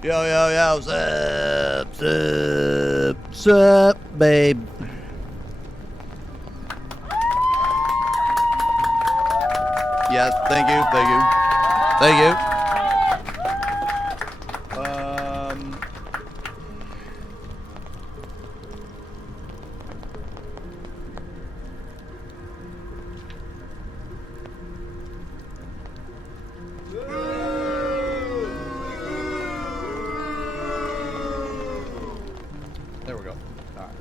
Yo, yo, yo, what's up, babe? Yes, thank you, thank you. Thank you. There we go. All right.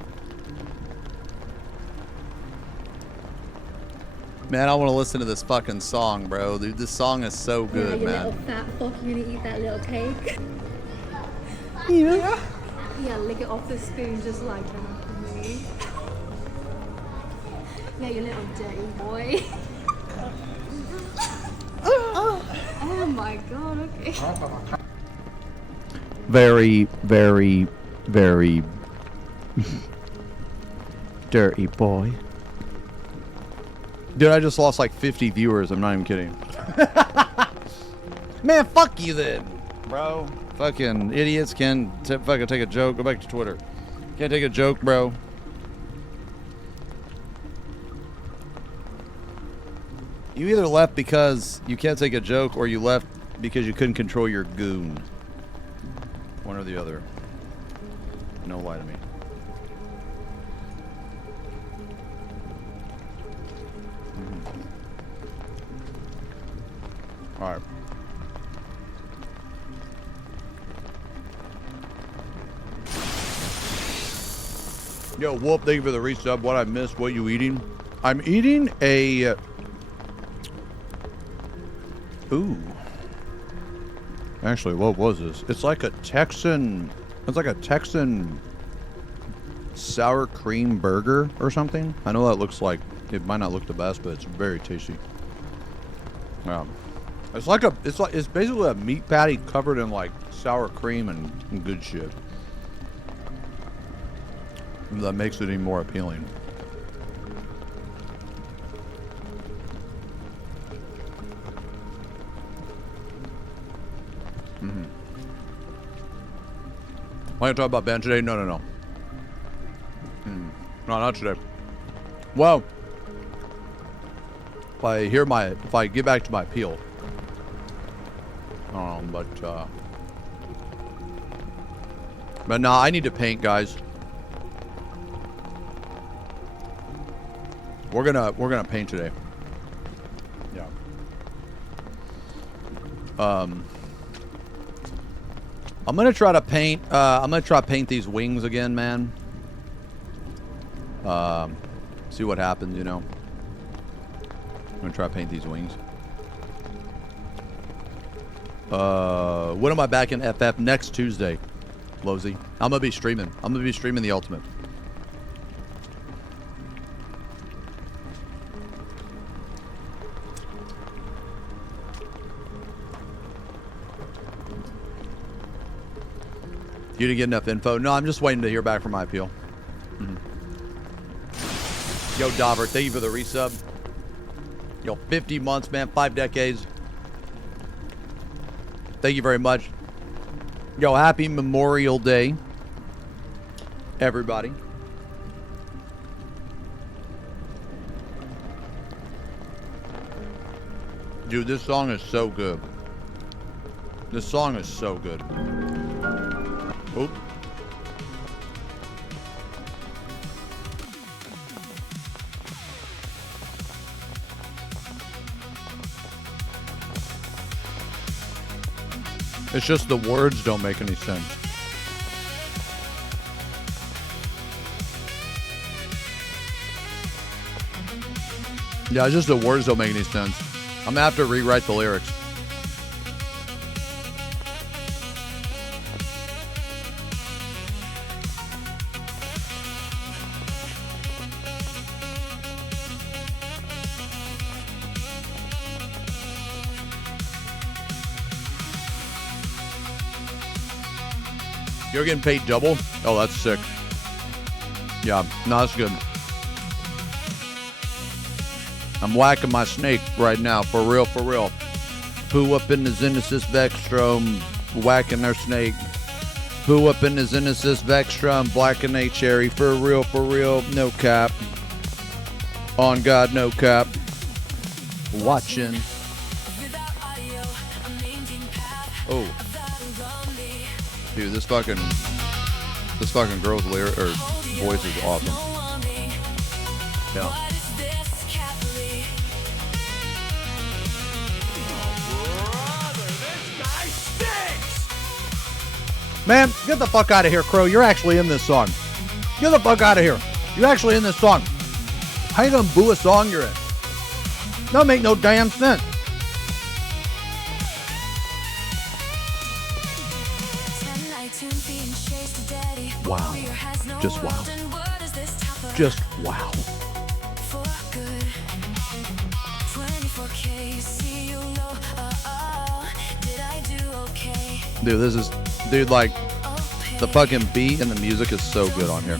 Man, I want to listen to this fucking song, bro. Dude, this song is so good, yeah, man. Little fat fuck, you gonna eat that little cake? Yeah. Yeah, lick it off the spoon just like that for me. Yeah, you little dirty boy. Oh my god, okay. Very, very, very dirty boy. Dude, I just lost like 50 viewers. I'm not even kidding. Man, fuck you then, bro. Fucking idiots can fucking take a joke. Go back to Twitter. Can't take a joke, bro. You either left because you can't take a joke, or you left because you couldn't control your goon. One or the other. No lie to me. All right. Yo, Whoop, thank you for the resub. What I missed, what you eating? I'm eating a... Ooh. Actually, what was this? It's like a Texan... It's like a Texan sour cream burger or something. I know that looks like... It might not look the best, but it's very tasty. It's like a... It's basically a meat patty covered in like sour cream and good shit. That makes it even more appealing. Mm-hmm. Want to talk about Ben today? No, no, no. No, not today. Well, if I get back to my appeal. But no, I need to paint, guys. We're gonna paint today. Yeah. I'm gonna try to paint. I'm gonna try to paint these wings again, man. See what happens, you know. I'm gonna try to paint these wings. When am I back in FF? Next Tuesday, Lozy. I'm gonna be streaming. I'm gonna be streaming the Ultimate. You didn't get enough info? No, I'm just waiting to hear back from my appeal. Yo, Dauber, thank you for the resub. Yo, 50 months, man. 5 decades. Thank you very much. Yo, happy Memorial Day, everybody. Dude, this song is so good. This song is so good. Oop. It's just the words don't make any sense. Yeah, it's just the words don't make any sense. I'm gonna have to rewrite the lyrics. You're getting paid double? Oh, that's sick. Yeah, no, that's good. I'm whacking my snake right now, for real, for real. Poo up in the XenosysVex, whacking their snake. Who up in his XenosysVex drum, blacking a cherry. For real, no cap. On God, no cap. Watching. Oh. Dude, this fucking girl's lyric or voice is awesome. Yeah. Man, get the fuck out of here, Crow. You're actually in this song. Get the fuck out of here. You're actually in this song. How you gonna boo a song you're in? That make no damn sense. Wow. Just wow. Just wow. Dude, this is... Dude, like, the fucking beat and the music is so good on here.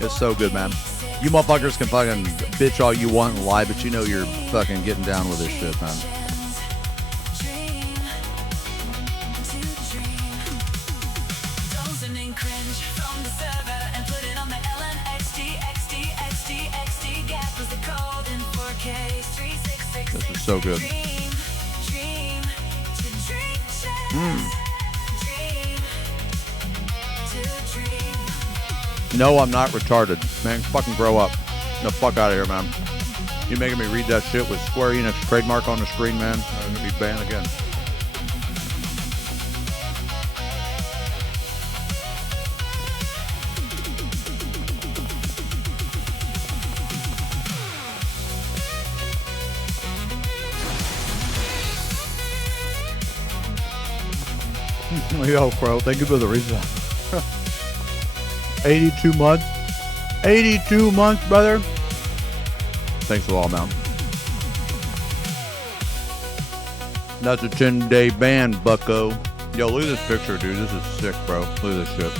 It's so good, man. You motherfuckers can fucking bitch all you want and lie, but you know you're fucking getting down with this shit, man. This is so good. No, I'm not retarded. Man, fucking grow up. The fuck out of here, man. You making me read that shit with Square Enix trademark on the screen, man. I'm gonna be banned again. Yo, bro, thank you for the reason. 82 months. 82 months, brother. Thanks a lot, man. That's a 10-day ban, bucko. Yo, look at this picture, dude. This is sick, bro. Look at this shit.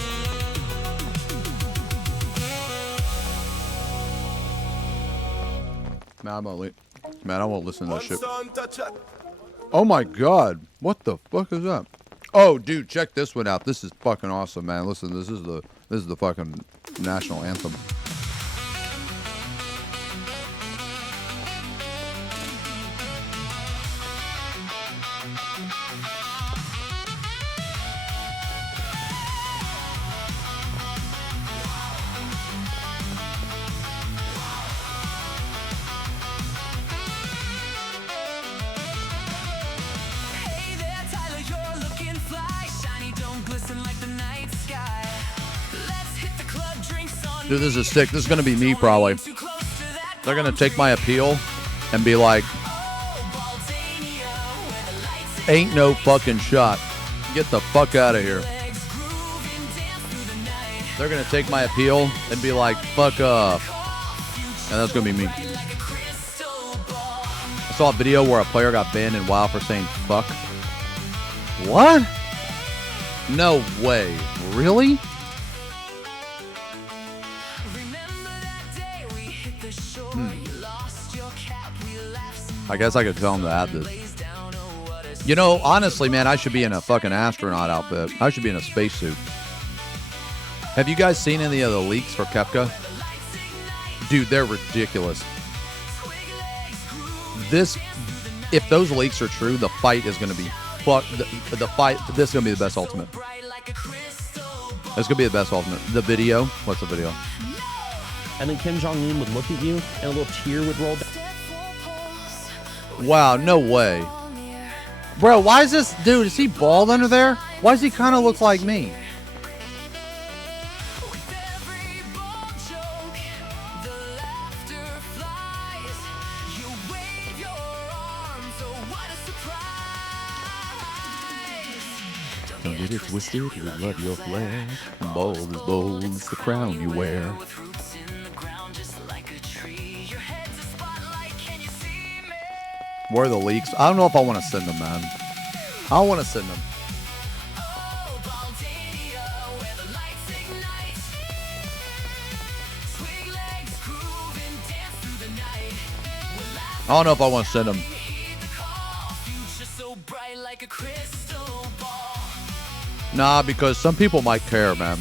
Man, I won't listen to that shit. Oh my god. What the fuck is that? Oh, dude, check this one out. This is fucking awesome, man. Listen, this is the fucking national anthem. Dude, this is sick. This is gonna be me probably. They're gonna take my appeal and be like, ain't no fucking shot. Get the fuck out of here. They're gonna take my appeal and be like, fuck off. And that's gonna be me. I saw a video where a player got banned in WoW for saying fuck. What? No way. Really? I guess I could tell him to add this. You know, honestly, man, I should be in a fucking astronaut outfit. I should be in a spacesuit. Have you guys seen any of the leaks for Kepka? Dude, they're ridiculous. If those leaks are true, the fight is going to be the fight. This is going to be the best ultimate. It's going to be the best ultimate. The video. What's the video? And then Kim Jong-un would look at you and a little tear would roll down. Wow, no way. Bro, why is this dude, is he bald under there? Why does he kind of look like me? Don't get it twisted, we love your flag. Bold as bold as the crown you wear. Where are the leaks? I don't know if I want to send them, man. I don't want to send them. don't know if I want to send them. Nah, because some people might care, man.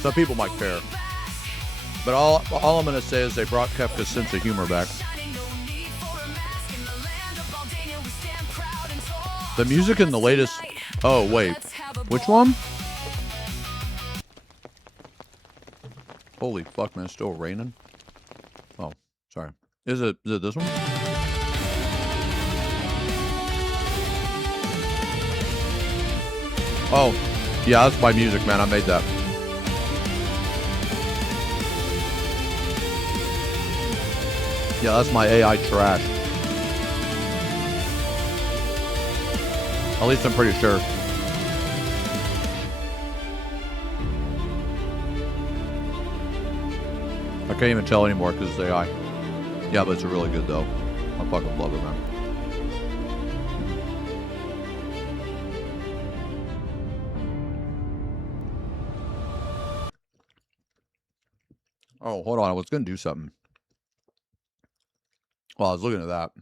Some people might care. But all I'm going to say is they brought Kefka's sense of humor back. The music in the latest... Oh, wait. Which one? Holy fuck, man. It's still raining? Oh, sorry. Is it this one? Oh, yeah, that's my music, man. I made that. Yeah, that's my AI trash. At least I'm pretty sure. I can't even tell anymore because it's AI. Yeah, but it's really good though. I fucking love it, man. Oh, hold on. I was going to do something. Well, I was looking at that.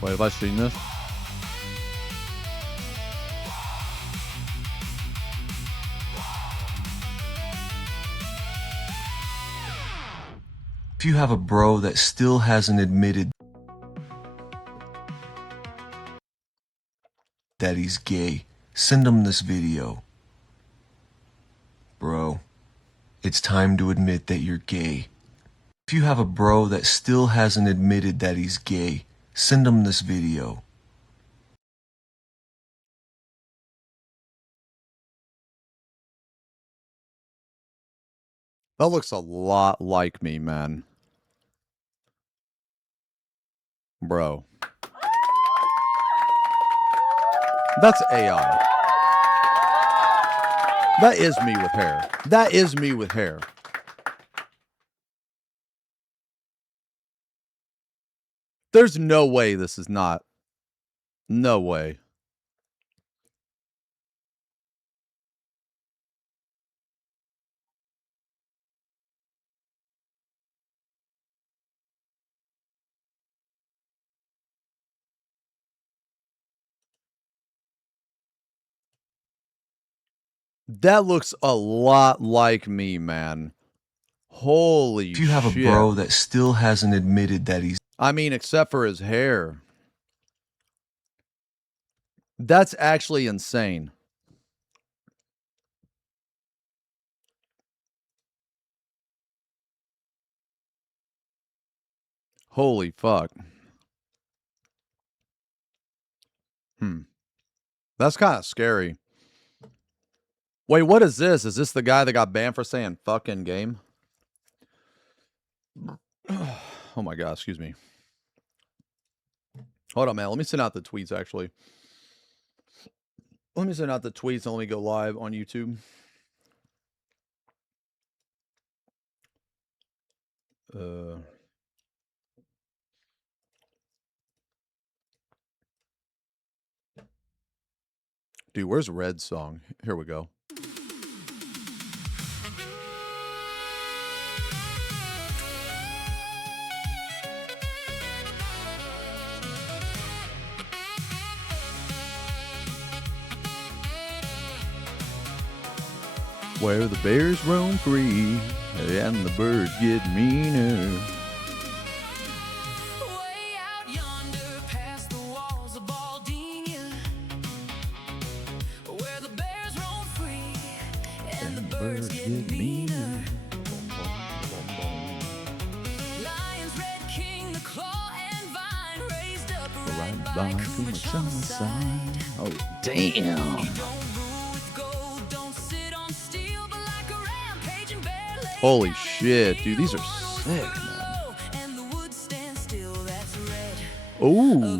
Wait, have I seen this? If you have a bro that still hasn't admitted that he's gay, send him this video. Bro, it's time to admit that you're gay. If you have a bro that still hasn't admitted that he's gay, send him this video. That looks a lot like me, man. Bro. That's AI. That is me with hair. That is me with hair. There's no way this is not. No way. That looks a lot like me, man. Holy shit. If you have a bro that still hasn't admitted that he's... I mean, except for his hair. That's actually insane. Holy fuck. That's kind of scary. Wait, what is this? Is this the guy that got banned for saying fucking game? Oh my god, excuse me. Hold on, man. Let me send out the tweets, actually. Let me send out the tweets and let me go live on YouTube. Dude, where's Red's song? Here we go. Where the bears roam free and the birds get meaner. Way out yonder, past the walls of Baldenia, where the bears roam free and the birds get meaner. Lions, Red King, the claw and vine, raised up right by Kumachama side. Oh, damn. Holy shit, dude, these are sick, man. Ooh.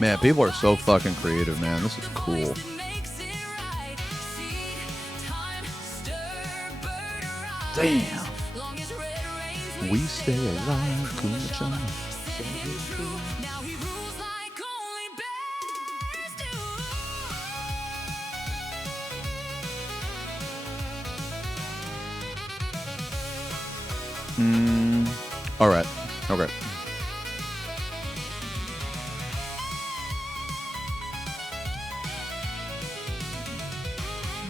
Man, people are so fucking creative, man. This is cool. Damn. We stay alive, Kumachana. Now he rules like only bears do. All right. Okay.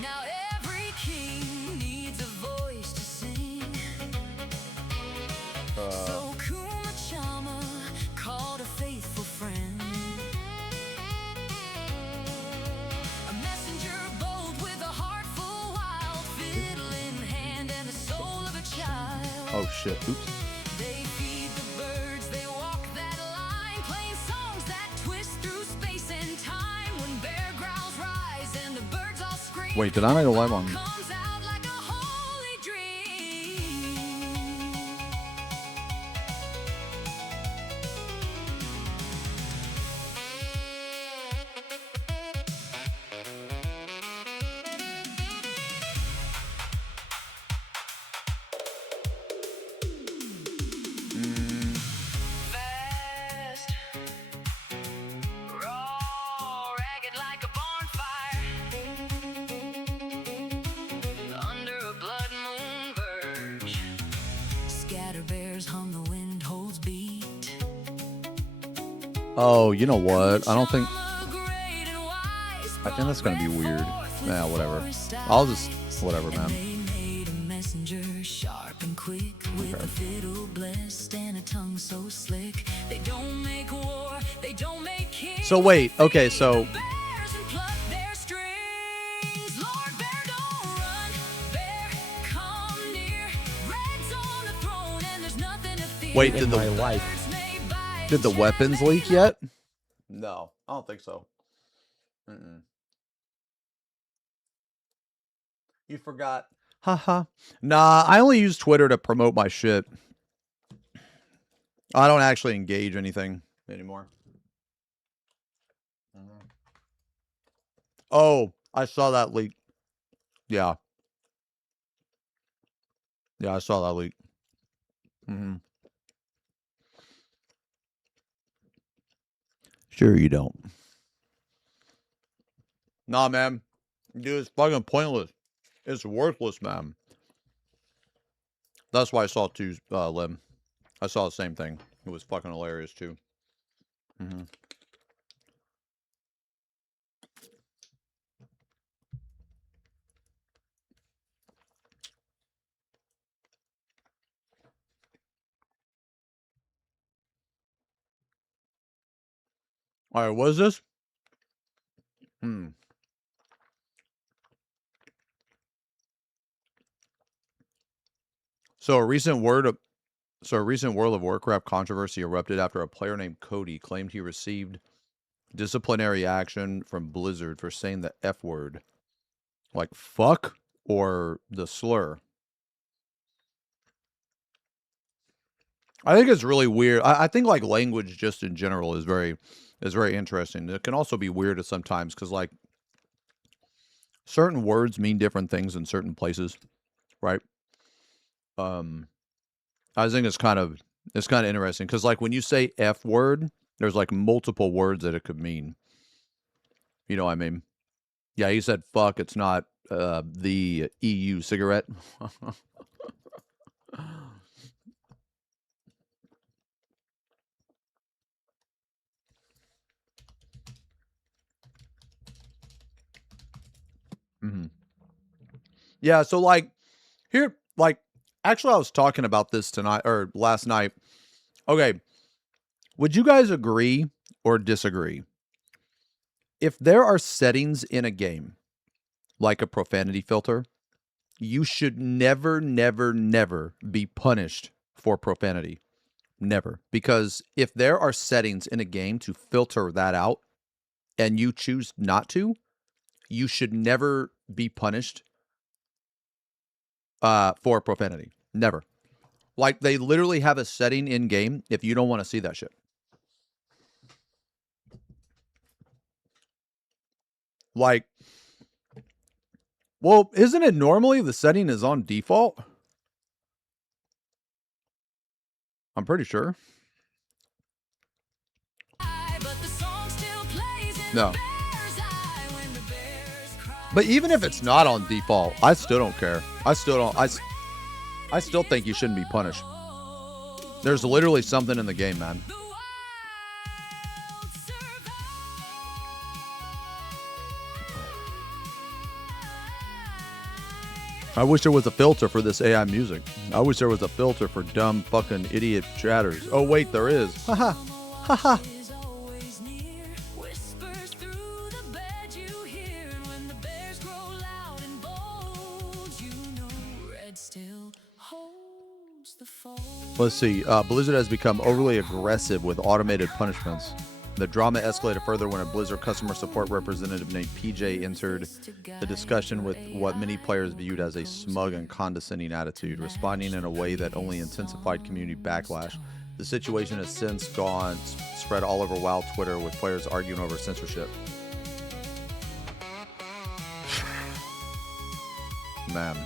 Now every king needs a voice to sing. So Kumachama called a faithful friend, a messenger bold with a heart full wild, fiddle in hand and the soul of a child. Oh shit. Oops. They feed the birds, they walk that line, playing songs that twist through space and time. When bear growls rise and the birds all scream. Wait, did I not go live on? Comes out like a holy dream. Fast, raw, ragged like a bonfire, under a blood moon verge. Scatter bears hum, the wind holds beat. Oh, you know what? I don't think. Shama, great and wise, I think that's gonna be weird. Nah, whatever. forest I'll just whatever, And man. they made a messenger sharp and quick, with a fiddle blessed and a tongue so slick. They don't make war, they don't make kings. So wait, okay, so Bears and pluck their strings. Lord Bear, don't run. Bear, come near. Red's on the throne and there's nothing to fear. wait, In did my the life. Birds may bite did the you, weapons leak yet? No, I don't think so. You forgot. Haha. Nah, I only use Twitter to promote my shit. I don't actually engage anything anymore. Oh, I saw that leak. Yeah. Yeah, I saw that leak. Sure you don't. Nah, man. Dude, it's fucking pointless. It's worthless, man. That's why I saw two, Lim. I saw the same thing. It was fucking hilarious, too. All right, what is this? So a recent World of Warcraft controversy erupted after a player named Cody claimed he received disciplinary action from Blizzard for saying the F word. Like fuck or the slur. I think it's really weird. I think like language just in general is very interesting. It can also be weird at sometimes because like certain words mean different things in certain places, right? I think it's kind of interesting because like when you say F word, there's like multiple words that it could mean. You know what I mean? Yeah, he said fuck. It's not the EU cigarette. Yeah, so like here, like actually I was talking about this tonight or last night. Okay, would you guys agree or disagree? If there are settings in a game like a profanity filter, you should never, never, never be punished for profanity. Never. Because if there are settings in a game to filter that out and you choose not to, you should never be punished for profanity. Never. Like they literally have a setting in game if you don't want to see that shit. Like, well, isn't it normally the setting is on default? I'm pretty sure. But the song still plays in No. the bear's eye when the bears cry. But even if it's not on default, I still don't care. I still think you shouldn't be punished. There's literally something in the game, man. The wild survive. I wish there was a filter for this AI music. I wish there was a filter for dumb fucking idiot chatters. Oh wait, there is. Haha. Haha. Is always near. Whispers through the bed you hear. And when the bears grow loud and bold, you know red still holds the fold. Let's see. Blizzard has become overly aggressive with automated punishments. The drama escalated further when a Blizzard customer support representative named PJ entered the discussion with what many players viewed as a smug and condescending attitude, responding in a way that only intensified community backlash. The situation has since spread all over WoW Twitter, with players arguing over censorship. Man.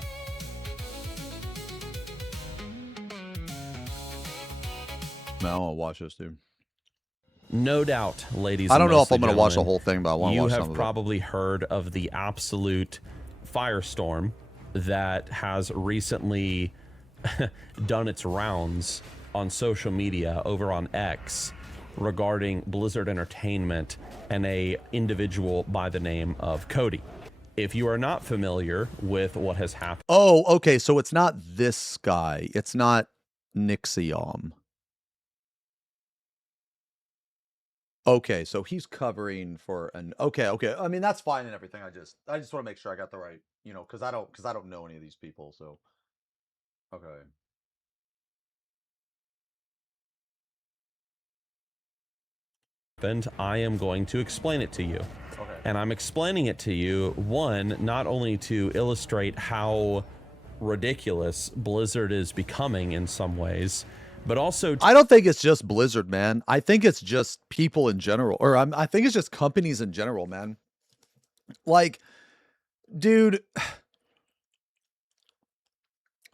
Man, I want to watch this, dude. No doubt, ladies. I don't and know if mostly I'm going to watch the gentlemen, whole thing, but I want to you watch some have of it. probably heard of the absolute firestorm that has recently done its rounds on social media over on X regarding Blizzard Entertainment and a individual by the name of Cody. If you are not familiar with what has happened, Oh, okay. So it's not this guy. It's not Nixiom. Okay, so he's covering for an okay. I mean, that's fine and everything. I just want to make sure I got the right, because I don't know any of these people. So okay. I am going to explain it to you. Okay. And I'm explaining it to you, one, not only to illustrate how ridiculous Blizzard is becoming in some ways, but also I don't think it's just Blizzard, man. I think it's just people in general, or I think it's just companies in general, man. Like, dude,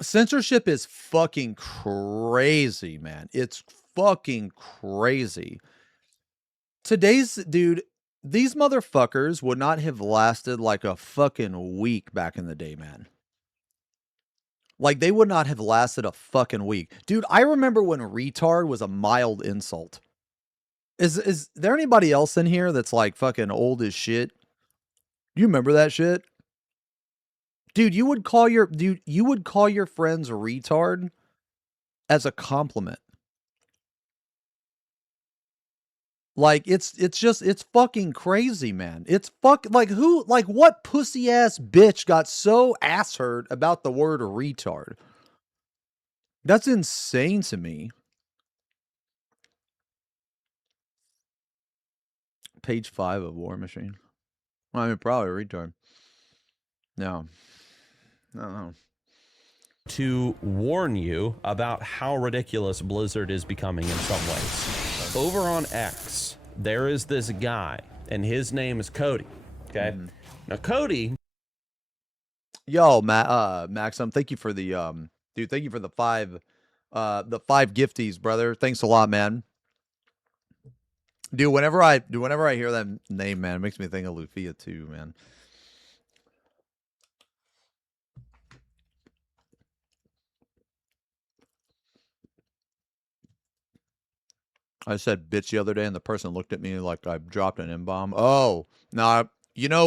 censorship is fucking crazy, man. It's fucking crazy. Dude, these motherfuckers would not have lasted like a fucking week back in the day, man. Like, they would not have lasted a fucking week. Dude, I remember when retard was a mild insult. Is there anybody else in here that's like fucking old as shit? You remember that shit? Dude, you would call your friends retard as a compliment. Like, it's fucking crazy, man. It's what pussy ass bitch got so ass hurt about the word retard? That's insane to me. Page 5 of War Machine. Well, I mean, probably retard. No. I don't know. to warn you about how ridiculous Blizzard is becoming in some ways. Over on X, there is this guy, and his name is Cody. Okay, now Cody. Yo, Maxim, thank you for the dude. Thank you for the five gifties, brother. Thanks a lot, man. Dude, whenever I hear that name, man, it makes me think of Lufia too, man. I said bitch the other day, and the person looked at me like I dropped an M-bomb. Oh, now,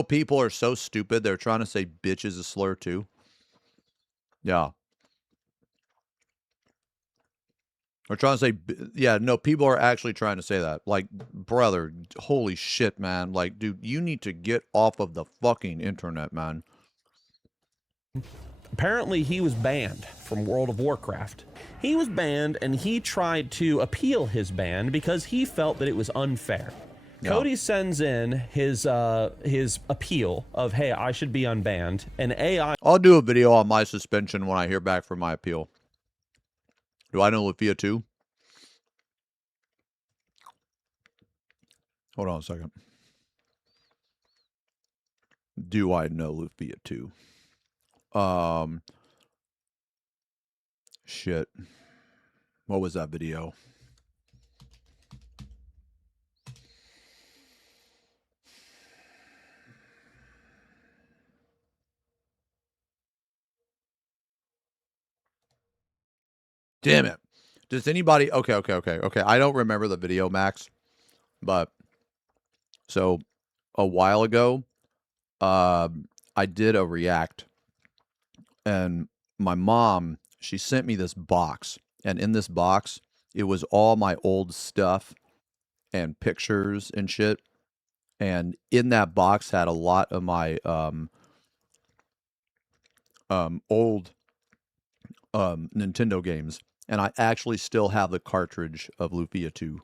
people are so stupid. They're trying to say bitch is a slur too. Yeah. They're trying to say, yeah, no, people are actually trying to say that. Like, brother, holy shit, man. Like, dude, you need to get off of the fucking internet, man. Apparently, he was banned from World of Warcraft. He was banned, and he tried to appeal his ban because he felt that it was unfair. Yeah. Cody sends in his appeal of, hey, I should be unbanned, and AI... I'll do a video on my suspension when I hear back from my appeal. Do I know Lufia too? Hold on a second. Do I know Lufia too? Shit. What was that video? Damn it. Does anybody... Okay. I don't remember the video, Max. But, so, a while ago, I did a react. And my mom, she sent me this box. And in this box, it was all my old stuff and pictures and shit. And in that box had a lot of my old Nintendo games. And I actually still have the cartridge of Lufia 2.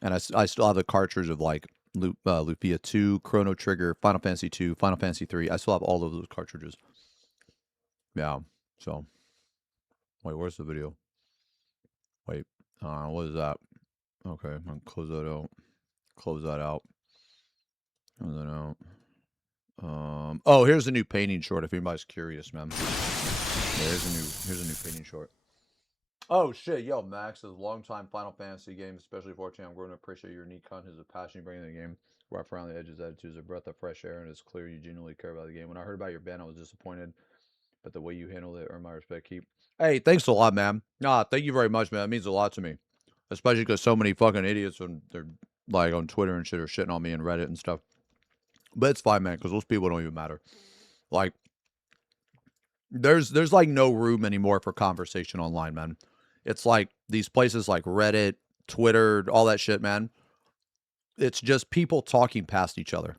And I still have the cartridge of like Lufia 2, Chrono Trigger, Final Fantasy 2, Final Fantasy 3. I still have all of those cartridges. Yeah. So, wait, where's the video? Wait, what is that? Okay, I'm gonna close that out. Close that out. Close that out. Oh, here's a new painting short. If anybody's curious, man. Yeah, here's a new painting short. Oh shit, yo, Max is a long-time Final Fantasy game, especially 14. I'm going to appreciate your unique content, the passion you bring to the game. Rough around the edges, attitudes, a breath of fresh air, and it's clear you genuinely care about the game. When I heard about your ban, I was disappointed, but the way you handled it earned my respect. Hey, thanks a lot, man. Nah, thank you very much, man. It means a lot to me, especially because so many fucking idiots and they're like on Twitter and shit are shitting on me and Reddit and stuff. But it's fine, man, because those people don't even matter. Like, there's like no room anymore for conversation online, man. It's like these places like Reddit, Twitter, all that shit, man. It's just people talking past each other.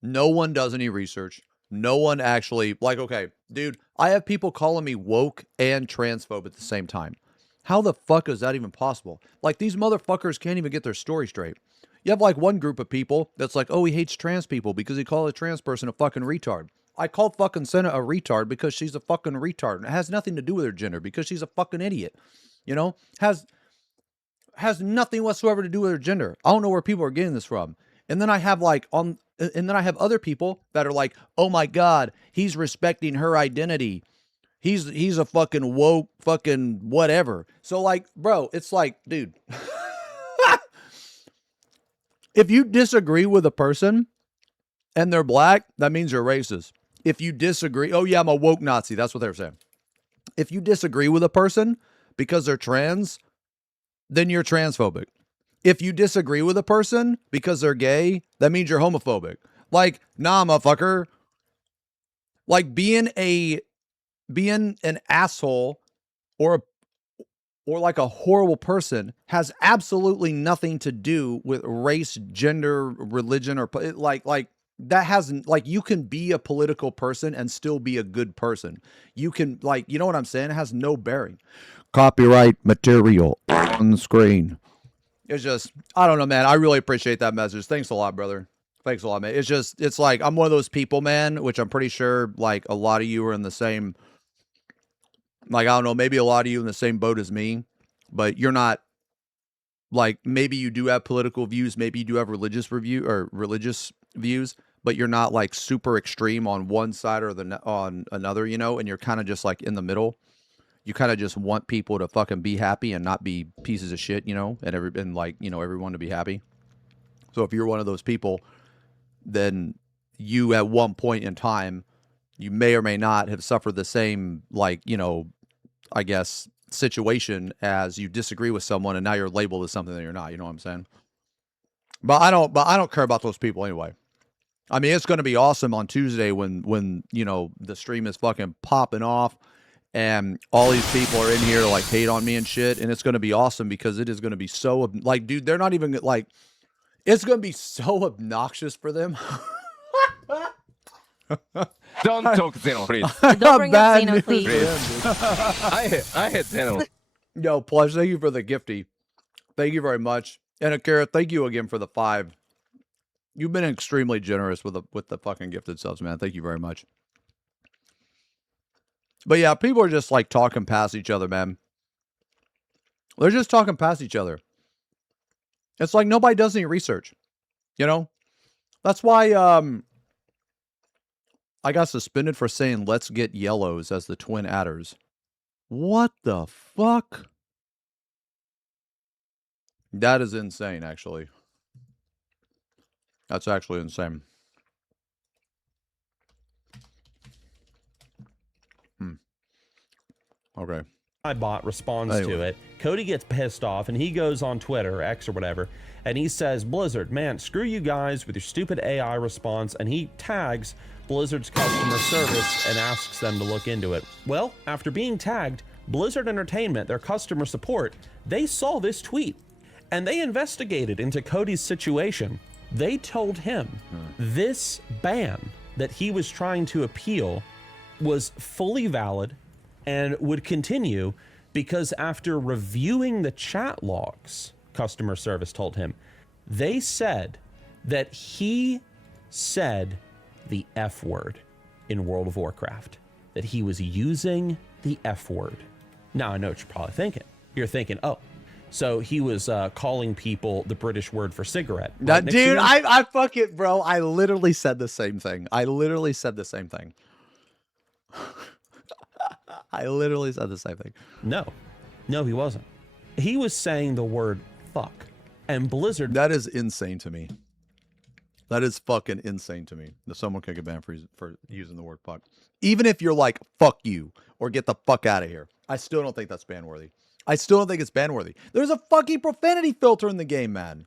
No one does any research. No one actually, like, okay, dude, I have people calling me woke and transphobe at the same time. How the fuck is that even possible? Like, these motherfuckers can't even get their story straight. You have like one group of people that's like, oh, he hates trans people because he called a trans person a fucking retard. I called fucking Senna a retard because she's a fucking retard. It has nothing to do with her gender because she's a fucking idiot. You know, has nothing whatsoever to do with her gender. I don't know where people are getting this from. And then I have other people that are like, oh my God, he's respecting her identity. He's a fucking woke fucking whatever. So like, bro, it's like, dude, if you disagree with a person and they're black, that means you're racist. If you disagree, oh yeah, I'm a woke Nazi. That's what they're saying. If you disagree with a person because they're trans, then you're transphobic. If you disagree with a person because they're gay, that means you're homophobic. Like, nah, motherfucker. Like being an asshole or like a horrible person has absolutely nothing to do with race, gender, religion, or like that hasn't, like, you can be a political person and still be a good person. You can, like, you know what I'm saying? It has no bearing. Copyright material on the screen. It's just, I don't know, man. I really appreciate that message. Thanks a lot, brother. Thanks a lot, man. It's just, it's like, I'm one of those people, man, which I'm pretty sure, like, a lot of you are in the same, like, I don't know, maybe a lot of you in the same boat as me, but you're not, like, maybe you do have political views, maybe you do have religious views, but you're not, like, super extreme on one side or on another, you know, and you're kind of just, like, in the middle. You kind of just want people to fucking be happy and not be pieces of shit, you know, and like, you know, everyone to be happy. So if you're one of those people, then you at one point in time, you may or may not have suffered the same, like, you know, I guess, situation as you disagree with someone and now you're labeled as something that you're not, you know what I'm saying? But I don't care about those people anyway. I mean, it's going to be awesome on Tuesday when, you know, the stream is fucking popping off. And all these people are in here to like hate on me and shit. And it's going to be awesome because it is going to be so, like, dude, they're not even like, it's going to be so obnoxious for them. Don't talk Xeno, please. Don't bring up Xeno, please. I hate Xeno. Yo, Plush, thank you for the gifty. Thank you very much. And Akira, thank you again for the 5. You've been extremely generous with the fucking gifted subs, man. Thank you very much. But yeah, people are just like talking past each other, man. They're just talking past each other. It's like nobody does any research, you know? That's why I got suspended for saying let's get yellows as the twin adders. What the fuck? That is insane, actually. That's actually insane. Okay. My bot responds to it. Cody gets pissed off and he goes on Twitter or X or whatever, and he says, Blizzard, man, screw you guys with your stupid AI response, and he tags Blizzard's customer service and asks them to look into it. Well, after being tagged, Blizzard Entertainment, their customer support, they saw this tweet and they investigated into Cody's situation. They told him this ban that he was trying to appeal was fully valid and would continue because after reviewing the chat logs, customer service told him, they said that he said the F word in World of Warcraft, that he was using the F word. Now I know what you're probably thinking. You're thinking, oh, so he was calling people the British word for cigarette. Right, dude, I fucking, bro, I literally said the same thing. I literally said the same thing. I literally said the same thing. No, he wasn't. He was saying the word fuck. And Blizzard... That is insane to me. That is fucking insane to me that someone can get banned for using the word fuck. Even if you're like, fuck you, or get the fuck out of here. I still don't think that's ban-worthy. I still don't think it's ban-worthy. There's a fucking profanity filter in the game, man.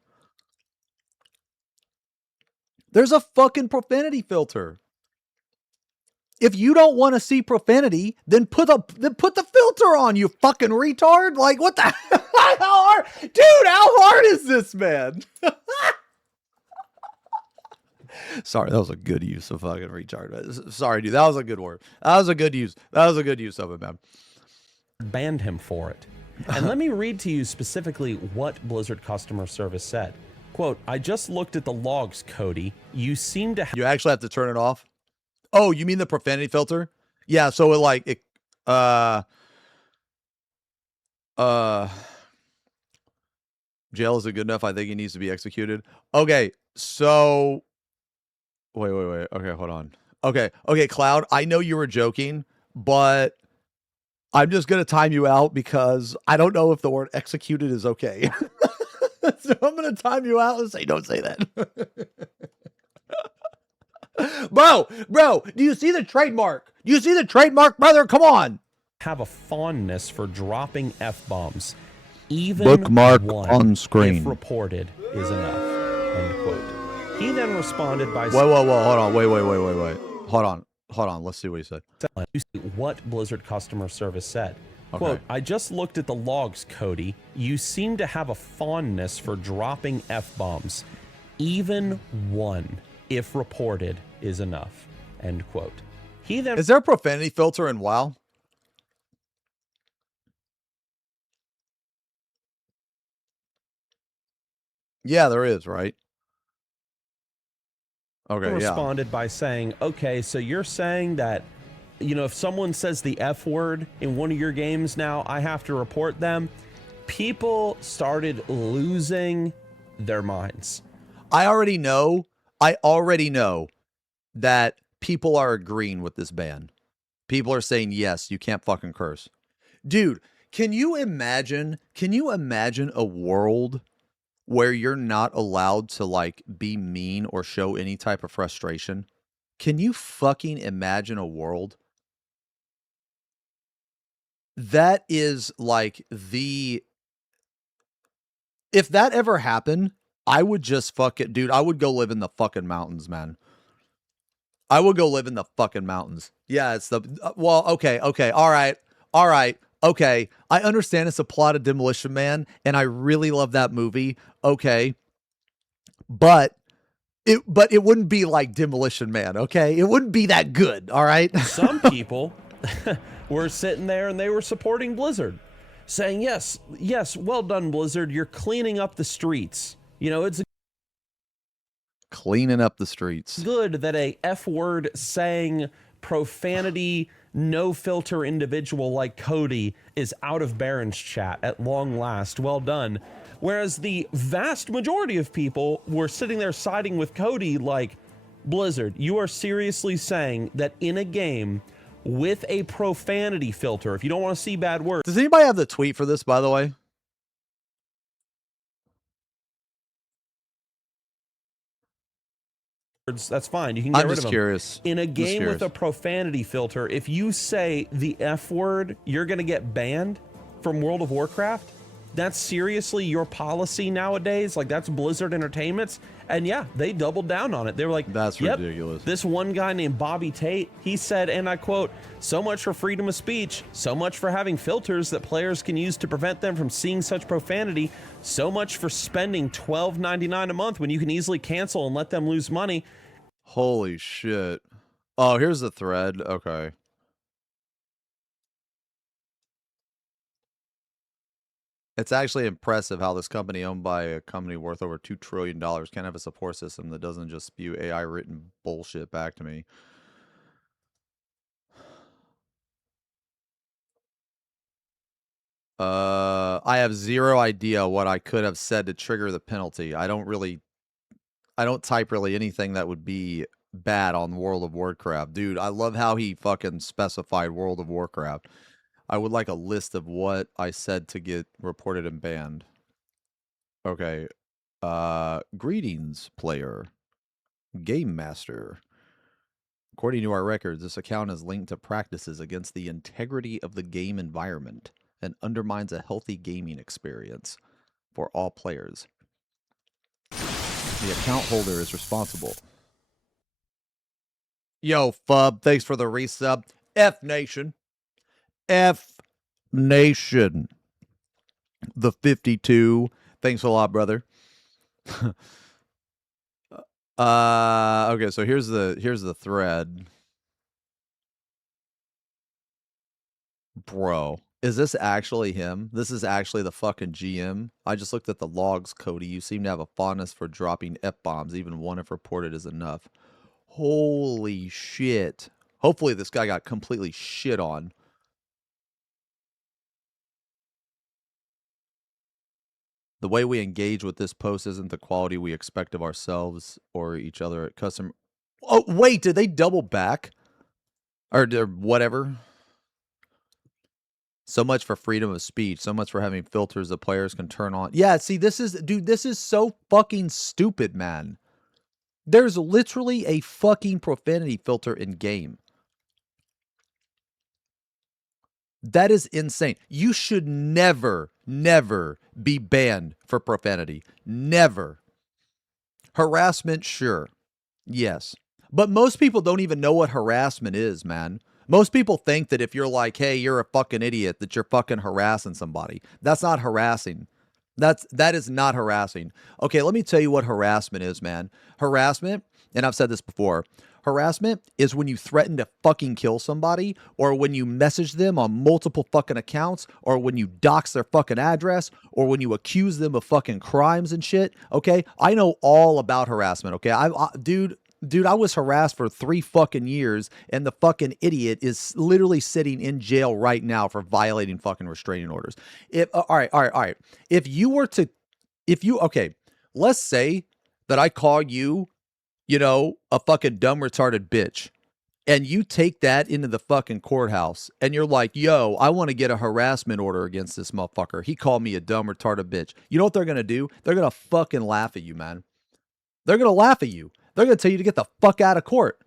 There's a fucking profanity filter. If you don't want to see profanity, then put the filter on, you fucking retard. Like, what the how hard? Dude, how hard is this, man? Sorry, that was a good use of fucking retard. Sorry, dude, that was a good word. That was a good use. That was a good use of it, man. Banned him for it. And let me read to you specifically what Blizzard customer service said. Quote, I just looked at the logs, Cody. You seem to You actually have to turn it off? Oh, you mean the profanity filter? Yeah, so jail isn't good enough. I think he needs to be executed. Okay, so wait. Okay, hold on. Okay, Cloud, I know you were joking, but I'm just gonna time you out because I don't know if the word executed is okay. So I'm gonna time you out and say, don't say that. Bro, do you see the trademark? Do you see the trademark, brother? Come on. Have a fondness for dropping F-bombs. Even Bookmark one, on screen. if reported, is enough. End quote. He then responded by saying... Whoa, hold on. Wait. Hold on. Let's see what he said. What Blizzard customer service said. Okay. Quote, I just looked at the logs, Cody. You seem to have a fondness for dropping F-bombs. Even one, if reported, is enough. End quote. He then... Is there a profanity filter in WoW? Yeah, there is, right? Okay, responded by saying, okay, so you're saying that, you know, if someone says the F word in one of your games now, I have to report them. People started losing their minds. I already know that people are agreeing with this ban. People are saying, yes, you can't fucking curse. Dude, can you imagine a world where you're not allowed to like be mean or show any type of frustration? Can you fucking imagine a world? That is like if that ever happened, I would just dude, I would go live in the fucking mountains, man. I would go live in the fucking mountains. Yeah, it's well, okay, all right. Okay, I understand it's a plot of Demolition Man, and I really love that movie. Okay, but it wouldn't be like Demolition Man. Okay, it wouldn't be that good. All right. Some people were sitting there and they were supporting Blizzard, saying, "Yes, well done, Blizzard. You're cleaning up the streets. You know, it's cleaning up the streets. Good that a F-word saying profanity, no filter individual like Cody is out of Baron's chat at long last. Well done." Whereas the vast majority of people were sitting there siding with Cody like, Blizzard, you are seriously saying that in a game with a profanity filter, if you don't want to see bad words. Does anybody have the tweet for this, by the way? That's fine. You can get I'm rid just of them. curious. In a Just game with curious. a profanity filter, if you say the F word, you're going to get banned from World of Warcraft. That's seriously your policy nowadays. Like, that's Blizzard Entertainment's. And yeah, they doubled down on it. They were like, That's yep, ridiculous. This one guy named Bobby Tate, he said, and I quote, "So much for freedom of speech, so much for having filters that players can use to prevent them from seeing such profanity, so much for spending $12.99 a month when you can easily cancel and let them lose money." Holy shit. Oh, here's the thread. Okay. It's actually impressive how this company owned by a company worth over $2 trillion can have a support system that doesn't just spew AI written bullshit back to me. I have zero idea what I could have said to trigger the penalty. I don't type really anything that would be bad on World of Warcraft. Dude, I love how he fucking specified World of Warcraft. I would like a list of what I said to get reported and banned. Okay. Greetings, player. Game Master. According to our records, this account is linked to practices against the integrity of the game environment and undermines a healthy gaming experience for all players. The account holder is responsible. Yo, Fub, thanks for the resub. F Nation. F Nation. The 52. Thanks a lot, brother. Okay, so here's the thread. Bro, is this actually him? This is actually the fucking GM. I just looked at the logs, Cody. You seem to have a fondness for dropping F-bombs. Even one if reported is enough. Holy shit. Hopefully this guy got completely shit on. The way we engage with this post isn't the quality we expect of ourselves or each other at customer. Oh, wait, did they double back? Or whatever? So much for freedom of speech. So much for having filters that players can turn on. Yeah, see, this is so fucking stupid, man. There's literally a fucking profanity filter in game. That is insane. You should never be banned for profanity. Never. Harassment, sure. Yes. But most people don't even know what harassment is, man. Most people think that if you're like, hey, you're a fucking idiot, that you're fucking harassing somebody. That's not harassing. That is not harassing. Okay, let me tell you what harassment is, man. Harassment, and I've said this before, harassment is when you threaten to fucking kill somebody, or when you message them on multiple fucking accounts, or when you dox their fucking address, or when you accuse them of fucking crimes and shit. Okay, I know all about harassment. Okay, Dude, I was harassed for 3 fucking years, and the fucking idiot is literally sitting in jail right now for violating fucking restraining orders. All right. Okay, let's say that I call you, a fucking dumb retarded bitch, and you take that into the fucking courthouse, and you're like, yo, I want to get a harassment order against this motherfucker. He called me a dumb retarded bitch. You know what they're going to do? They're going to fucking laugh at you, man. They're going to laugh at you. They're going to tell you to get the fuck out of court.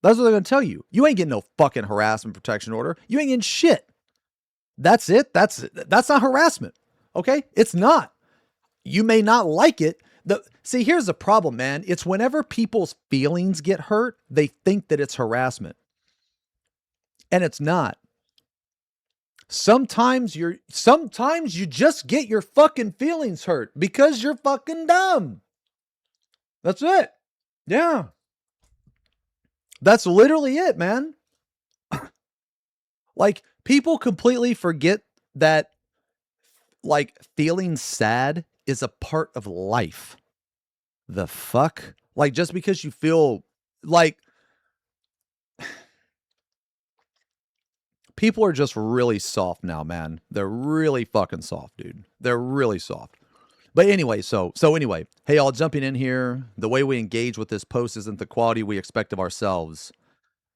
That's what they're going to tell you. You ain't getting no fucking harassment protection order. You ain't getting shit. That's it. That's not harassment. Okay? It's not. You may not like it. See, here's the problem, man. It's whenever people's feelings get hurt, they think that it's harassment. And it's not. Sometimes you just get your fucking feelings hurt because you're fucking dumb. That's it. Yeah. That's literally it, man. Like, people completely forget that, like, feeling sad is a part of life. The fuck? Like, just because you feel like... People are just really soft now, man. They're really fucking soft, dude. They're really soft. But anyway, so anyway, hey, y'all, jumping in here. The way we engage with this post isn't the quality we expect of ourselves.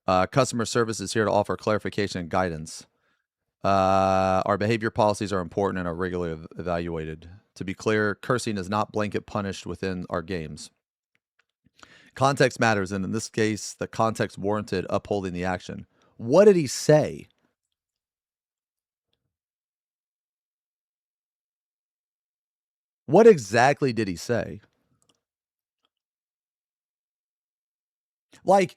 Customer service is here to offer clarification and guidance. Our behavior policies are important and are regularly evaluated. To be clear, cursing is not blanket punished within our games. Context matters, and in this case, the context warranted upholding the action. What did he say? What exactly did he say? Like,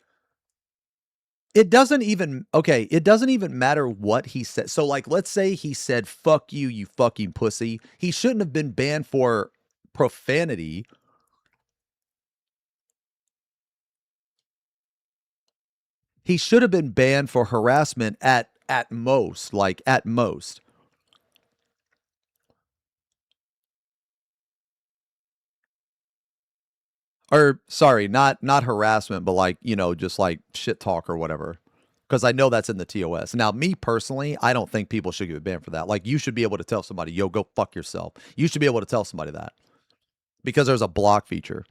it doesn't even, okay, it doesn't even matter what he said. So, like, let's say he said, fuck you, you fucking pussy. He shouldn't have been banned for profanity. He should have been banned for harassment at most, like, at most. Or sorry, not harassment, but like, you know, just like shit talk or whatever. Because I know that's in the TOS. Now, me personally, I don't think people should get banned for that. Like, you should be able to tell somebody, yo, go fuck yourself. You should be able to tell somebody that. Because there's a block feature.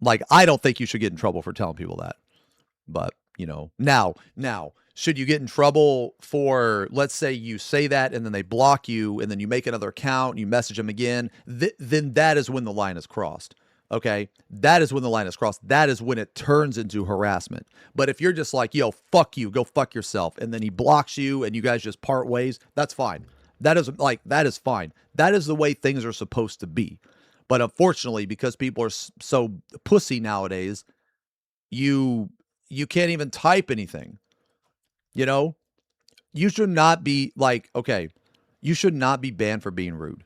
Like, I don't think you should get in trouble for telling people that. But, you know, now, should you get in trouble for, let's say you say that and then they block you and then you make another account and you message them again, then that is when the line is crossed. Okay, that is when the line is crossed. That is when it turns into harassment. But if you're just like, yo, fuck you, go fuck yourself, and then he blocks you and you guys just part ways, that's fine. That is fine. That is the way things are supposed to be. But unfortunately, because people are so pussy nowadays, you can't even type anything. You know, you should not be like, okay, you should not be banned for being rude.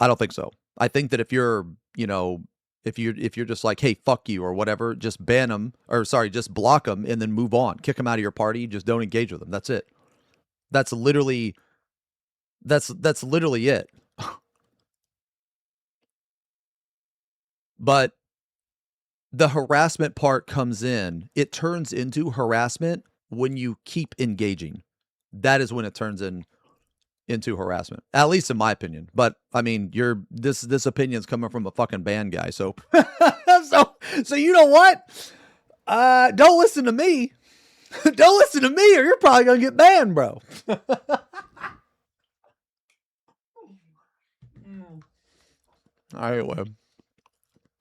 I don't think so. I think that if you're, you know, if you're just like, hey, fuck you or whatever, just ban them, or sorry, just block them and then move on. Kick them out of your party. Just don't engage with them. That's it. That's literally it. But the harassment part comes in. It turns into harassment when you keep engaging. That is when it turns into harassment, at least in my opinion. But I mean, this opinion's coming from a fucking band guy, so so you know what? Don't listen to me. Don't listen to me, or you're probably gonna get banned, bro. All right, well.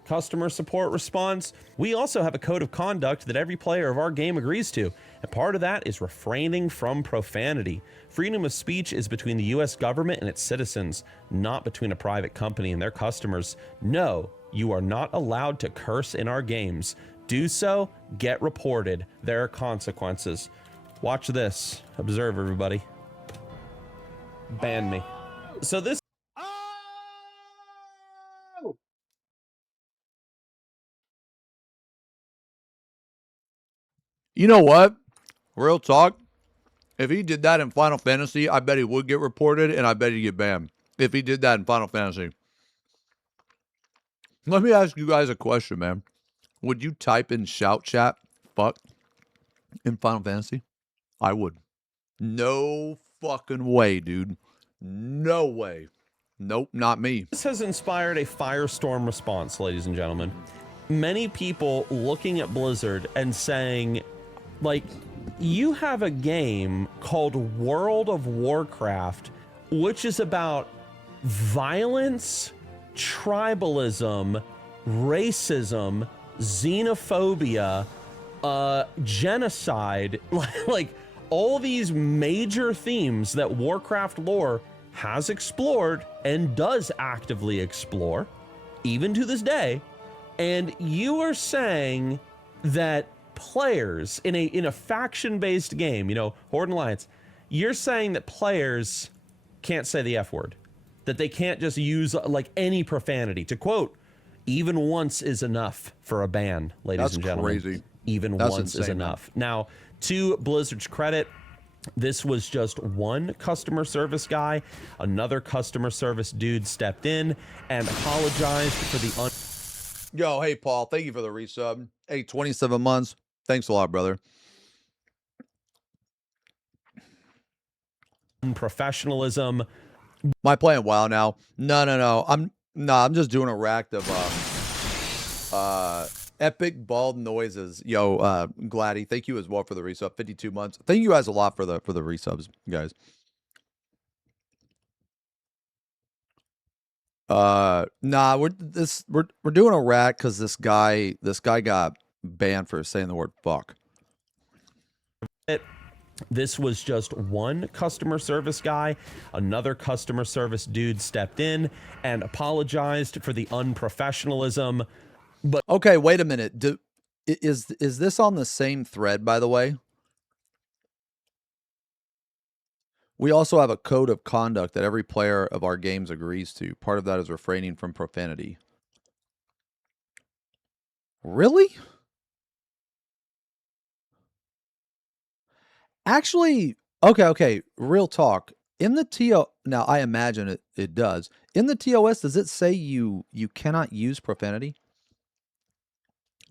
Customer support response. We also have a code of conduct that every player of our game agrees to, and part of that is refraining from profanity. Freedom of speech is between the US government and its citizens, not between a private company and their customers. No, you are not allowed to curse in our games. Do so, get reported. There are consequences. Watch this. Observe, everybody. Ban me. So this You know what? Real talk. If he did that in Final Fantasy, I bet he would get reported, and I bet he'd get banned. If he did that in Final Fantasy. Let me ask you guys a question, man. Would you type in shout chat, fuck, in Final Fantasy? I would. No fucking way, dude. No way. Nope, not me. This has inspired a firestorm response, ladies and gentlemen. Many people looking at Blizzard and saying, like, you have a game called World of Warcraft, which is about violence, tribalism, racism, xenophobia, genocide, like all these major themes that Warcraft lore has explored and does actively explore, even to this day. And you are saying that players in a faction-based game, you know, Horde and Alliance, you're saying that players can't say the F word, that they can't just use like any profanity. To quote, even once is enough for a ban, ladies and gentlemen. Crazy. Even That's once insane, is enough. Now, to Blizzard's credit, this was just one customer service guy. Another customer service dude stepped in and apologized for the Yo, hey, Paul. Thank you for the resub. Hey, 27 months. Thanks a lot, brother. unprofessionalism. Am I playing WoW now? No. I'm just doing a rack of epic bald noises. Yo, Gladdy, thank you as well for the resub. 52 months. Thank you guys a lot for the resubs, guys. Nah, we're doing a rat because this guy got banned for saying the word fuck. This was just one customer service guy. Another customer service dude stepped in and apologized for the unprofessionalism. But Okay, wait a minute. Is this on the same thread, by the way? We also have a code of conduct that every player of our games agrees to. Part of that is refraining from profanity. Really? Actually, okay. Real talk. In the TO, now I imagine it does. In the TOS, does it say you cannot use profanity?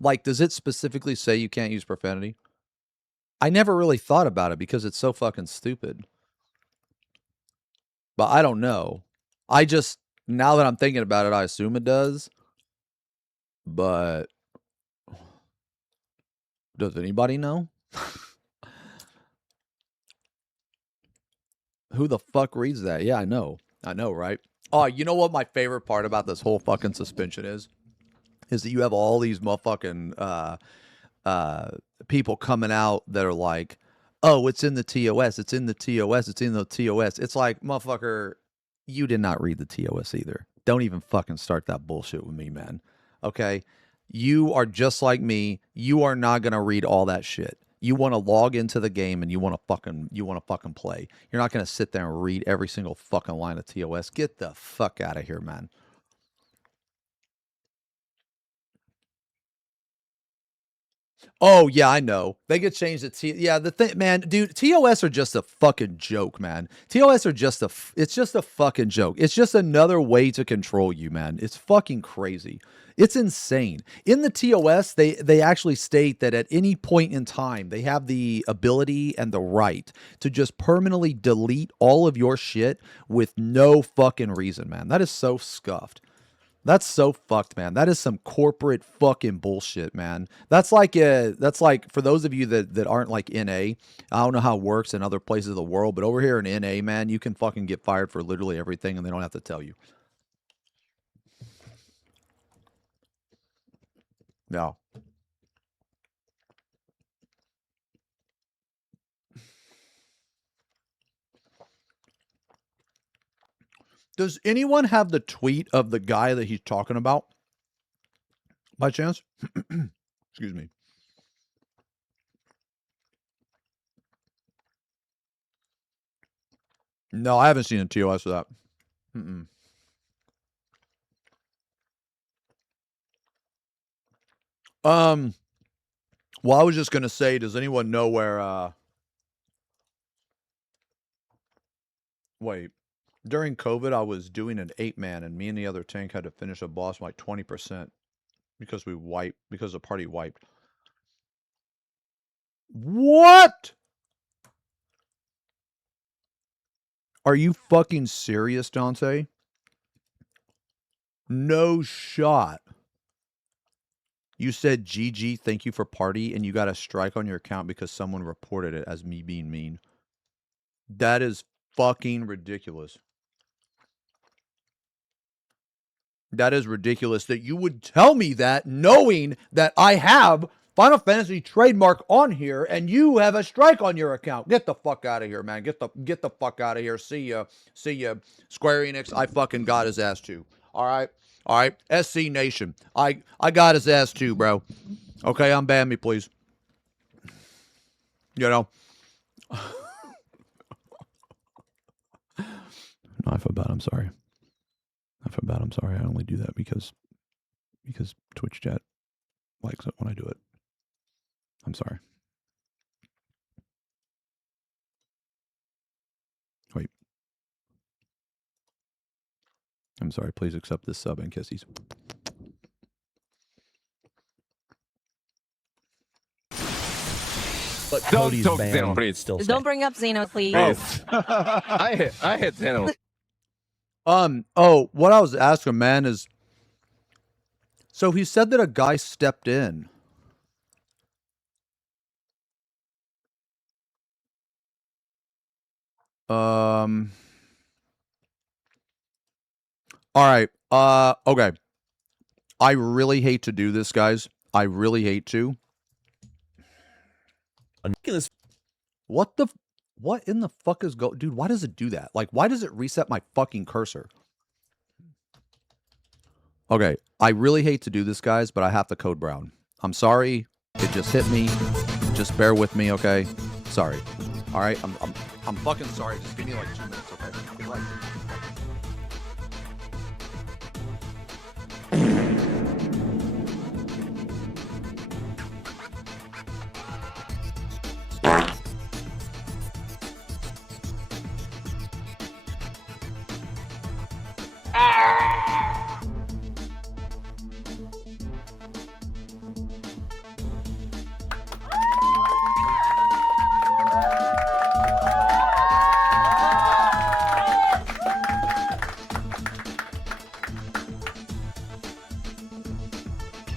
Like, does it specifically say you can't use profanity? I never really thought about it because it's so fucking stupid. But I don't know. I just, now that I'm thinking about it, I assume it does. But does anybody know? Who the fuck reads that? Yeah, I know, right? Oh, you know what my favorite part about this whole fucking suspension is that you have all these motherfucking people coming out that are like, oh, it's in the TOS, it's in the TOS, it's in the TOS. It's like, motherfucker, you did not read the TOS either. Don't even fucking start that bullshit with me, man. Okay? You are just like me. You are not gonna read all that shit. You want to log into the game and you want to fucking play. You're not gonna sit there and read every single fucking line of TOS. Get the fuck out of here, man. Oh yeah, I know. They could change the T. Yeah, the thing, man, dude. TOS are just a fucking joke, man. TOS are just it's just a fucking joke. It's just another way to control you, man. It's fucking crazy. It's insane. In the TOS, they actually state that at any point in time, they have the ability and the right to just permanently delete all of your shit with no fucking reason, man. That is so scuffed. That's so fucked, man. That is some corporate fucking bullshit, man. That's like for those of you that aren't like NA, I don't know how it works in other places of the world, but over here in NA, man, you can fucking get fired for literally everything and they don't have to tell you. No. Does anyone have the tweet of the guy that he's talking about? By chance? Excuse me. No, I haven't seen a TOS of that. Mm-mm. Well, I was just gonna say, does anyone know where wait. During COVID, I was doing an 8-man, and me and the other tank had to finish a boss by 20% because the party wiped. What? Are you fucking serious, Dante? No shot. You said GG, thank you for party, and you got a strike on your account because someone reported it as me being mean. That is fucking ridiculous. That is ridiculous that you would tell me that knowing that I have Final Fantasy trademark on here and you have a strike on your account. Get the fuck out of here, man. Get the fuck out of here. See ya. Square Enix, I fucking got his ass too. All right. SC Nation. I got his ass too, bro. Okay, unban me, please. You know. No, I feel bad. I'm sorry. I'm sorry. I only do that because Twitch chat likes it when I do it. I'm sorry. Wait. I'm sorry. Please accept this sub and kissies. But Don't Cody's talk ban Xeno, please. still Don't stands. bring up Xeno, please. I hate Xeno. Oh, what I was asking, man, is so he said that a guy stepped in. All right. Okay. I really hate to do this, guys. I really hate to. What in the fuck is dude, why does it do that? Like, why does it reset my fucking cursor? Okay, I really hate to do this, guys, but I have to code brown. I'm sorry. It just hit me. Just bear with me, okay? Sorry. All right, I'm fucking sorry. Just give me like 2 minutes, okay? Like,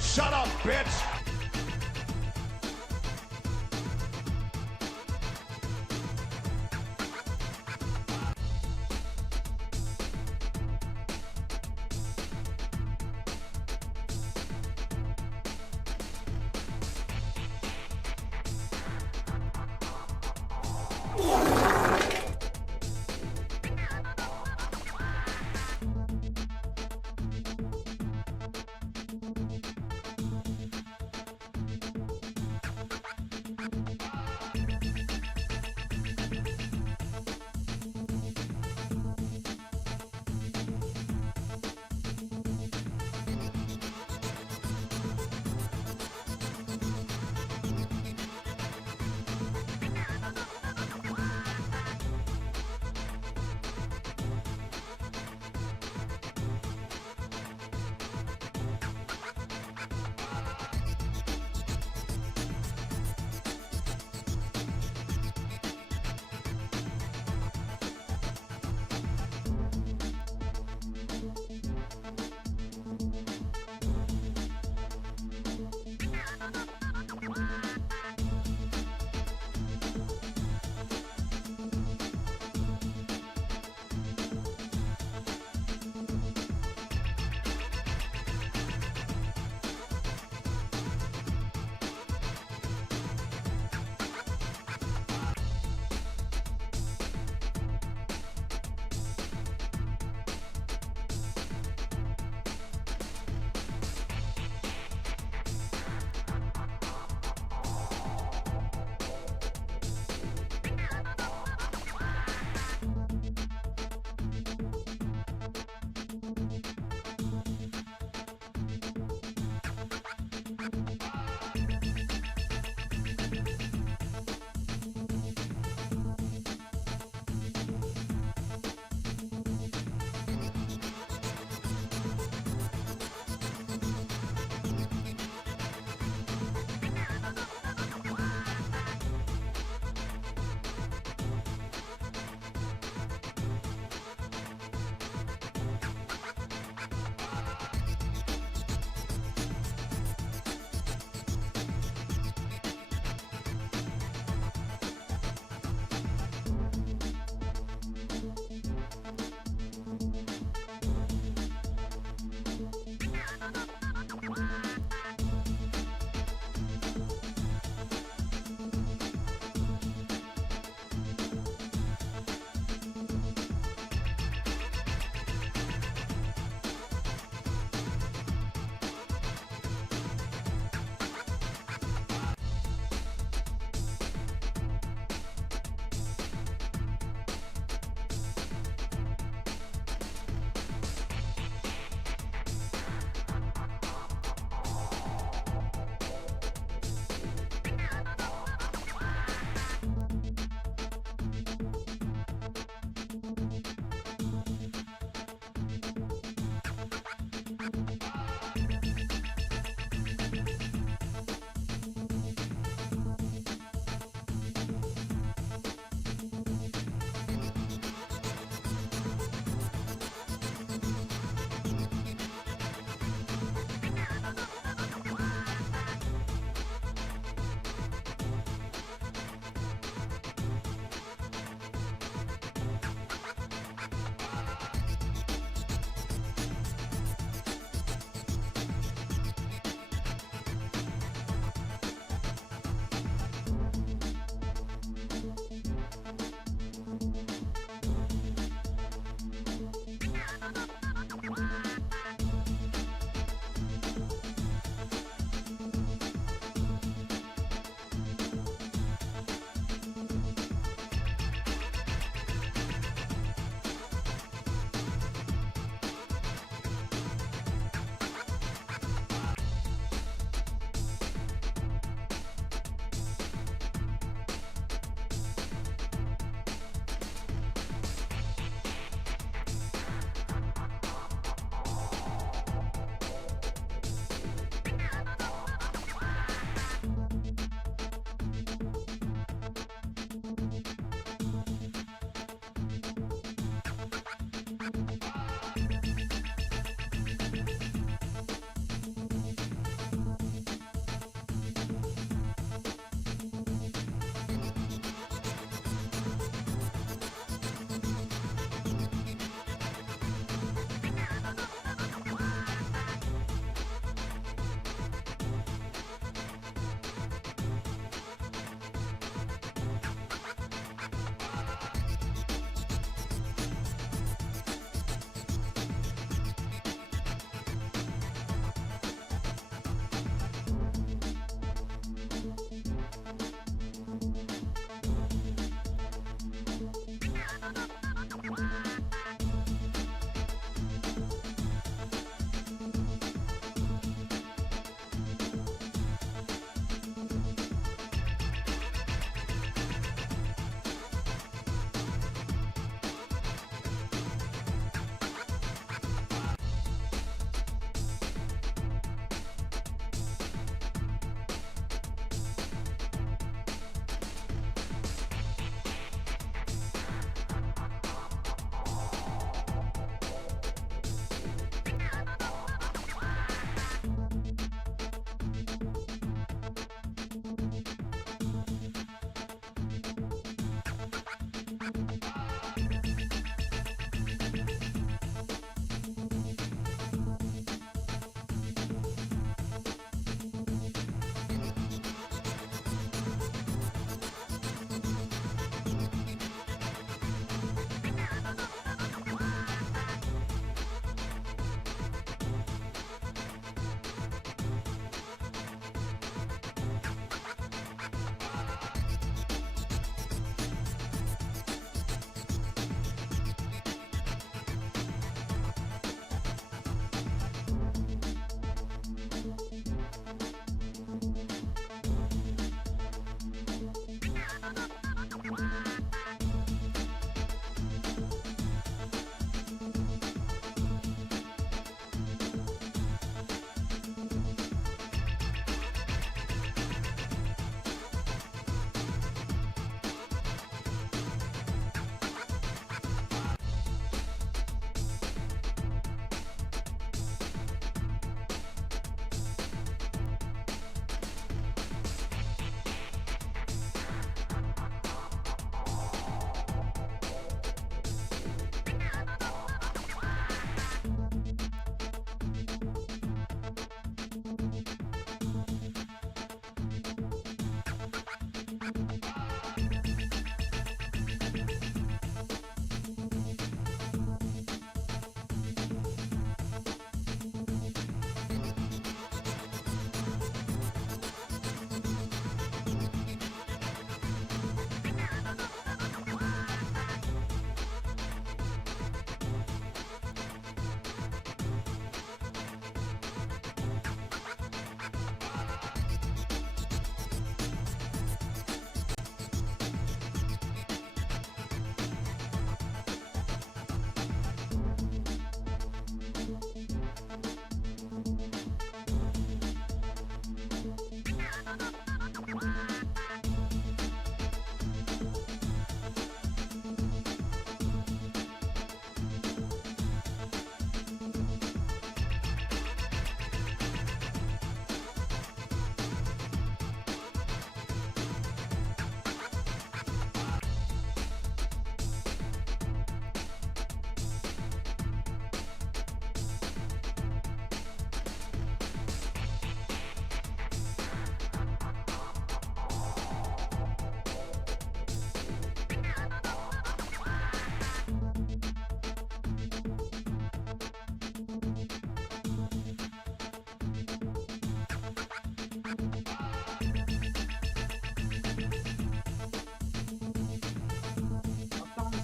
Shut up, bitch!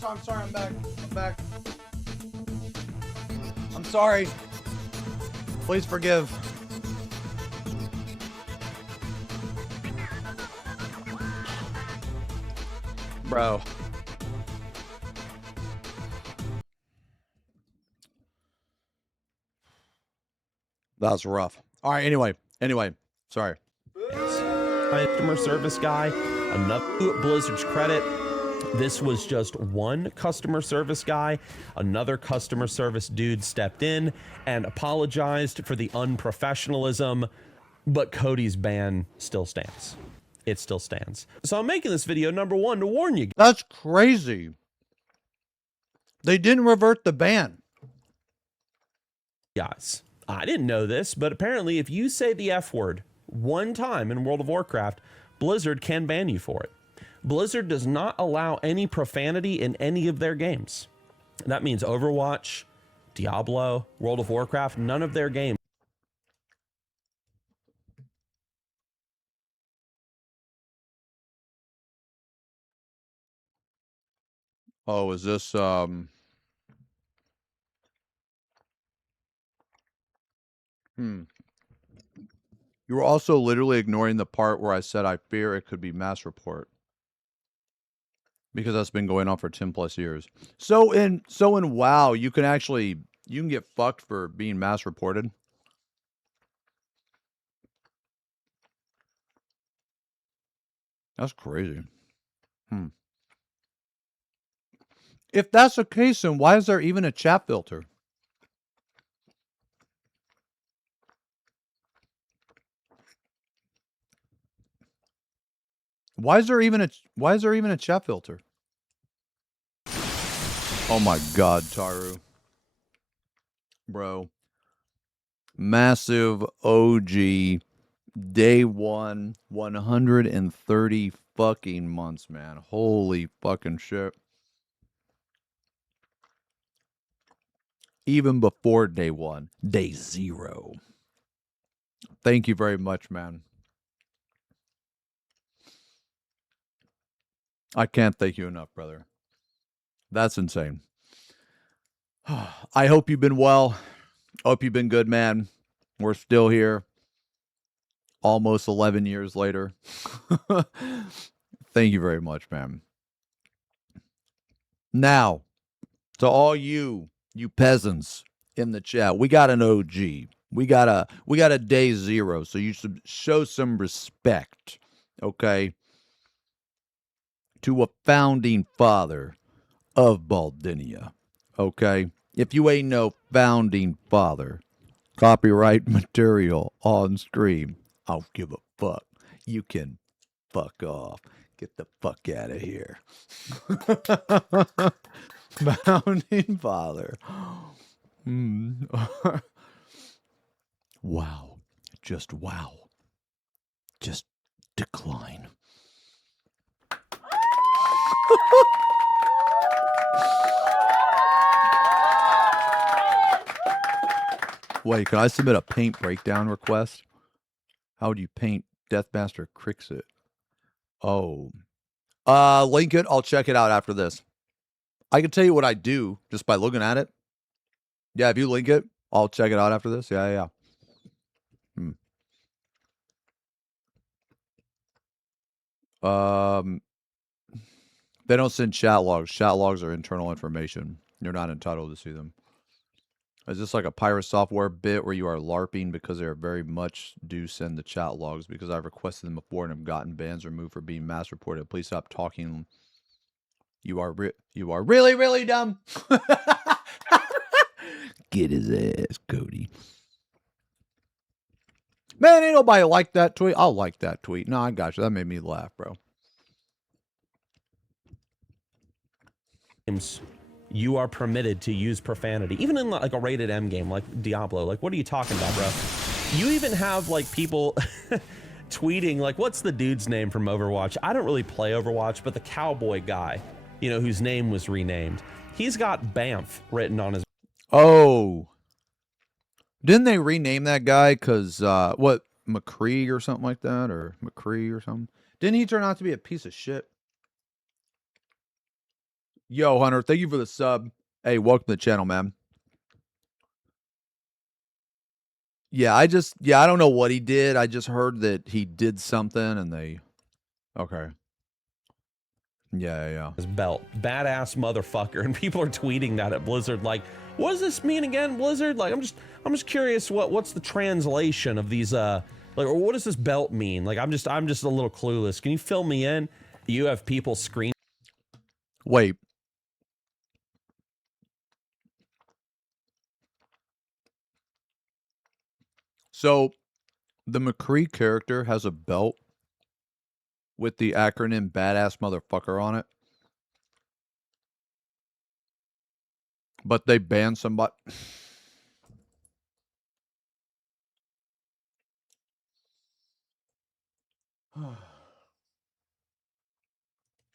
I'm sorry. I'm back. I'm back. I'm sorry. Please forgive. Bro. That's rough. All right, anyway. Sorry. Customer service guy, another Blizzard's credit. This was just one customer service guy. Another customer service dude stepped in and apologized for the unprofessionalism, but Cody's ban still stands. It still stands. So I'm making this video, number one, to warn you That's crazy. They didn't revert the ban. guys. I didn't know this, but apparently if you say the F word one time in World of Warcraft, Blizzard can ban you for it. Blizzard does not allow any profanity in any of their games. That means Overwatch, Diablo, World of Warcraft, none of their games. Oh, is this You were also literally ignoring the part where I said I fear it could be mass report. Because that's been going on for 10 plus years. So in WoW, you can get fucked for being mass reported. That's crazy. If that's the case, then why is there even a chat filter? Why is there even a chat filter? Oh my god, Taru. Bro. Massive OG day one, 130 fucking months, man. Holy fucking shit. Even before day one, day 0. Thank you very much, man. I can't thank you enough, brother. That's insane. I hope you've been well. Hope you've been good, man. We're still here. Almost 11 years later. Thank you very much, man. Now, to all you peasants in the chat, we got an OG. We got a day 0, so you should show some respect, okay? To a founding father of Baldinia, okay? If you ain't no founding father, copyright material on stream, I don't give a fuck. You can fuck off. Get the fuck out of here. Founding father. Wow. Just wow. Just decline. Wait, can I submit a paint breakdown request? How would you paint Deathmaster Crixit? Oh. Link it. I'll check it out after this. I can tell you what I do just by looking at it. Yeah, if you link it, I'll check it out after this. Yeah. They don't send chat logs. Chat logs are internal information. You're not entitled to see them. Is this like a pirate software bit where you are LARPing because they are very much do send the chat logs because I've requested them before and have gotten bans removed for being mass reported? Please stop talking. You are really, really dumb. Get his ass, Cody. Man, ain't nobody like that tweet. I'll like that tweet. No, I got you. That made me laugh, bro. You are permitted to use profanity, even in like a rated M game like Diablo. Like, what are you talking about, bro? You even have like people tweeting like, what's the dude's name from Overwatch? I don't really play Overwatch, but the cowboy guy, you know, whose name was renamed, he's got Banff written on his. Oh, didn't they rename that guy because what, McCree or something like that, or McCree or something? Didn't he turn out to be a piece of shit? Yo, Hunter, thank you for the sub. Hey, welcome to the channel, man. Yeah, I don't know what he did. I just heard that he did something and they... Okay. Yeah. His belt, badass motherfucker, and people are tweeting that at Blizzard like, what does this mean again, Blizzard? Like, I'm just curious what's the translation of these like, or what does this belt mean? Like, I'm just a little clueless. Can you fill me in? You have people screen... Wait. So, the McCree character has a belt with the acronym badass motherfucker on it. But they banned somebody.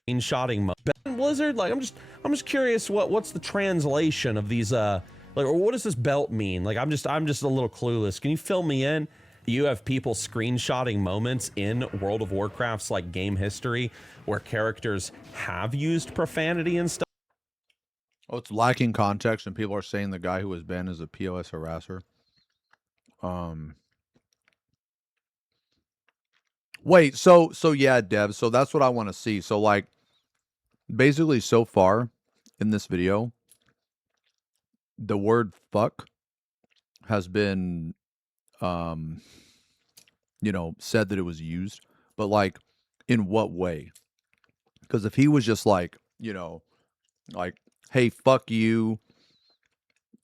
Screenshotting Blizzard, like, I'm just curious what's the translation of these like, or what does this belt mean? Like, I'm just a little clueless. Can you fill me in? You have people screenshotting moments in World of Warcraft's like game history where characters have used profanity and stuff. Oh, it's lacking context, and people are saying the guy who was banned is a POS harasser. Wait, so yeah, Dev. So that's what I want to see. So like, basically, so far in this video, the word "fuck" has been, you know, said that it was used, but like, in what way? Because if he was just like, you know, like, hey, fuck you,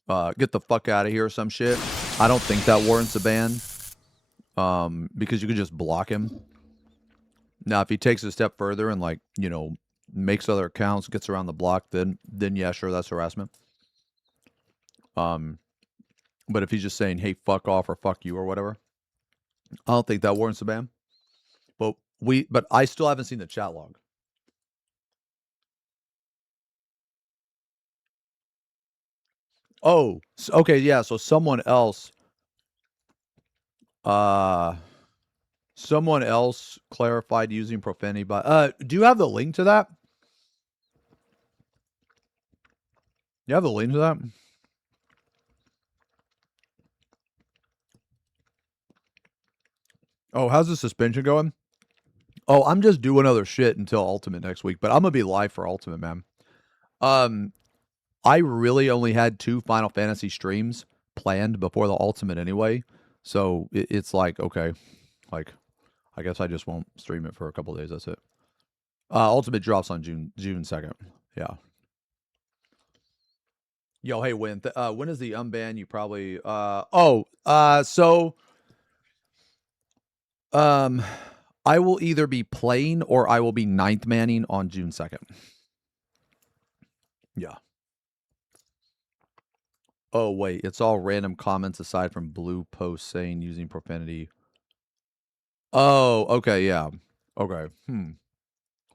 get the fuck out of here or some shit, I don't think that warrants a ban. Because you could just block him. Now, if he takes it a step further and, like, you know, makes other accounts, gets around the block, then yeah, sure, that's harassment. But if he's just saying, hey, fuck off or fuck you or whatever, I don't think that warrants a ban. But I still haven't seen the chat log. Oh, okay, yeah, so someone else clarified using profanity, but do you have the link to that? You have the link to that? Oh, how's the suspension going? Oh, I'm just doing other shit until Ultimate next week, but I'm gonna be live for Ultimate, man. I really only had 2 Final Fantasy streams planned before the Ultimate anyway, so it's like, okay, like, I guess I just won't stream it for a couple days. That's it. Ultimate drops on June 2nd. Yeah. Yo, hey, when is the unban? You probably I will either be playing or I will be 9th manning on June 2nd. Yeah. Oh, wait, it's all random comments aside from blue posts saying using profanity. Oh, okay, yeah. Okay.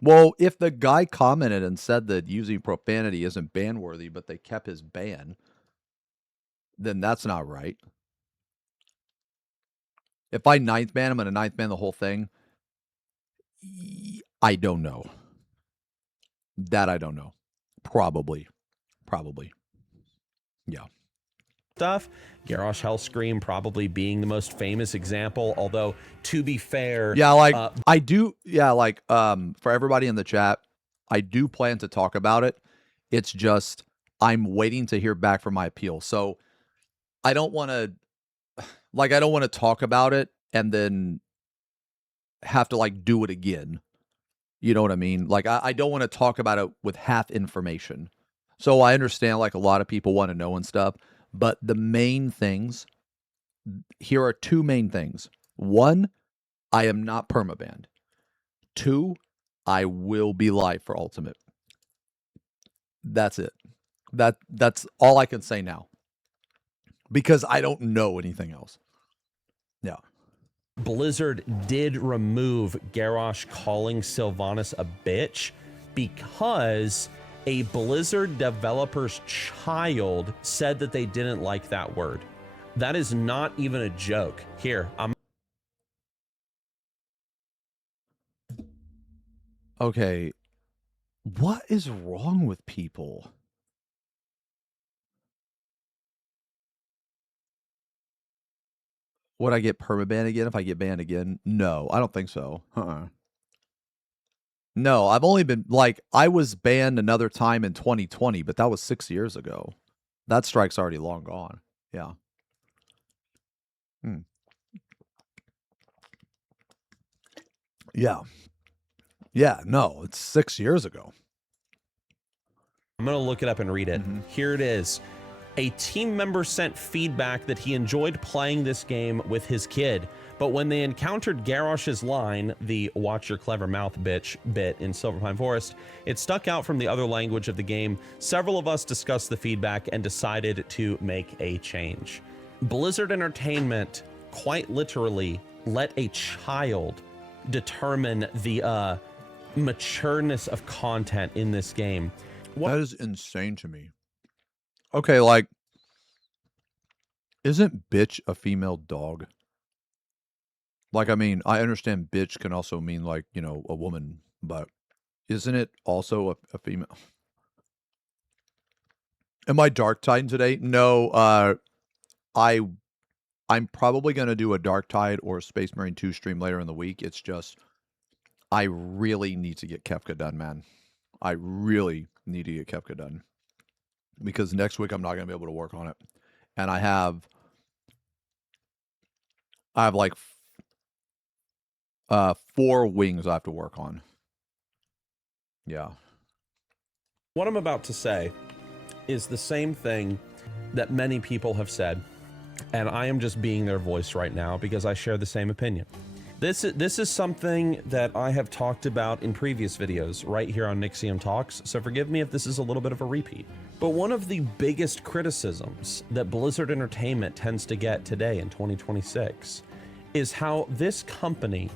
Well, if the guy commented and said that using profanity isn't ban worthy, but they kept his ban, then that's not right. If I 9th ban, I'm going to 9th ban the whole thing. I don't know. That I don't know. Probably. Yeah. Stuff. Garrosh Hellscream probably being the most famous example, although to be fair, yeah, like I do, yeah, like for everybody in the chat, I do plan to talk about it. It's just I'm waiting to hear back from my appeal. So I don't want to talk about it and then have to like do it again. You know what I mean? Like I don't want to talk about it with half information. So I understand like a lot of people want to know and stuff. But the main things, here are 2 main things. 1, I am not permabanned. 2, I will be live for Ultimate. That's it. That's all I can say now. Because I don't know anything else. Yeah. Blizzard did remove Garrosh calling Sylvanas a bitch because a Blizzard developer's child said that they didn't like that word. That is not even a joke. Here, Okay. What is wrong with people? Would I get permaban again if I get banned again? No, I don't think so. No, I've only been, like, I was banned another time in 2020, but that was 6 years ago. That strike's already long gone. Yeah. Yeah. Yeah, no, it's 6 years ago. I'm going to look it up and read it. Here it is. A team member sent feedback that he enjoyed playing this game with his kid, but when they encountered Garrosh's line, the "watch your clever mouth, bitch" bit in Silverpine Forest, it stuck out from the other language of the game. Several of us discussed the feedback and decided to make a change. Blizzard Entertainment quite literally let a child determine the matureness of content in this game. That is insane to me. Okay, like, isn't bitch a female dog? Like, I mean, I understand bitch can also mean, like, you know, a woman, but isn't it also a female? Am I Dark Titan today? No, I'm probably going to do a Dark Tide or a Space Marine 2 stream later in the week. It's just, I really need to get Kefka done, man. I really need to get Kefka done. Because next week I'm not going to be able to work on it. And I have like 4 wings I have to work on. Yeah. What I'm about to say is the same thing that many people have said, and I am just being their voice right now because I share the same opinion. This is something that I have talked about in previous videos right here on Nixium Talks, so forgive me if this is a little bit of a repeat. But one of the biggest criticisms that Blizzard Entertainment tends to get today in 2026 is how this company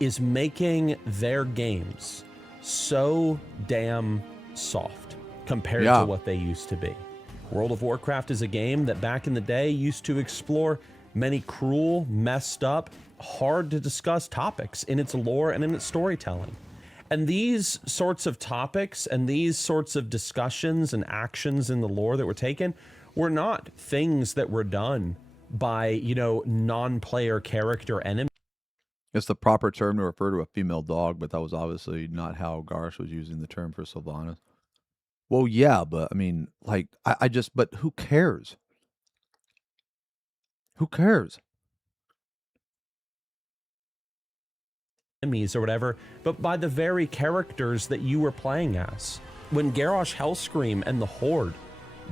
is making their games so damn soft compared to what they used to be. World of Warcraft is a game that back in the day used to explore many cruel, messed up, hard to discuss topics in its lore and in its storytelling. And these sorts of topics and these sorts of discussions and actions in the lore that were taken were not things that were done by, you know, non-player character enemies. It's the proper term to refer to a female dog, but that was obviously not how Garsh was using the term for Sylvanas. Well, yeah, but I mean, like, I just, but who cares? Who cares? Enemies or whatever, but by the very characters that you were playing as. When Garrosh Hellscream and the Horde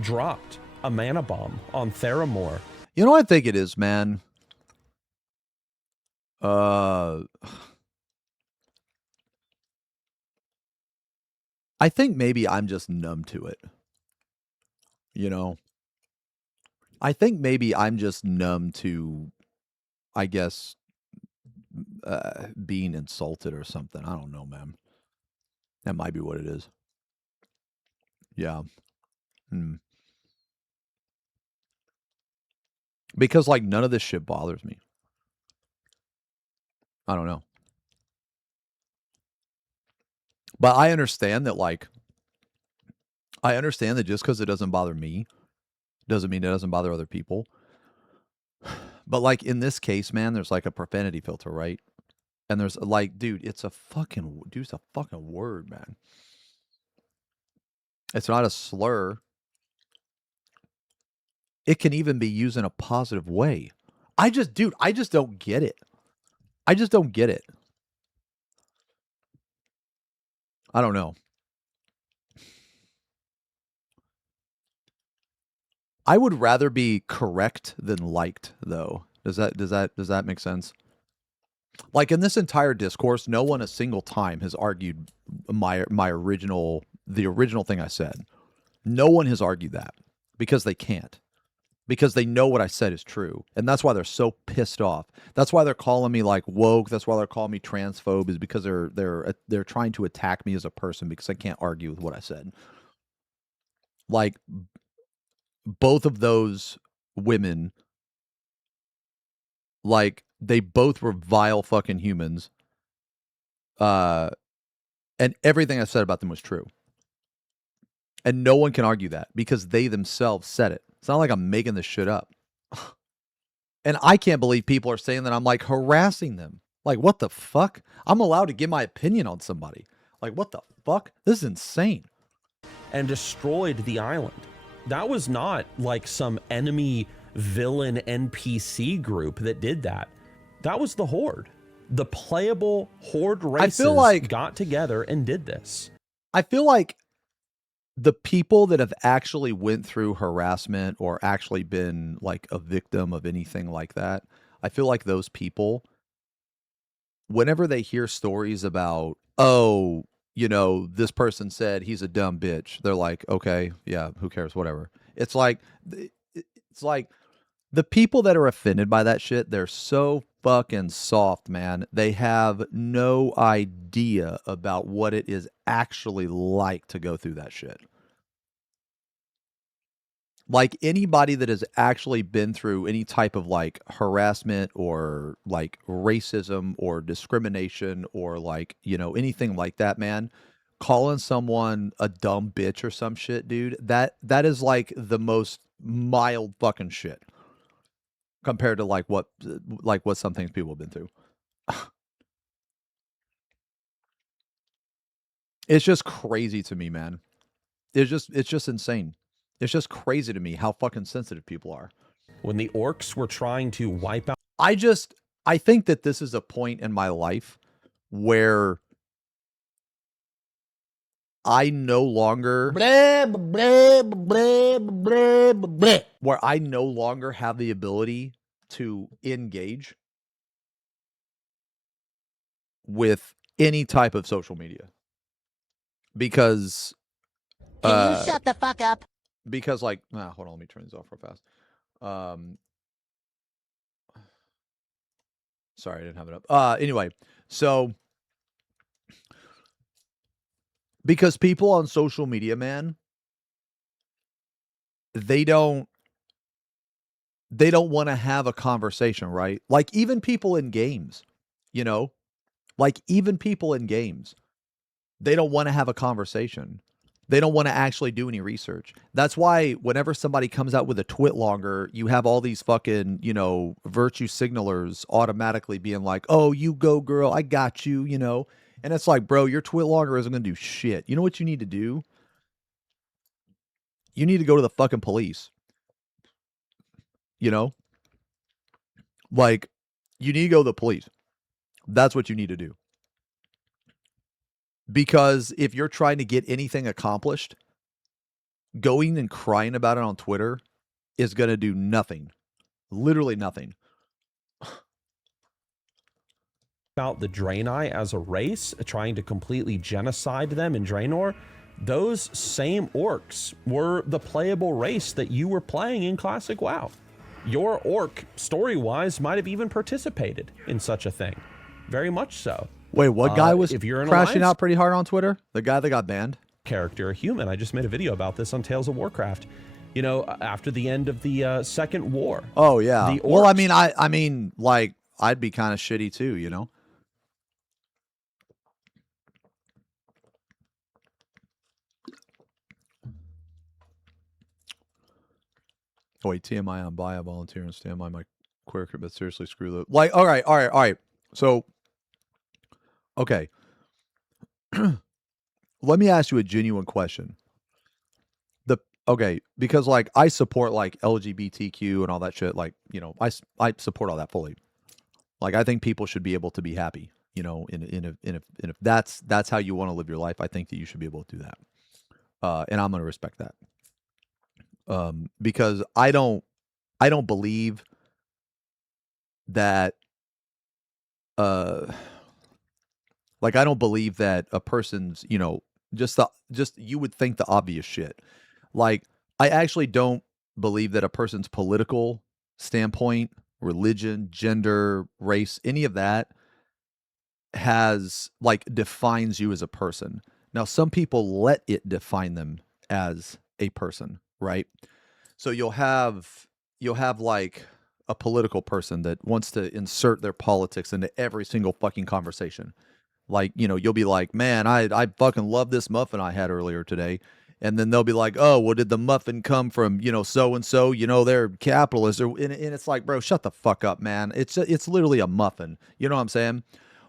dropped a mana bomb on Theramore. You know what I think it is, man? I think maybe I'm just numb to it. You know? I think maybe I'm just numb to, I guess, being insulted or something. I don't know, man. That might be what it is. Yeah. Because, like, none of this shit bothers me. I don't know. But I understand that, like, I understand that just because it doesn't bother me doesn't mean it doesn't bother other people. But, like, in this case, man, there's, like, a profanity filter, right? And there's, like, dude, it's a fucking word, man. It's not a slur. It can even be used in a positive way. I just don't get it. I just don't get it. I don't know. I would rather be correct than liked, though. Does that make sense? Like, in this entire discourse, no one a single time has argued the original thing I said. No one has argued that because they can't. Because they know what I said is true. And that's why they're so pissed off. That's why they're calling me, like, woke. That's why they're calling me transphobe, is because they're trying to attack me as a person because I can't argue with what I said. Like, both of those women, like, they both were vile fucking humans. And everything I said about them was true. And no one can argue that because they themselves said it. It's not like I'm making this shit up. And I can't believe people are saying that I'm like harassing them. Like, what the fuck? I'm allowed to give my opinion on somebody. Like, what the fuck? This is insane. And destroyed the island. That was not like some enemy villain NPC group that did that. That was the Horde. The playable Horde races got together and did this. I feel like the people that have actually went through harassment or actually been like a victim of anything like that, I feel like those people, whenever they hear stories about, oh, you know, this person said he's a dumb bitch, they're like, okay, yeah, who cares, whatever. It's like the people that are offended by that shit, they're so fucking soft, man. They have no idea about what it is actually like to go through that shit. Like anybody that has actually been through any type of like harassment or like racism or discrimination or like, you know, anything like that, man, calling someone a dumb bitch or some shit, dude, that is like the most mild fucking shit compared to like what some things people have been through. It's just crazy to me, man. It's just insane. It's just crazy to me how fucking sensitive people are. When the orcs were trying to wipe out... I think that this is a point in my life where I no longer... where I no longer have the ability to engage with any type of social media. Because... Can you shut the fuck up? Because like, hold on, let me turn these off real fast. Sorry, I didn't have it up. Anyway, so because people on social media, man, they don't want to have a conversation, right? Like even people in games, you know, like even people in games, they don't want to have a conversation. They don't want to actually do any research. That's why whenever somebody comes out with a twit longer, you have all these fucking, you know, virtue signalers automatically being like, oh, you go, girl, I got you, you know. And it's like, bro, your twit longer isn't going to do shit. You know what you need to do? You need to go to the fucking police. You know? Like, you need to go to the police. That's what you need to do. Because if you're trying to get anything accomplished, going and crying about it on Twitter is going to do nothing. Literally nothing. About the Draenei as a race, trying to completely genocide them in Draenor, those same orcs were the playable race that you were playing in Classic WoW. Your orc, story-wise, might have even participated in such a thing. Very much so. Wait, what guy was if you're crashing out pretty hard on Twitter? The guy that got banned? Character, a human. I just made a video about this on Tales of Warcraft. You know, after the end of the Second War. Oh, yeah. Well, I mean, like, I'd be kind of shitty too, you know? Oh, wait, TMI on buy, I volunteer and stand by my queer, but seriously, screw the... Like, all right. So... Okay. Let me ask you a genuine question. Because like I support like LGBTQ and all that shit. Like, you know, I support all that fully. Like I think people should be able to be happy, you know, and if that's how you want to live your life, I think that you should be able to do that. And I'm going to respect that. Because I don't believe that like, I don't believe that a person's, you know, just you would think the obvious shit. Like, I actually don't believe that a person's political standpoint, religion, gender, race, any of that has, like, defines you as a person. Now, some people let it define them as a person, right? So you'll have like a political person that wants to insert their politics into every single fucking conversation. Like, you know, you'll be like, man, I fucking love this muffin I had earlier today. And then they'll be like, oh, well, did the muffin come from, so-and-so, they're capitalists. And it's like, bro, shut the fuck up, man. It's literally a muffin. You know what I'm saying?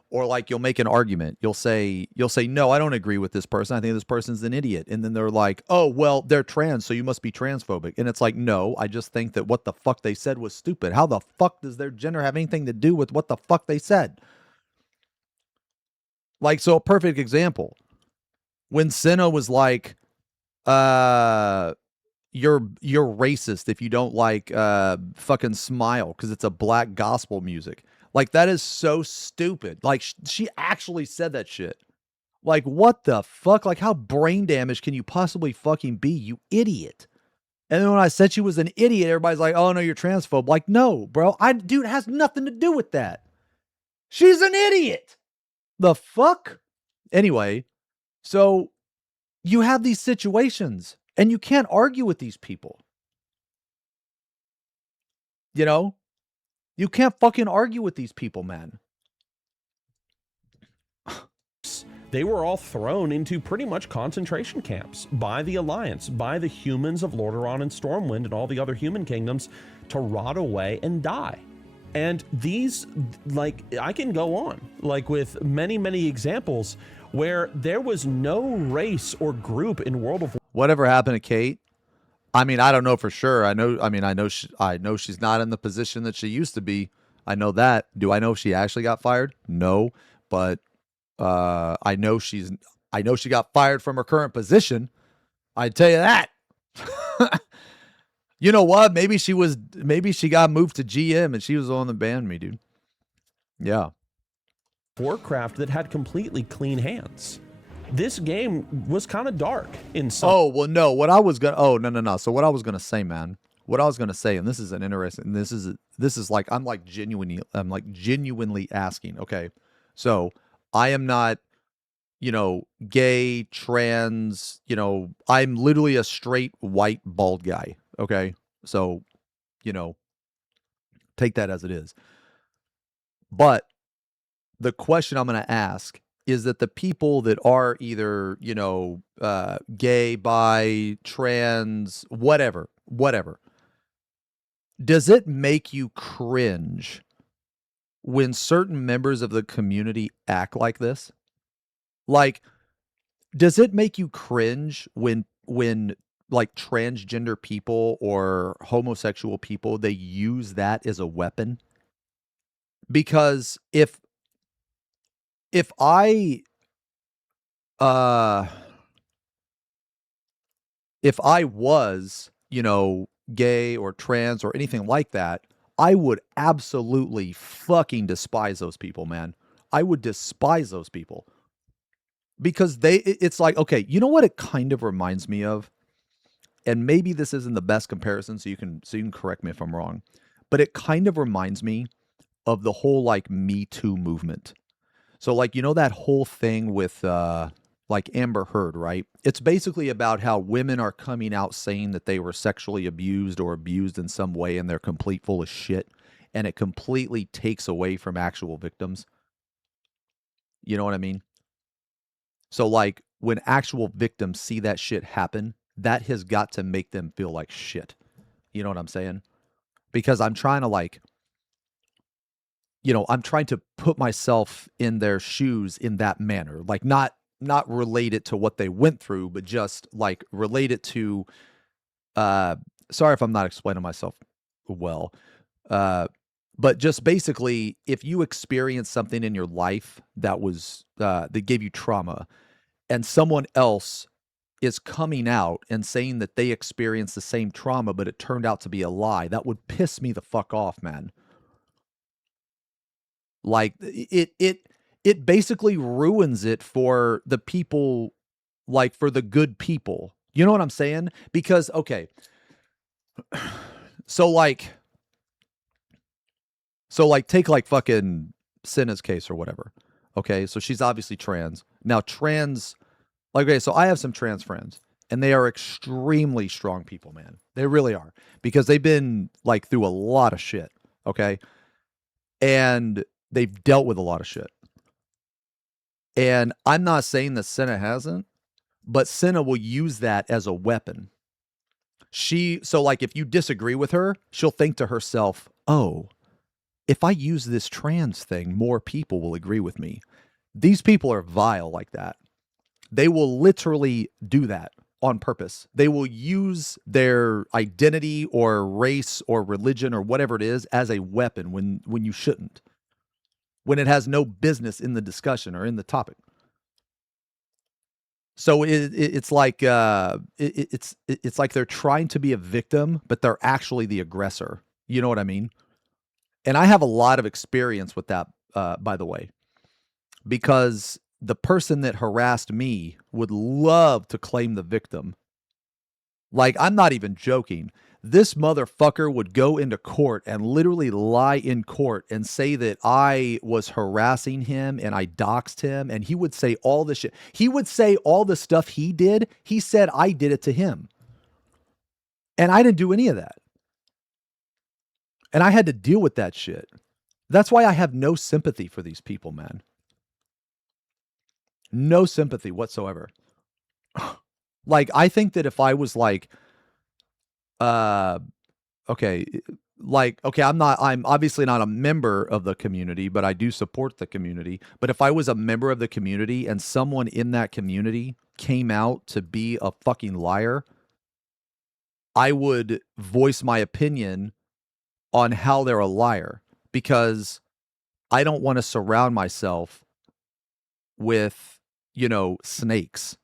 Or like you'll make an argument. You'll say, no, I don't agree with this person. I think this person's an idiot. And then they're like, oh, well, they're trans, so you must be transphobic. And it's like, no, I just think that what the fuck they said was stupid. How the fuck does their gender have anything to do with what the fuck they said? Like, so a perfect example. When Xeno was like, you're racist if you don't like fucking Smile because it's a black gospel music. Like, that is so stupid. Like, she actually said that shit. Like, what the fuck? Like, how brain damaged can you possibly fucking be, you idiot? And then when I said she was an idiot, everybody's like, oh no, you're transphobe. Like, no, bro. Dude, it has nothing to do with that. She's an idiot. The fuck? Anyway, so you have these situations and you can't argue with these people. You can't fucking argue with these people, man. They were all thrown into pretty much concentration camps by the Alliance, by the humans of Lordaeron and Stormwind and all the other human kingdoms to rot away and die. And these, like, I can go on, like, with many, many examples where there was no race or group in World of Warcraft. Whatever happened to Kate? I mean, I don't know for sure. I know she's not in the position that she used to be. I know that. Do I know if she actually got fired? No, but I know she got fired from her current position. I tell you that. You know what? Maybe she got moved to GM and she was the one that banned me, dude. Yeah. Warcraft that had completely clean hands. This game was kind of dark in some. Oh, well, no. No. So what I was gonna say, man. What I was gonna say, and this is an interesting. This is like I'm genuinely asking. Okay, so I am not, gay, trans. I'm literally a straight white bald guy. Okay, so, take that as it is. But the question I'm going to ask is that the people that are either, gay, bi, trans, whatever, does it make you cringe when certain members of the community act like this? Like, does it make you cringe when like transgender people or homosexual people, they use that as a weapon? Because if I was, gay or trans or anything like that, I would absolutely fucking despise those people, man. I would despise those people. Because it's like, okay, you know what it kind of reminds me of? And maybe this isn't the best comparison, so you can correct me if I'm wrong. But it kind of reminds me of the whole like Me Too movement. So like, that whole thing with like Amber Heard, right? It's basically about how women are coming out saying that they were sexually abused or abused in some way and they're complete full of shit. And it completely takes away from actual victims. You know what I mean? So like when actual victims see that shit happen, that has got to make them feel like shit. You know what I'm saying? Because I'm trying to like, I'm trying to put myself in their shoes in that manner. Like not relate it to what they went through, but just like relate it to, sorry if I'm not explaining myself well. But just basically, if you experience something in your life that was, that gave you trauma, and someone else is coming out and saying that they experienced the same trauma, but it turned out to be a lie, that would piss me the fuck off, man. Like it basically ruins it for the people, like for the good people. You know what I'm saying? Because, okay. So like take like fucking Cinna's case or whatever. Okay. So she's obviously trans. Now okay, so I have some trans friends and they are extremely strong people, man. They really are, because they've been like through a lot of shit. Okay. And they've dealt with a lot of shit. And I'm not saying that Senna hasn't, but Senna will use that as a weapon. So like if you disagree with her, she'll think to herself, oh, if I use this trans thing, more people will agree with me. These people are vile like that. They will literally do that on purpose. They will use their identity or race or religion or whatever it is as a weapon when you shouldn't, when it has no business in the discussion or in the topic. So it's like it's like they're trying to be a victim, but they're actually the aggressor. You know what I mean? And I have a lot of experience with that, by the way, because the person that harassed me would love to claim the victim. Like, I'm not even joking. This motherfucker would go into court and literally lie in court and say that I was harassing him and I doxed him. And he would say all this shit. He would say all the stuff he did. He said I did it to him. And I didn't do any of that. And I had to deal with that shit. That's why I have no sympathy for these people, man. No sympathy whatsoever. Like, I think that if I was like, okay, I'm obviously not a member of the community, but I do support the community. But if I was a member of the community and someone in that community came out to be a fucking liar, I would voice my opinion on how they're a liar, because I don't want to surround myself with, snakes.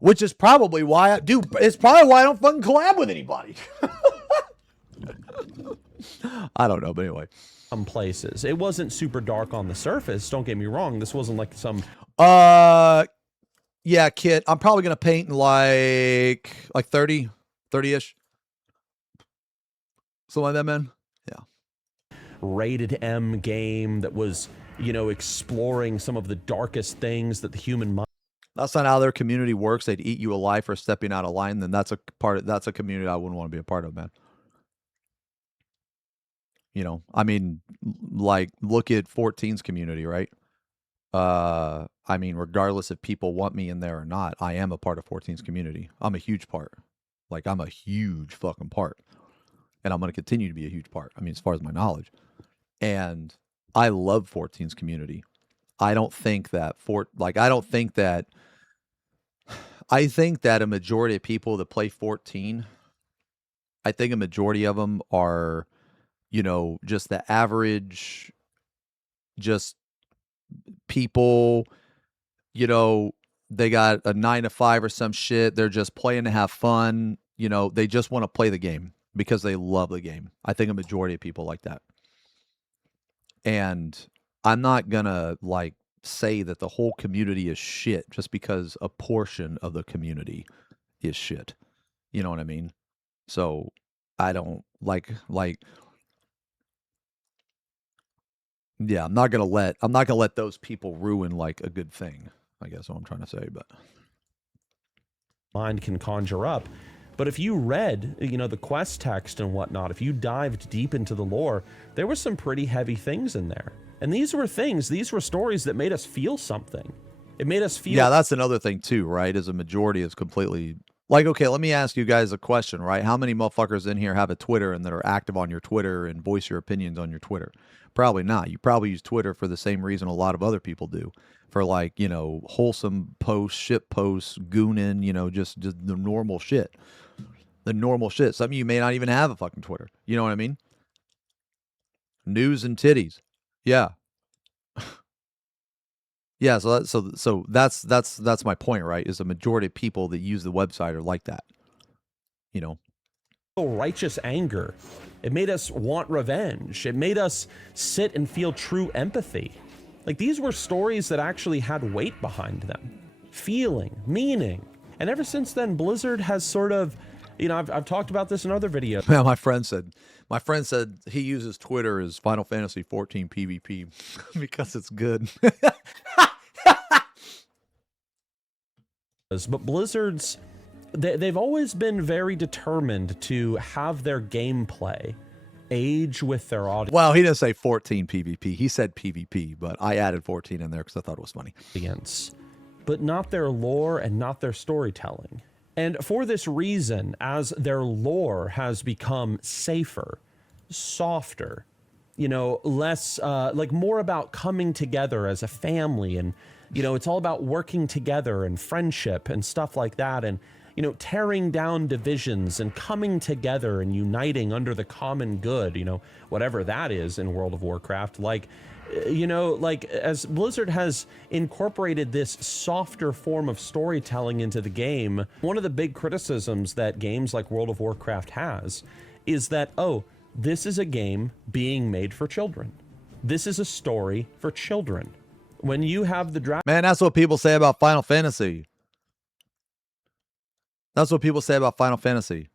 Which is probably why it's probably why I don't fucking collab with anybody. I don't know, but anyway. Some places. It wasn't super dark on the surface, don't get me wrong. This wasn't like some... Yeah, Kit, I'm probably going to paint in like 30-ish. Something like that, man. Yeah. Rated M game that was, exploring some of the darkest things that the human mind... That's not how their community works. They'd eat you alive for stepping out of line. Then that's a community I wouldn't want to be a part of, man. I mean, like, look at 14's community, right? I mean, regardless if people want me in there or not, I am a part of 14's community. I'm a huge part. Like, I'm a huge fucking part. And I'm going to continue to be a huge part. I mean, as far as my knowledge. And I love 14's community. I think that a majority of people that play 14, I think a majority of them are, just the average, just people, they got a 9-to-5 or some shit. They're just playing to have fun. They just want to play the game because they love the game. I think a majority of people like that. And I'm not gonna say that the whole community is shit just because a portion of the community is shit. You know what I mean? So I don't yeah, I'm not gonna let those people ruin like a good thing, I guess what I'm trying to say, but mind can conjure up. But if you read, the quest text and whatnot, if you dived deep into the lore, there were some pretty heavy things in there. And these were stories that made us feel something. It made us feel... Yeah, that's another thing too, right? As a majority is completely... Like, okay, let me ask you guys a question, right? How many motherfuckers in here have a Twitter and that are active on your Twitter and voice your opinions on your Twitter? Probably not. You probably use Twitter for the same reason a lot of other people do. For wholesome posts, shit posts, gooning, just the normal shit. The normal shit. Some of you may not even have a fucking Twitter. You know what I mean? News and titties. Yeah. Yeah, so that's my point, right? Is the majority of people that use the website are like that. Righteous anger. It made us want revenge. It made us sit and feel true empathy. Like, these were stories that actually had weight behind them. Feeling, meaning. And ever since then, Blizzard has sort of, I've talked about this in other videos. Yeah, my friend said he uses Twitter as Final Fantasy 14 PvP because it's good. But Blizzard's, they've always been very determined to have their gameplay age with their audience. Well, he didn't say 14 PvP. He said PvP, but I added 14 in there because I thought it was funny. but not their lore and not their storytelling. And for this reason, as their lore has become safer, softer, less, like more about coming together as a family. And, it's all about working together and friendship and stuff like that. And, tearing down divisions and coming together and uniting under the common good, whatever that is in World of Warcraft. Like, as Blizzard has incorporated this softer form of storytelling into the game, one of the big criticisms that games like World of Warcraft has is that, this is a game being made for children. This is a story for children. When you have the Man, that's what people say about Final Fantasy. That's what people say about Final Fantasy.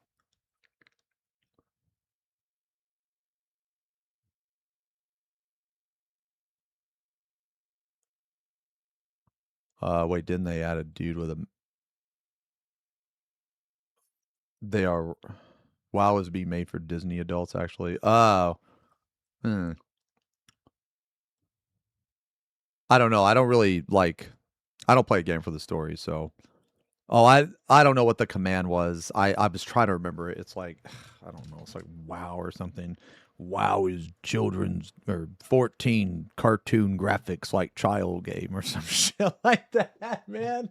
Wait, didn't they add a dude with a... They are... WoW is being made for Disney adults, actually. Oh. I don't know. I don't really, like... I don't play a game for the story, so... Oh, I don't know what the command was. I was trying to remember it. It's like, I don't know. It's like WoW or something. WoW is children's or 14 cartoon graphics like child game or some shit like that, man.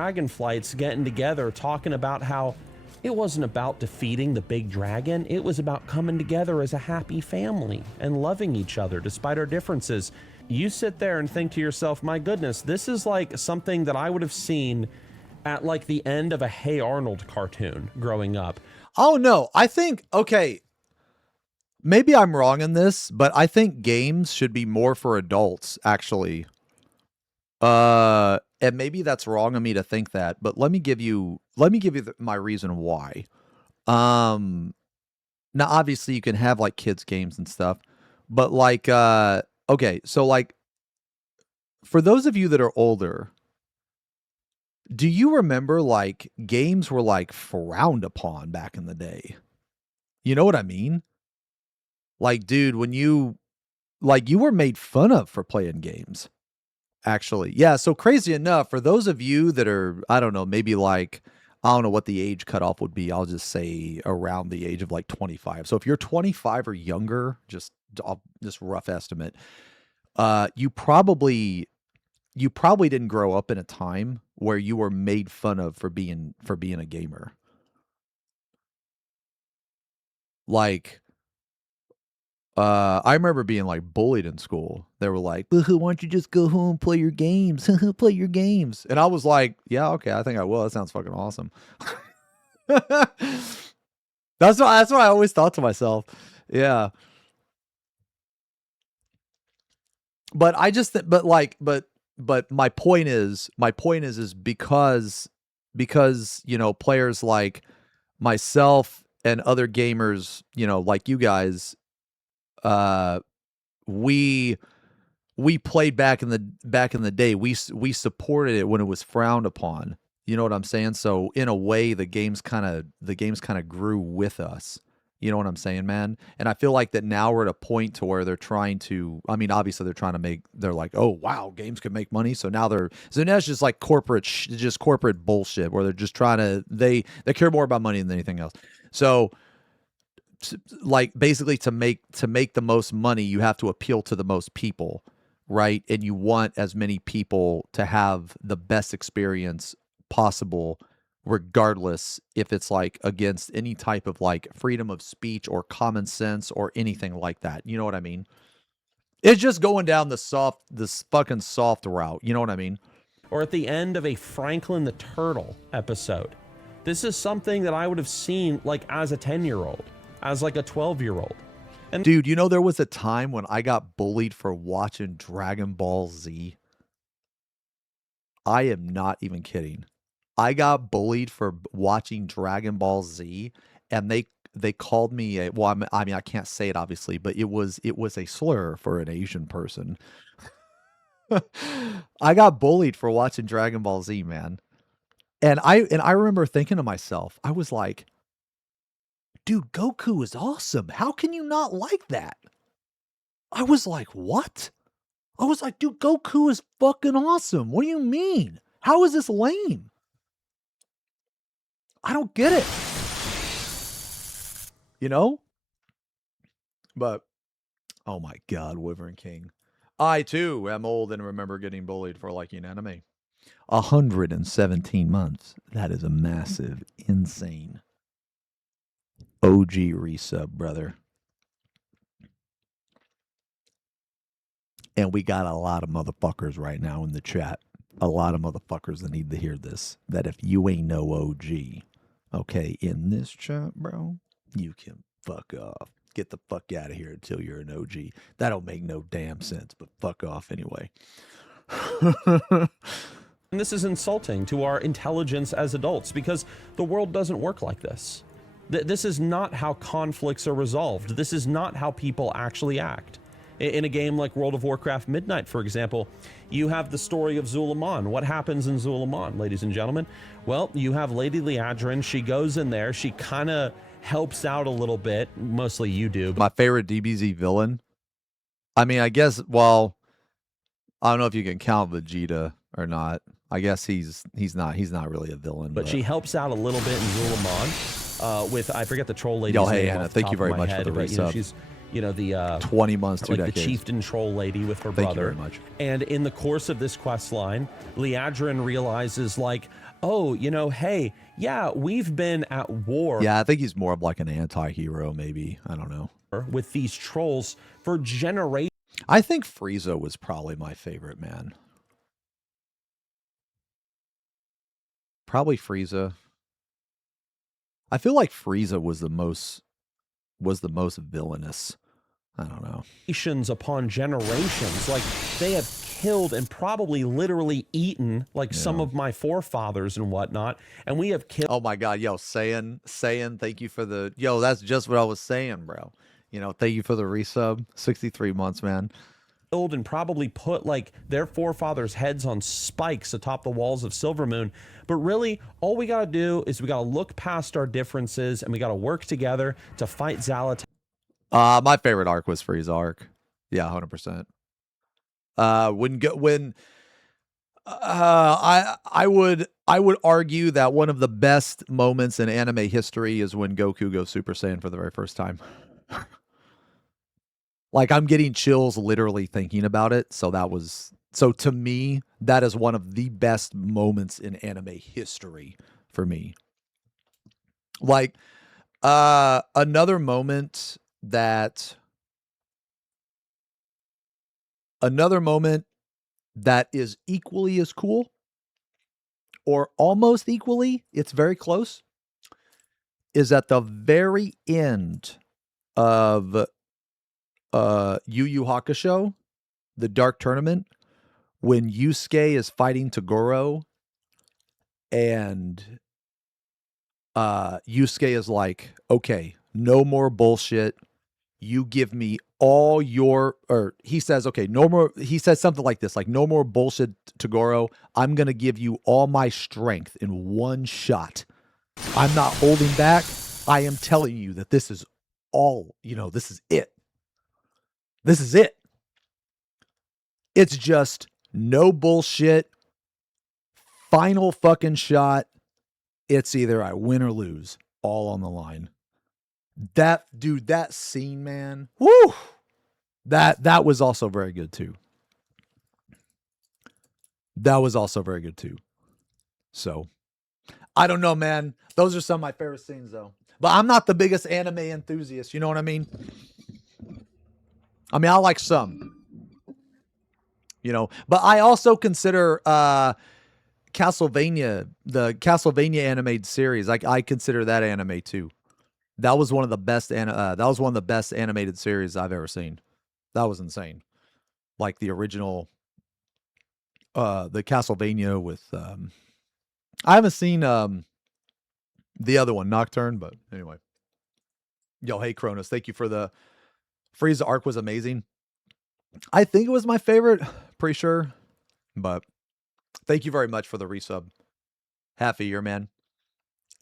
Dragonflights getting together talking about how it wasn't about defeating the big dragon. It was about coming together as a happy family and loving each other despite our differences. You sit there and think to yourself, my goodness, this is like something that I would have seen at like the end of a Hey Arnold cartoon growing up. Oh, no. I think, okay, maybe I'm wrong in this, but I think games should be more for adults, actually. And maybe that's wrong of me to think that, but let me give you my reason why. Now, obviously, you can have like kids games and stuff, but like, okay, so like, for those of you that are older, do you remember like games were like frowned upon back in the day? You know what I mean? Like, dude, when you were made fun of for playing games. Actually, yeah. So crazy enough, for those of you that are, I don't know, maybe like, I don't know what the age cutoff would be. I'll just say around the age of like 25. So if you're 25 or younger, just rough estimate, you probably didn't grow up in a time where you were made fun of for being a gamer. Like, I remember being like bullied in school. They were like, why don't you just go home and play your games? Play your games. And I was like, yeah, okay, I think I will. That sounds fucking awesome. That's what I always thought to myself. Yeah. But I just, but my point is because, players like myself and other gamers, like you guys, we played back in the day. We supported it when it was frowned upon. You know what I'm saying? So in a way, the games kind of grew with us. You know what I'm saying, man? And I feel like that now we're at a point to where they're trying to, I mean, obviously they're like, oh wow, games can make money. So now it's just like corporate bullshit where they're just trying to, they care more about money than anything else. So like basically to make the most money, you have to appeal to the most people, right? And you want as many people to have the best experience possible, regardless if it's like against any type of like freedom of speech or common sense or anything like that. You know what I mean? It's just going down this fucking soft route. You know what I mean? Or at the end of a Franklin the Turtle episode. This is something that I would have seen like as a 10-year-old, as like a 12-year-old. And dude, there was a time when I got bullied for watching Dragon Ball Z. I am not even kidding. I got bullied for watching Dragon Ball Z, and they called me I can't say it obviously, but it was a slur for an Asian person. I got bullied for watching Dragon Ball Z, man. And I remember thinking to myself, I was like, dude, Goku is awesome. How can you not like that? I was like, what? I was like, dude, Goku is fucking awesome. What do you mean? How is this lame? I don't get it. You know? But, oh my God, Wyvern King. I, too, am old and remember getting bullied for liking anime. 117 months. That is a massive, insane OG resub, brother. And we got a lot of motherfuckers right now in the chat. A lot of motherfuckers that need to hear this. That if you ain't no OG, okay, in this chat, bro, you can fuck off. Get the fuck out of here until you're an OG. That don't make no damn sense, but fuck off anyway. And this is insulting to our intelligence as adults because the world doesn't work like this. This is not how conflicts are resolved. This is not how people actually act. In a game like World of Warcraft Midnight, for example, you have the story of Zul'Aman. What happens in Zul'Aman, ladies and gentlemen? Well, you have Lady Liadrin. She goes in there. She kind of helps out a little bit. Mostly you do. My favorite DBZ villain. I mean, I guess, well, I don't know if you can count Vegeta or not. I guess he's not really a villain. But she helps out a little bit in Zul'Aman with, I forget the troll lady's Yo, hey, name. Anna, off the thank top you very of my much for head, the but, resub. she's, the 20 months, 2 like decades. the chieftain troll lady with her Thank brother. you very much. And in the course of this quest line, Liadrin realizes like, oh, hey, yeah, we've been at war. Yeah, I think he's more of like an anti-hero, maybe. I don't know. With these trolls for generations. I think Frieza was probably my favorite, man. Probably Frieza. I feel like Frieza was the most villainous. I don't know. Generations upon generations. Like, they have killed and probably literally eaten, like, some of my forefathers and whatnot. And we have killed. Oh, my God. Yo, Saiyan, thank you for the... Yo, that's just what I was saying, bro. Thank you for the resub. 63 months, man. And probably put, like, their forefathers' heads on spikes atop the walls of Silvermoon. But really, all we got to do is we got to look past our differences and we got to work together to fight Xalata. My favorite arc was Frieza arc. Yeah, 100%. I would argue that one of the best moments in anime history is when Goku goes Super Saiyan for the very first time. Like, I'm getting chills literally thinking about it. So to me, that is one of the best moments in anime history for me. Like, another moment that is equally as cool or almost equally, it's very close, is at the very end of Yu Yu Hakusho, the Dark Tournament, when Yusuke is fighting Toguro and Yusuke is like, okay, no more bullshit. You give me all your, or he says, okay, no more, he says something like this, like, no more bullshit, Toguro. I'm going to give you all my strength in one shot. I'm not holding back. I am telling you that this is all, this is it. This is it. It's just no bullshit. Final fucking shot. It's either I win or lose. All on the line. That scene, man. Woo! That was also very good too. So, I don't know, man. Those are some of my favorite scenes, though. But I'm not the biggest anime enthusiast. You know what I mean? I like some. But I also consider Castlevania, the Castlevania animated series. I consider that anime too. That was one of the best. That was one of the best animated series I've ever seen. That was insane. Like the original, the Castlevania with. I haven't seen the other one, Nocturne, but anyway. Yo, hey Cronus, thank you for the Frieza arc. Was amazing. I think it was my favorite, pretty sure, but thank you very much for the resub. Half a year, man.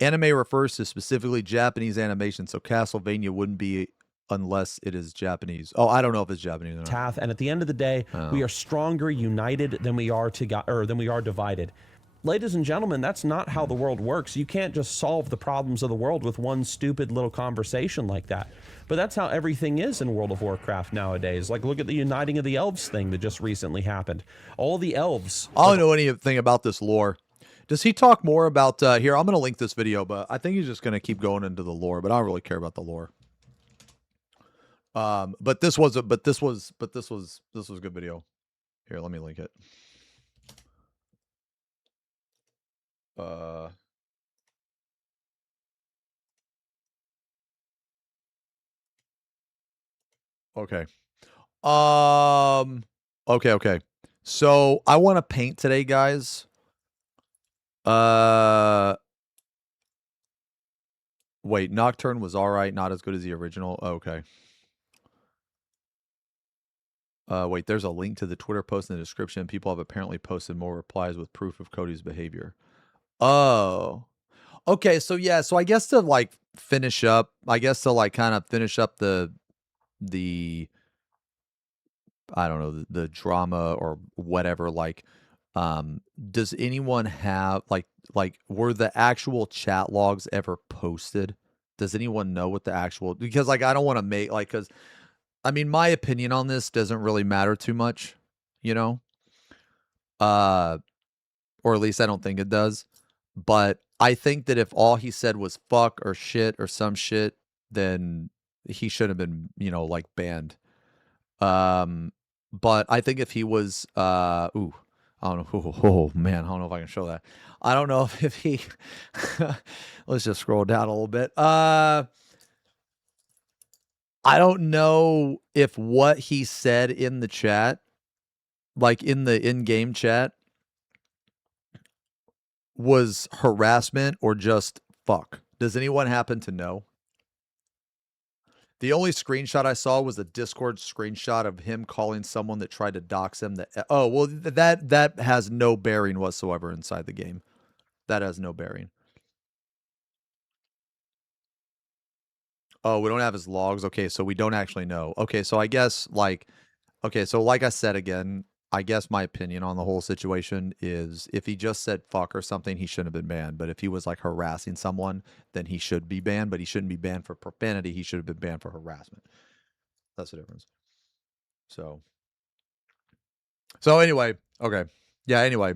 Anime refers to specifically Japanese animation, so Castlevania wouldn't be unless it is Japanese. Oh, I don't know if it's Japanese or not. Tath, and at the end of the day, we are stronger united than we are divided. Ladies and gentlemen, that's not how the world works. You can't just solve the problems of the world with one stupid little conversation like that. But that's how everything is in World of Warcraft nowadays. Like, look at the uniting of the elves thing that just recently happened. All the elves. I don't know anything about this lore. Does he talk more about here? I'm going to link this video, but I think he's just going to keep going into the lore. But I don't really care about the lore. But this was a good video. Here, let me link it. Okay. Okay. So I want to paint today, guys. Wait, Nocturne was all right, not as good as the original. Okay. Wait, there's a link to the Twitter post in the description. People have apparently posted more replies with proof of Cody's behavior. Oh. Okay, so yeah, so I guess to like finish up, kind of finish up the I don't know, the drama or whatever, like does anyone have like were the actual chat logs ever posted? Does anyone know what the actual, because like I don't want to make like, cuz I mean my opinion on this doesn't really matter too much, you know? Or at least I don't think it does. But I think that if all he said was fuck or shit or some shit, then he should have been, you know, like banned. But I think if he was, I don't know. Oh man, I don't know if I can show that. I don't know if he, let's just scroll down a little bit. I don't know if what he said in the chat, like in the in-game chat, was harassment or just fuck. Does anyone happen to know? The only screenshot I saw was a Discord screenshot of him calling someone that tried to dox him. Oh, well, that has no bearing whatsoever inside the game. That has no bearing. Oh, we don't have his logs. Okay, so we don't actually know. Okay, so I guess like, okay, so like I said again, I guess my opinion on the whole situation is if he just said fuck or something, he shouldn't have been banned. But if he was like harassing someone, then he should be banned. But he shouldn't be banned for profanity. He should have been banned for harassment. That's the difference. So anyway, okay. Yeah, anyway.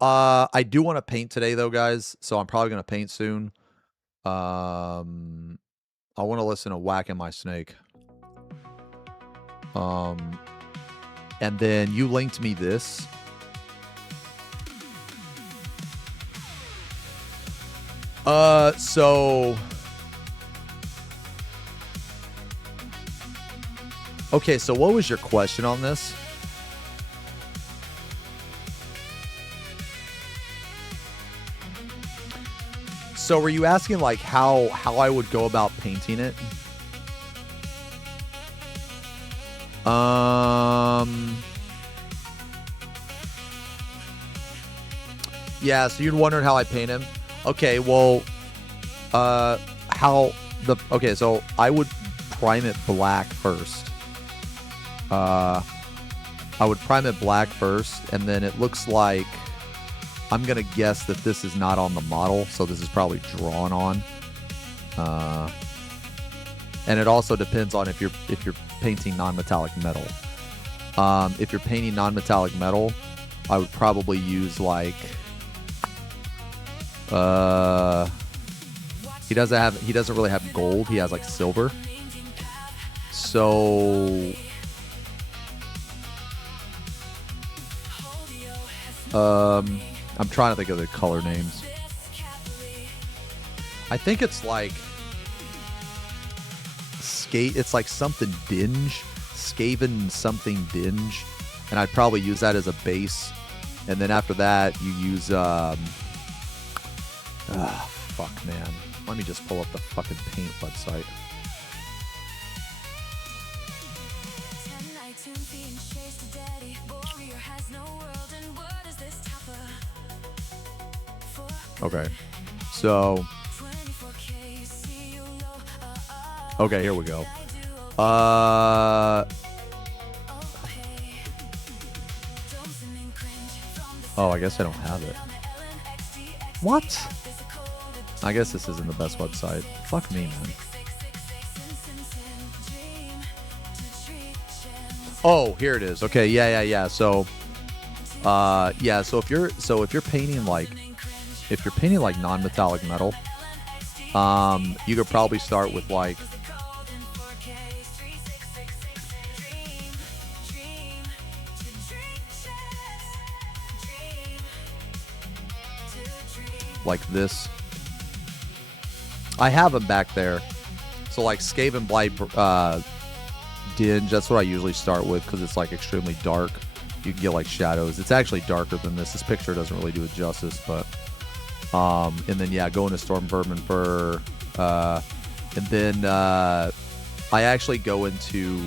I do want to paint today though, guys. So I'm probably going to paint soon. I want to listen to Whacking My Snake. And then you linked me this. So okay, so what was your question on this? So were you asking like how I would go about painting it? Yeah, so you're wondering how I paint him. Okay, well, okay, so I would prime it black first. I would prime it black first, and then it looks like, I'm gonna guess that this is not on the model, so this is probably drawn on. And it also depends on if you're painting non-metallic metal. If you're painting non-metallic metal, I would probably use like he doesn't really have gold. He has like silver. So I'm trying to think of the color names. I think it's like it's like something dinge, Skaven something dinge, and I'd probably use that as a base. And then after that, you use fuck, man. Let me just pull up the fucking paint website. Okay, so okay, here we go. Oh, I guess I don't have it. What? I guess this isn't the best website. Fuck me, man. Oh, here it is. Okay, yeah. So, yeah. So if you're painting like non-metallic metal, you could probably start with like this. I have them back there. So like Skaven Blight, Dinge, that's what I usually start with because it's like extremely dark. You can get like shadows. It's actually darker than this. This picture doesn't really do it justice, but and then yeah, go into Storm Vermin Fur, and then I actually go into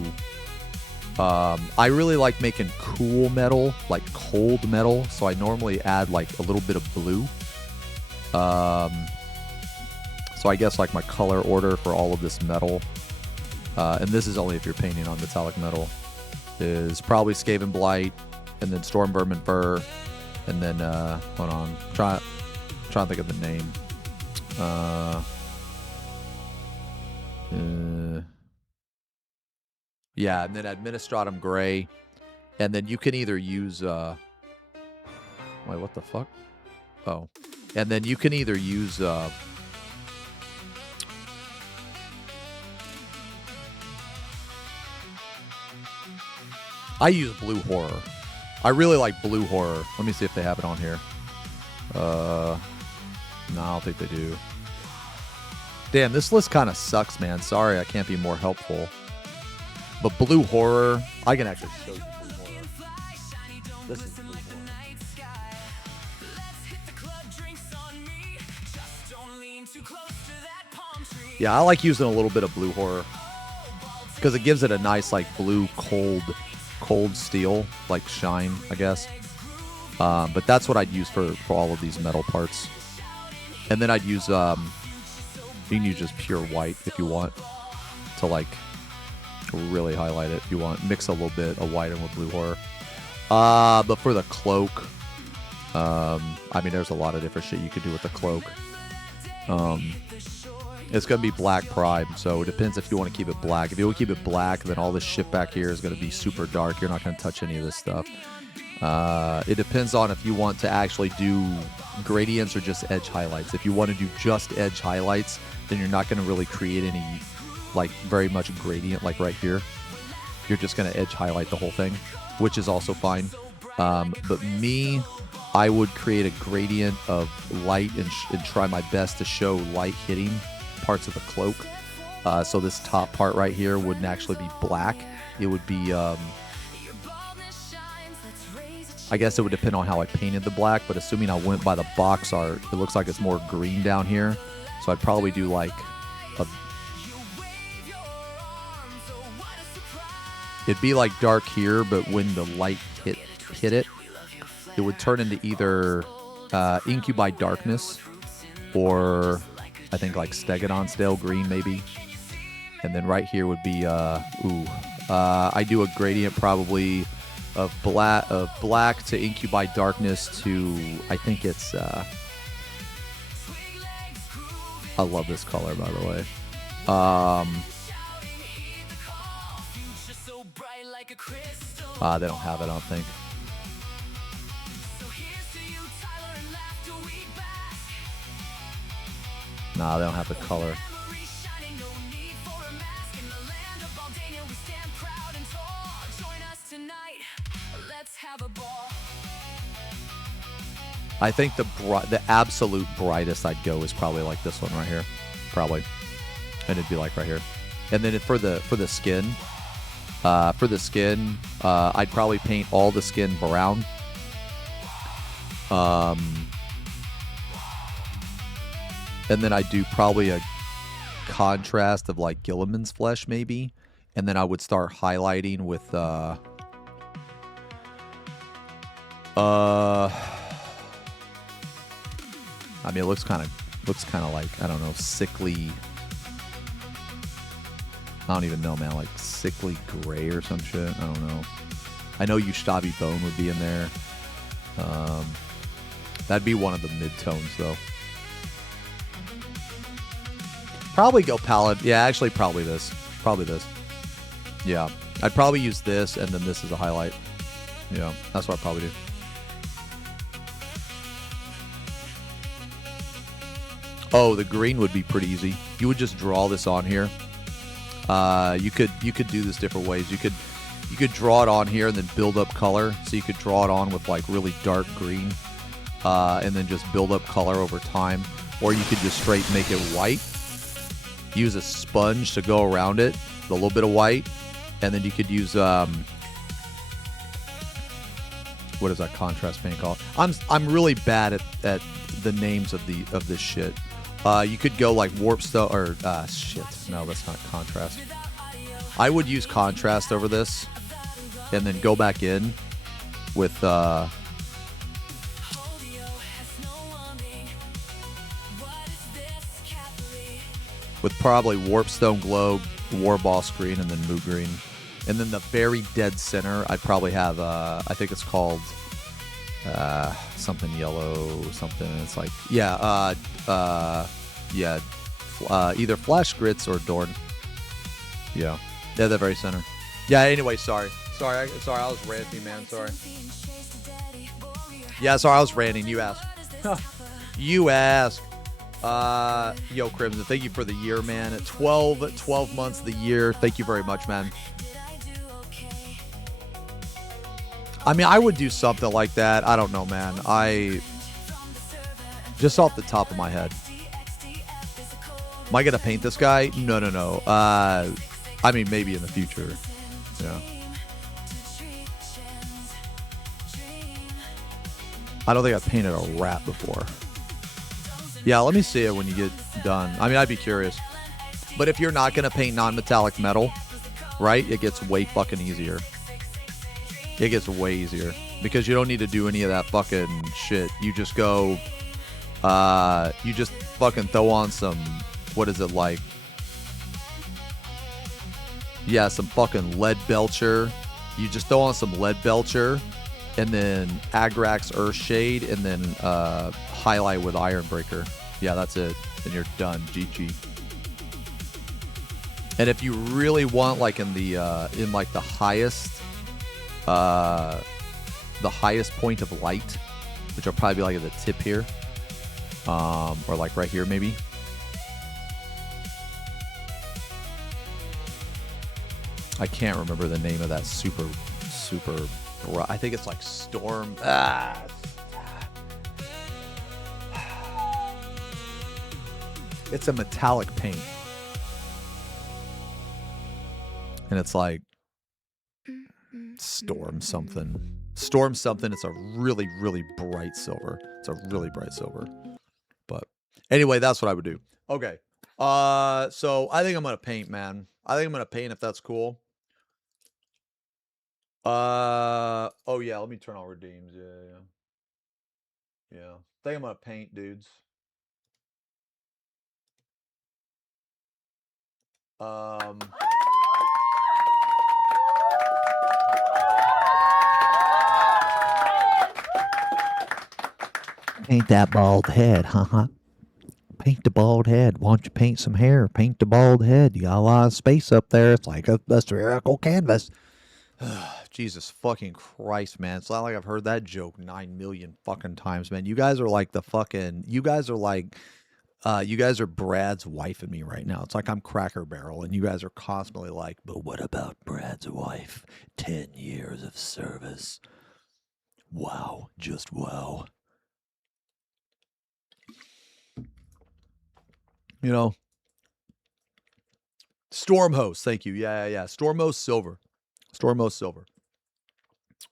I really like making cool metal, like cold metal, so I normally add like a little bit of blue. So I guess like my color order for all of this metal, and this is only if you're painting on metallic metal, is probably Skaven Blight, and then Storm Vermin Fur, and then hold on, trying to think of the name. Yeah, and then Administratum Gray, and then you can either use wait, what the fuck? Oh, and then you can either use I use Blue Horror. I really like Blue Horror. Let me see if they have it on here. No, I don't think they do. Damn, this list kind of sucks, man. Sorry, I can't be more helpful. But Blue Horror, I can actually show you Blue Horror. This is Blue Horror. Yeah, I like using a little bit of Blue Horror because it gives it a nice, like, blue, cold steel, like, shine, I guess. But that's what I'd use for all of these metal parts. And then I'd use, you can use just pure white if you want to, like, really highlight it if you want. Mix a little bit of white in with Blue Horror. But for the cloak, I mean, there's a lot of different shit you could do with the cloak. It's going to be black prime, so it depends if you want to keep it black. If you want to keep it black, then all this shit back here is going to be super dark. You're not going to touch any of this stuff. It depends on if you want to actually do gradients or just edge highlights. If you want to do just edge highlights, then you're not going to really create any, like, very much gradient, like right here. You're just going to edge highlight the whole thing, which is also fine. But me, I would create a gradient of light and try my best to show light hitting parts of the cloak. So this top part right here wouldn't actually be black. It would be, I guess it would depend on how I painted the black, but assuming I went by the box art, it looks like it's more green down here. So I'd probably do like it'd be like dark here, but when the light hit it, it would turn into either Incubi Darkness or I think like Stegodon Stale Green maybe. And then right here would be I do a gradient probably of black to Incubi Darkness to, I think it's I love this color, by the way. They don't have it, I don't think. Nah, they don't have the color. I think the absolute brightest I'd go is probably like this one right here, probably, and it'd be like right here. And then for the skin, I'd probably paint all the skin brown. And then I'd do probably a contrast of like Gilliman's flesh maybe, and then I would start highlighting with I mean, it looks kind of like, I don't know, sickly. I don't even know, man. Like sickly gray or some shit. I don't know. I know Yushtabi Bone would be in there. That'd be one of the mid-tones, though. Probably go palette. Yeah, actually, probably this. Probably this. Yeah. I'd probably use this, and then this as a highlight. Yeah, that's what I'd probably do. Oh, the green would be pretty easy. You would just draw this on here. You could do this different ways. You could draw it on here and then build up color. So you could draw it on with like really dark green, and then just build up color over time. Or you could just straight make it white. Use a sponge to go around it, a little bit of white, and then you could use what is that contrast paint called? I'm really bad at the names of this shit. You could go like warp stone or shit. No, that's not contrast. I would use contrast over this, and then go back in with probably warpstone glow, war boss green, and then moo green, and then the very dead center. I'd probably have I think it's called something yellow, something. It's like either Flash Grits or Dorn. Yeah, the very center. Yeah. Anyway, sorry. I was ranting, man. Sorry. Yeah, sorry, I was ranting. You asked. You asked. Yo, Crimson, thank you for the year, man. 12 months of the year. Thank you very much, man. I mean, I would do something like that. I don't know, man. Just off the top of my head. Am I going to paint this guy? No. I mean, maybe in the future. Yeah. I don't think I've painted a rat before. Yeah, let me see it when you get done. I mean, I'd be curious. But if you're not going to paint non-metallic metal, right, it gets way fucking easier. It gets way easier. Because you don't need to do any of that fucking shit. You just go... you just fucking throw on some... What is it like? Yeah, some fucking lead belcher. You just throw on some lead belcher, and then Agrax Earthshade, and then highlight with Ironbreaker. Yeah, that's it. And you're done. GG. And if you really want, like in the highest point of light, which will probably be like at the tip here, or like right here maybe. I can't remember the name of that super. I think it's like Storm. It's a metallic paint, and it's like Storm something. It's a really, really bright silver. But anyway, that's what I would do. Okay. So I think I'm gonna paint, man. I think I'm gonna paint if that's cool. Oh yeah, let me turn on redeems. Yeah. I think I'm gonna paint, dudes. Paint that bald head, huh? Paint the bald head. Why don't you paint some hair? Paint the bald head. You got a lot of space up there. It's like a spherical canvas. Jesus fucking Christ, man. It's not like I've heard that joke 9 million fucking times, man. You guys are like you guys are Brad's wife and me right now. It's like I'm Cracker Barrel, and you guys are constantly like, but what about Brad's wife? 10 years of service. Wow. Just wow. You know, Stormhost, thank you. Yeah. Stormhost Silver.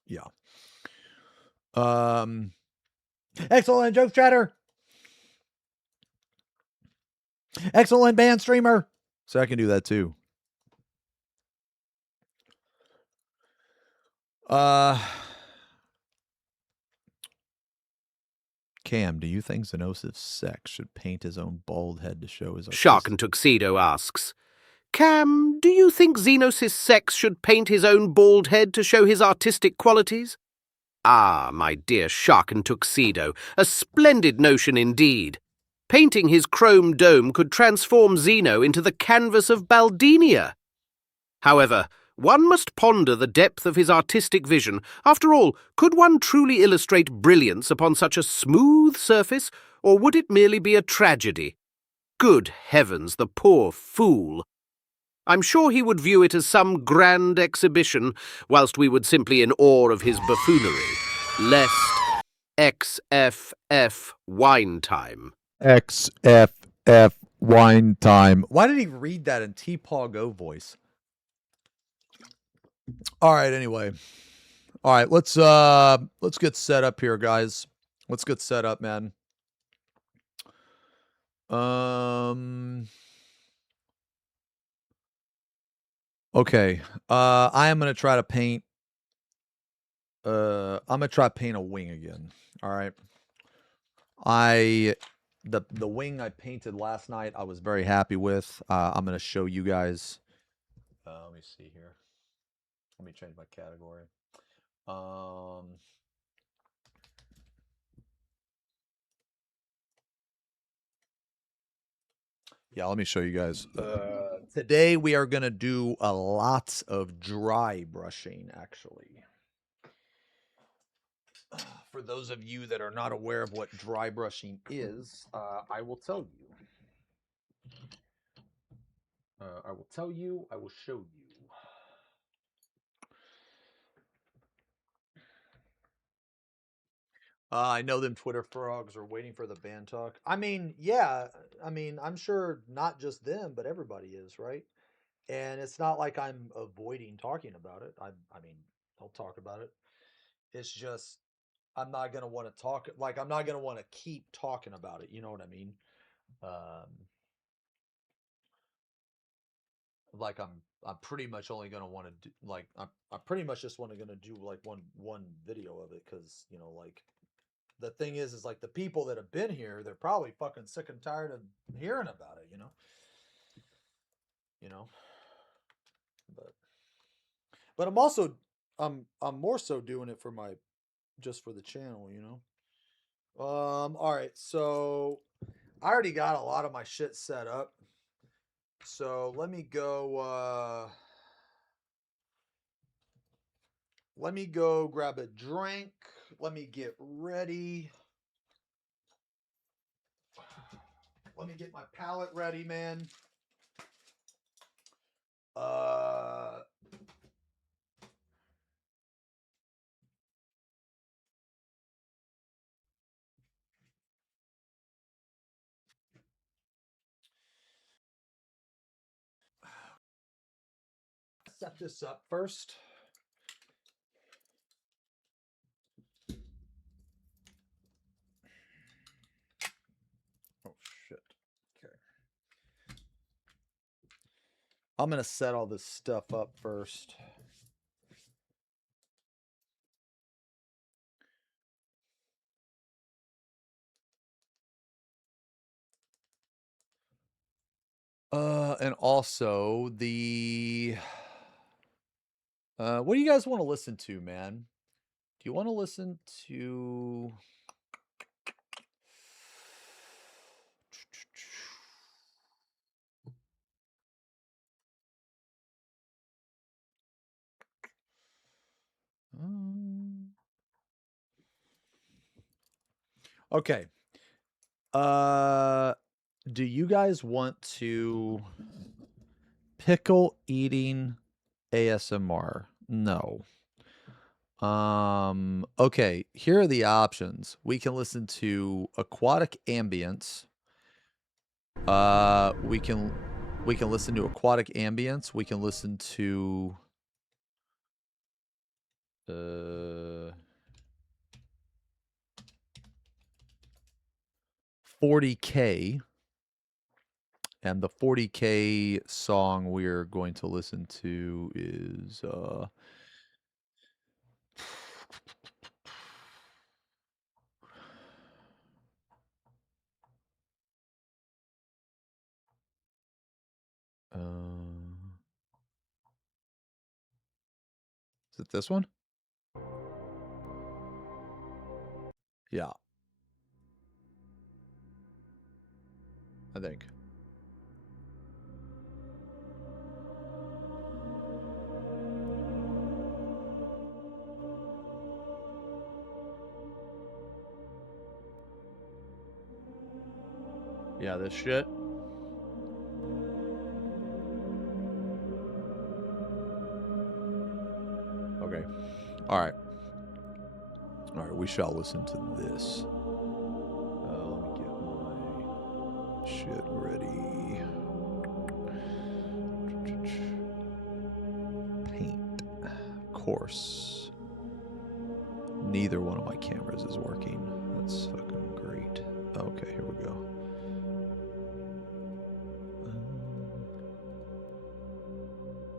Yeah. Excellent joke chatter. Excellent band streamer. So I can do that too. Cam, do you think XenosysVex should paint his own bald head to show his Shark and Tuxedo asks, Cam, do you think XenosysVex should paint his own bald head to show his artistic qualities? Ah, my dear shark and tuxedo, a splendid notion indeed. Painting his chrome dome could transform Xeno into the canvas of Baldinia. However, one must ponder the depth of his artistic vision. After all, could one truly illustrate brilliance upon such a smooth surface, or would it merely be a tragedy? Good heavens, the poor fool! I'm sure he would view it as some grand exhibition, whilst we would simply in awe of his buffoonery. Lest XFF wine time. XFF wine time. Why did he read that in T-Paw Go voice? All right, anyway. All right, let's get set up here, guys. Let's get set up, man. Okay. I am gonna try to paint. I'm gonna try to paint a wing again. All right. The wing I painted last night, I was very happy with. I'm gonna show you guys. Let me see here. Let me change my category. Yeah, let me show you guys. Today we are gonna do a lots of dry brushing, actually. For those of you that are not aware of what dry brushing is, I will tell you. I will tell you, I will show you. I know them Twitter frogs are waiting for the ban talk. I mean, yeah, I mean, I'm sure not just them, but everybody is, right? And it's not like I'm avoiding talking about it. I mean, I'll talk about it. It's just I'm not gonna want to talk. Like I'm not gonna want to keep talking about it. You know what I mean? Like I'm pretty much only gonna want to do like I'm pretty much just gonna do like one video of it because you know like the thing is like the people that have been here they're probably fucking sick and tired of hearing about it. You know, but I'm also I'm more so doing it for my just for the channel. You know. All right, so I already got a lot of my shit set up. So let me go grab a drink. Let me get ready. Let me get my palette ready, man. Set this up first. Oh shit. Okay. I'm gonna set all this stuff up first. And also the what do you guys want to listen to, man? Do you want to listen to Okay. Do you guys want to pickle eating ASMR? No. Okay, here are the options. We can listen to aquatic ambience. We can listen to aquatic ambience. We can listen to 40K. And the 40K song we're going to listen to is Is it this one? Yeah. I think. Yeah, this shit. Okay. All right. All right, we shall listen to this. Let me get my shit ready. Paint. Of course. Neither one of my cameras is working. That's fucking great. Okay, here we go.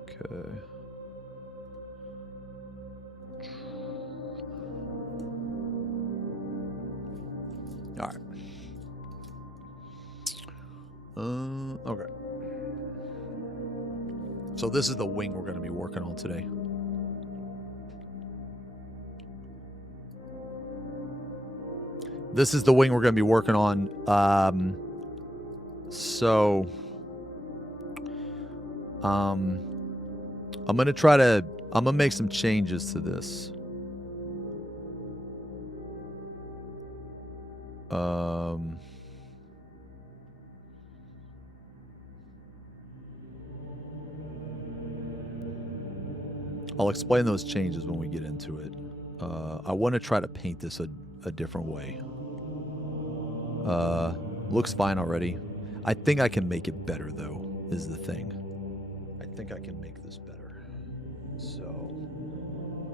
Okay. All right. Okay. So this is the wing we're going to be working on today. This is the wing we're going to be working on. I'm going to make some changes to this. I'll explain those changes when we get into it. I want to try to paint this a different way. Looks fine already. I think I can make it better, though, is the thing. I think I can make this better. So,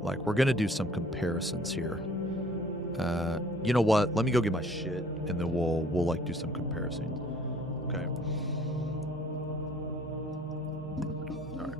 like, we're going to do some comparisons here. You know what? Let me go get my shit, and then we'll like, do some comparisons. Okay. All right.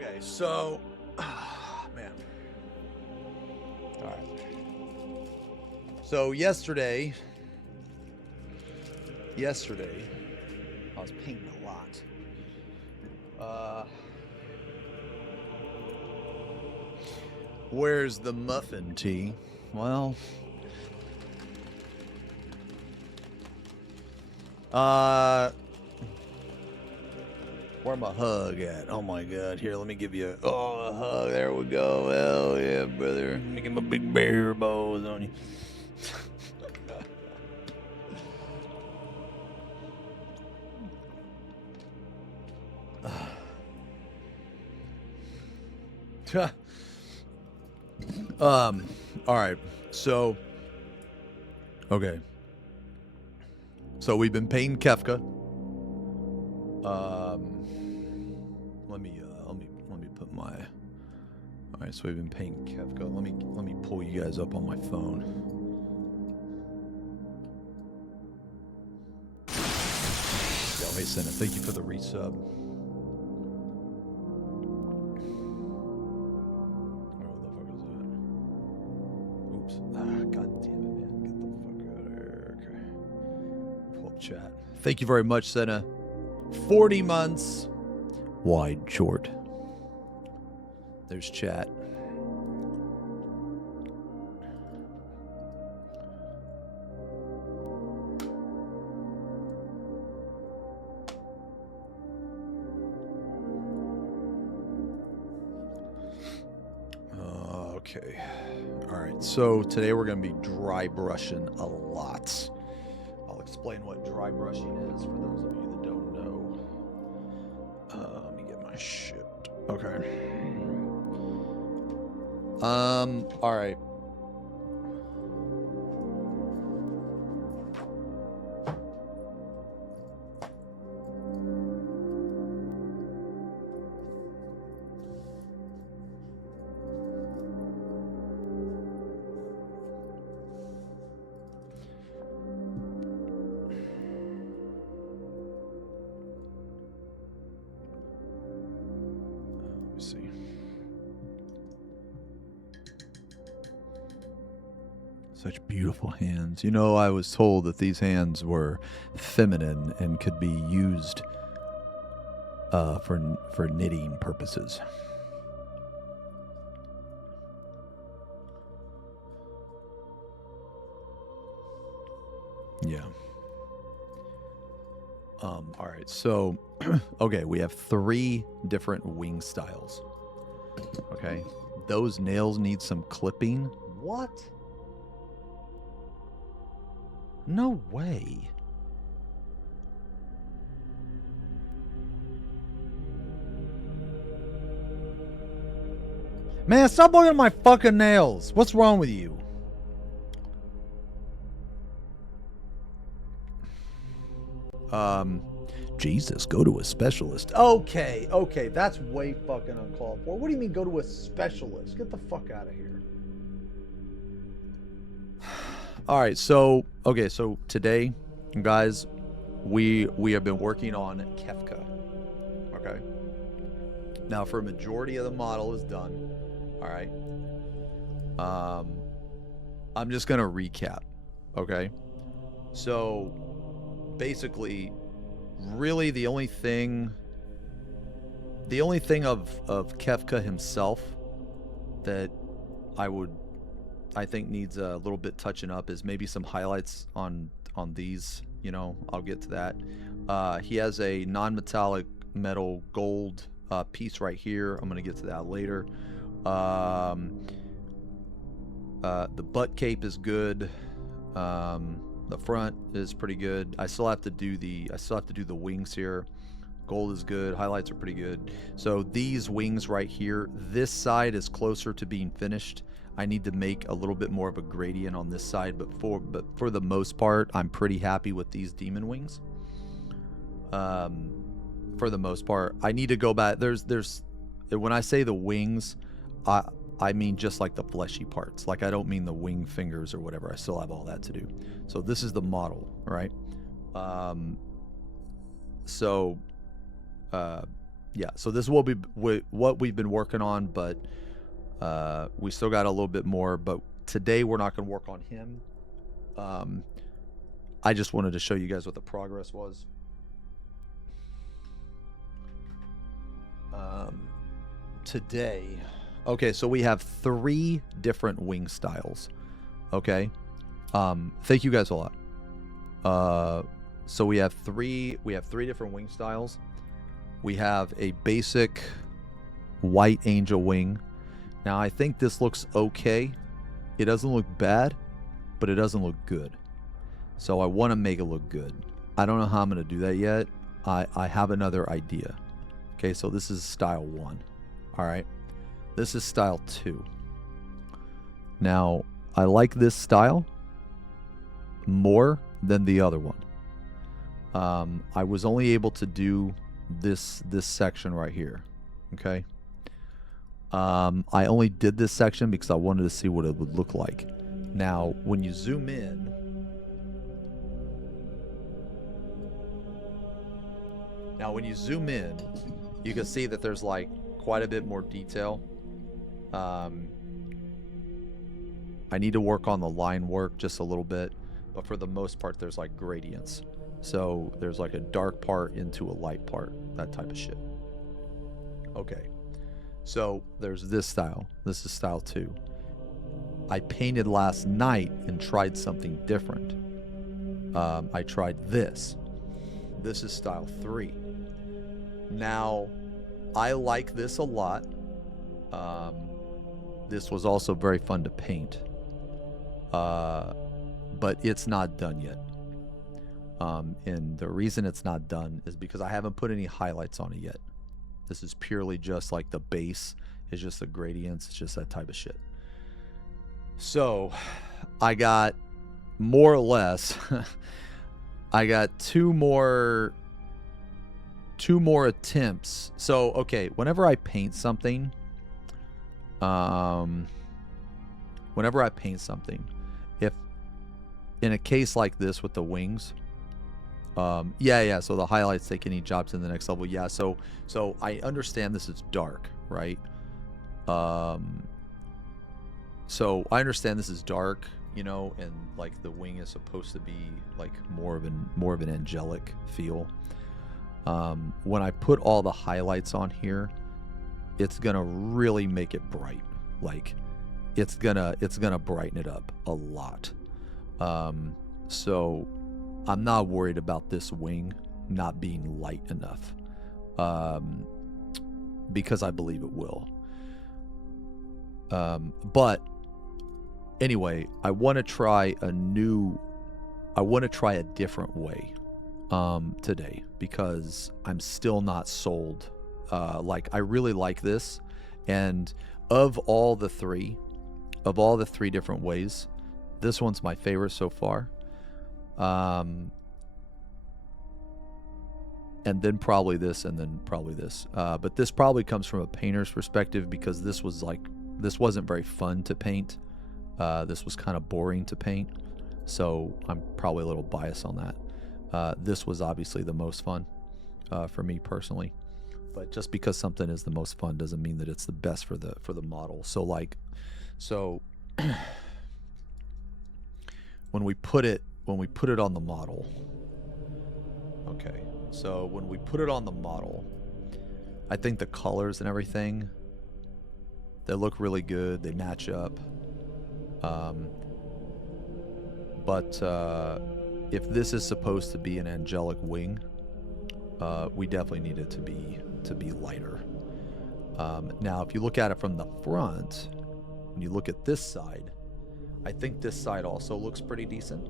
Okay, so, man. All right. So yesterday, I was painting a lot. Where's the muffin tea? Well, where my hug at? Oh my God! Here, let me give you a hug. There we go. Hell yeah, brother. Let me get my big bear balls on you. All right. So, okay. So we've been painting Kefka. Let me put my. All right. So we've been painting Kefka. Let me pull you guys up on my phone. Yo, hey, Senna, thank you for the resub. God damn it, man. Get the fuck out of here. Okay. Pull up chat. Thank you very much, Senna. 40 months. Wide, short. There's chat. Okay. All right. So today we're going to be dry brushing a lot. I'll explain what dry brushing is for those of you that don't know. Let me get my shit. Okay. All right. Such beautiful hands. You know, I was told that these hands were feminine and could be used for knitting purposes. Yeah. All right. So, okay, we have 3 different wing styles. Okay. Those nails need some clipping. What? No way. Man, stop looking at my fucking nails. What's wrong with you? Jesus, go to a specialist. Okay, that's way fucking uncalled for. What do you mean go to a specialist? Get the fuck out of here. All right, so today, guys, we have been working on Kefka. Okay. Now, for a majority of the model is done. All right. I'm just gonna recap. Okay. So, basically, really the only thing of Kefka himself that I think needs a little bit touching up is maybe some highlights on these. You know, I'll get to that. He has a non-metallic metal gold piece right here. I'm gonna get to that later. The butt cape is good. The front is pretty good. I still have to do the wings here. Gold is good. Highlights are pretty good. So these wings right here, this side is closer to being finished. I need to make a little bit more of a gradient on this side, but for the most part, I'm pretty happy with these demon wings. For the most part, I need to go back. There's when I say the wings, I mean just like the fleshy parts. Like I don't mean the wing fingers or whatever. I still have all that to do. So this is the model, right? yeah. So this is what we've been working on, but we still got a little bit more. But today we're not going to work on him. I just wanted to show you guys what the progress was. Today, okay, so we have 3 different wing styles. Okay, thank you guys a lot. So we have three different wing styles. We have a basic white angel wing. Now I think this looks okay. It doesn't look bad, but it doesn't look good. So I want to make it look good. I don't know how I'm going to do that yet. I have another idea. Okay, so this is style 1. All right. This is style 2. Now, I like this style more than the other one. I was only able to do this section right here. Okay. I only did this section because I wanted to see what it would look like. Now, when you zoom in, you can see that there's like quite a bit more detail. I need to work on the line work just a little bit, but for the most part, there's like gradients. So there's like a dark part into a light part, that type of shit. Okay. So there's this style. This is style 2. I painted last night and tried something different. I tried this. This is style 3. Now, I like this a lot. This was also very fun to paint. But it's not done yet. And the reason it's not done is because I haven't put any highlights on it yet. This is purely just like the base. It's just the gradients. It's just that type of shit. So I got more or less, I got two more attempts. So, okay, whenever I paint something, if in a case like this with the wings, so the highlights take any job to the next level. Yeah, so I understand this is dark, right? So I understand this is dark, you know, and like the wing is supposed to be like more of an angelic feel. When I put all the highlights on here, it's gonna really make it bright. Like it's gonna brighten it up a lot. So I'm not worried about this wing not being light enough, because I believe it will. But anyway, I want to try a different way today, because I'm still not sold. Like, I really like this, and of all the three different ways, this one's my favorite so far. And then probably this, and then probably this. But this probably comes from a painter's perspective, because this wasn't very fun to paint. This was kind of boring to paint, so I'm probably a little biased on that. This was obviously the most fun for me personally, but just because something is the most fun doesn't mean that it's the best for the model. So when we put it on the model, okay. So when we put it on the model, I think the colors and everything, they look really good. They match up. But if this is supposed to be an angelic wing, we definitely need it to be lighter. Now, if you look at it from the front, when you look at this side, I think this side also looks pretty decent.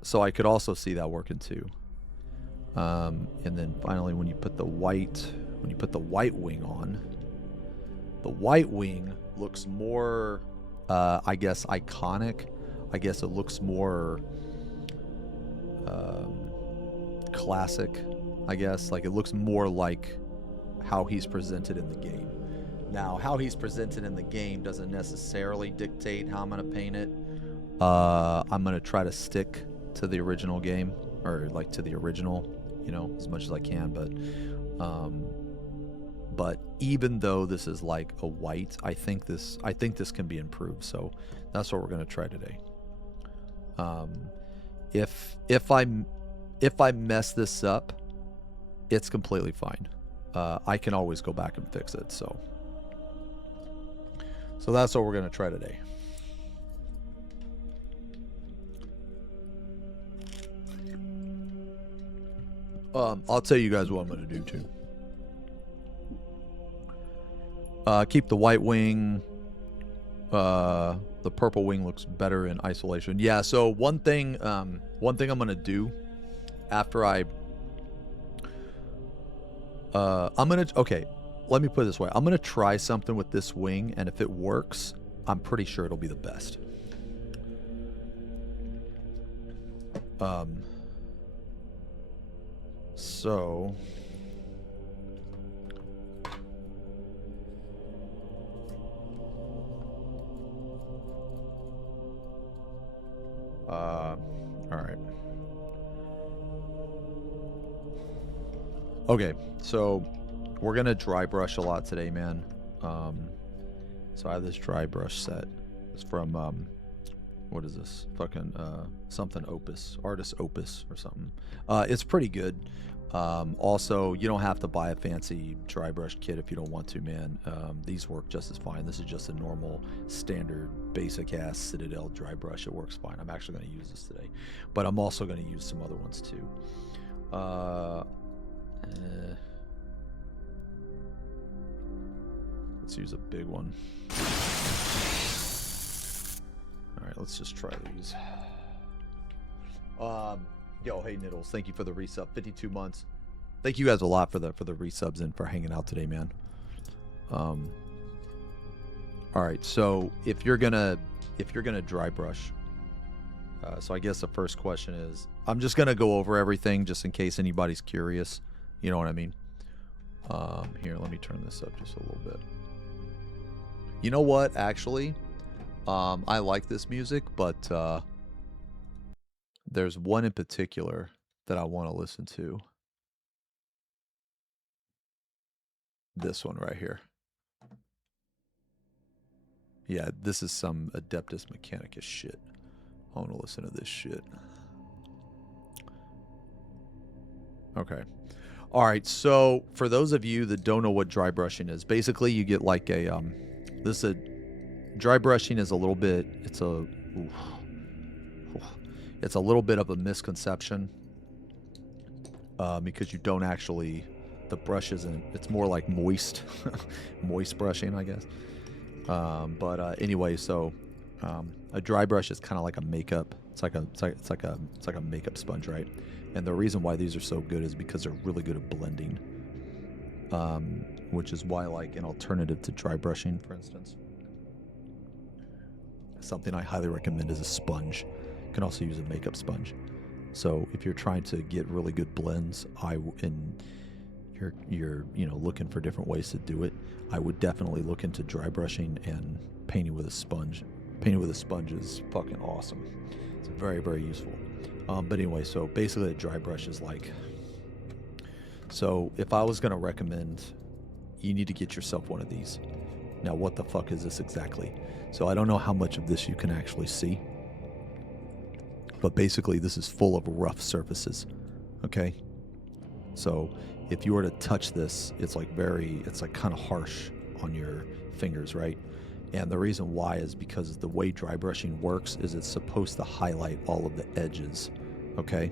So I could also see that working too. And then finally, when you put the white wing on, the white wing looks more, I guess, iconic. I guess it looks more classic. I guess, like, it looks more like how he's presented in the game. Now, how he's presented in the game doesn't necessarily dictate how I'm going to paint it. I'm going to try to stick to the original game, or like to the original, you know, as much as I can. But even though this is like a white, I think this can be improved. So that's what we're gonna try today. If I mess this up, it's completely fine. I can always go back and fix it. So that's what we're gonna try today. I'll tell you guys what I'm gonna do too. Keep the white wing. The purple wing looks better in isolation. Yeah. So one thing I'm gonna do after okay. Let me put it this way. I'm gonna try something with this wing, and if it works, I'm pretty sure it'll be the best. So all right. Okay, so we're gonna dry brush a lot today, man. So I have this dry brush set. It's from what is this? Fucking something Opus, Artist Opus or something. It's pretty good. Also, you don't have to buy a fancy dry brush kit if you don't want to, man. These work just as fine. This is just a normal, standard, basic ass Citadel dry brush. It works fine. I'm actually going to use this today, but I'm also going to use some other ones too. Let's use a big one. All right, let's just try these. Yo, hey Niddles, thank you for the resub. 52 months. Thank you guys a lot for the resubs and for hanging out today, man. All right, so if you're gonna dry brush, so I guess the first question is, I'm just gonna go over everything just in case anybody's curious. You know what I mean? Here, let me turn this up just a little bit. You know what? Actually, I like this music, but there's one in particular that I want to listen to. This one right here. Yeah, this is some Adeptus Mechanicus shit. I want to listen to this shit. Okay. All right, so for those of you that don't know what dry brushing is, basically you get like a dry brushing is a little bit, it's a little bit of a misconception because you don't actually, the brush isn't, it's more like moist brushing, I guess. Anyway, so a dry brush is kind of like a makeup. It's like a makeup sponge, right? And the reason why these are so good is because they're really good at blending, which is why, like, an alternative to dry brushing, for instance, something I highly recommend is a sponge. You can also use a makeup sponge. So if you're trying to get really good blends, you're looking for different ways to do it, I would definitely look into dry brushing and painting with a sponge. Painting with a sponge is fucking awesome. It's very, very useful. But anyway, so basically a dry brush is like, so if I was going to recommend, you need to get yourself one of these. Now, what the fuck is this exactly? So I don't know how much of this you can actually see, but basically this is full of rough surfaces. Okay. So if you were to touch this, it's like kind of harsh on your fingers, right? And the reason why is because the way dry brushing works is it's supposed to highlight all of the edges. Okay.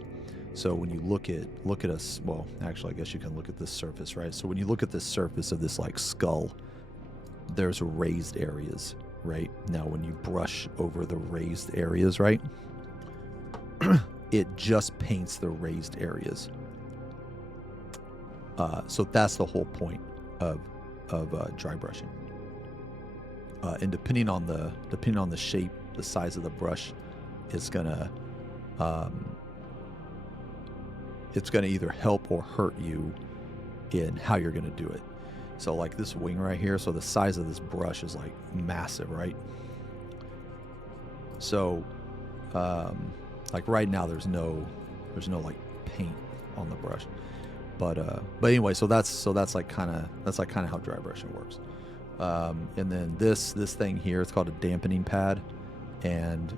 So when you look at us, well, actually, I guess you can look at this surface, right? So when you look at this surface of this like skull, there's raised areas, right? Now, when you brush over the raised areas, right, it just paints the raised areas. So that's the whole point of dry brushing. And depending on the shape, the size of the brush, it's gonna either help or hurt you in how you're gonna do it. So like this wing right here, so the size of this brush is like massive, right? So Like right now, there's no like paint on the brush. But anyway, so that's like kind of how dry brushing works. And then this thing here, it's called a dampening pad, and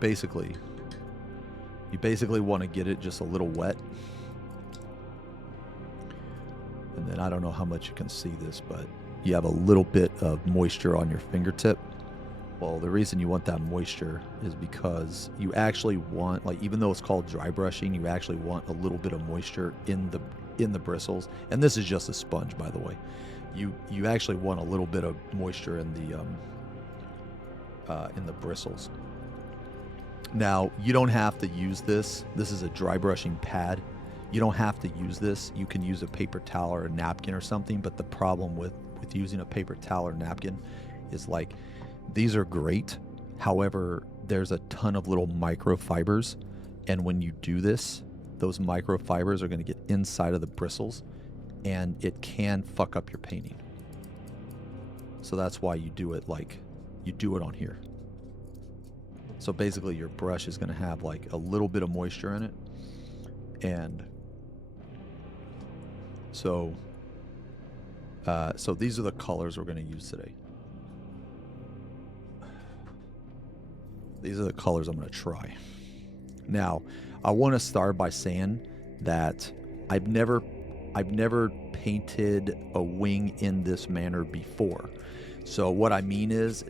basically you want to get it just a little wet. And then I don't know how much you can see this, but you have a little bit of moisture on your fingertip. Well, the reason you want that moisture is because you actually want, like, even though it's called dry brushing, you actually want a little bit of moisture in the bristles. And this is just a sponge, by the way. You actually want a little bit of moisture in the bristles. Now, you don't have to use this. This is a dry brushing pad. You don't have to use this. You can use a paper towel or a napkin or something, but the problem with using a paper towel or napkin is, like, these are great. However, there's a ton of little microfibers, and when you do this, those microfibers are going to get inside of the bristles, and it can fuck up your painting. So that's why you do it on here. So basically your brush is going to have like a little bit of moisture in it, and so these are the colors we're going to use today. These are the colors I'm going to try. Now, I want to start by saying that I've never painted a wing in this manner before. So what I mean is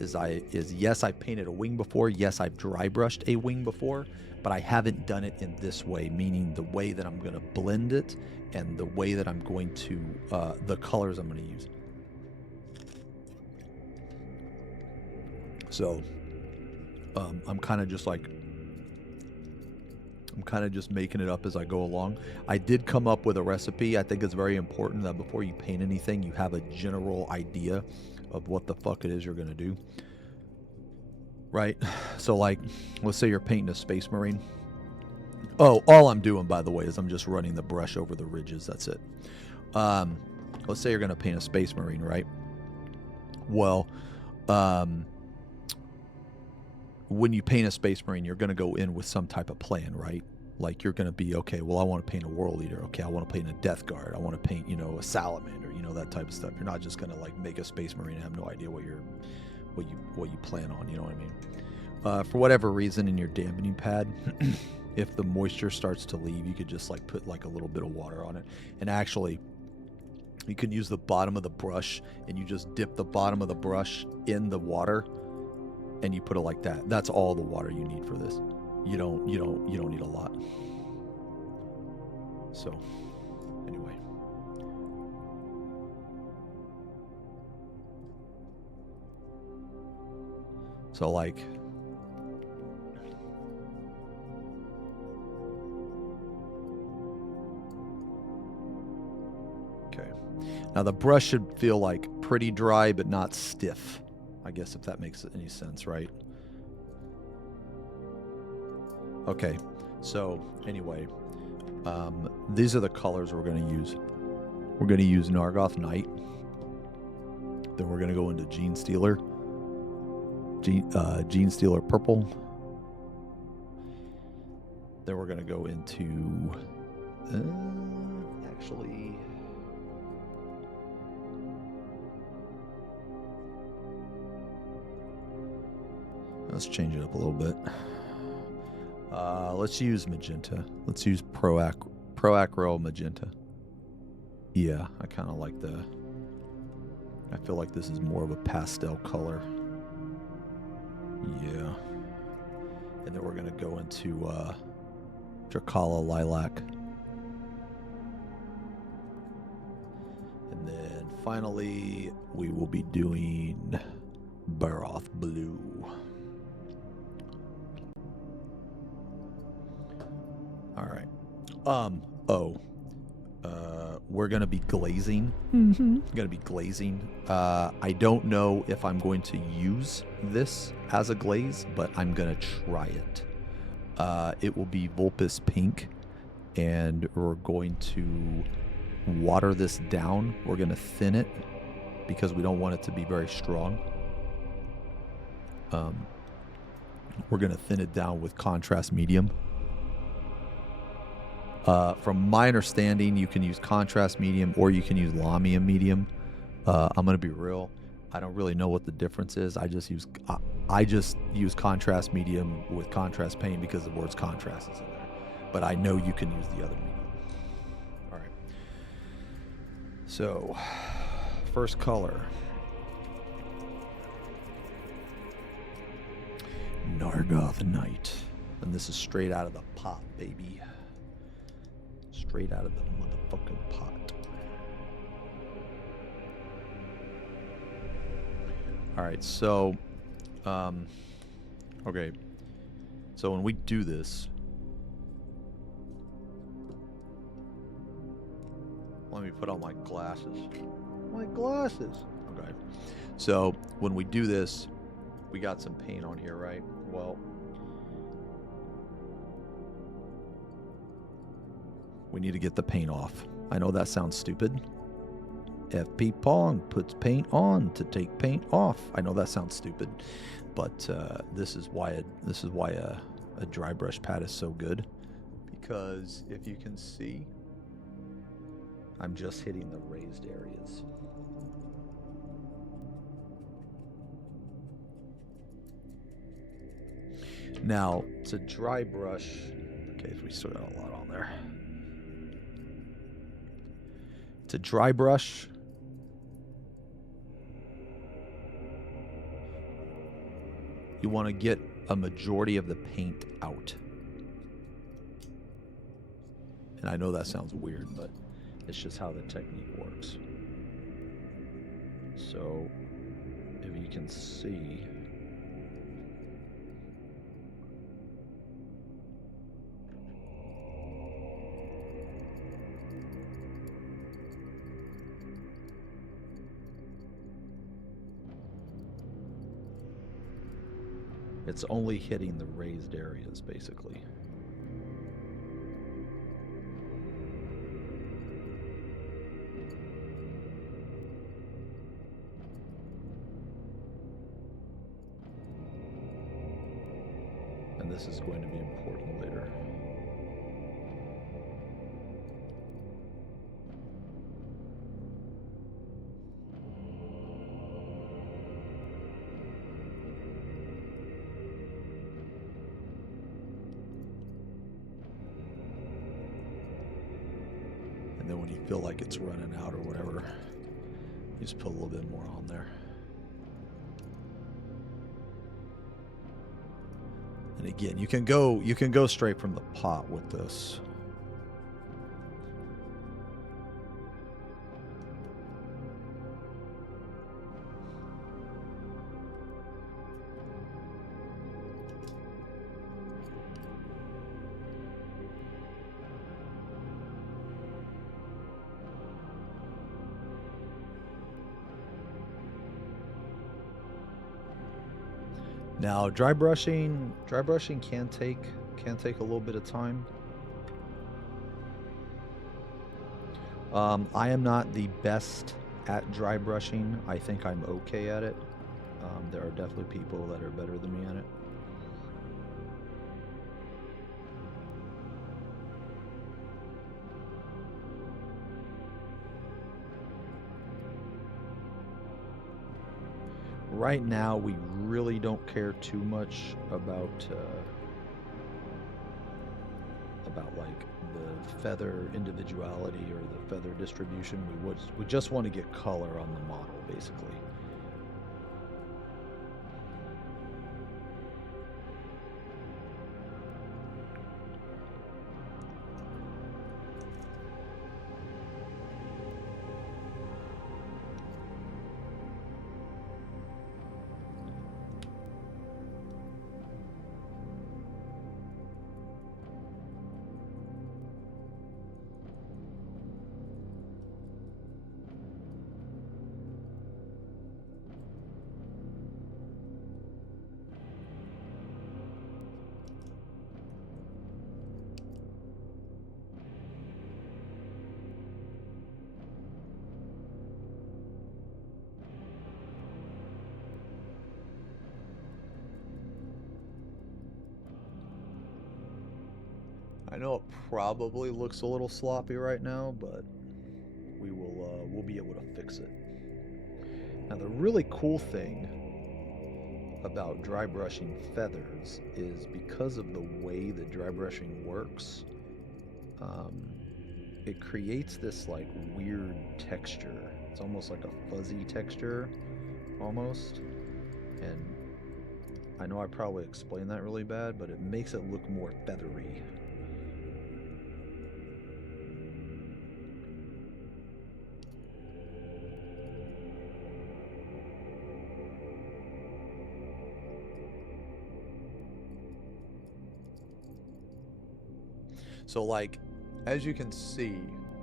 yes, I've painted a wing before. Yes, I've dry brushed a wing before, but I haven't done it in this way, meaning the way that I'm going to blend it and the way that I'm going to, the colors I'm going to use. So I'm kind of just making it up as I go along. I did come up with a recipe. I think it's very important that before you paint anything, you have a general idea of what the fuck it is you're going to do. Right? So, like, let's say you're painting a Space Marine. Oh, all I'm doing, by the way, is I'm just running the brush over the ridges. That's it. Let's say you're going to paint a Space Marine, right? Well, when you paint a Space Marine, you're going to go in with some type of plan, right? Like, you're going to be, okay, well, I want to paint a World Eater. Okay, I want to paint a Death Guard. I want to paint, a Salamander, that type of stuff. You're not just going to, like, make a Space Marine and have no idea what you plan on, you know what I mean? For whatever reason, in your dampening pad, if the moisture starts to leave, you could just, like, put, like, a little bit of water on it. And actually, you can use the bottom of the brush, and you just dip the bottom of the brush in the water, and you put it like that. That's all the water you need for this. You don't need a lot. So, anyway. So, like, okay. Now the brush should feel like pretty dry, but not stiff. I guess, if that makes any sense, right? Okay, so anyway, these are the colors we're going to use. We're going to use Nargoth Knight. Then we're going to go into Gene Stealer. Gene Stealer Purple. Then we're going to go into... actually... Let's change it up a little bit. Let's use magenta. Let's use Pro Acro Magenta. Yeah, I kind of like I feel like this is more of a pastel color. Yeah. And then we're going to go into Dracala Lilac. And then finally, we will be doing Baroth Blue. All right. We're going to be glazing. Going to be glazing. I don't know if I'm going to use this as a glaze, but I'm going to try it. It will be Vulpes Pink, and we're going to water this down. We're going to thin it because we don't want it to be very strong. we're going to thin it down with contrast medium. From my understanding, you can use contrast medium or you can use Lamium medium. I'm going to be real. I don't really know what the difference is. I just use contrast medium with contrast paint because the word's contrast is in there. But I know you can use the other medium. All right. So, first color. Nargoth Knight. And this is straight out of the pot, baby. Straight out of the motherfucking pot. All right, so, okay. So when we do this, let me put on my glasses. My glasses. Okay. So when we do this, we got some paint on here, right? Well, we need to get the paint off. I know that sounds stupid. FP Pong puts paint on to take paint off. I know that sounds stupid, but this is why a dry brush pad is so good. Because if you can see, I'm just hitting the raised areas. Now, it's a dry brush. Okay, we still got a lot on there. It's a dry brush. You want to get a majority of the paint out. And I know that sounds weird, but it's just how the technique works. So, if you can see, it's only hitting the raised areas, basically. And this is going to be important later. And then when you feel like it's running out or whatever, you just put a little bit more on there. And again, you can go straight from the pot with this. Now, dry brushing can take a little bit of time. I am not the best at dry brushing. I think I'm okay at it. There are definitely people that are better than me at it. Right now, we really don't care too much about like the feather individuality or the feather distribution. We just want to get color on the model, basically. know it probably looks a little sloppy right now, but we'll be able to fix it. Now the really cool thing about dry brushing feathers is because of the way that dry brushing works, it creates this like weird texture. It's almost like a fuzzy texture, almost. And I know I probably explained that really bad, but it makes it look more feathery. So like, as you can see,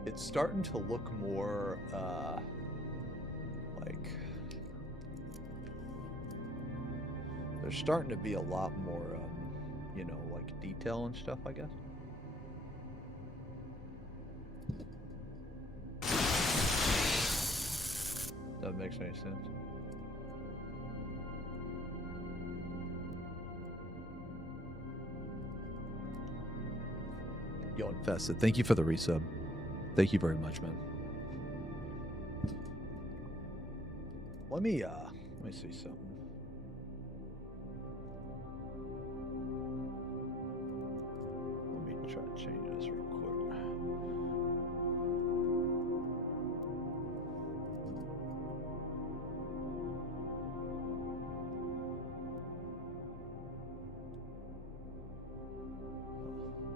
it's starting to look more like there's starting to be a lot more, you know, like detail and stuff, I guess. That makes any sense. Yo, Infested, thank you for the resub. Thank you very much, man. Let me see something. Let me try to change this real quick.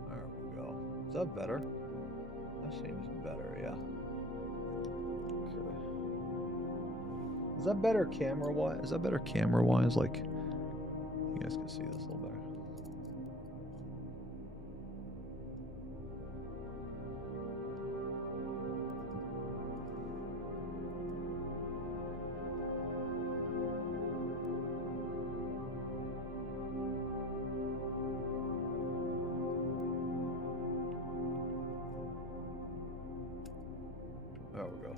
There we go. Is that better? That seems better, yeah. Okay. Is that better camera-wise? Is that better camera-wise? Like, you guys can see this a little better. There we go.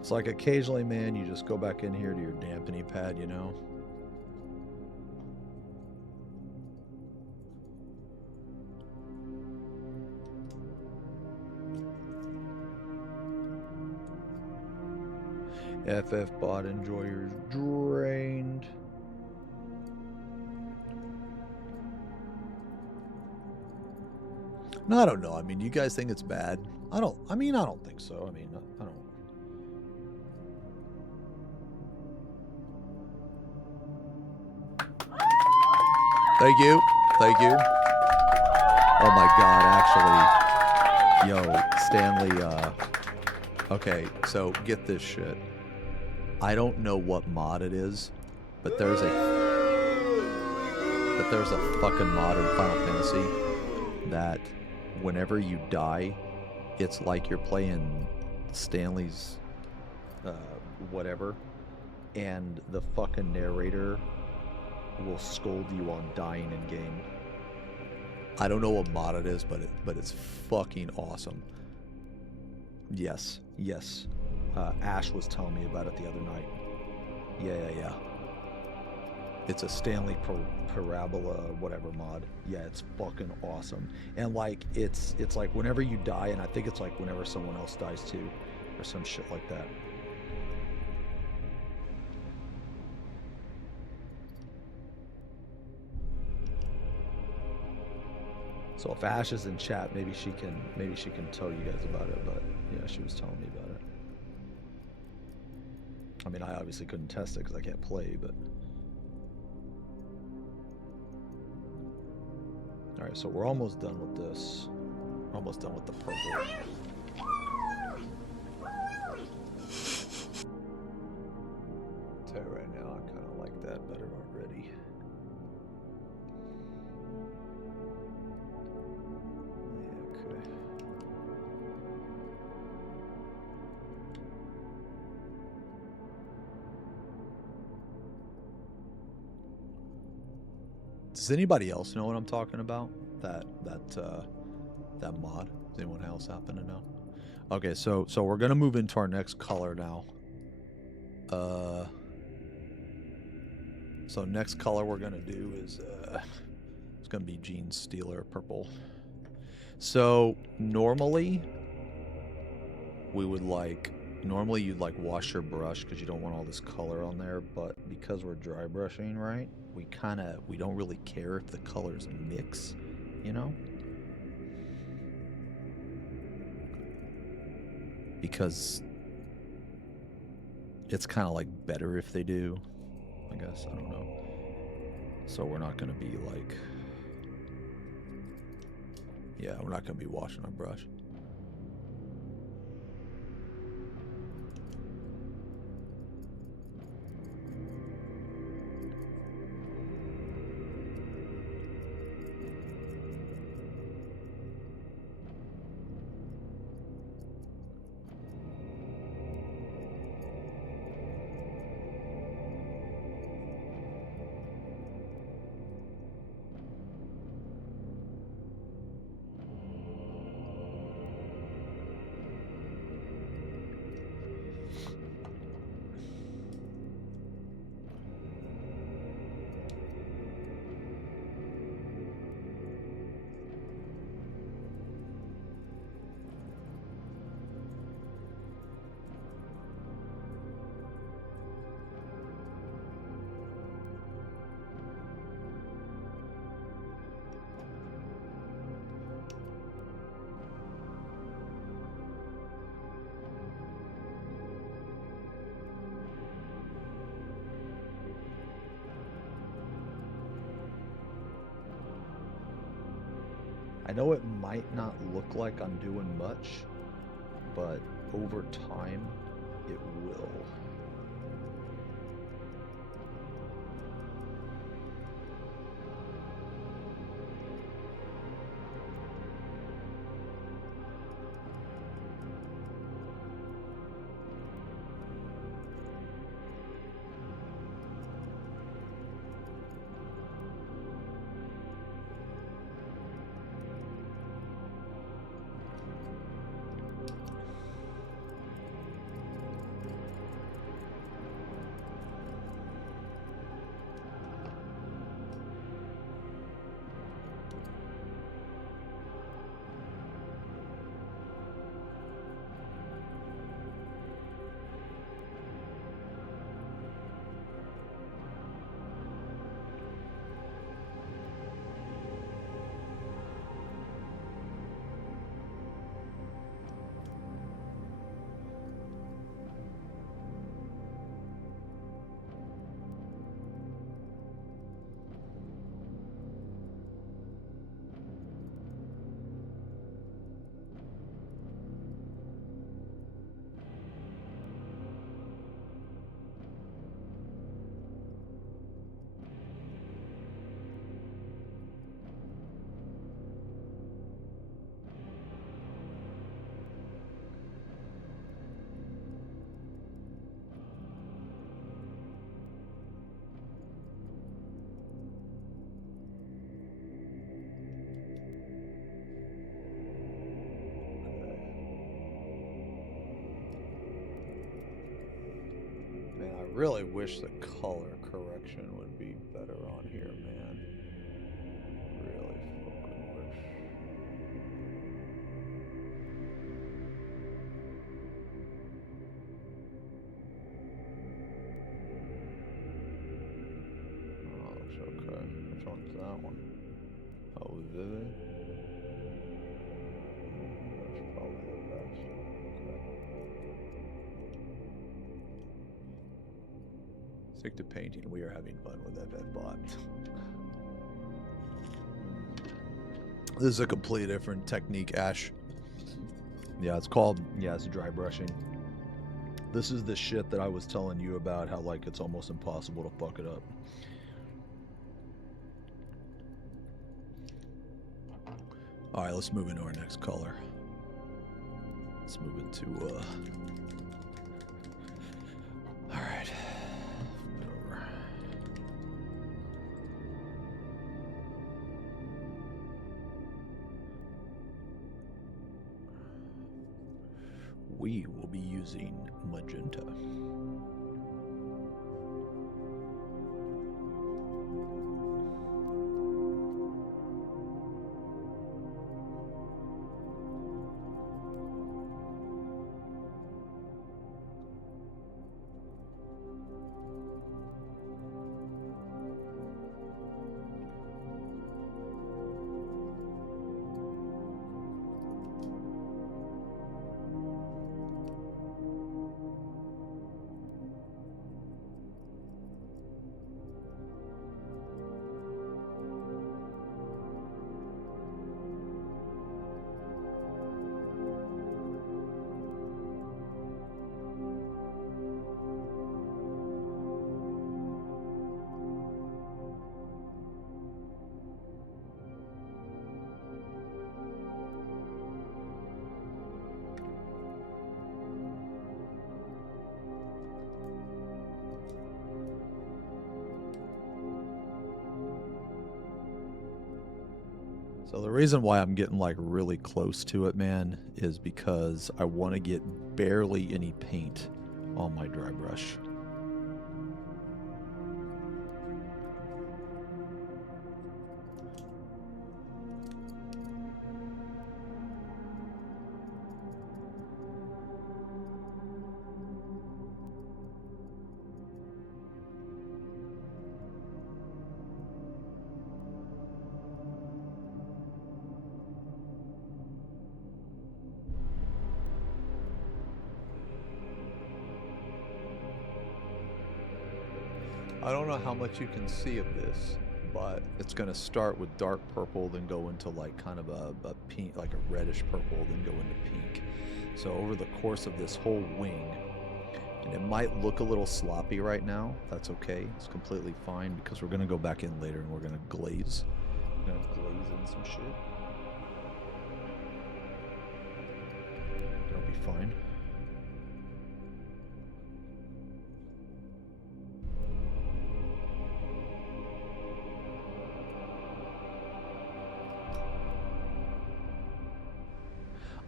It's like occasionally, man, you just go back in here to your dampening pad, you know? FF bot enjoyers drained. No, I don't know. I mean, you guys think it's bad? I don't think so. I mean, I don't. Thank you. Thank you. Oh my god, actually. Yo, Stanley, okay, so get this shit. I don't know what mod it is, but there's a fucking mod in Final Fantasy that whenever you die, it's like you're playing Stanley's whatever, and the fucking narrator will scold you on dying in game. I don't know what mod it is, but it's fucking awesome. Yes, yes. Ash was telling me about it the other night. Yeah. It's a Stanley Parabola whatever mod. Yeah, it's fucking awesome. And like it's like whenever you die, and I think it's like whenever someone else dies too, or some shit like that. So if Ash is in chat, maybe she can tell you guys about it. But yeah, she was telling me about it. I mean, I obviously couldn't test it because I can't play, but. Alright, so we're almost done with this. We're almost done with the purple. Tell you right now, I kind of like that better already. Yeah, okay. Does anybody else know what I'm talking about? That mod? Does anyone else happen to know? Okay, so we're gonna move into our next color now. So next color we're gonna do is it's gonna be Gene Stealer purple. So normally normally you'd like wash your brush because you don't want all this color on there, but because we're dry brushing, right? We don't really care if the colors mix, you know? Because it's kind of like better if they do, I guess. I don't know. So we're not going to be like, yeah, we're not going to be washing our brush. I know it might not look like I'm doing much, but over time, it will. Man, I really wish the color correction would be better on here, man. Really fucking wish. Oh, looks okay. Which one's that one? Oh, Vivid? That's probably the best. Okay. Stick to painting. We are having fun with FFBot. This is a completely different technique, Ash. Yeah, it's dry brushing. This is the shit that I was telling you about, how like it's almost impossible to fuck it up. Alright, let's move into our next color. Let's move into alright. Over. we will be using magenta. So the reason why I'm getting like really close to it, man, is because I want to get barely any paint on my dry brush. I don't know how much you can see of this, but it's going to start with dark purple, then go into like kind of a pink, like a reddish purple, then go into pink. So over the course of this whole wing, and it might look a little sloppy right now, that's okay. It's completely fine because we're going to go back in later and we're going to glaze. We're going to glaze in some shit. That'll be fine.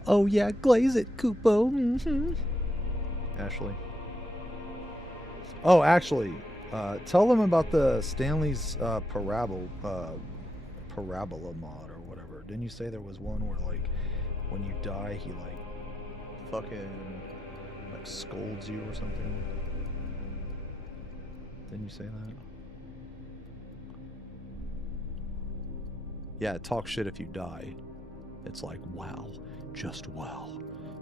Oh yeah, glaze it, Kupo. Mm-hmm. Ashley. Oh, actually, tell them about the Stanley's parabola mod or whatever. Didn't you say there was one where like when you die he like fucking like scolds you or something? Didn't you say that? Yeah, talk shit if you die. It's like, wow, just wow.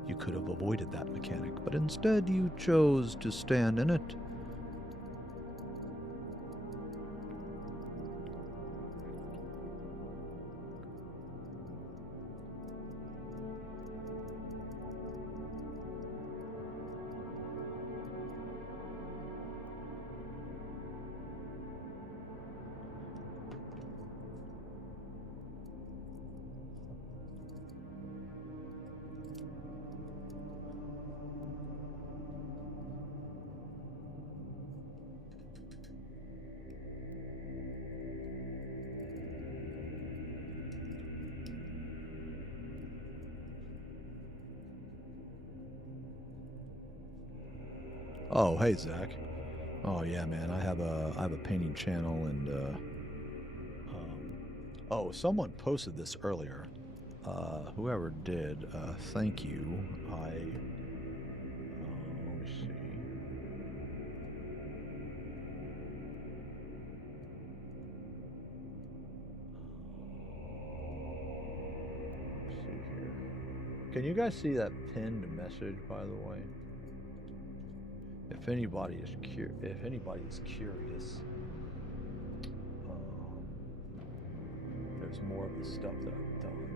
You could have avoided that mechanic, but instead you chose to stand in it. Oh, hey Zach. Oh yeah, man. I have a painting channel, and oh, someone posted this earlier. Whoever did, thank you. Let me see. Let's see here. Can you guys see that pinned message, by the way? If anybody is curious, there's more of the stuff that I've done.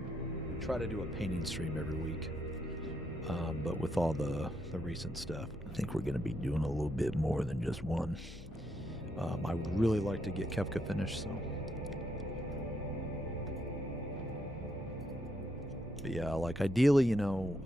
We try to do a painting stream every week, but with all the recent stuff, I think we're going to be doing a little bit more than just one. I would really like to get Kefka finished, so. But yeah, like ideally, you know,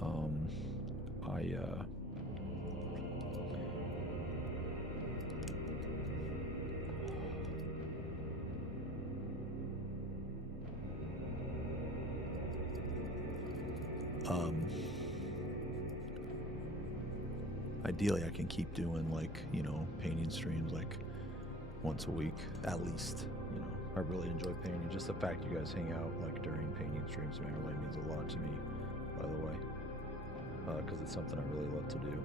Ideally, I can keep doing, like, you know, painting streams, like, once a week, at least. You know, I really enjoy painting. Just the fact you guys hang out, like, during painting streams, man, really means a lot to me, by the way. Because it's something I really love to do.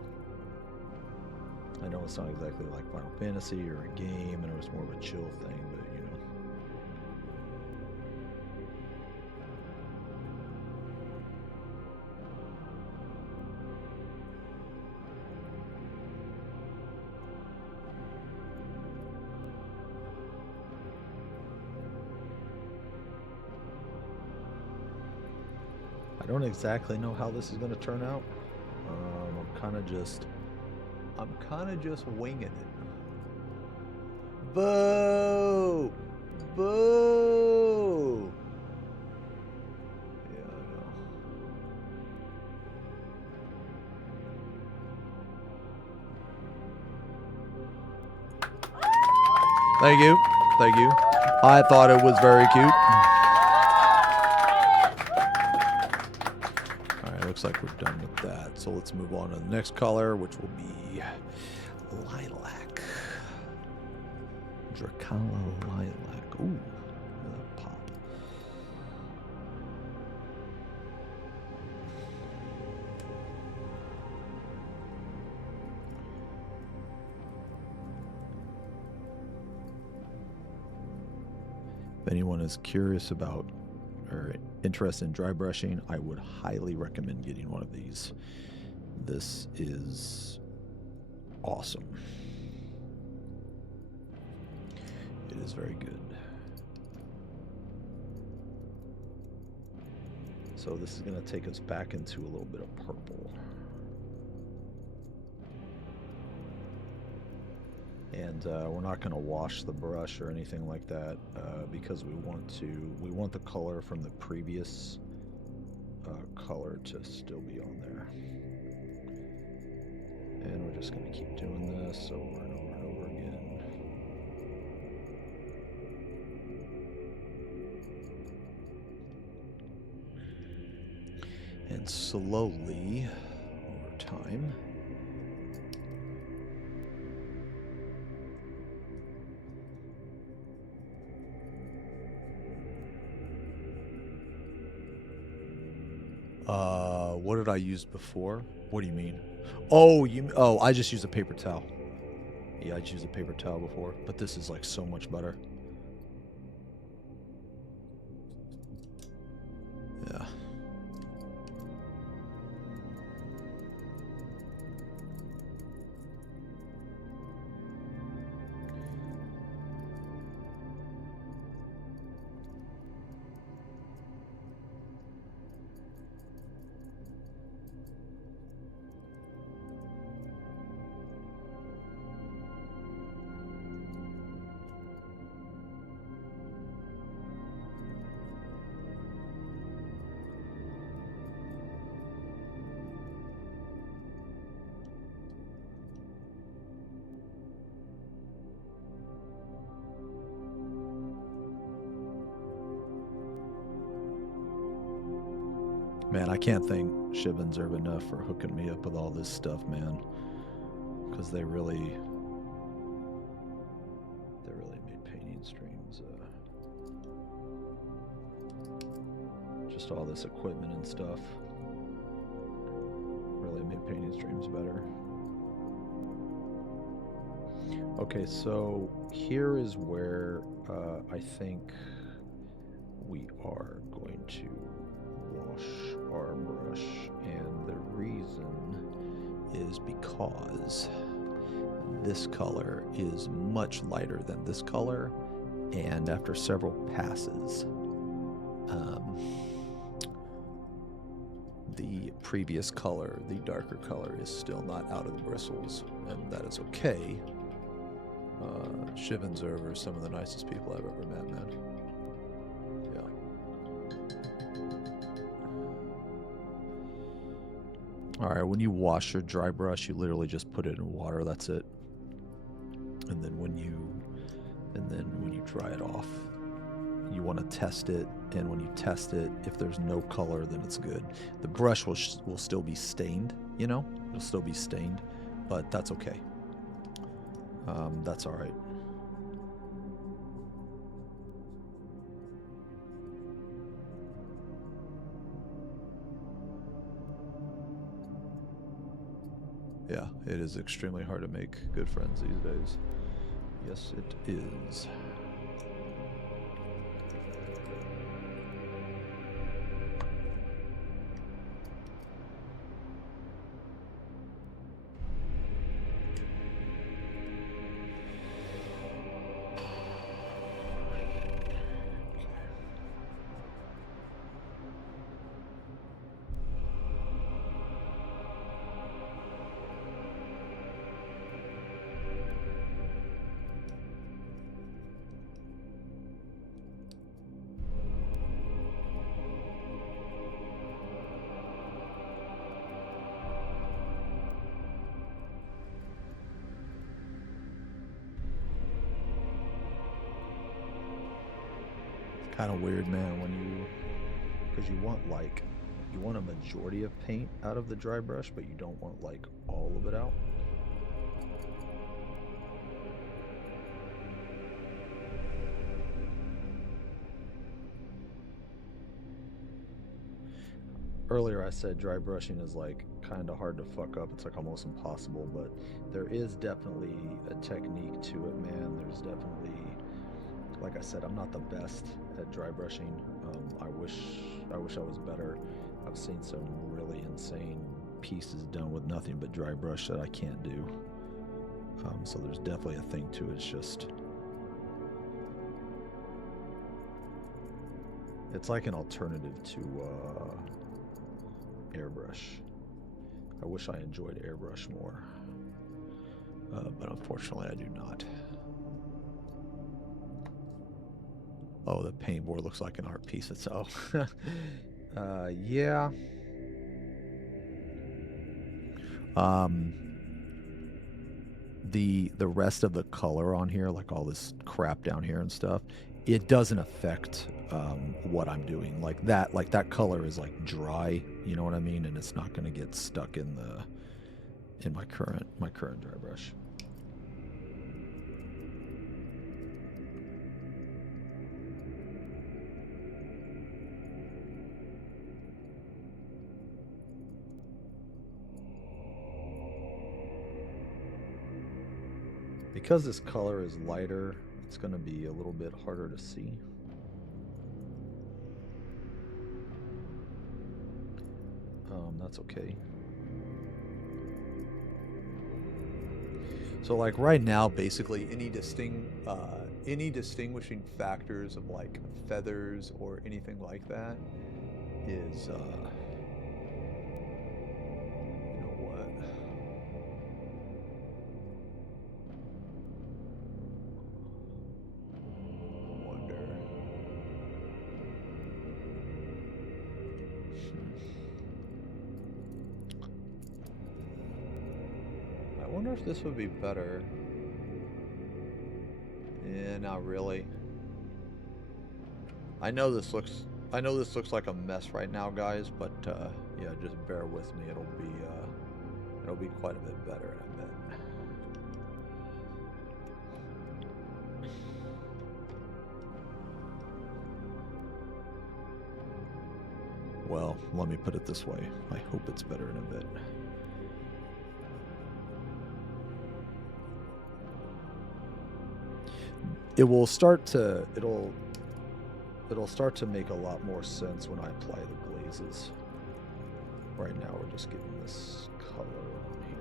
I know it's not exactly like Final Fantasy or a game, and it was more of a chill thing, but, you know. I don't exactly know how this is going to turn out. I'm kind of just winging it. Boo! Boo! Yeah, I know. Thank you. Thank you. I thought it was very cute. Looks like we're done with that. So let's move on to the next color, which will be lilac. Dracalo lilac. Ooh, look at that pop. If anyone is curious about or interested in dry brushing, I would highly recommend getting one of these. This is awesome. It is very good. So this is going to take us back into a little bit of purple. And we're not going to wash the brush or anything like that because we want the color from the previous color to still be on there. And we're just going to keep doing this over and over and over again. And slowly, over time, what did I use before? What do you mean? Oh, I just used a paper towel. Yeah, I just used a paper towel before, but this is like so much better. Yeah. Man, I can't thank Shiv and Zerb enough for hooking me up with all this stuff, man. Because they really made painting streams. Just all this equipment and stuff really made painting streams better. Okay, so here is where I think we are going to wash our brush, and the reason is because this color is much lighter than this color, and after several passes the previous color, the darker color, is still not out of the bristles, and that is okay. Shiv and Zerv are some of the nicest people I've ever met, man. Alright, when you wash your dry brush, you literally just put it in water, that's it. And then when you dry it off, you want to test it, and when you test it, if there's no color, then it's good. The brush will still be stained, you know? It'll still be stained, but that's okay. That's all right. Yeah, it is extremely hard to make good friends these days. Yes, it is. Kind of weird, man, when you, because you want like, you want a majority of paint out of the dry brush, but you don't want like all of it out. Earlier I said dry brushing is like kind of hard to fuck up. It's like almost impossible, but there is definitely a technique to it, man. There's definitely, like I said, I'm not the best at dry brushing. I wish I was better. I've seen some really insane pieces done with nothing but dry brush that I can't do. So there's definitely a thing to it. It's just, it's like an alternative to airbrush. I wish I enjoyed airbrush more, but unfortunately I do not. Oh, the paintboard looks like an art piece itself. Yeah. The rest of the color on here, like all this crap down here and stuff, it doesn't affect what I'm doing. Like that color is like dry, you know what I mean? And it's not going to get stuck in my current dry brush. Because this color is lighter, it's going to be a little bit harder to see. That's okay. So like right now, basically any distinguishing factors of like feathers or anything like that is, you know what? I wonder if this would be better. Yeah, not really. I know this looks like a mess right now, guys, but yeah, just bear with me. It'll be quite a bit better in a bit. Well, let me put it this way. I hope it's better in a bit. It'll start to make a lot more sense when I apply the glazes. Right now we're just getting this color on here.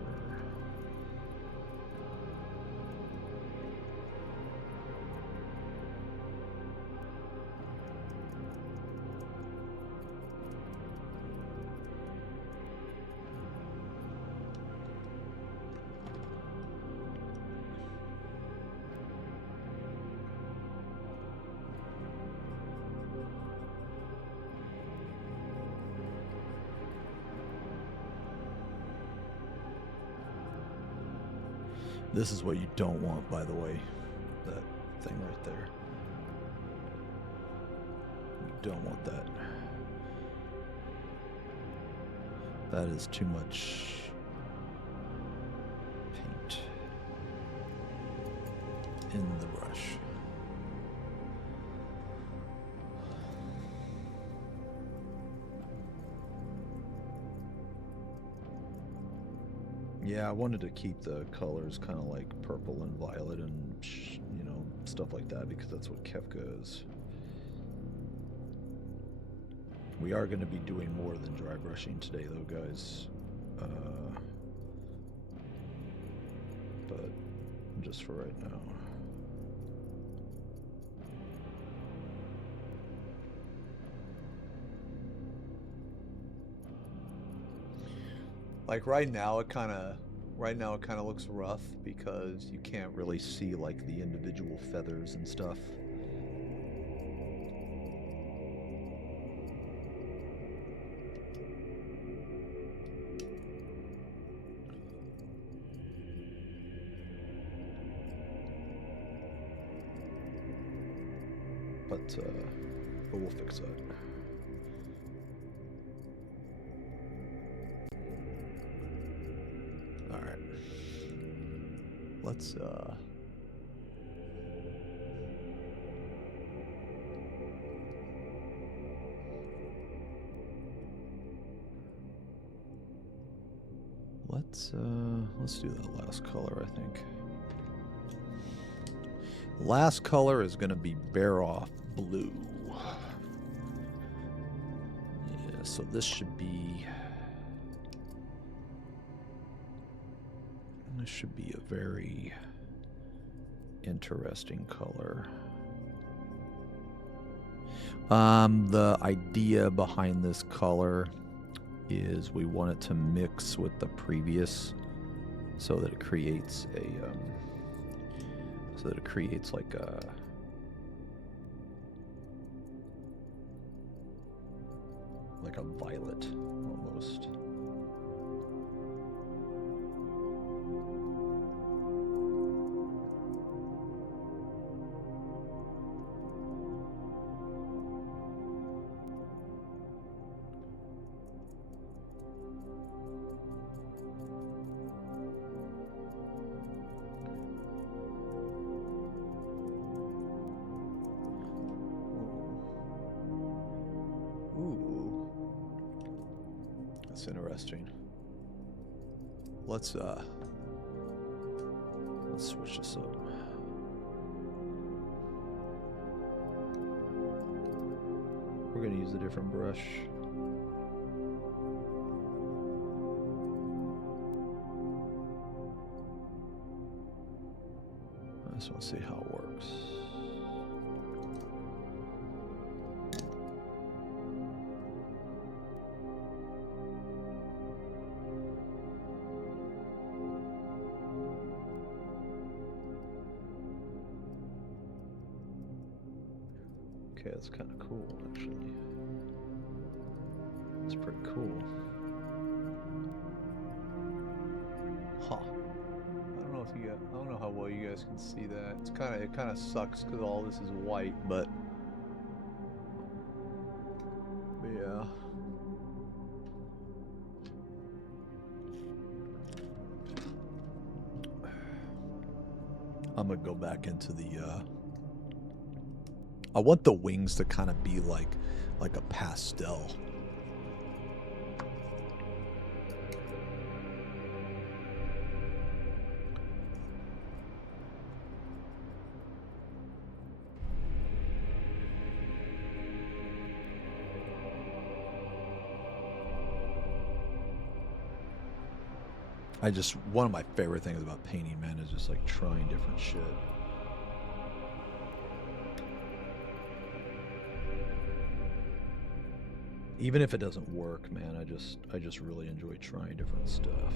This is what you don't want, by the way. That thing right there. You don't want that. That is too much. Yeah, I wanted to keep the colors kind of like purple and violet and, you know, stuff like that because that's what Kefka is. We are going to be doing more than dry brushing today, though, guys. But just for right now. Like right now it kind of looks rough because you can't really see like the individual feathers and stuff. But we'll fix that. All right. Let's do that last color, I think. Last color is going to be Bear Off Blue. Yeah, so this should be a very interesting color. The idea behind this color is we want it to mix with the previous so that it creates a like a violet almost. That's interesting. Let's switch this up. We're gonna use a different brush. I just want to see how it works. Okay, that's kind of cool, actually. It's pretty cool. Huh. I don't know how well you guys can see that. It kind of sucks because all this is white, but yeah. I'm gonna go back into the I want the wings to kind of be like a pastel. One of my favorite things about painting, man, is just like trying different shit. Even if it doesn't work, man, I just really enjoy trying different stuff.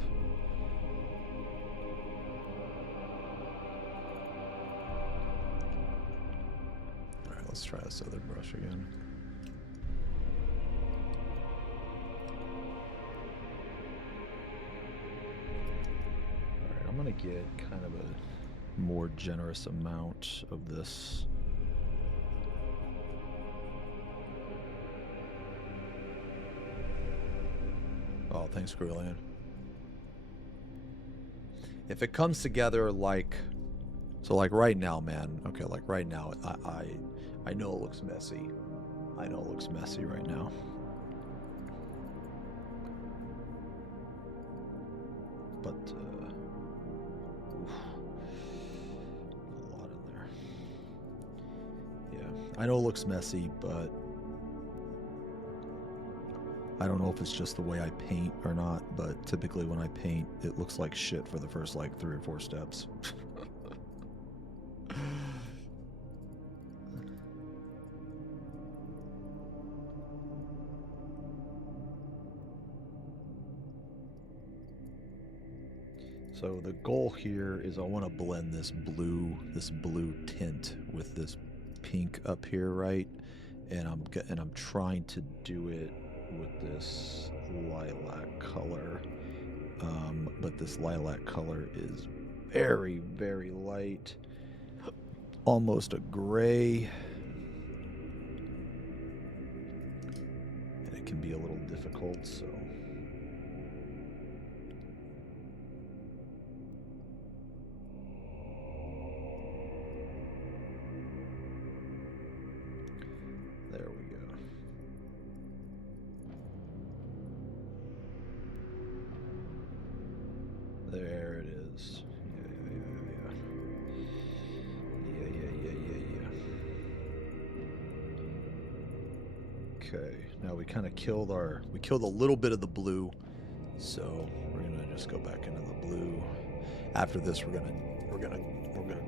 All right, let's try this other brush again. I'm gonna get kind of a more generous amount of this. Oh, thanks, Grillian. If it comes together like, so like right now, man. Okay, like right now, I know it looks messy. I know it looks messy right now. but oof, a lot in there. Yeah, I know it looks messy, but I don't know if it's just the way I paint or not, but typically when I paint, it looks like shit for the first like 3 or 4 steps. So the goal here is I want to blend this blue tint with this pink up here, right? And I'm trying to do it with this lilac color. But this lilac color is very, very light, almost a gray, and it can be a little difficult, so there we go. There it is. Yeah. Okay, now we kind of killed a little bit of the blue, so we're gonna just go back into the blue. After this, we're gonna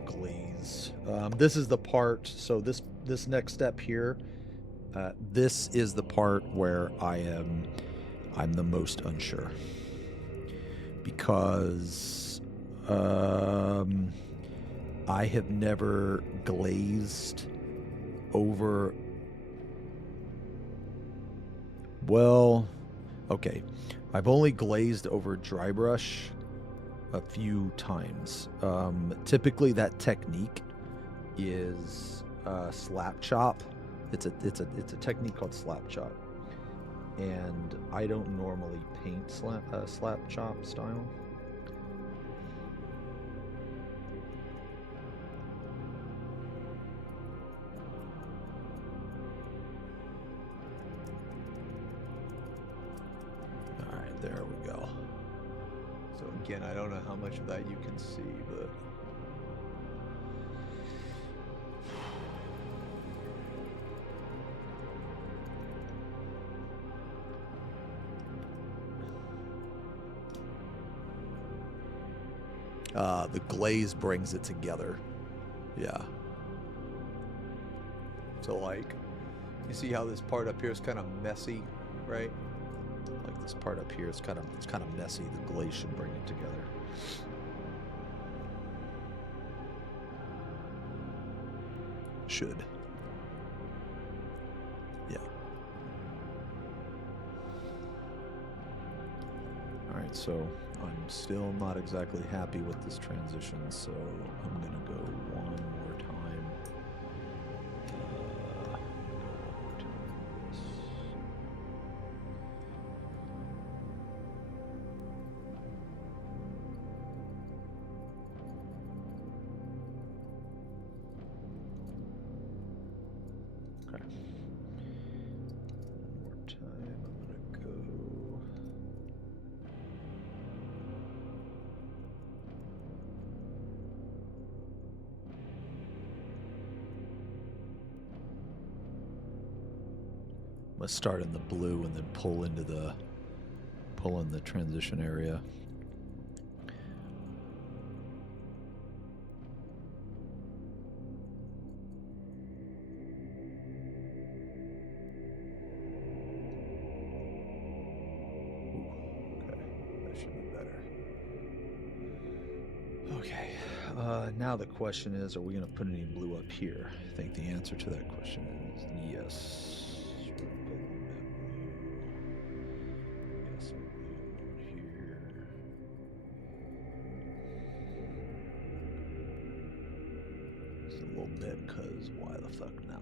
glaze. This is the part. So this next step here, this is the part where I'm the most unsure, because I have never glazed over. Well, okay, I've only glazed over dry brush a few times. Typically, that technique is slap chop. It's a technique called slap chop, and I don't normally paint slap chop style. All right, there we go. So again, I don't know how much of that you can see, but the glaze brings it together. Yeah. So like, you see how this part up here is kind of messy, right? Like this part up here is kind of messy. The glaze should bring it together. Should. Yeah. All right, so I'm still not exactly happy with this transition, so I'm gonna go one more time. Okay. One more time. I'm gonna go. I'm gonna start in the blue and then pull in the transition area. Okay, now the question is, are we going to put any blue up here? I think the answer to that question is yes. Yes, here. Just a little bit, because why the fuck not?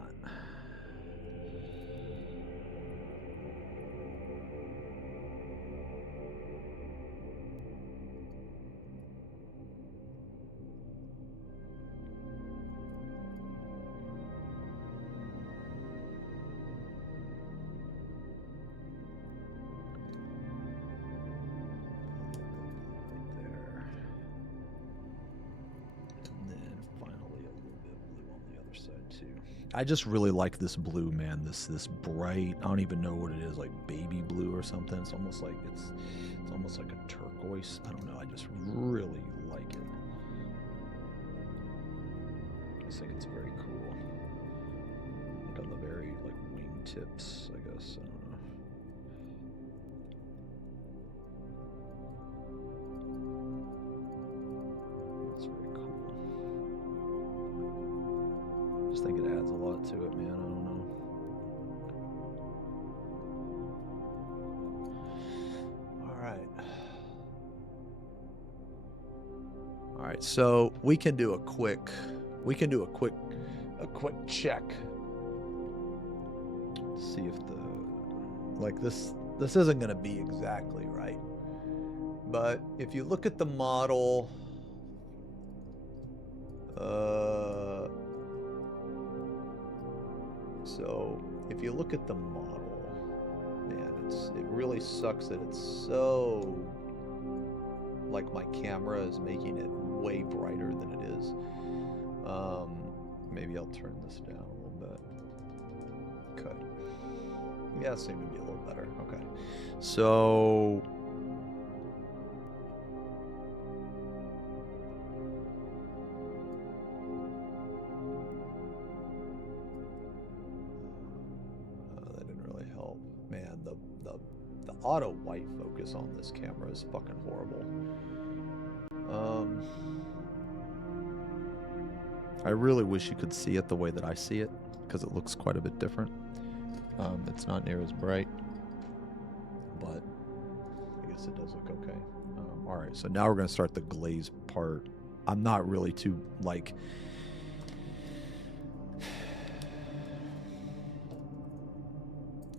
I just really like this blue, man. This bright, I don't even know what it is, like baby blue or something. It's almost like it's almost like a turquoise. I don't know. I just really like it. I just think it's very cool. Like on the very like wingtips, I guess. I don't know. It's very cool. I just think it adds a lot to it, man. I don't know. All right. All right. So we can do a quick check. See if this isn't going to be exactly right. But if you look at the model, so if you look at the model, man, it really sucks that it's so, like, my camera is making it way brighter than it is. Maybe I'll turn this down a little bit. Okay. Yeah, it seemed to be a little better. Okay. So that didn't really help. Man, the auto white focus on this camera is fucking horrible. I really wish you could see it the way that I see it, because it looks quite a bit different. It's not near as bright, but I guess it does look okay. All right, so now we're going to start the glaze part. I'm not really too, like...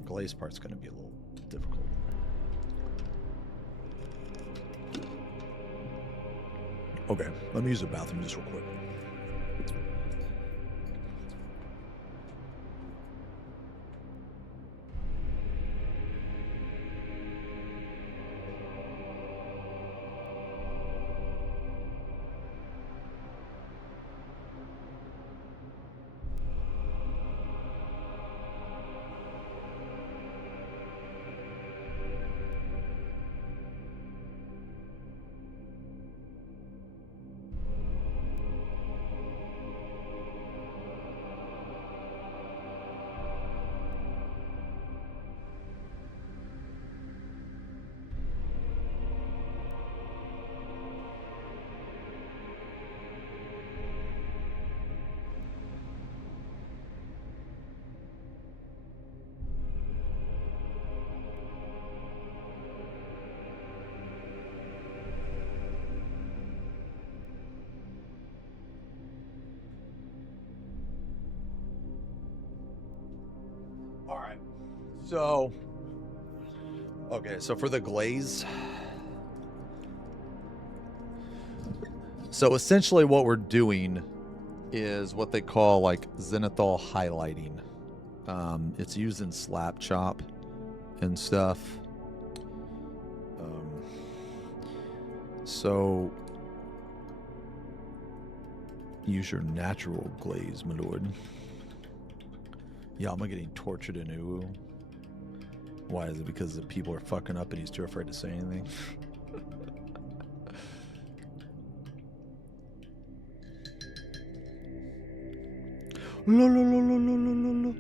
glaze part's going to be a little difficult. Okay, let me use the bathroom just real quick. So, okay, so for the glaze, so essentially what we're doing is what they call like zenithal highlighting. It's used in slap chop and stuff. So use your natural glaze, my lord. Yeah, I'm getting tortured in Uwu. Why is it? Because the people are fucking up and he's too afraid to say anything? La la la la la la la.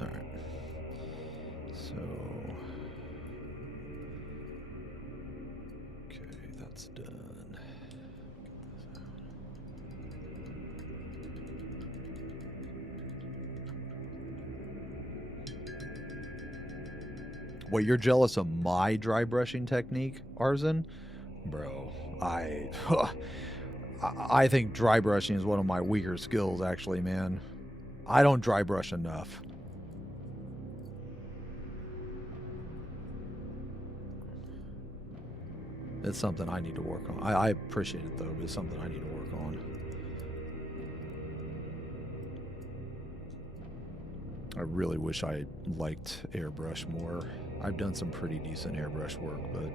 All right. So, okay, that's done. Wait, you're jealous of my dry brushing technique, Arzen? Bro, I think dry brushing is one of my weaker skills, actually, man. I don't dry brush enough. It's something I need to work on. I appreciate it, though, but it's something I need to work on. I really wish I liked airbrush more. I've done some pretty decent airbrush work, but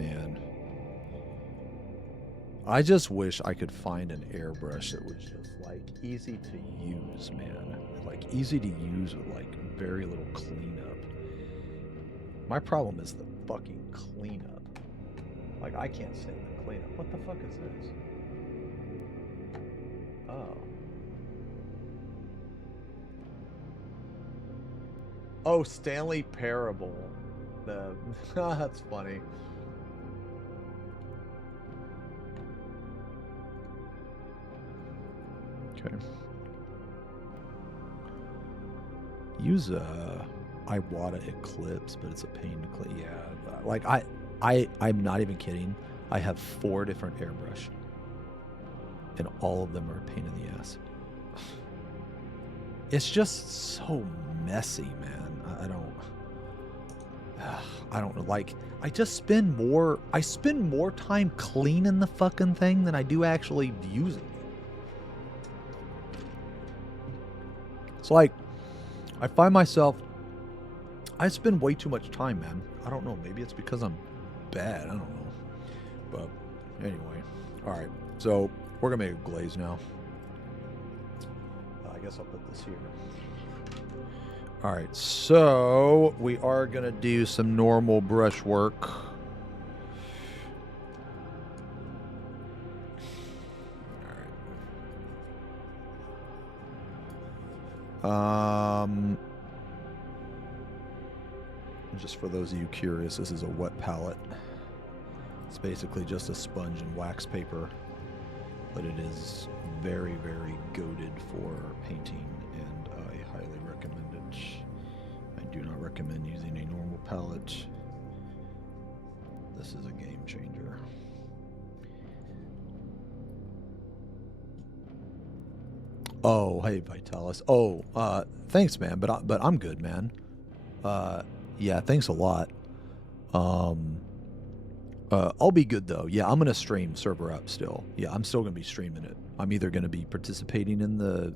man. I just wish I could find an airbrush that was just like easy to use, man. Like easy to use with like very little cleanup. My problem is the fucking cleanup. Like I can't say the cleanup. What the fuck is this? Oh. Oh, Stanley Parable. The that's funny. Okay. Use Iwata Eclipse, but it's a pain to clean. Yeah, like I'm not even kidding. I have 4 different airbrush, and all of them are a pain in the ass. It's just so messy, man. I don't know. Like, I spend more time cleaning the fucking thing than I do actually using it. It's like, I find myself, I spend way too much time, man. I don't know. Maybe it's because I'm bad. I don't know. But anyway. Alright. So, we're going to make a glaze now. I guess I'll put this here. Alright. So, we are going to do some normal brush work. Just for those of you curious, this is a wet palette. It's basically just a sponge and wax paper, but it is very, very goated for painting, and I highly recommend it. I do not recommend using a normal palette. This is a game changer. Oh, hey Vitalis. Oh, thanks, man. But I'm good, man. Yeah, thanks a lot. I'll be good though. Yeah, I'm gonna stream Server Up still. Yeah, I'm still gonna be streaming it. I'm either gonna be participating in the.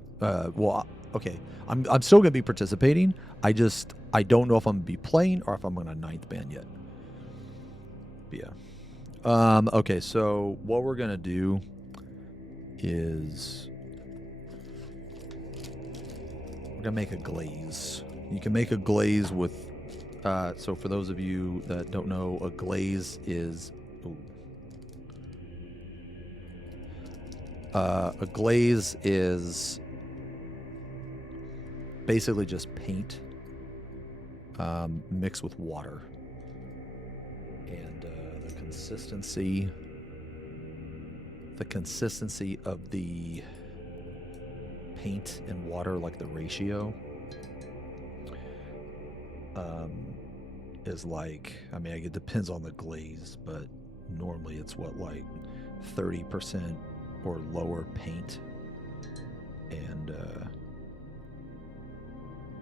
Well, okay. I'm still gonna be participating. I don't know if I'm gonna be playing or if I'm gonna 9th band yet. But yeah. Okay, so what we're gonna do is. Gonna make a glaze. You can make a glaze with so for those of you that don't know, a glaze is basically just paint mixed with water, and the consistency of the paint and water, like the ratio, is like, I mean, it depends on the glaze, but normally it's what, like 30% or lower paint and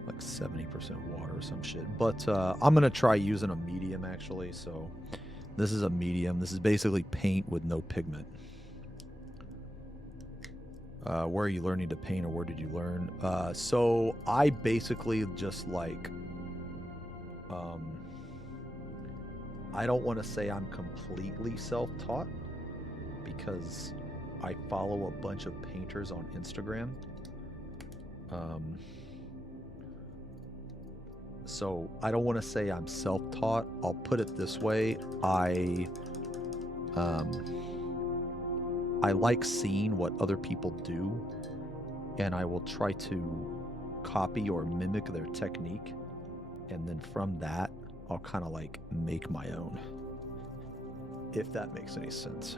like 70% water or some shit. But I'm gonna try using a medium actually. So this is a medium. This is basically paint with no pigment. Where are you learning to paint, or where did you learn? So I basically just like, I don't want to say I'm completely self-taught because I follow a bunch of painters on Instagram. So I don't want to say I'm self-taught. I'll put it this way. I like seeing what other people do, and I will try to copy or mimic their technique, and then from that, I'll kind of like make my own, if that makes any sense.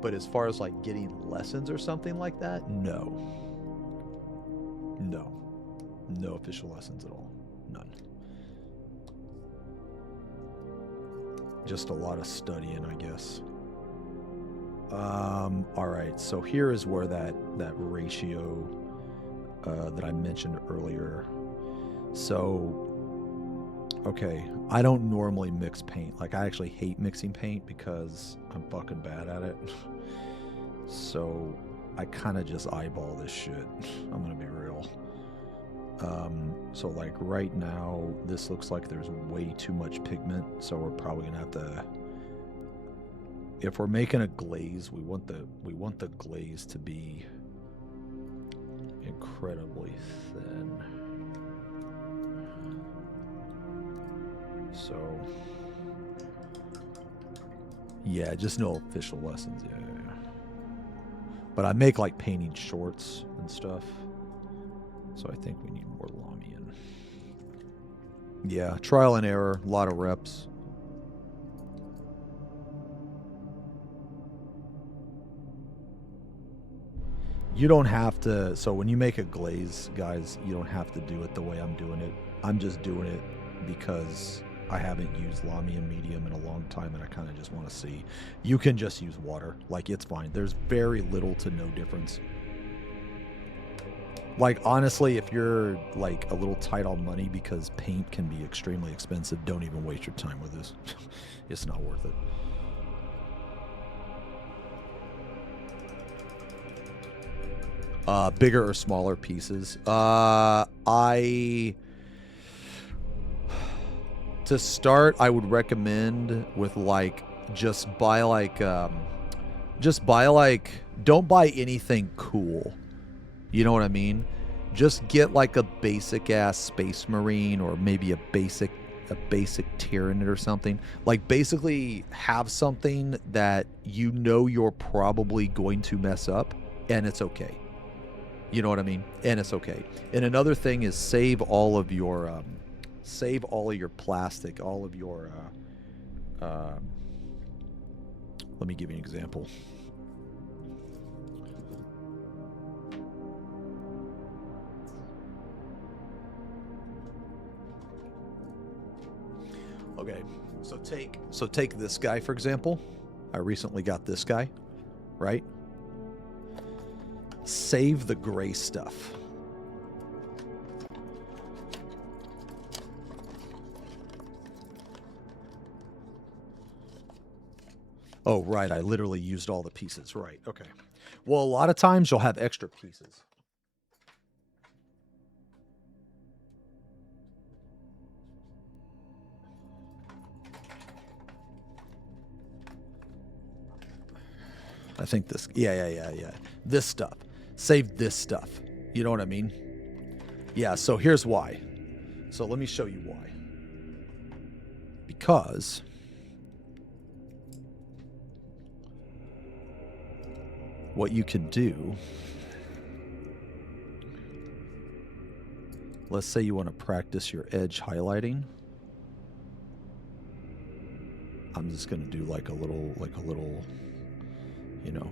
But as far as like getting lessons or something like that, no official lessons at all. None. Just a lot of studying, I guess. All right, so here is where that ratio that I mentioned earlier. So, okay, I don't normally mix paint. Like, I actually hate mixing paint because I'm fucking bad at it. So, I kind of just eyeball this shit. I'm gonna be real. So like right now, this looks like there's way too much pigment, so we're probably gonna have to. If we're making a glaze, we want the glaze to be incredibly thin. So yeah, just no official lessons. Yeah. But I make like painting shorts and stuff. So I think we need more Lamian. Yeah, trial and error, a lot of reps. You don't have to, so when you make a glaze, guys, you don't have to do it the way I'm doing it. I'm just doing it because I haven't used Lamian medium in a long time and I kind of just want to see. You can just use water. Like, it's fine. There's very little to no difference. Like, honestly, if you're, like, a little tight on money because paint can be extremely expensive, don't even waste your time with this. It's not worth it. Bigger or smaller pieces? To start, I would recommend with, like, don't buy anything cool. You know what I mean? Just get like a basic ass Space Marine or maybe a basic Tyranid or something. Like, basically have something that you know you're probably going to mess up, and it's okay. You know what I mean? And it's okay. And another thing is save all of your plastic, all of your let me give you an example. Okay, so take this guy, for example. I recently got this guy, right? Save the gray stuff. Oh, right, I literally used all the pieces, right, okay. Well, a lot of times you'll have extra pieces. I think this, yeah. This stuff. Save this stuff. You know what I mean? Yeah, so here's why. So let me show you why. Because what you can do, let's say you want to practice your edge highlighting. I'm just going to do like a little, you know.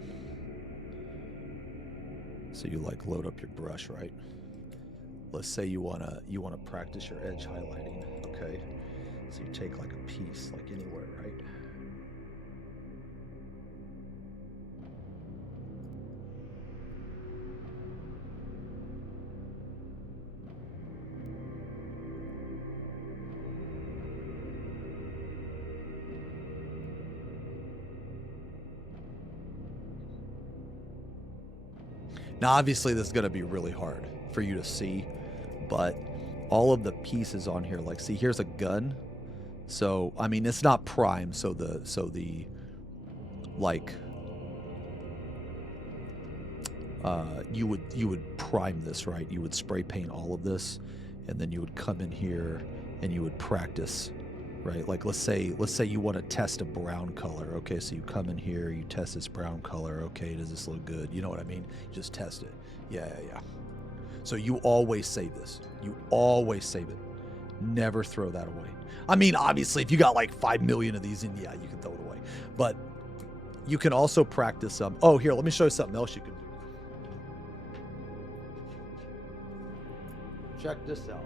So you like load up your brush, right? Let's say you wanna practice your edge highlighting, okay? So you take like a piece, like anywhere, right? Now, obviously, this is going to be really hard for you to see, but all of the pieces on here, like, see, here's a gun. So, I mean, it's not prime, so the like, you would prime this, right? You would spray paint all of this, and then you would come in here and you would practice, right? Like, let's say you want to test a brown color. Okay, so you come in here, you test this brown color. Okay, does this look good? You know what I mean? Just test it. Yeah. So you always save this. You always save it. Never throw that away. I mean, obviously, if you got like 5 million of these in, yeah, you can throw it away. But you can also practice some. Oh, here, let me show you something else you can do. Check this out.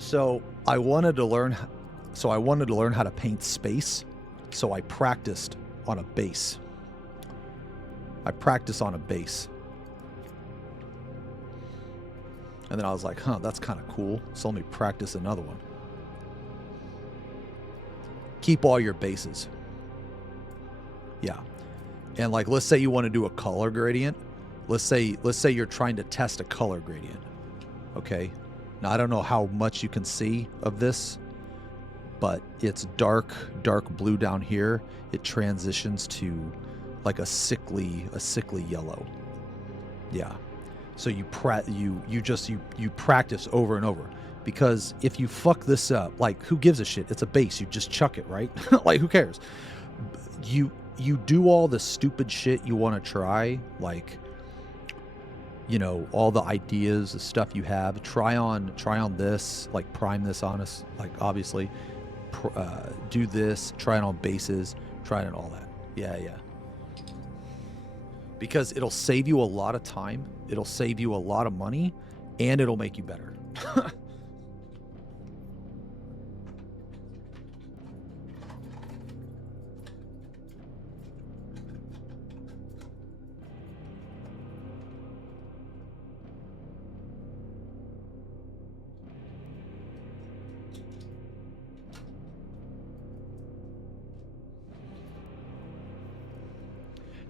So I wanted to learn how to paint space. So I practiced on a base. And then I was like, that's kind of cool. So let me practice another one. Keep all your bases. Yeah. And like, let's say you want to do a color gradient. let's say you're trying to test a color gradient. Okay. Now I don't know how much you can see of this, but it's dark blue down here. It transitions to like a sickly yellow. Yeah. So you practice over and over, because if you fuck this up, like, who gives a shit? It's a base. You just chuck it, right? Like, who cares? You do all the stupid shit you want to try, like, you know, all the ideas, the stuff you have. Try on this, like, prime this on us, like, obviously. Do this. Try it on bases. Try it on all that. Yeah. Because it'll save you a lot of time, it'll save you a lot of money, and it'll make you better.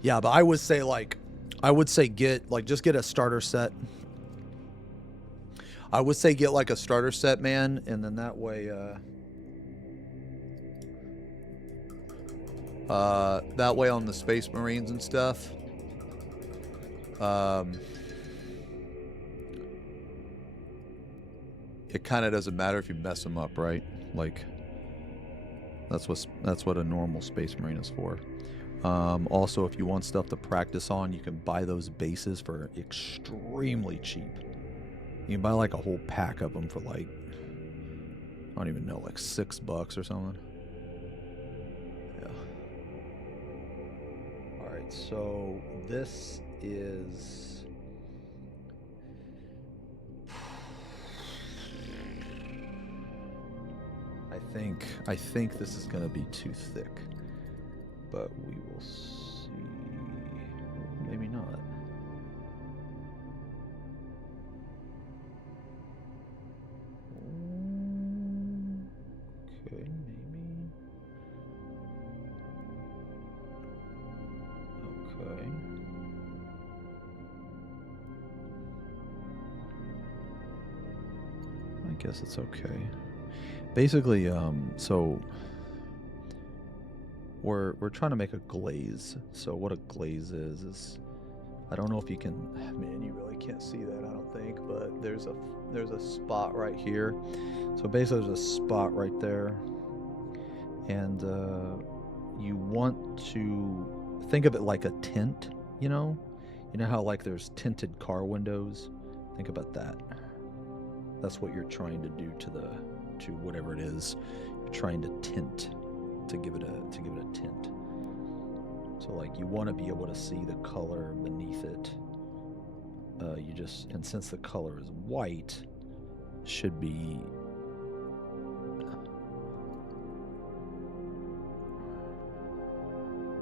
Yeah, but I would say just get a starter set. I would say get like a starter set, man, and then that way on the Space Marines and stuff, it kind of doesn't matter if you mess them up, right? Like, that's what a normal Space Marine is for. Also, if you want stuff to practice on, you can buy those bases for extremely cheap. You can buy like a whole pack of them for like, I don't even know, like $6 or something. Yeah. Alright, so this is... I think this is going to be too thick. But we will see. Maybe not. Okay, maybe. Okay. I guess it's okay. Basically, so we're trying to make a glaze. So what a glaze is I don't know if you can, man, you really can't see that, I don't think, but there's a spot right here. So basically there's a spot right there, and you want to think of it like a tint, you know how like there's tinted car windows. Think about that. That's what you're trying to do to whatever it is. You're trying to tint, to give it a tint. So like you want to be able to see the color beneath it. And since the color is white, should be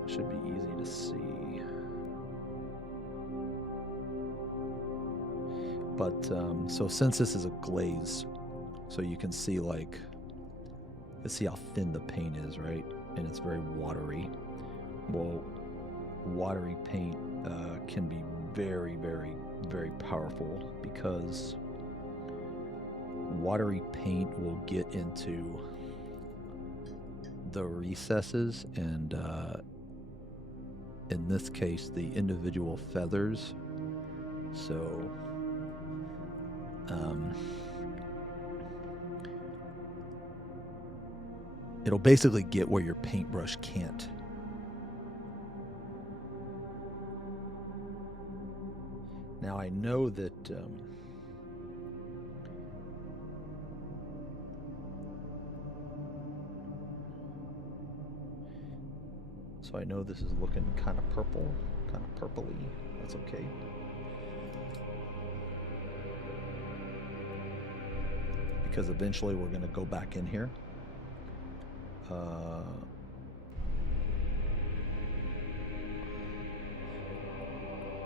easy to see. But so since this is a glaze, so you can see like, let's see how thin the paint is, right? And it's very watery. Well, watery paint can be very, very, very powerful, because watery paint will get into the recesses and in this case the individual feathers. So it'll basically get where your paintbrush can't. Now I know that so I know this is looking kind of purple, kind of purpley. That's okay. Because eventually we're going to go back in here.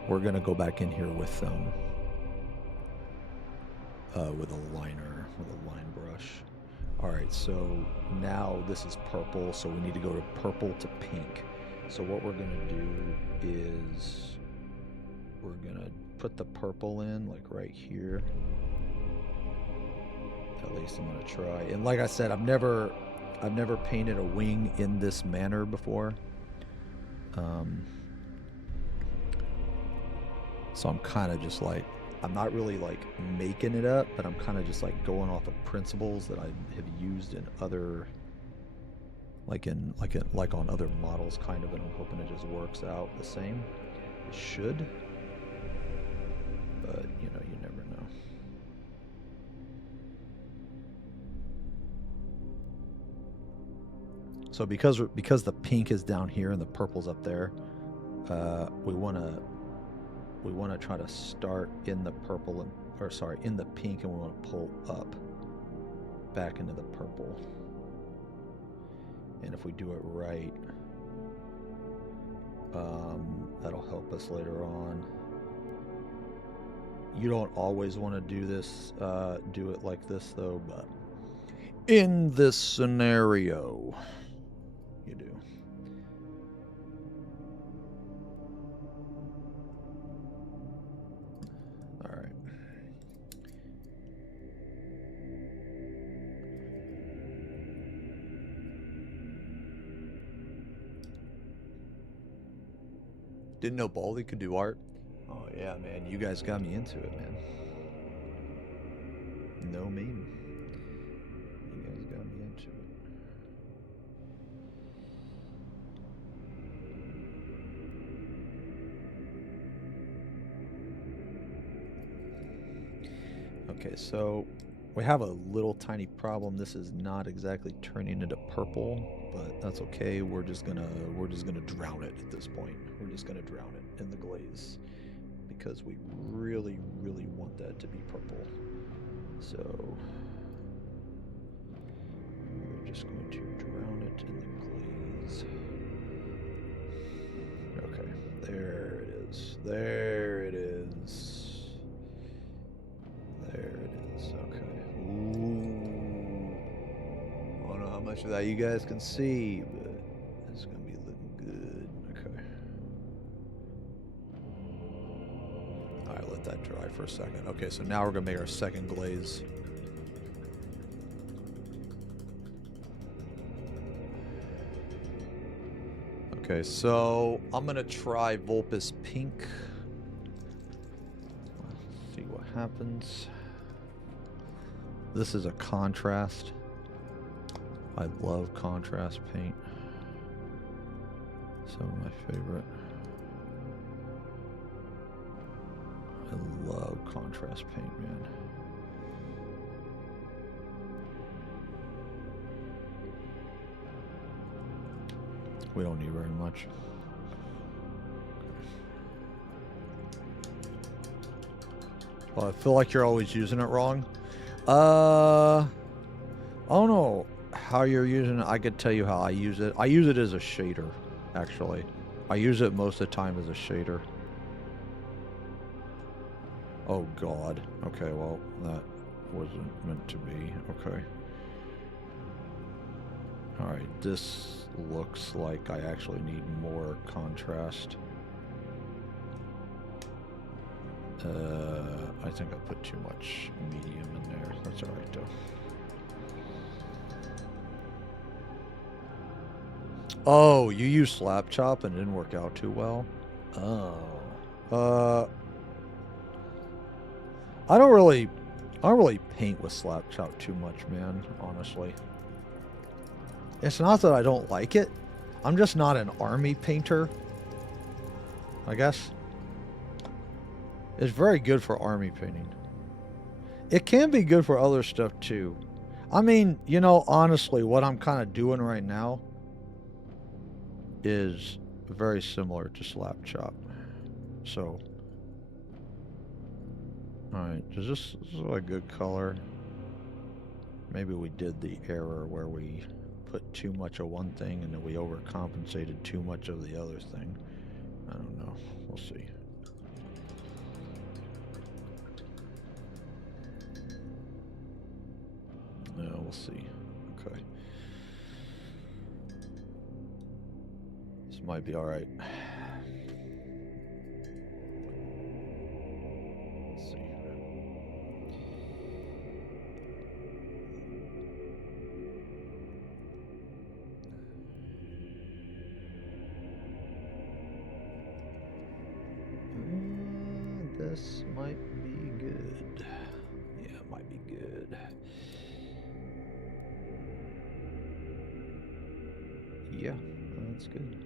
We're going to go back in here with a liner, with a line brush. All right, so now this is purple, so we need to go to purple to pink. So what we're going to do is we're gonna put the purple in, like right here. At least I'm gonna try. And like I said, I've never painted a wing in this manner before. So I'm kind of just like, I'm not really like making it up, but I'm kind of just like going off of principles that I have used in other, like on other models, kind of, and I'm hoping it just works out the same. It should, but you know, you never know. So because the pink is down here and the purple's up there, we want to try to start in the purple in the pink, and we want to pull up back into the purple. And if we do it right, that'll help us later on. You don't always want to do this, do it like this though, but in this scenario, you do. All right. Didn't know Baldy could do art. Oh yeah, man, you guys got me into it, man. No meme. You guys got me into it. Okay, so we have a little tiny problem. This is not exactly turning into purple, but that's okay. We're just gonna drown it at this point. We're just gonna drown it in the glaze because we really, really want that to be purple. So we're just going to drown it in the glaze. Okay, there it is. There it is. There it is. Okay. Ooh. I don't know how much of that you guys can see, but it's gonna be looking good. Okay. Alright, let that dry for a second. Okay, so now we're gonna make our second glaze. Okay, so I'm gonna try Vulpes Pink. Let's see what happens. This is a contrast. I love contrast paint. Some of my favorite. I love contrast paint, man. We don't need very much. Well, I feel like you're always using it wrong. I don't know how you're using it. I could tell you how I use it. I use it as a shader, actually. I use it most of the time as a shader. Oh God. Okay, well, that wasn't meant to be. Okay. Alright, this looks like I actually need more contrast. I think I put too much medium in there. That's alright though. Oh, you used slap chop and it didn't work out too well? Oh. I don't really paint with slap chop too much, man, honestly. It's not that I don't like it. I'm just not an army painter, I guess. It's very good for army painting. It can be good for other stuff too. I mean, you know, honestly, what I'm kind of doing right now is very similar to slap chop. So, alright, is this a good color? Maybe we did the error where we put too much of one thing and then we overcompensated too much of the other thing. I don't know. We'll see. Yeah, we'll see. Okay. This might be alright. this might be good. Yeah, it might be good. Yeah, that's good.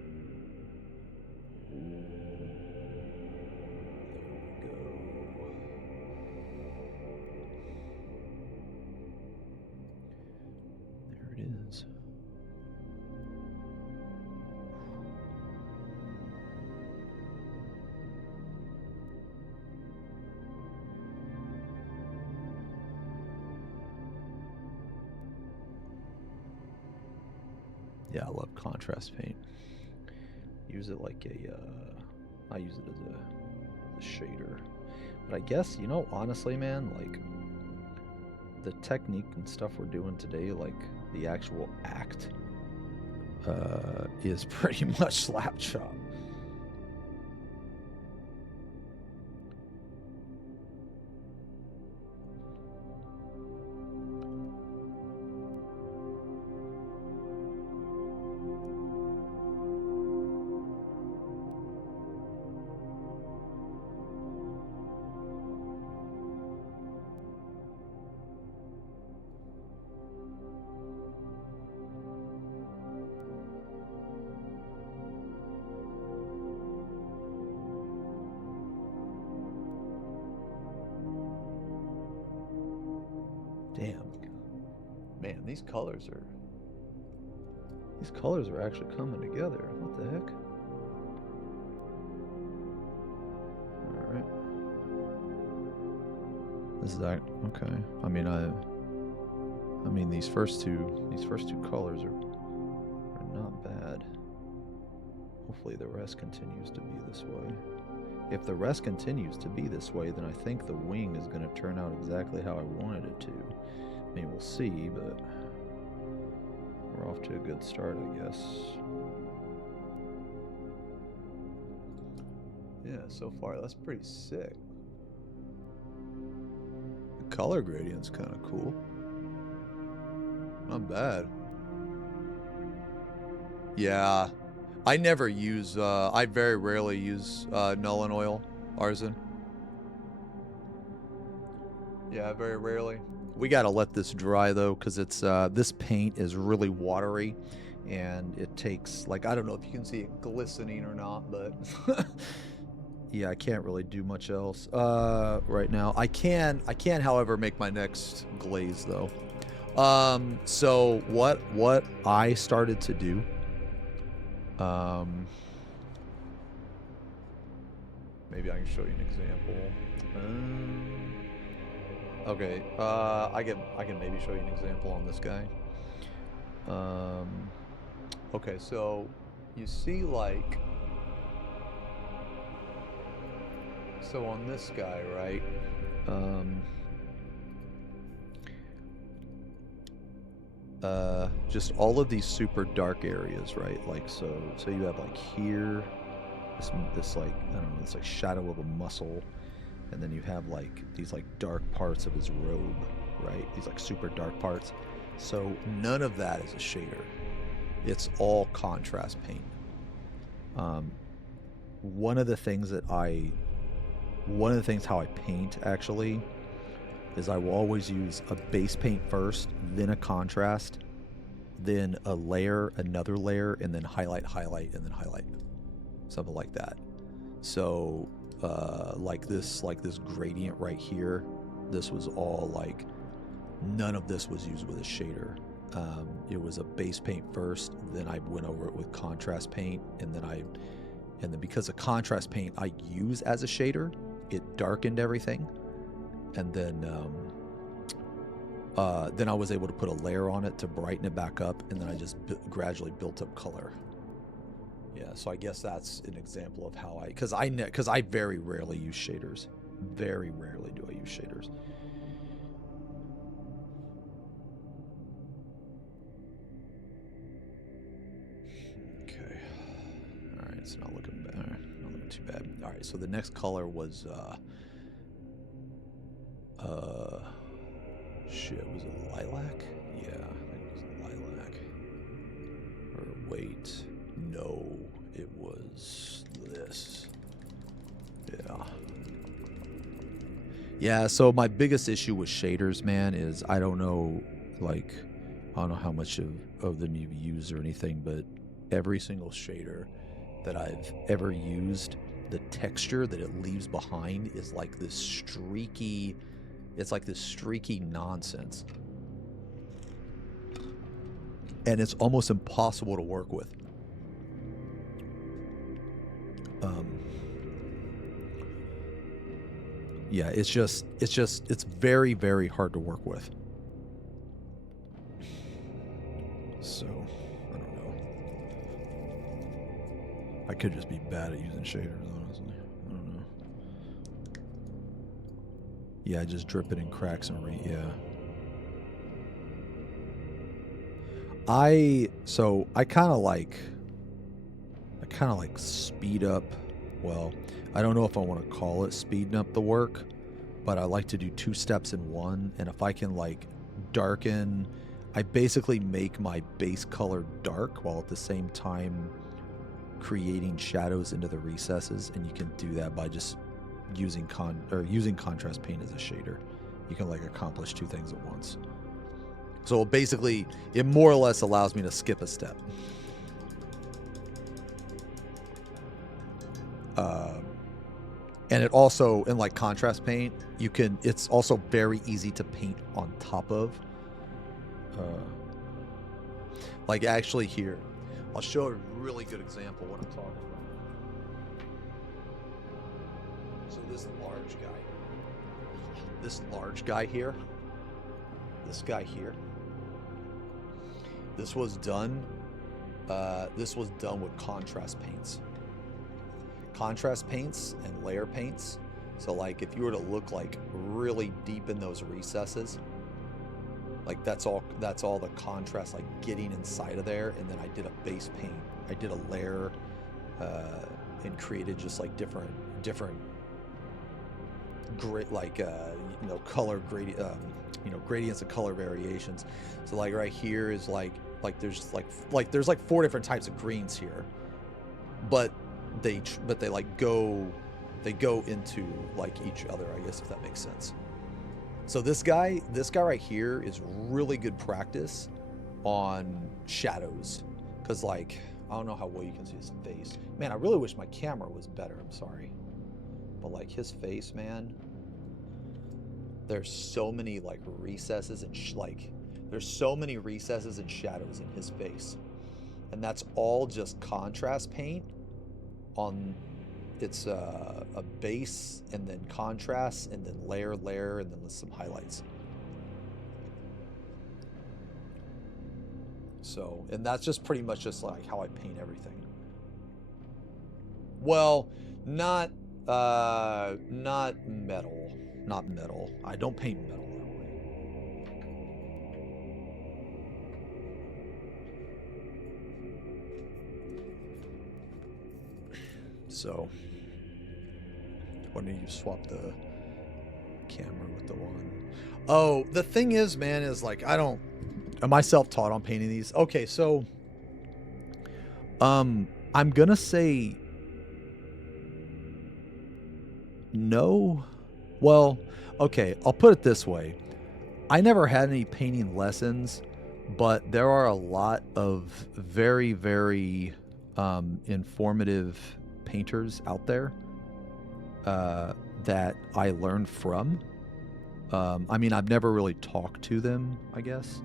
There it is. Yeah, I love contrast paint. Use it like a, I use it as a shader. But I guess, you know, honestly, man, like, the technique and stuff we're doing today, like, the actual act, is pretty much Slapshot. Damn. Man, these colors are actually coming together. What the heck? Alright. This is that okay. I mean these first two colors are not bad. Hopefully the rest continues to be this way. If the rest continues to be this way, then I think the wing is going to turn out exactly how I wanted it to. I mean, we'll see, but we're off to a good start, I guess. Yeah, so far that's pretty sick. The color gradient's kind of cool. Not bad. Yeah. I never use, I very rarely use Null and Oil Arsen. Yeah, very rarely. We gotta let this dry though, because it's, this paint is really watery, and it takes, like, I don't know if you can see it glistening or not, but yeah, I can't really do much else right now. I can, however, make my next glaze though. So what I started to do, maybe I can show you an example. Okay, I can maybe show you an example on this guy. Okay, so you see, like, so on this guy, right? Just all of these super dark areas, right? Like, so you have, like, here, this like, I don't know, this like shadow of a muscle, and then you have like these like dark parts of his robe, right? These like super dark parts. So none of that is a shader. It's all contrast paint. One of the things how I paint actually is I will always use a base paint first, then a contrast, then a layer, another layer, and then highlight, and then highlight. Something like that. So like this gradient right here, this was all like, none of this was used with a shader. It was a base paint first, then I went over it with contrast paint, and then because the contrast paint I use as a shader, it darkened everything, and then I was able to put a layer on it to brighten it back up, and then I just gradually built up color. Yeah, so I guess that's an example of how because I very rarely use shaders. Very rarely do I use shaders. Okay. All right, it's not looking bad. All right, not looking too bad. All right, so the next color was shit, was it lilac? Yeah, I think it was lilac. Or wait, no, it was this. Yeah. Yeah, so my biggest issue with shaders, man, is I don't know, like, I don't know how much of them you've used or anything, but every single shader that I've ever used, the texture that it leaves behind is like this streaky, it's like this streaky nonsense. And it's almost impossible to work with. Yeah, it's very, very hard to work with. So, I don't know. I could just be bad at using shaders, honestly. I don't know. Yeah, I just drip it in cracks and yeah. I kind of like speed up. Well, I don't know if I want to call it speeding up the work, but I like to do 2 steps in one. And if I can like darken, I basically make my base color dark while at the same time creating shadows into the recesses. And you can do that by just using contrast paint as a shader. You can like accomplish 2 things at once. So basically, it more or less allows me to skip a step. And it also, in like contrast paint, it's also very easy to paint on top of. Like actually here, I'll show a really good example of what I'm talking about. So this large guy here, this guy here, this was done with contrast paints. Contrast paints and layer paints. So like if you were to look like really deep in those recesses, like that's all the contrast like getting inside of there. And then I did a base paint. I did a layer and created just like different grit, like color gradient, gradients of color variations. So like right here is like there's 4 different types of greens here, but they go into like each other, I guess, if that makes sense. So this guy right here is really good practice on shadows, because like I don't know how well you can see his face. Man, I really wish my camera was better. I'm sorry, but like his face, man. There's so many like recesses and there's so many recesses and shadows in his face, and that's all just contrast paint on it's a base and then contrast and then layer and then with some highlights. So, and that's just pretty much just like how I paint everything. Well, not metal. Not metal. I don't paint metal that way. So, why don't you swap the camera with the one? Oh, the thing is, man, is like am I self-taught on painting these? Okay, so I'm gonna say no. Well, okay, I'll put it this way. I never had any painting lessons, but there are a lot of very, very informative painters out there that I learned from. I mean, I've never really talked to them, I guess,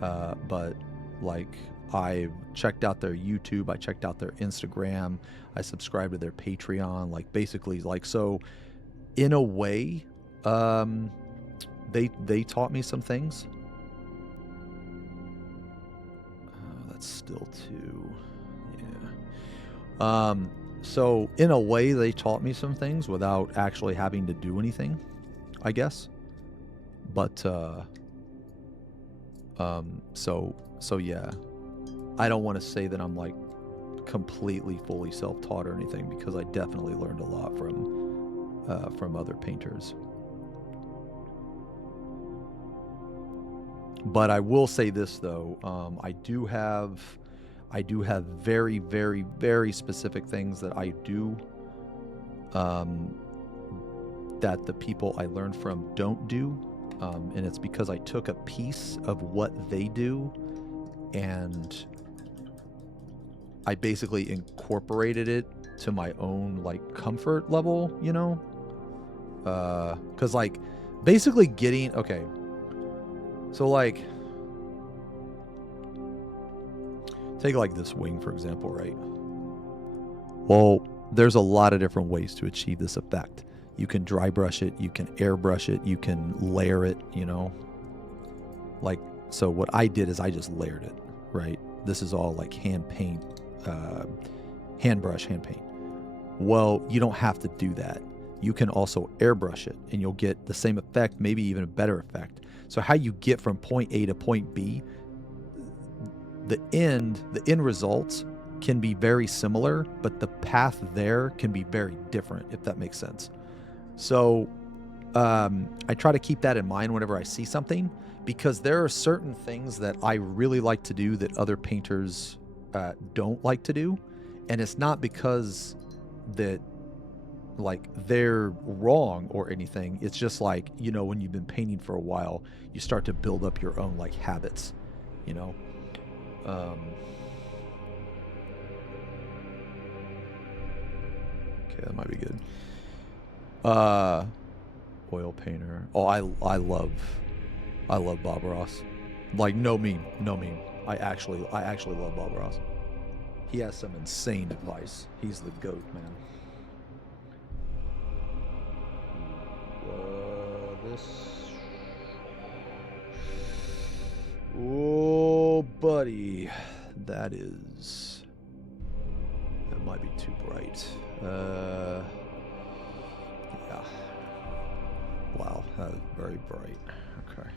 but like I checked out their YouTube, I checked out their Instagram, I subscribed to their Patreon, like basically like so. In a way, they taught me some things. That's still 2, yeah. So in a way, they taught me some things without actually having to do anything, I guess. But so yeah, I don't want to say that I'm like completely fully self-taught or anything, because I definitely learned a lot from other painters. But I will say this though, I do have very, very, very specific things that I do that the people I learn from don't do. And it's because I took a piece of what they do and I basically incorporated it to my own like comfort level, you know? Cause like basically getting, okay. So like, take like this wing, for example, right? Well, there's a lot of different ways to achieve this effect. You can dry brush it, you can airbrush it, you can layer it, you know? Like, so what I did is I just layered it, right? This is all like hand paint, hand brush, hand paint. Well, you don't have to do that. You can also airbrush it and you'll get the same effect, maybe even a better effect. So how you get from point A to point B, the end results can be very similar, but the path there can be very different, if that makes sense. So I try to keep that in mind whenever I see something, because there are certain things that I really like to do that other painters don't like to do. And it's not because that like they're wrong or anything. It's just like, you know, when you've been painting for a while, you start to build up your own like habits, you know. Okay, that might be good. Oil painter. Oh, I love Bob Ross. Like no meme. I actually love Bob Ross. He has some insane advice. He's the GOAT, man. This. Oh, buddy, that might be too bright. Yeah. Wow, that is very bright. Okay.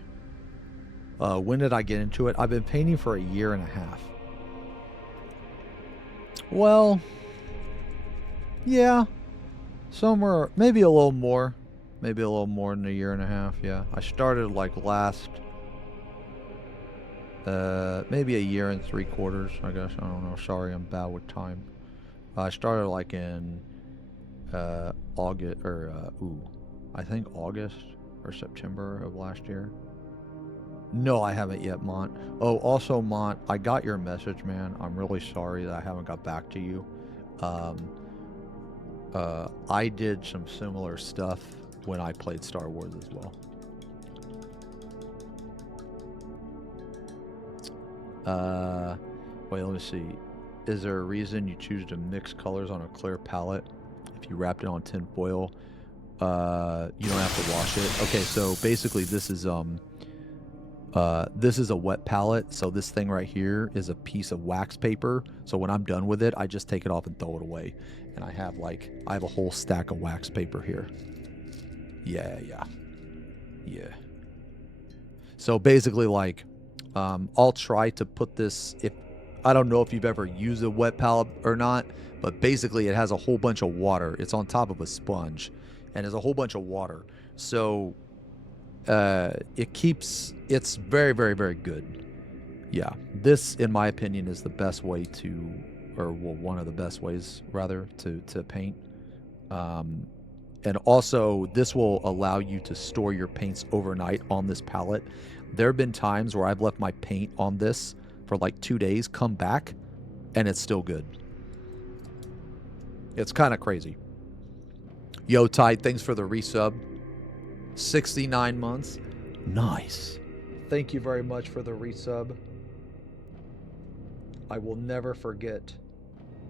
When did I get into it? I've been painting for a year and a half. Well, yeah, somewhere, maybe a little more than a year and a half. Yeah, I started like last, maybe a year and 3/4, I guess. I don't know. Sorry, I'm bad with time. I started like in August, or I think August or September of last year. No, I haven't yet, Mont. Oh, also, Mont, I got your message, man. I'm really sorry that I haven't got back to you. I did some similar stuff when I played Star Wars as well. Wait, let me see. Is there a reason you choose to mix colors on a clear palette? If you wrapped it on tin foil, you don't have to wash it. Okay, so basically this is a wet palette. So this thing right here is a piece of wax paper. So when I'm done with it, I just take it off and throw it away. And I have a whole stack of wax paper here. Yeah. So basically, like, I'll try to put this, I don't know if you've ever used a wet palette or not, but basically it has a whole bunch of water. It's on top of a sponge and there's a whole bunch of water. So it's very, very, very good. Yeah, this, in my opinion, is the best way to, or well, one of the best ways, rather, to paint. And also, this will allow you to store your paints overnight on this palette. There have been times where I've left my paint on this for like 2 days, come back, and it's still good. It's kind of crazy. Yo, Tide, thanks for the resub. 69 months. Nice. Thank you very much for the resub. I will never forget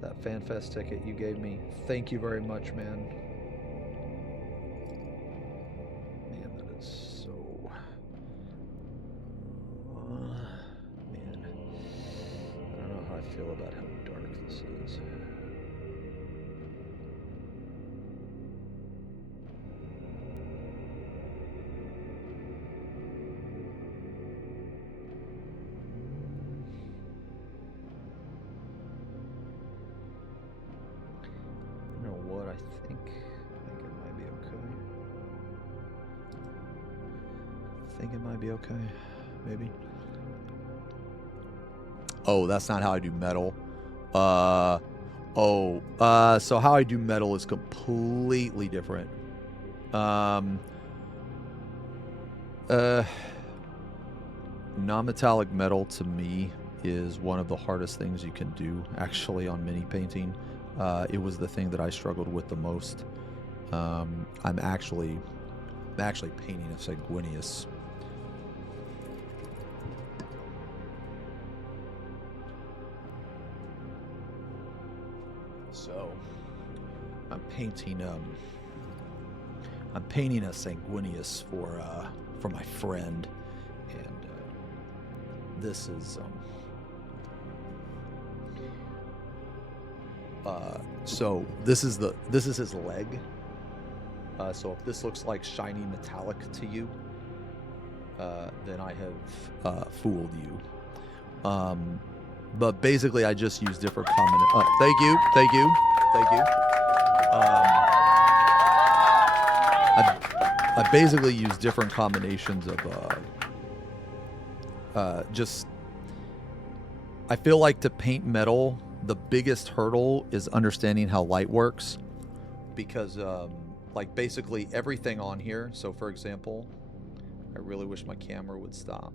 that FanFest ticket you gave me. Thank you very much, man. Man, that is so... man. I don't know how I feel about how dark this is. I think it might be okay. I think it might be okay. Maybe. Oh, that's not how I do metal. So how I do metal is completely different. Non-metallic metal to me is one of the hardest things you can do actually on mini painting. It was the thing that I struggled with the most. I'm actually painting a sanguineous. So I'm painting a sanguineous for my friend, and this is so this is his leg. So if this looks like shiny metallic to you, then I have fooled you. But basically, I just use different thank you. I basically use different combinations of just. I feel like to paint metal, the biggest hurdle is understanding how light works, because like basically everything on here. So for example, I really wish my camera would stop.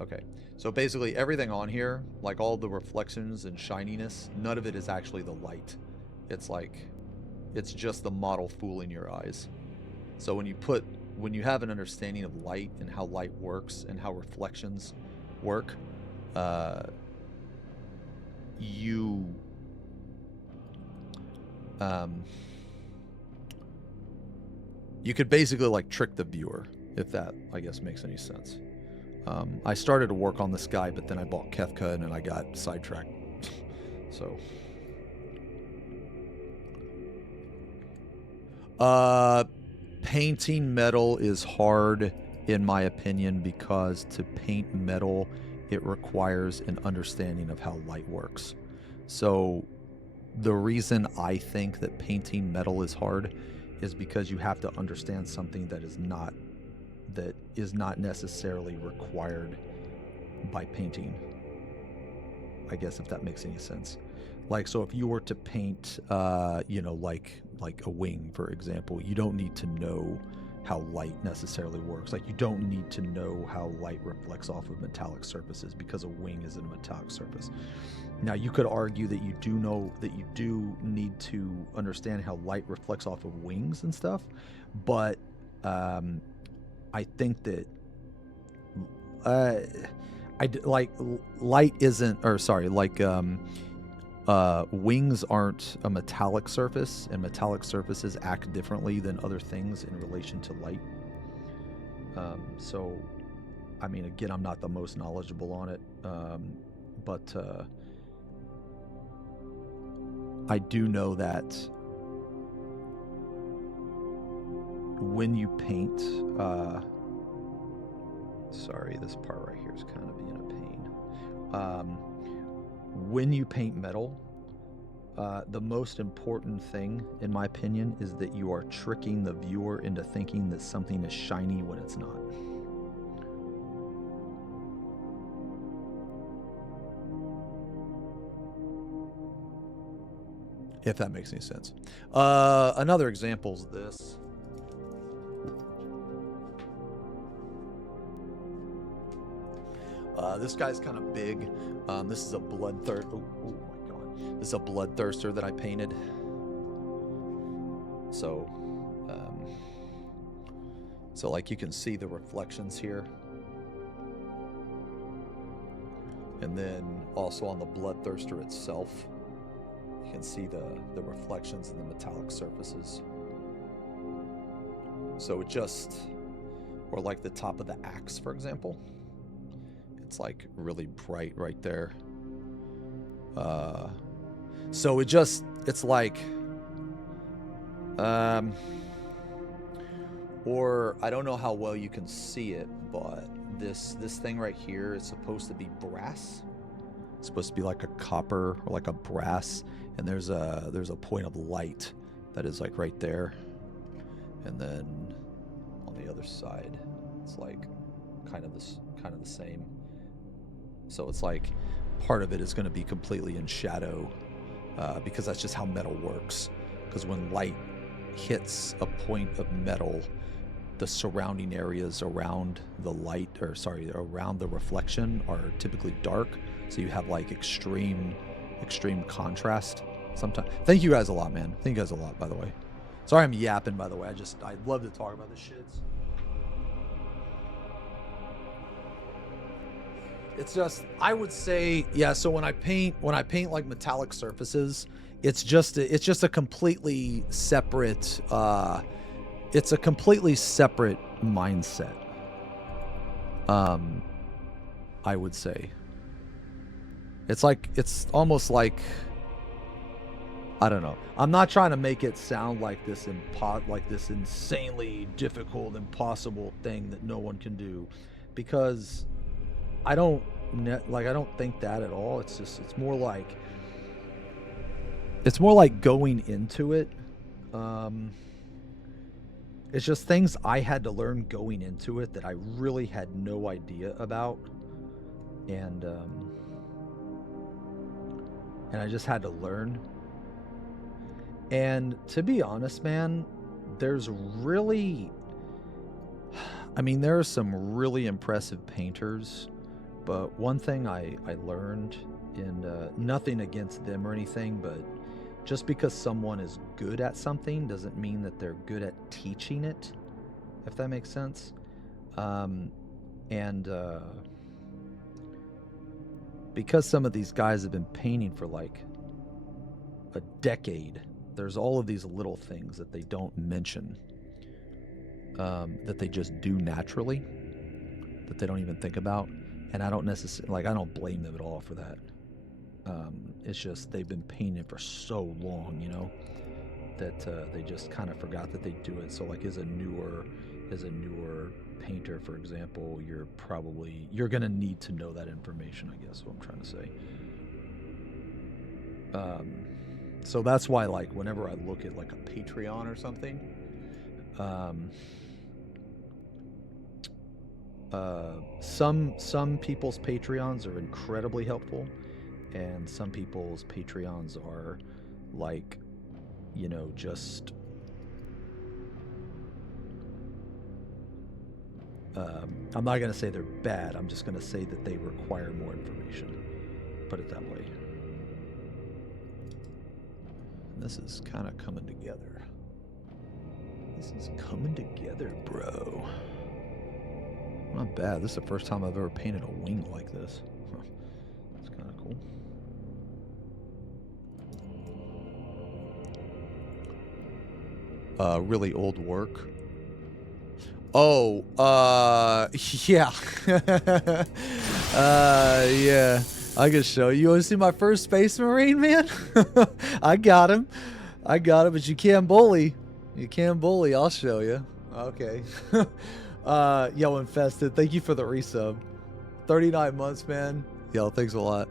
Okay. So basically everything on here, like all the reflections and shininess, none of it is actually the light. It's just the model fooling your eyes. So when you have an understanding of light and how light works and how reflections work, you could basically like trick the viewer, if that, I guess, makes any sense. I started to work on this guy, but then I bought Kefka and then I got sidetracked. So painting metal is hard in my opinion, because to paint metal, it requires an understanding of how light works. So the reason I think that painting metal is hard is because you have to understand something that is not necessarily required by painting. I guess, if that makes any sense. Like, so if you were to paint like a wing, for example, you don't need to know how light necessarily works. Like, you don't need to know how light reflects off of metallic surfaces, because a wing is a metallic surface. Now, you could argue that you do need to understand how light reflects off of wings and stuff, but I think that wings aren't a metallic surface, and metallic surfaces act differently than other things in relation to light. So, I mean, again, I'm not the most knowledgeable on it, but I do know that when you paint, sorry, this part right here is kind of being a pain. When you paint metal, the most important thing, in my opinion, is that you are tricking the viewer into thinking that something is shiny when it's not. If that makes any sense. Another example is this. This guy's kind of big. This is a bloodthirster. Oh my god! This is a bloodthirster that I painted. So, like you can see the reflections here, and then also on the bloodthirster itself, you can see the reflections in the metallic surfaces. So it just, or like the top of the axe, for example. It's like really bright right there. So it's like, or I don't know how well you can see it, but this thing right here is supposed to be brass. It's supposed to be like a copper or like a brass, and there's a point of light that is like right there, and then on the other side, it's like kind of the same. So it's like part of it is going to be completely in shadow, because that's just how metal works. Because when light hits a point of metal, the surrounding areas around the light, or sorry, around the reflection are typically dark. So you have like extreme contrast sometimes. Thank you guys a lot, man. Thank you guys a lot, by the way. Sorry I'm yapping, by the way. I love to talk about this shit. It's just, I would say, yeah, so when I paint like metallic surfaces, it's just a completely separate mindset. I would say. It's almost like, I don't know. I'm not trying to make it sound like this insanely difficult, impossible thing that no one can do, because I don't think that at all. It's more like going into it. It's just things I had to learn going into it that I really had no idea about, and I just had to learn. And to be honest, man, there are some really impressive painters. But one thing I learned, and nothing against them or anything, but just because someone is good at something doesn't mean that they're good at teaching it, if that makes sense. Because some of these guys have been painting for like a decade, there's all of these little things that they don't mention, that they just do naturally, that they don't even think about. And I don't necessarily, I don't blame them at all for that. It's just they've been painting for so long, you know, that they just kind of forgot that they do it. So like as a newer painter, for example, you're gonna need to know that information, I guess is what I'm trying to say. So that's why, like, whenever I look at like a Patreon or something, some people's Patreons are incredibly helpful, and some people's Patreons are like, you know, just I'm not gonna say they're bad, I'm just gonna say that they require more information, put it that way. And this is kind of coming together. This is coming together, bro. Not bad. This is the first time I've ever painted a wing like this. It's kind of cool. Really old work. Oh, yeah. Yeah. I can show you. You want to see my first Space Marine, man? I got him, but you can't bully. You can't bully. I'll show you. Okay. Yo, Infested, thank you for the resub. 39 months, man. Yo, thanks a lot.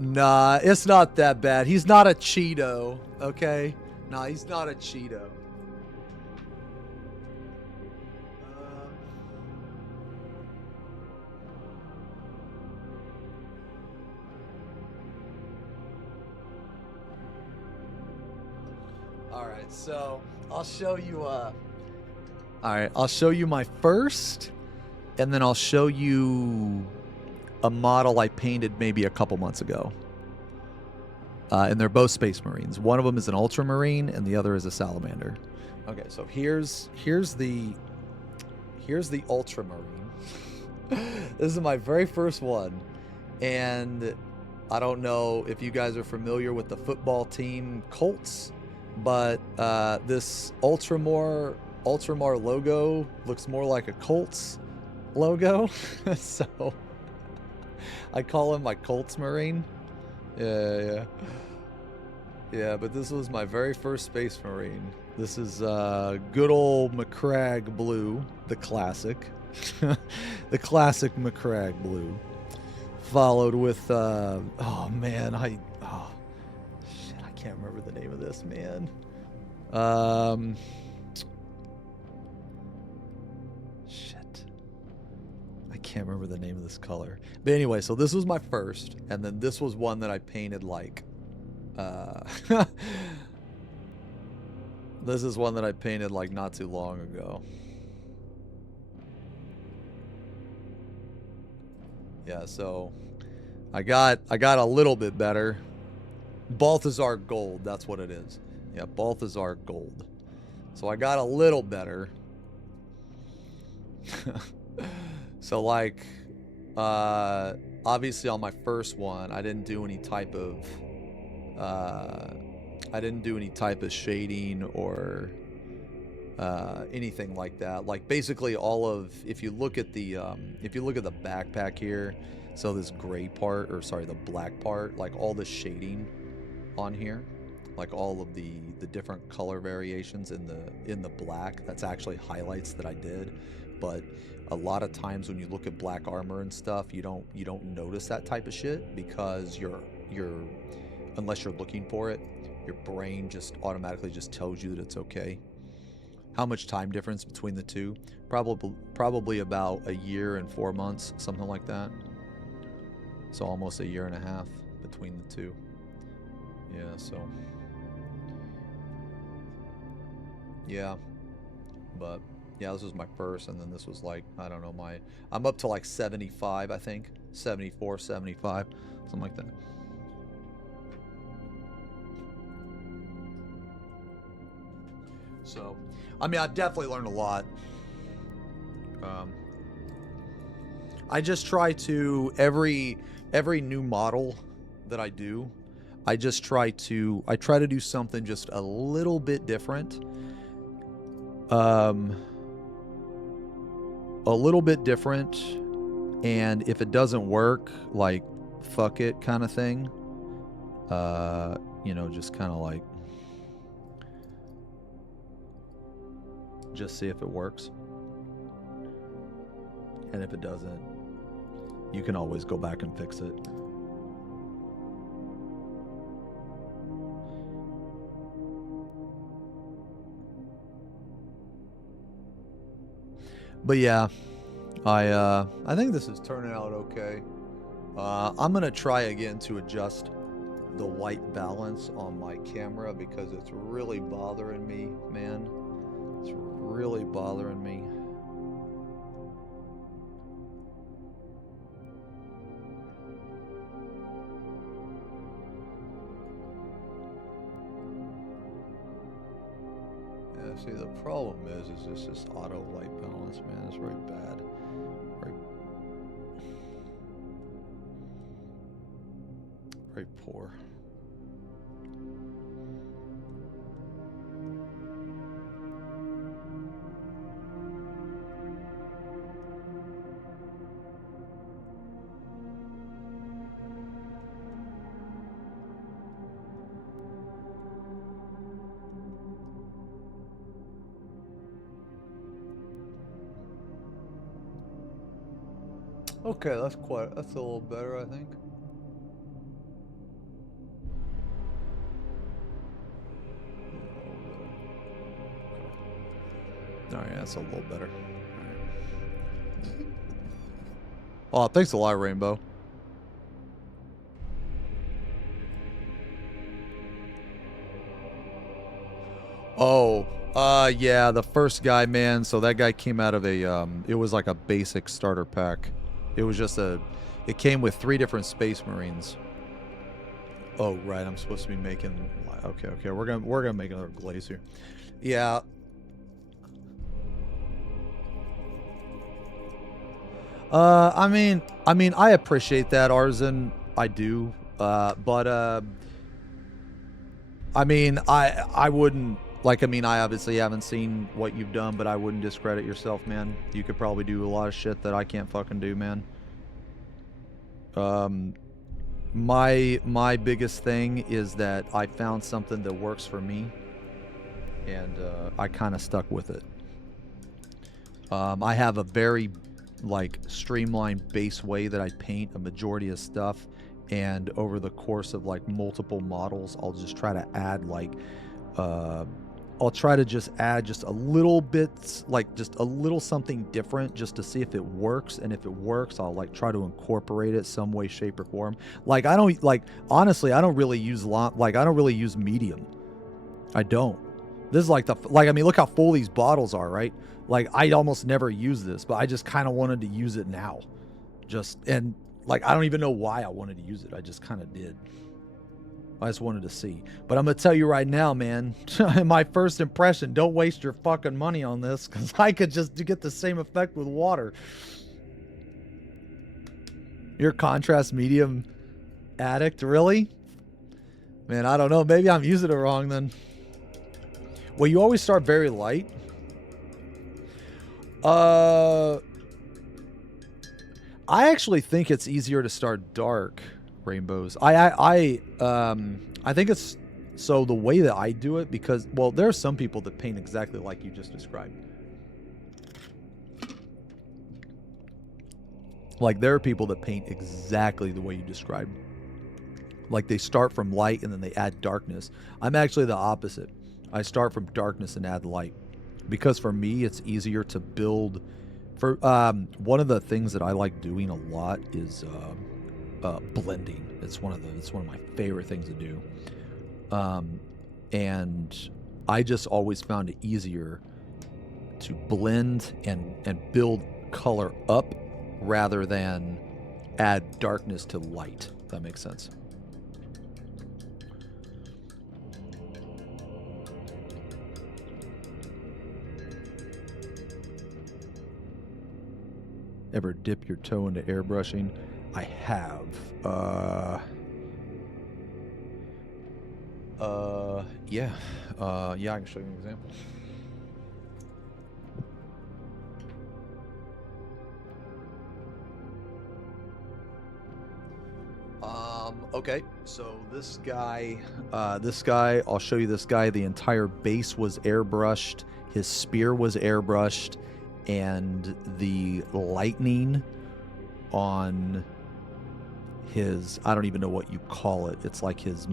Nah, it's not that bad. He's not a Cheeto, okay? Nah, he's not a Cheeto. Alright, so I'll show you Alright, I'll show you my first, and then I'll show you a model I painted maybe a couple months ago. And they're both Space Marines. One of them is an Ultramarine, and the other is a Salamander. Okay, so here's the Ultramarine. This is my very first one, and I don't know if you guys are familiar with the football team Colts, but this Ultramar logo looks more like a Colts logo. So I call him my Colts Marine. Yeah, but this was my very first Space Marine. This is good old McCrag blue, the classic. The classic McCrag blue. Followed with oh man, shit, I can't remember the name of this, man. Shit. I can't remember the name of this color. But anyway, so this was my first, and then this was one that I painted like This is one that I painted like not too long ago. Yeah, so I got a little bit better. Balthazar Gold, that's what it is. Yeah, Balthazar Gold. So I got a little better. So like obviously on my first one I didn't do any type of shading or anything like that. Like basically all of, if you look at the backpack here, so this gray part, or sorry, the black part, like all the shading on here, like all of the different color variations in the black, that's actually highlights that I did. But a lot of times when you look at black armor and stuff, you don't notice that type of shit, because you're unless you're looking for it, your brain just automatically just tells you that it's okay. How much time difference between the two? Probably about a year and 4 months, something like that. So almost a year and a half between the two. Yeah, so yeah. But yeah, this was my first, and then this was like, I don't know, I'm up to like 75, I think. 74, 75, something like that. So, I mean, I definitely learned a lot. I just try to, every new model that I do, I try to do something just a little bit different. A little bit different, and if it doesn't work, like, fuck it kind of thing. You know, just kind of like, just see if it works. And if it doesn't, you can always go back and fix it. But yeah, I think this is turning out okay. I'm gonna try again to adjust the white balance on my camera, because it's really bothering me, man. It's really bothering me. Yeah, see, the problem is this auto light balance, man. It's very bad. Very poor. Okay, that's a little better, I think. Oh yeah, that's a little better. All right. Oh, thanks a lot, Rainbow. Oh, yeah, the first guy, man. So that guy came out of a, it was like a basic starter pack. It was just it came with 3 different Space Marines. Oh, right, I'm supposed to be making, okay, we're gonna make another glaze here. Yeah. I mean, I appreciate that, Arzen. I do. But I mean, I wouldn't, like, I mean, I obviously haven't seen what you've done, but I wouldn't discredit yourself, man. You could probably do a lot of shit that I can't fucking do, man. My biggest thing is that I found something that works for me, and I kind of stuck with it. I have a very, like, streamlined base way that I paint a majority of stuff, and over the course of like multiple models, I'll just try to add like I'll try to just add just a little bit, like just a little something different just to see if it works. And if it works, I'll like try to incorporate it some way, shape, or form. Like I don't like, honestly, I don't really use I don't really use medium. I don't. This is like I mean, look how full these bottles are, right? Like I almost never use this, but I just kind of wanted to use it now. And like, I don't even know why I wanted to use it. I just kind of did. I just wanted to see. But I'm going to tell you right now, man, my first impression, don't waste your fucking money on this, because I could just get the same effect with water. You're a contrast medium addict, really? Man, I don't know. Maybe I'm using it wrong then. Well, you always start very light. I actually think it's easier to start dark. Rainbows. I think it's so the way that I do it, because well, there are some people that paint exactly like you just described. Like there are people that paint exactly the way you described. Like they start from light and then they add darkness. I'm actually the opposite. I start from darkness and add light, because for me it's easier to build. For one of the things that I like doing a lot is blending. It's one of my favorite things to do. And I just always found it easier to blend and build color up rather than add darkness to light. If that makes sense. Ever dip your toe into airbrushing? I have. Yeah. Yeah, I can show you an example. Okay, so this guy, I'll show you this guy. The entire base was airbrushed. His spear was airbrushed, and the lightning on his, I don't even know what you call it. It's like his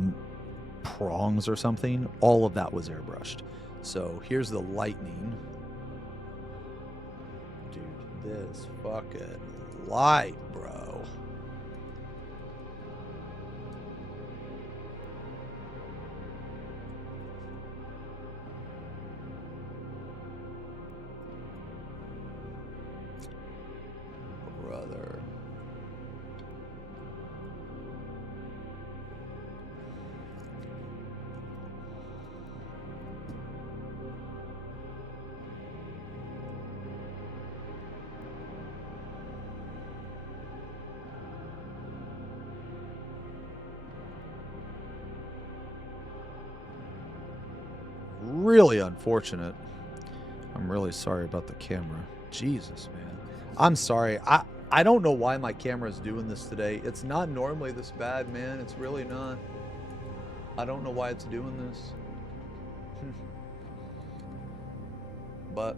prongs or something. All of that was airbrushed. So here's the lightning. Dude, this fucking light, bro. Brother. Really unfortunate. I'm really sorry about the camera. Jesus, man. I'm sorry. I don't know why my camera is doing this today. It's not normally this bad, man. It's really not. I don't know why it's doing this. But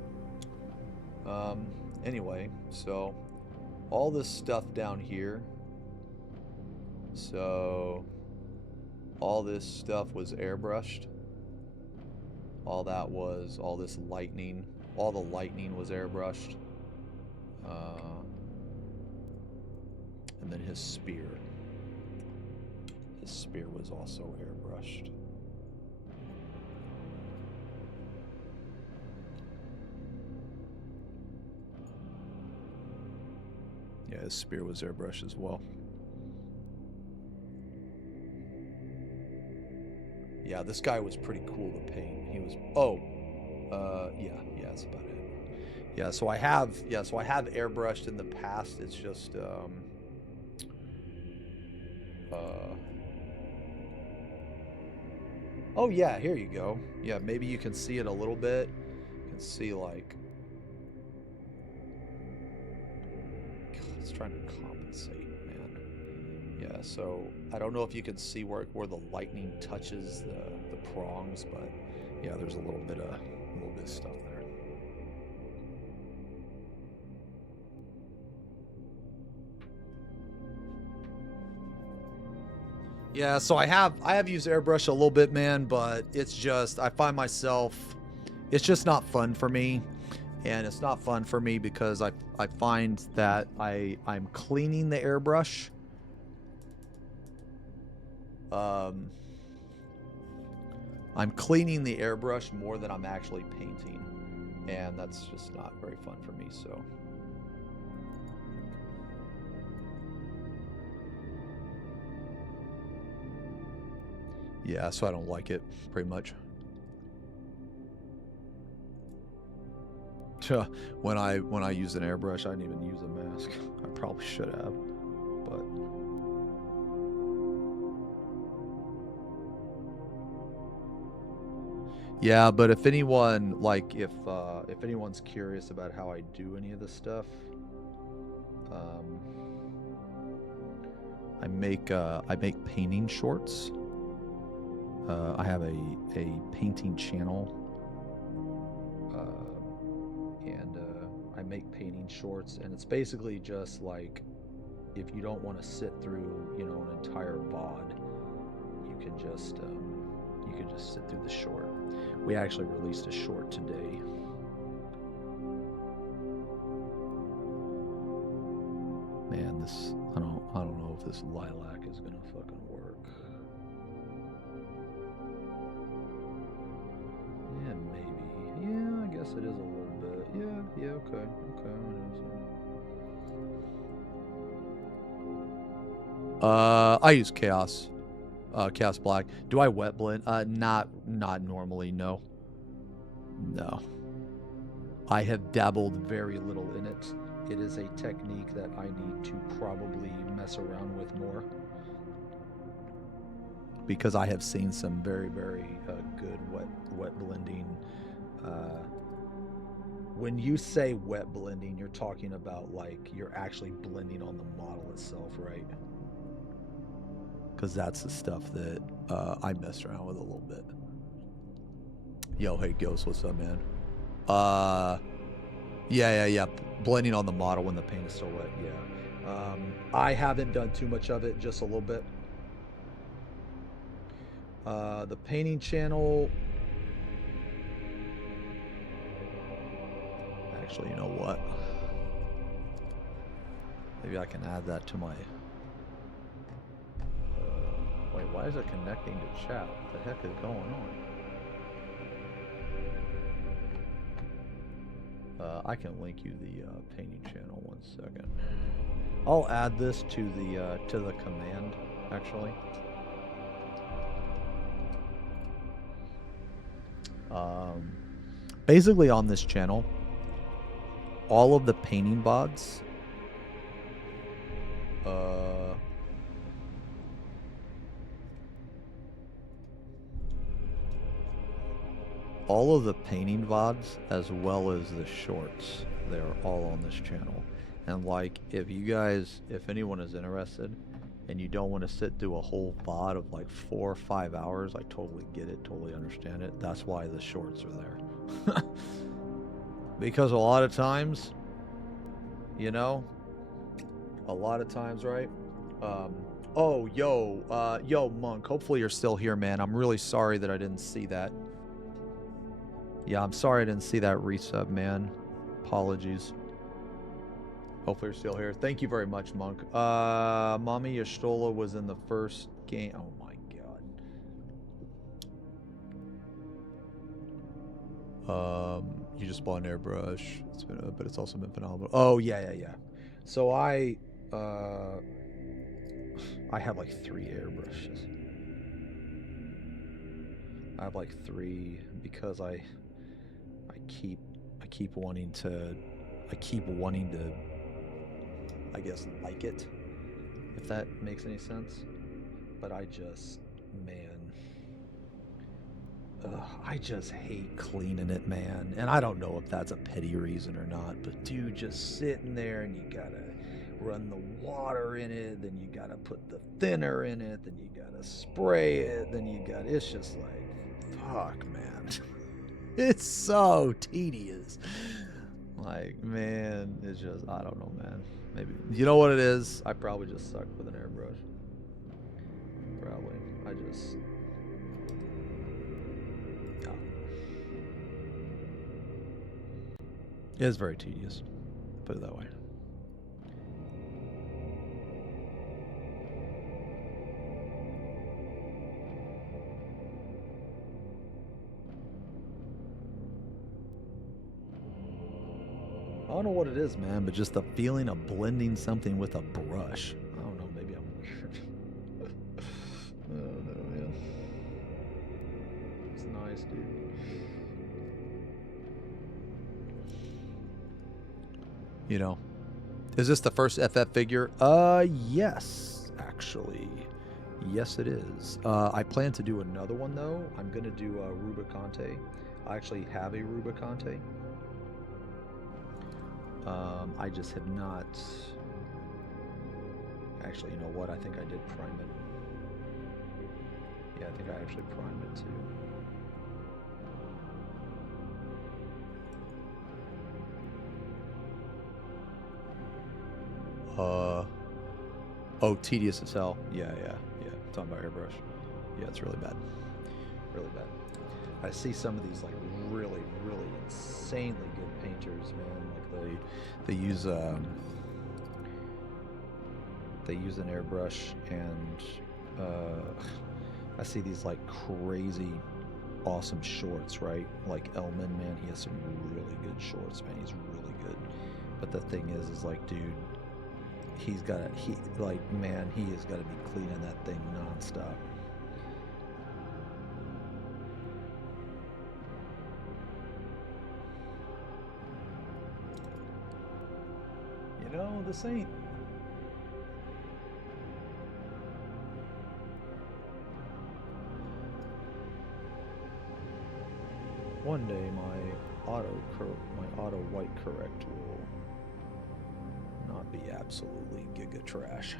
anyway, so all this stuff down here. So all this stuff was airbrushed. All that was, all this lightning, all the lightning was airbrushed. And then his spear was also airbrushed. Yeah, his spear was airbrushed as well. Yeah, this guy was pretty cool to paint. He was, yeah, that's about it. Yeah, so I have airbrushed in the past. It's just, oh yeah, here you go. Yeah, maybe you can see it a little bit. You can see like, it's trying to compensate, man. Yeah, so I don't know if you can see where the lightning touches the prongs, but yeah, there's a little bit of stuff there. Yeah, so I have used airbrush a little bit, man, but it's just I find myself It's just not fun for me. And it's not fun for me because I find that I'm cleaning the airbrush. I'm cleaning the airbrush more than I'm actually painting. And that's just not very fun for me, so. Yeah, so I don't like it, pretty much. When I use an airbrush, I didn't even use a mask. I probably should have, but. Yeah, but if anyone, like, if anyone's curious about how I do any of this stuff, I make painting shorts. I have a painting channel, and I make painting shorts, and it's basically just like, if you don't want to sit through, you know, an entire VOD, you can just sit through the short. We actually released a short today. Man, this I don't know if this lilac is gonna fucking work. Yeah, maybe. Yeah, I guess it is a little bit. Yeah, okay. I use Chaos. Chaos Black. Do I wet blend? Not normally, no. No. I have dabbled very little in it. It is a technique that I need to probably mess around with more. Because I have seen some very, very good wet blending. When you say wet blending, you're talking about like you're actually blending on the model itself, right? Because that's the stuff that I messed around with a little bit. Yo, hey Ghost, what's up, man? Yeah. Blending on the model when the paint is still wet, yeah. I haven't done too much of it, just a little bit. The painting channel. Actually, you know what? Maybe I can add that to my... Wait, why is it connecting to chat? What the heck is going on? I can link you the painting channel. 1 second. I'll add this to the command, actually. Basically, on this channel, all of the painting VODs, all of the painting VODs as well as the shorts, they're all on this channel. And like, if anyone is interested and you don't want to sit through a whole VOD of like 4 or 5 hours, I totally get it, totally understand it. That's why the shorts are there. Because a lot of times, you know, right? Yo, Monk, hopefully you're still here, man. I'm really sorry that I didn't see that. Yeah, I'm sorry I didn't see that resub, man. Apologies. Hopefully you're still here. Thank you very much, Monk. Mommy Yastola was in the first game. Oh my god. You just bought an airbrush. But it's also been phenomenal. Oh yeah. So I have like 3 airbrushes. I have like 3 because I keep wanting to I guess like it, if that makes any sense. But I just, man, I just hate cleaning it, man. And I don't know if that's a petty reason or not, but dude, just sitting there and you gotta run the water in it, then you gotta put the thinner in it, then you gotta spray it, then it's just like, fuck, man. It's so tedious. Like, man, it's just, I don't know, man. Maybe, you know what it is? I probably just suck with an airbrush. Probably. I just... It is very tedious. Put it that way. I don't know what it is, man, but just the feeling of blending something with a brush. I don't know, maybe I'm weird. I don't know, man. It's nice, dude. You know, is this the first FF figure? Yes, actually. Yes, it is. I plan to do another one, though. I'm going to do a Rubicante. I actually have a Rubicante. I just have not... Actually, you know what? I think I did prime it. Yeah, I think I actually primed it, too. Oh, tedious as hell. Yeah. Talking about airbrush. Yeah, it's really bad. Really bad. I see some of these like really, really insanely good painters, man. Like they use an airbrush, and I see these like crazy awesome shorts, right? Like Elman, man, he has some really good shorts, man. He's really good. But the thing is like, dude, he has got to be cleaning that thing nonstop. You know, this ain't... One day my auto white correct will not be absolutely giga trash.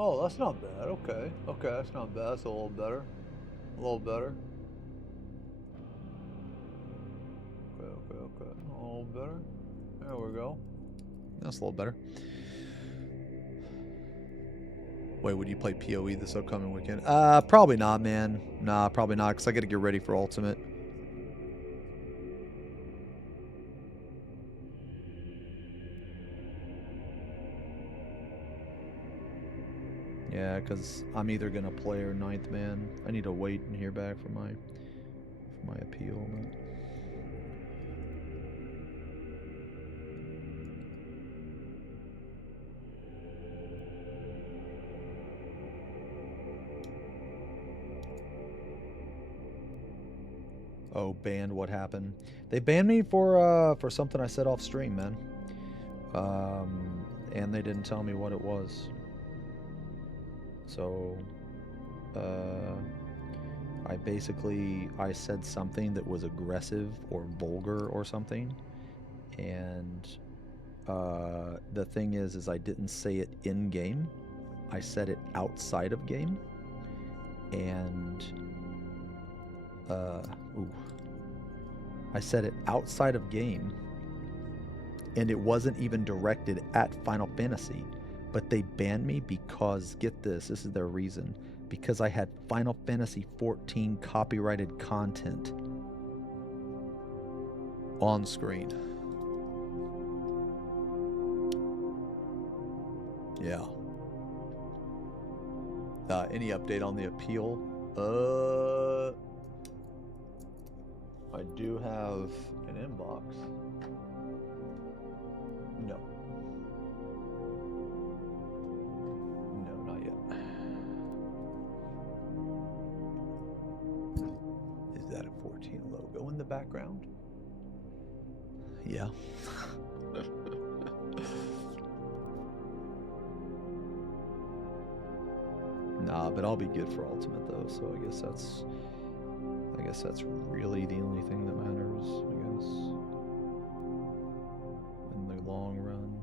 Oh, that's not bad. Okay, that's not bad. That's a little better. A little better. Okay. A little better. There we go. That's a little better. Wait, would you play PoE this upcoming weekend? Probably not, man. Nah, probably not, because I got to get ready for Ultimate. Yeah, because I'm either going to play or 9th man. I need to wait and hear back from my appeal. Oh, banned? What happened? They banned me for something I said off stream, man. And they didn't tell me what it was. So, I said something that was aggressive or vulgar or something, and the thing is I didn't say it in game. I said it outside of game, and I said it outside of game, and it wasn't even directed at Final Fantasy. But they banned me because, get this is their reason, because I had Final Fantasy XIV copyrighted content on screen. Yeah. Any update on the appeal? I do have an inbox. No. Not yet. Is that a 14 logo in the background? Yeah. Nah, but I'll be good for Ultimate though, so I guess that's really the only thing that matters, I guess. In the long run.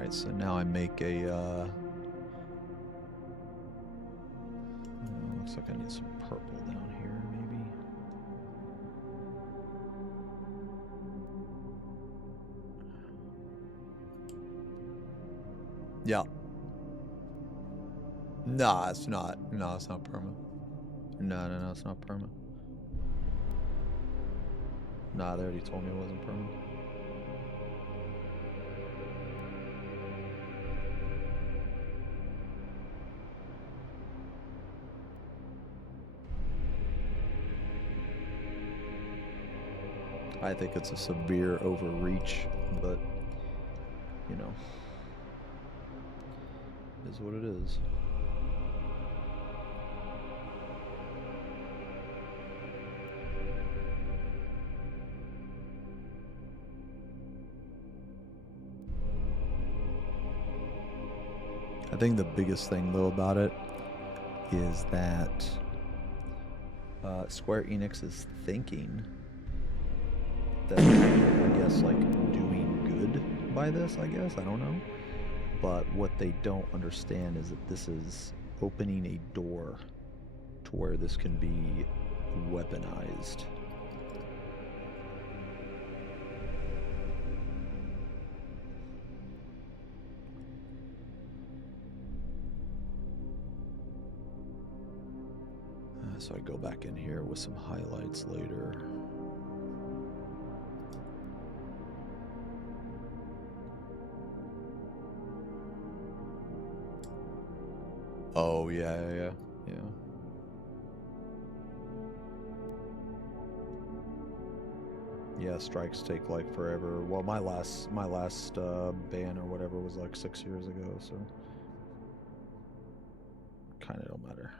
Alright, so now I make a, looks like I need some purple down here, maybe. Yeah. Nah, it's not. No, it's not perma. No, it's not perma. Nah, they already told me it wasn't perma. I think it's a severe overreach, but, you know, it is what it is. I think the biggest thing, though, about it is that Square Enix is thinking that, I guess, like, doing good by this, I guess. I don't know. But what they don't understand is that this is opening a door to where this can be weaponized. So I go back in here with some highlights later. Oh, yeah. Yeah, strikes take like forever. Well, my last ban or whatever was like 6 years ago, so kind of don't matter.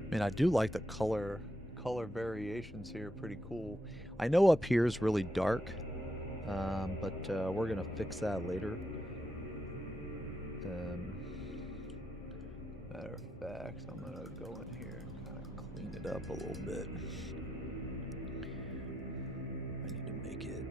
I mean, I do like the color variations here, pretty cool. I know up here is really dark, but we're gonna fix that later. Matter of fact, I'm gonna go in here and kind of clean it up a little bit. I need to make it.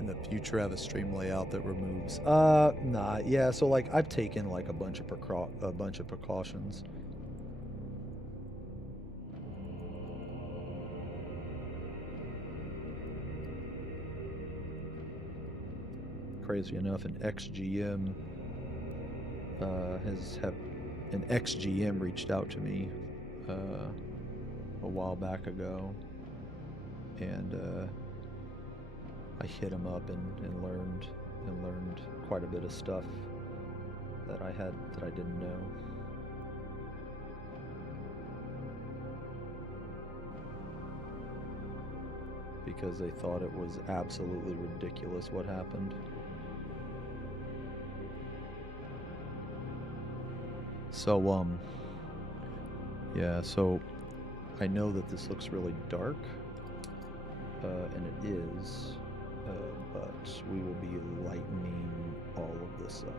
In the future, have a stream layout that removes. Nah, yeah. So like, I've taken like a bunch of precautions. Crazy enough, an XGM an XGM reached out to me a while back ago, and I hit him up and learned quite a bit of stuff that I didn't know. Because they thought it was absolutely ridiculous what happened. So yeah, so I know that this looks really dark, and it is. But we will be lightening all of this up.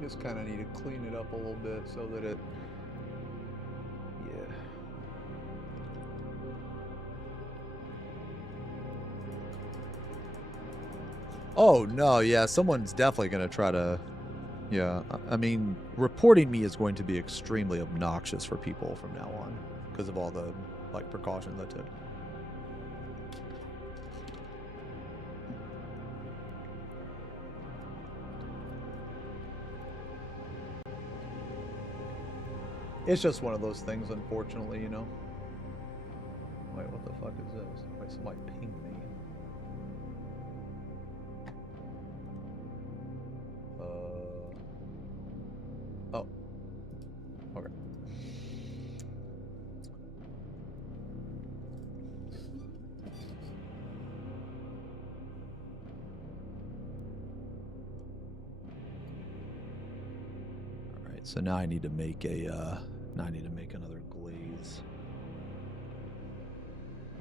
Just kind of need to clean it up a little bit so that it, yeah. Oh, no, yeah, someone's definitely going to try to Yeah, I mean, reporting me is going to be extremely obnoxious for people from now on because of all the like precautions I took. It's just one of those things, unfortunately, you know. Wait, what the fuck is this? Wait, somebody pinged me. Oh. Okay. Alright, so now I need to make a, now I need to make another glaze.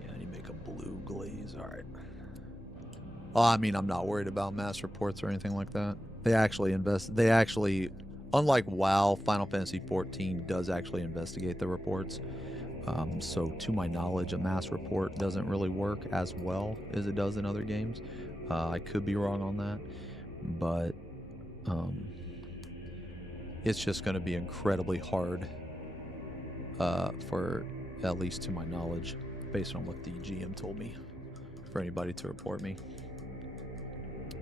Yeah, I need to make a blue glaze, alright. Oh, I mean, I'm not worried about mass reports or anything like that. They actually unlike WoW, Final Fantasy XIV does actually investigate the reports. So to my knowledge, a mass report doesn't really work as well as it does in other games. I could be wrong on that, but it's just going to be incredibly hard for, at least to my knowledge, based on what the GM told me, for anybody to report me.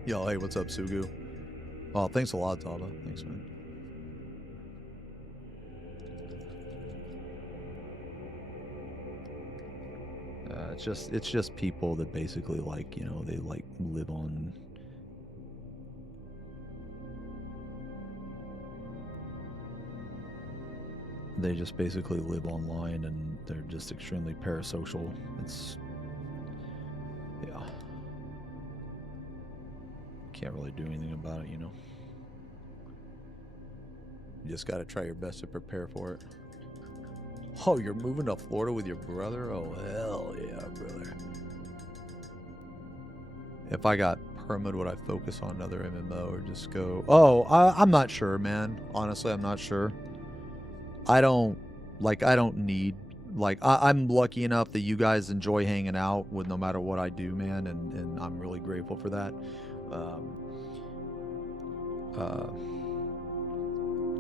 Yo, hey, what's up, Sugu? Oh, thanks a lot, Taba. Thanks, man. It's just people that basically, like, you know, they like live on. They just basically live online and they're just extremely parasocial. It's, yeah. Can't really do anything about it, you know. You just gotta try your best to prepare for it. Oh, you're moving to Florida with your brother? Oh, hell yeah, brother. If I got permit, would I focus on another MMO or just go... Oh, I'm not sure, man. Honestly, I'm not sure. I don't need... Like, I'm lucky enough that you guys enjoy hanging out with no matter what I do, man, and I'm really grateful for that.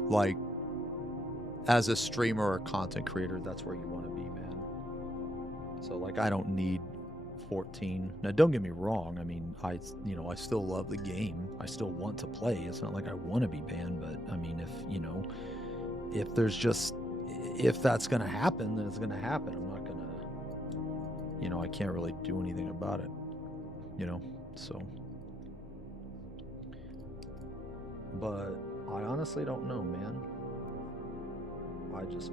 Like, as a streamer or content creator, that's where you want to be, man. So, like, I don't need 14. Now, don't get me wrong. I mean, I still love the game. I still want to play. It's not like I want to be banned, but I mean, if that's going to happen, then it's going to happen. I'm not going to, I can't really do anything about it, so. But I honestly don't know, man. I just,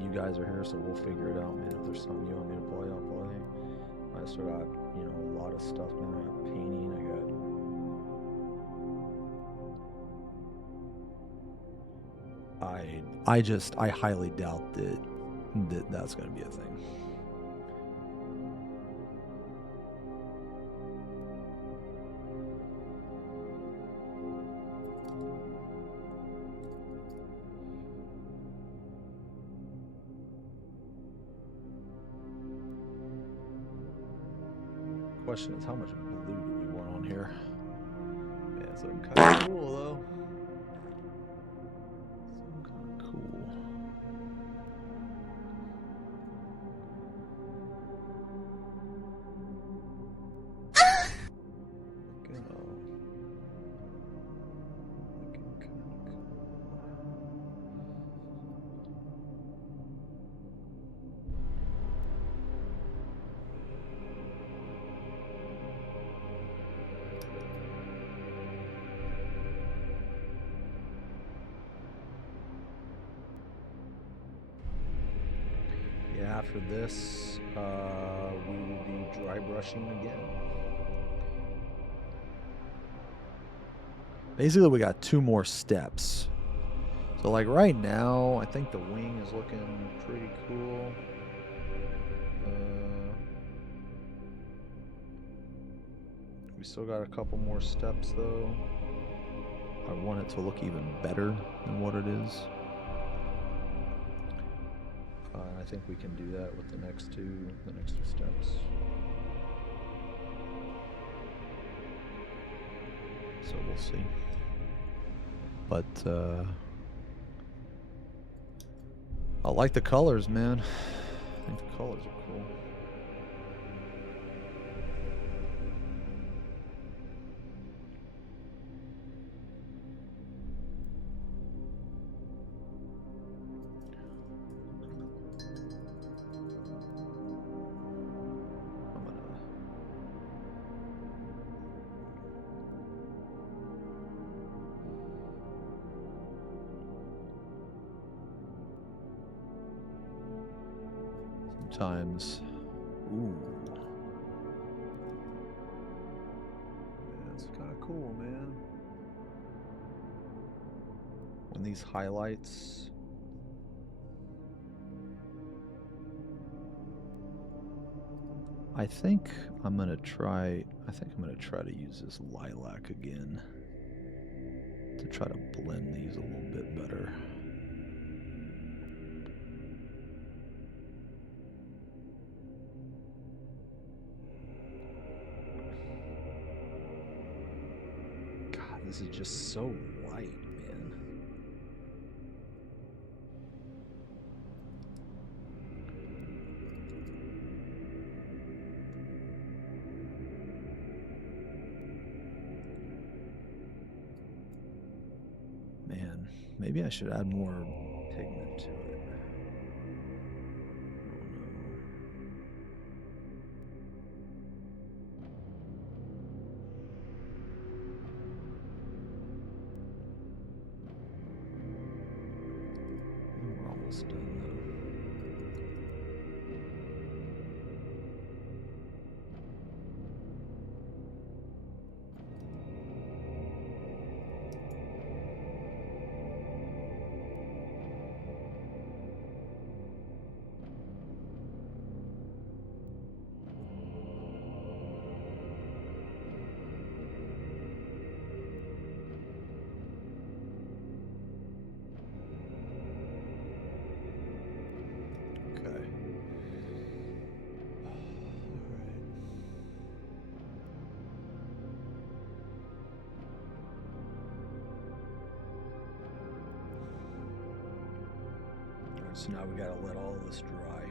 you guys are here, so we'll figure it out, man. If there's something you want me to play, I'll play. I still got, a lot of stuff, man. I got painting, I highly doubt that's going to be a thing. Question is, how much blue do we want on here? Yeah, so kind of cool though. Kind of cool. After this, we will be dry brushing again. Basically, we got 2 more steps. So, like, right now, I think the wing is looking pretty cool. We still got a couple more steps, though. I want it to look even better than what it is. I think we can do that with the next two steps. So we'll see. But I like the colors, man. I think the colors are cool. Sometimes, ooh, that's kind of cool, man. When these highlights, I think I'm gonna try to use this lilac again to try to blend these a little bit better. God, this is just so light, man. Man, maybe I should add more pigment to it. We're almost done though. Okay. Alright, so now we gotta let all this dry.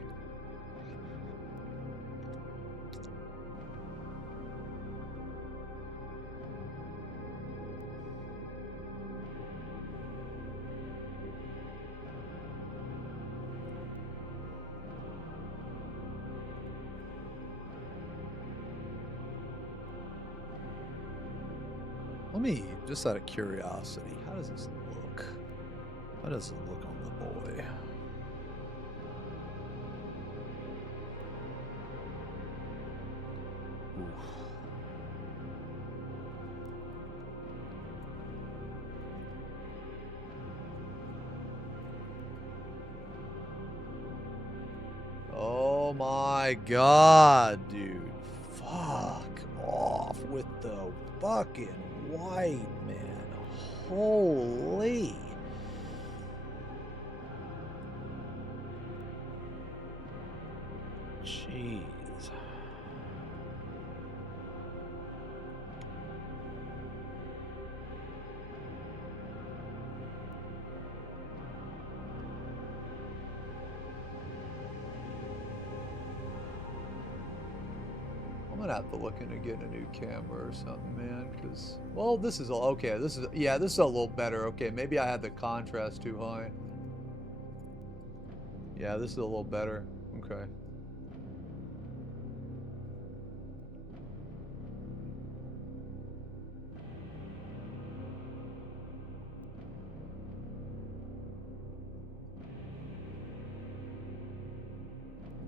Let me, just out of curiosity, how does this look? How does it look on the boy? Oof. Oh my god, dude. Fuck off with the fucking white, man. Holy. Jeez. I'm gonna have to look into getting a new camera or something, man, because, well, this is all, okay, this is, yeah, this is a little better. Okay, maybe I had the contrast too high. Yeah, this is a little better. Okay.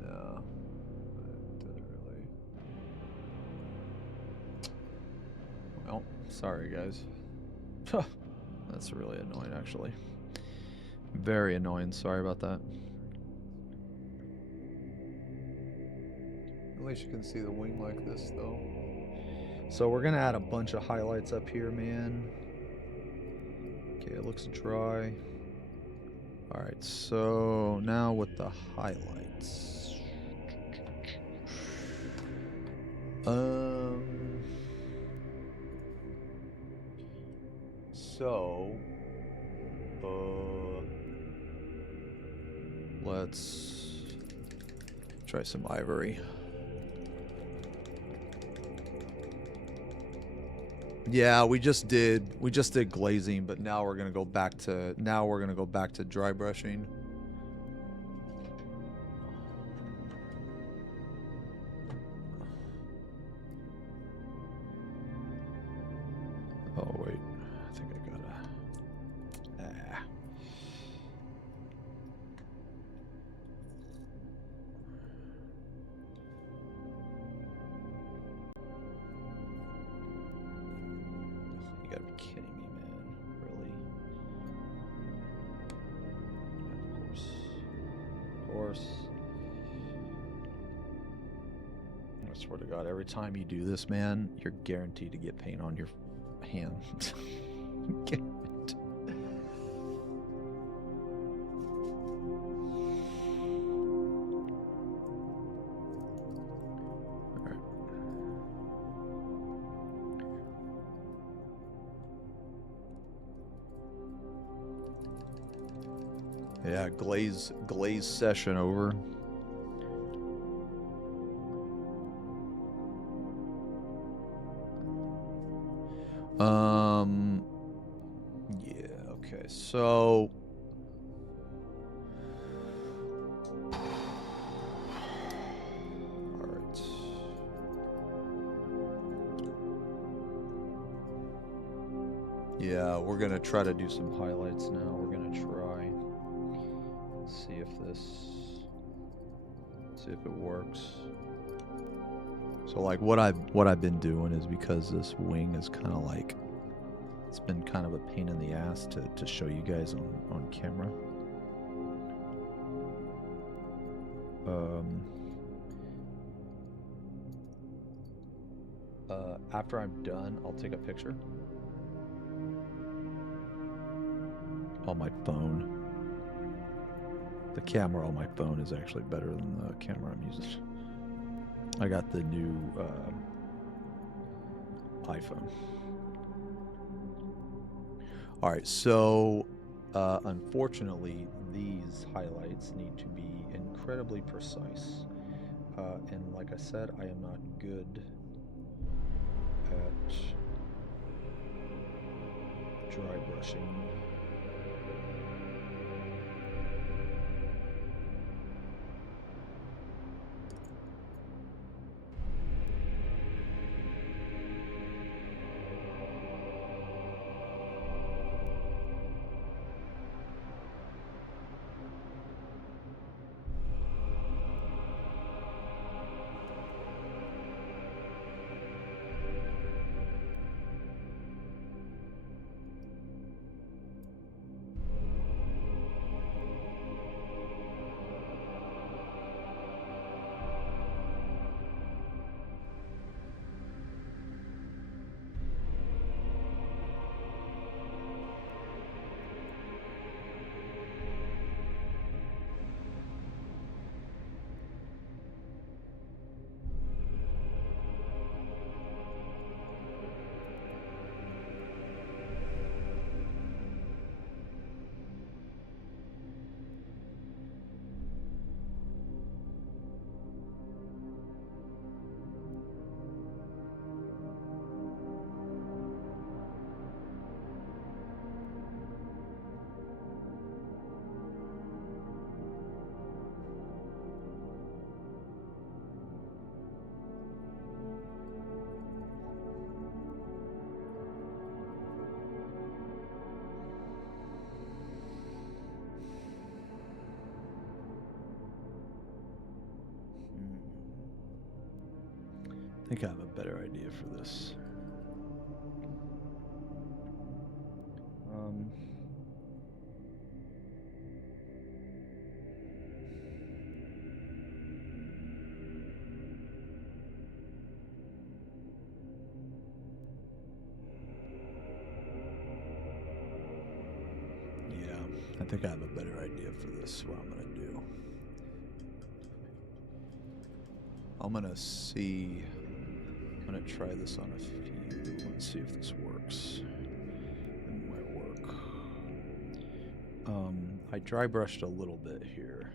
No, it doesn't really. Well, sorry guys. That's really annoying, actually. Very annoying. Sorry about that. At least you can see the wing like this, though. So we're gonna add a bunch of highlights up here, man. Okay, it looks dry. All right, so now with the highlights. So Let's try some ivory. Yeah, we just did glazing, but now we're gonna go back to dry brushing. Oh wait, I think I gotta. You gotta be kidding me, man. Really? Of course. I swear to God, every time you do this, man, you're guaranteed to get paint on your hand. Yeah, glaze session over. Yeah, okay. So all right. Yeah, we're going to try to do some highlights now. We're going to try see if it works. So like what I've been doing is, because this wing is kind of like, it's been kind of a pain in the ass to show you guys on camera. After I'm done, I'll take a picture on my phone. The camera on my phone is actually better than the camera I'm using. I got the new iPhone. All right, so unfortunately, these highlights need to be incredibly precise. And like I said, I am not good at dry brushing. I think I have a better idea for this. Yeah, I think I have a better idea for this, what I'm going to do. I'm going to try this on a few. Let's see if this works. It might work. I dry brushed a little bit here,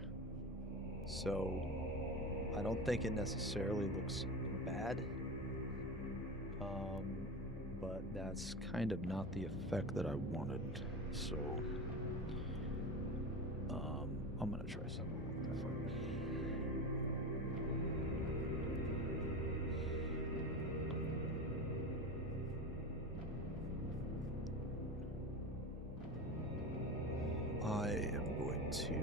so I don't think it necessarily looks bad. But that's kind of not the effect that I wanted, so I'm gonna try something different. I am going to.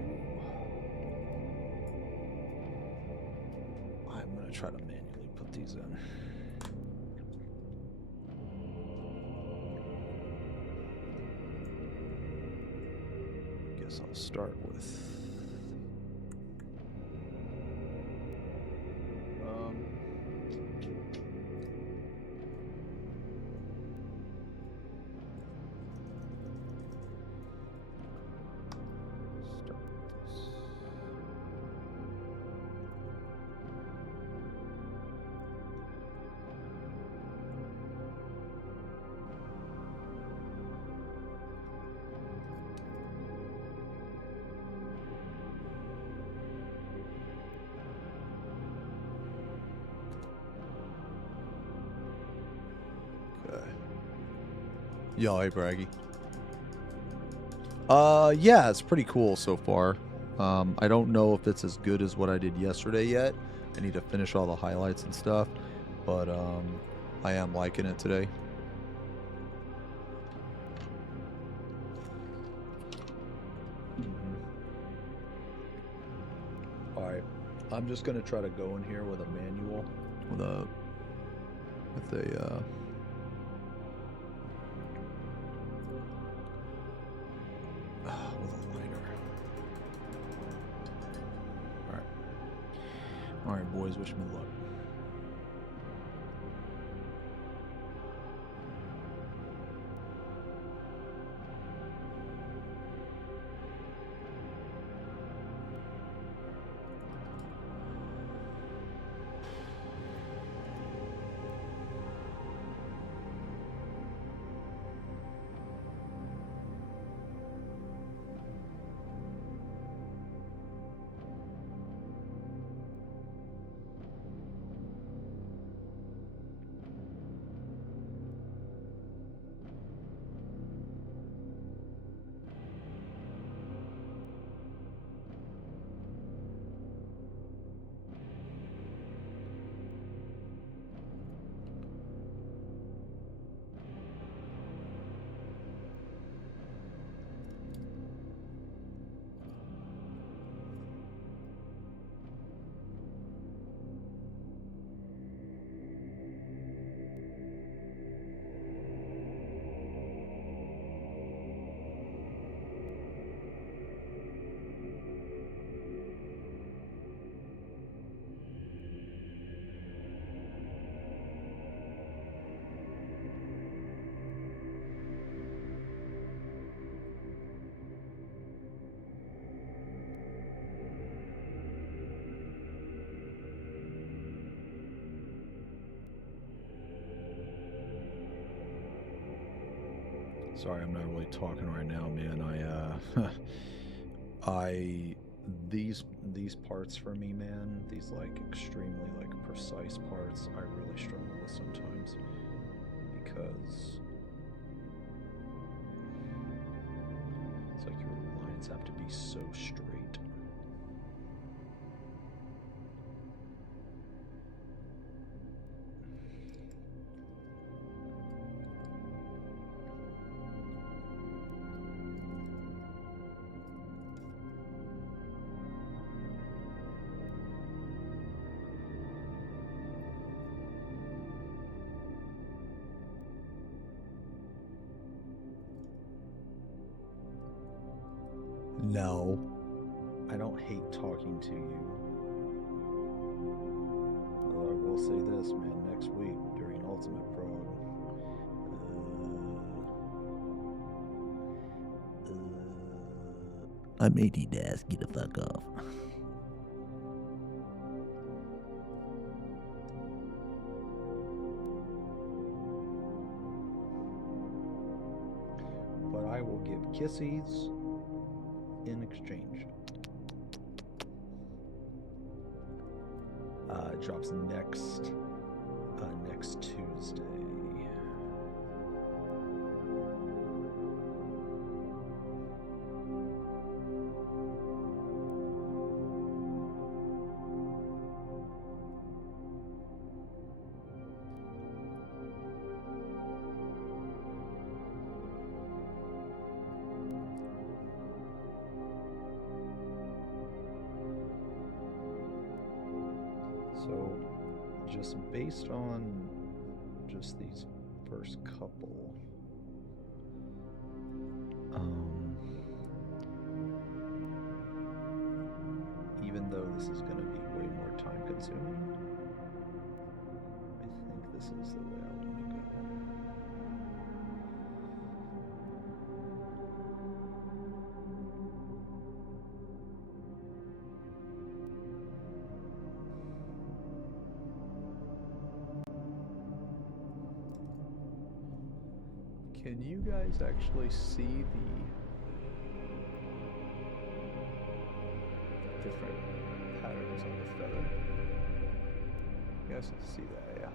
I'm going to try to manually put these in. Guess I'll start with. Start with this. Okay. Yo, hey, Braggy. Yeah, it's pretty cool so far. I don't know if it's as good as what I did yesterday yet. I need to finish all the highlights and stuff, but I am liking it today. All right, I'm just gonna try to go in here with a manual, with a liner. All right, boys, wish me luck. Sorry, I'm not really talking right now, man. These parts for me, man, these like extremely like precise parts, I really struggle with sometimes because it's like your lines have to be so straight. No, I don't hate talking to you. Although I will say this, man, next week during Ultimate Prog, I made you ask you to fuck off. but I will give kissies in exchange. It drops next Tuesday. So, just based on just these first couple, even though this is going to be way more time consuming, I think this is the way I want to go. Can you guys actually see the different patterns on the feather? You guys can see that, yeah.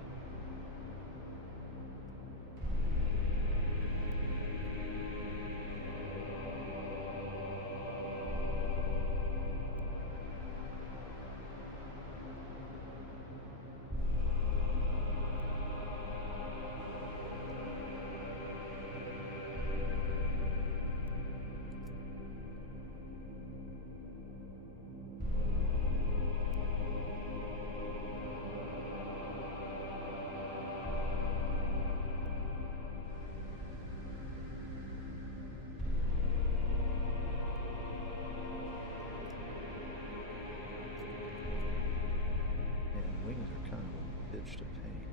Wings are kind of a bitch to paint.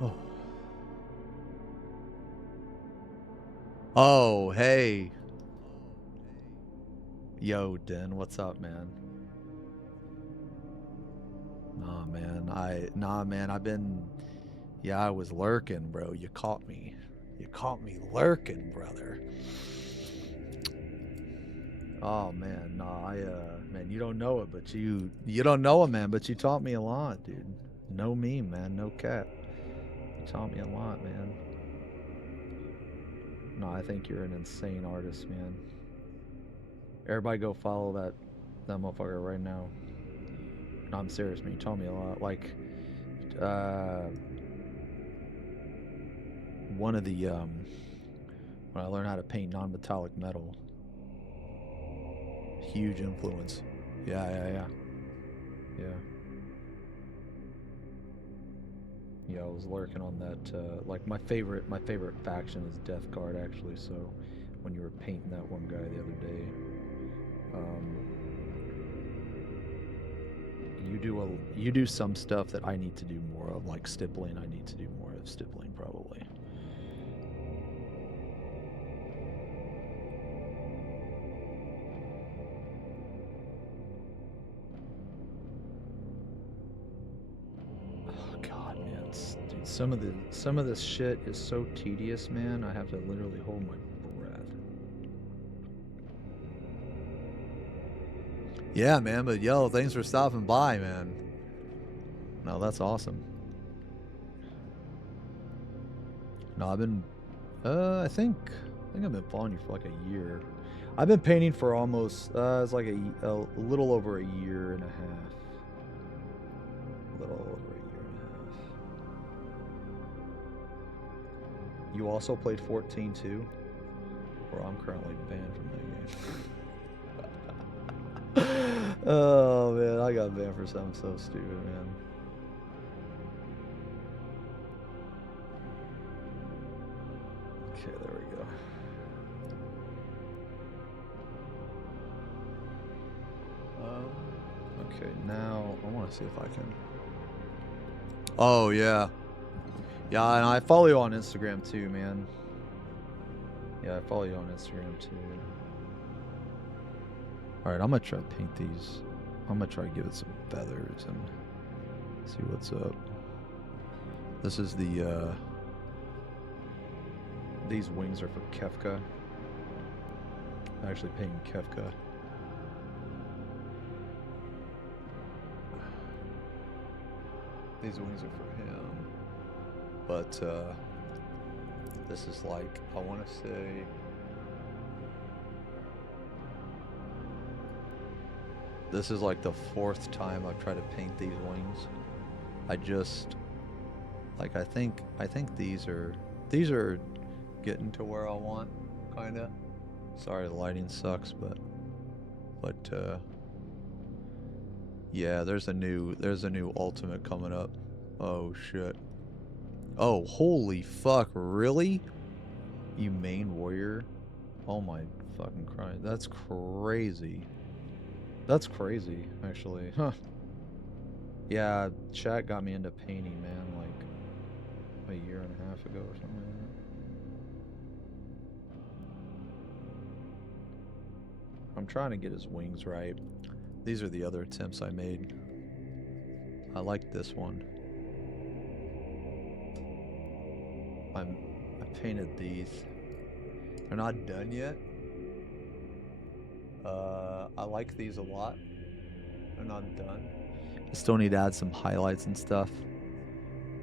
Oh. Oh, hey. Yo, Den, what's up, man? Nah, man, I've been, yeah, I was lurking, bro. You caught me lurking, brother. Oh, man, nah, man, you don't know it, but you don't know it, man, but you taught me a lot, dude. No meme, man, no cap. You taught me a lot, man. No, I think you're an insane artist, man. Everybody go follow that motherfucker right now. No, I'm serious, man. You taught me a lot. Like, one of the, when I learned how to paint non-metallic metal. Huge influence. Yeah. Yeah, I was lurking on that, like my favorite faction is Death Guard, actually, so when you were painting that one guy the other day, you do some stuff that I need to do more of, like stippling. I need to do more of stippling, probably. Oh god, man, dude, some of this shit is so tedious, man. I have to literally hold my breath. Yeah, man, but yo, thanks for stopping by, man. No, that's awesome. No, I've been, I think I've been following you for like a year. I've been painting for almost, it's like a little over a year and a half. A little over a year and a half. You also played 14 too? Or I'm currently banned from that game. Oh man, I got banned for something so stupid, man. Okay, now I want to see if I can. Oh yeah, yeah, and I follow you on Instagram too, man. Yeah, I follow you on Instagram too. All right, I'm gonna try to paint these. I'm gonna try to give it some feathers and see what's up. This is the. These wings are for Kefka. I'm actually painting Kefka. These wings are for him. But this is like, I want to say, this is like the 4th time I've tried to paint these wings. I just, like, I think these are getting to where I want, kinda. Sorry, the lighting sucks, but yeah, there's a new ultimate coming up. Oh shit. Oh, holy fuck, really? You main warrior? Oh my fucking Christ. That's crazy. That's crazy, actually. Huh. Yeah, chat got me into painting, man, like a year and a half ago or something like that. I'm trying to get his wings right. These are the other attempts I made. I like this one. I painted these. They're not done yet. I like these a lot. They're not done. I still need to add some highlights and stuff.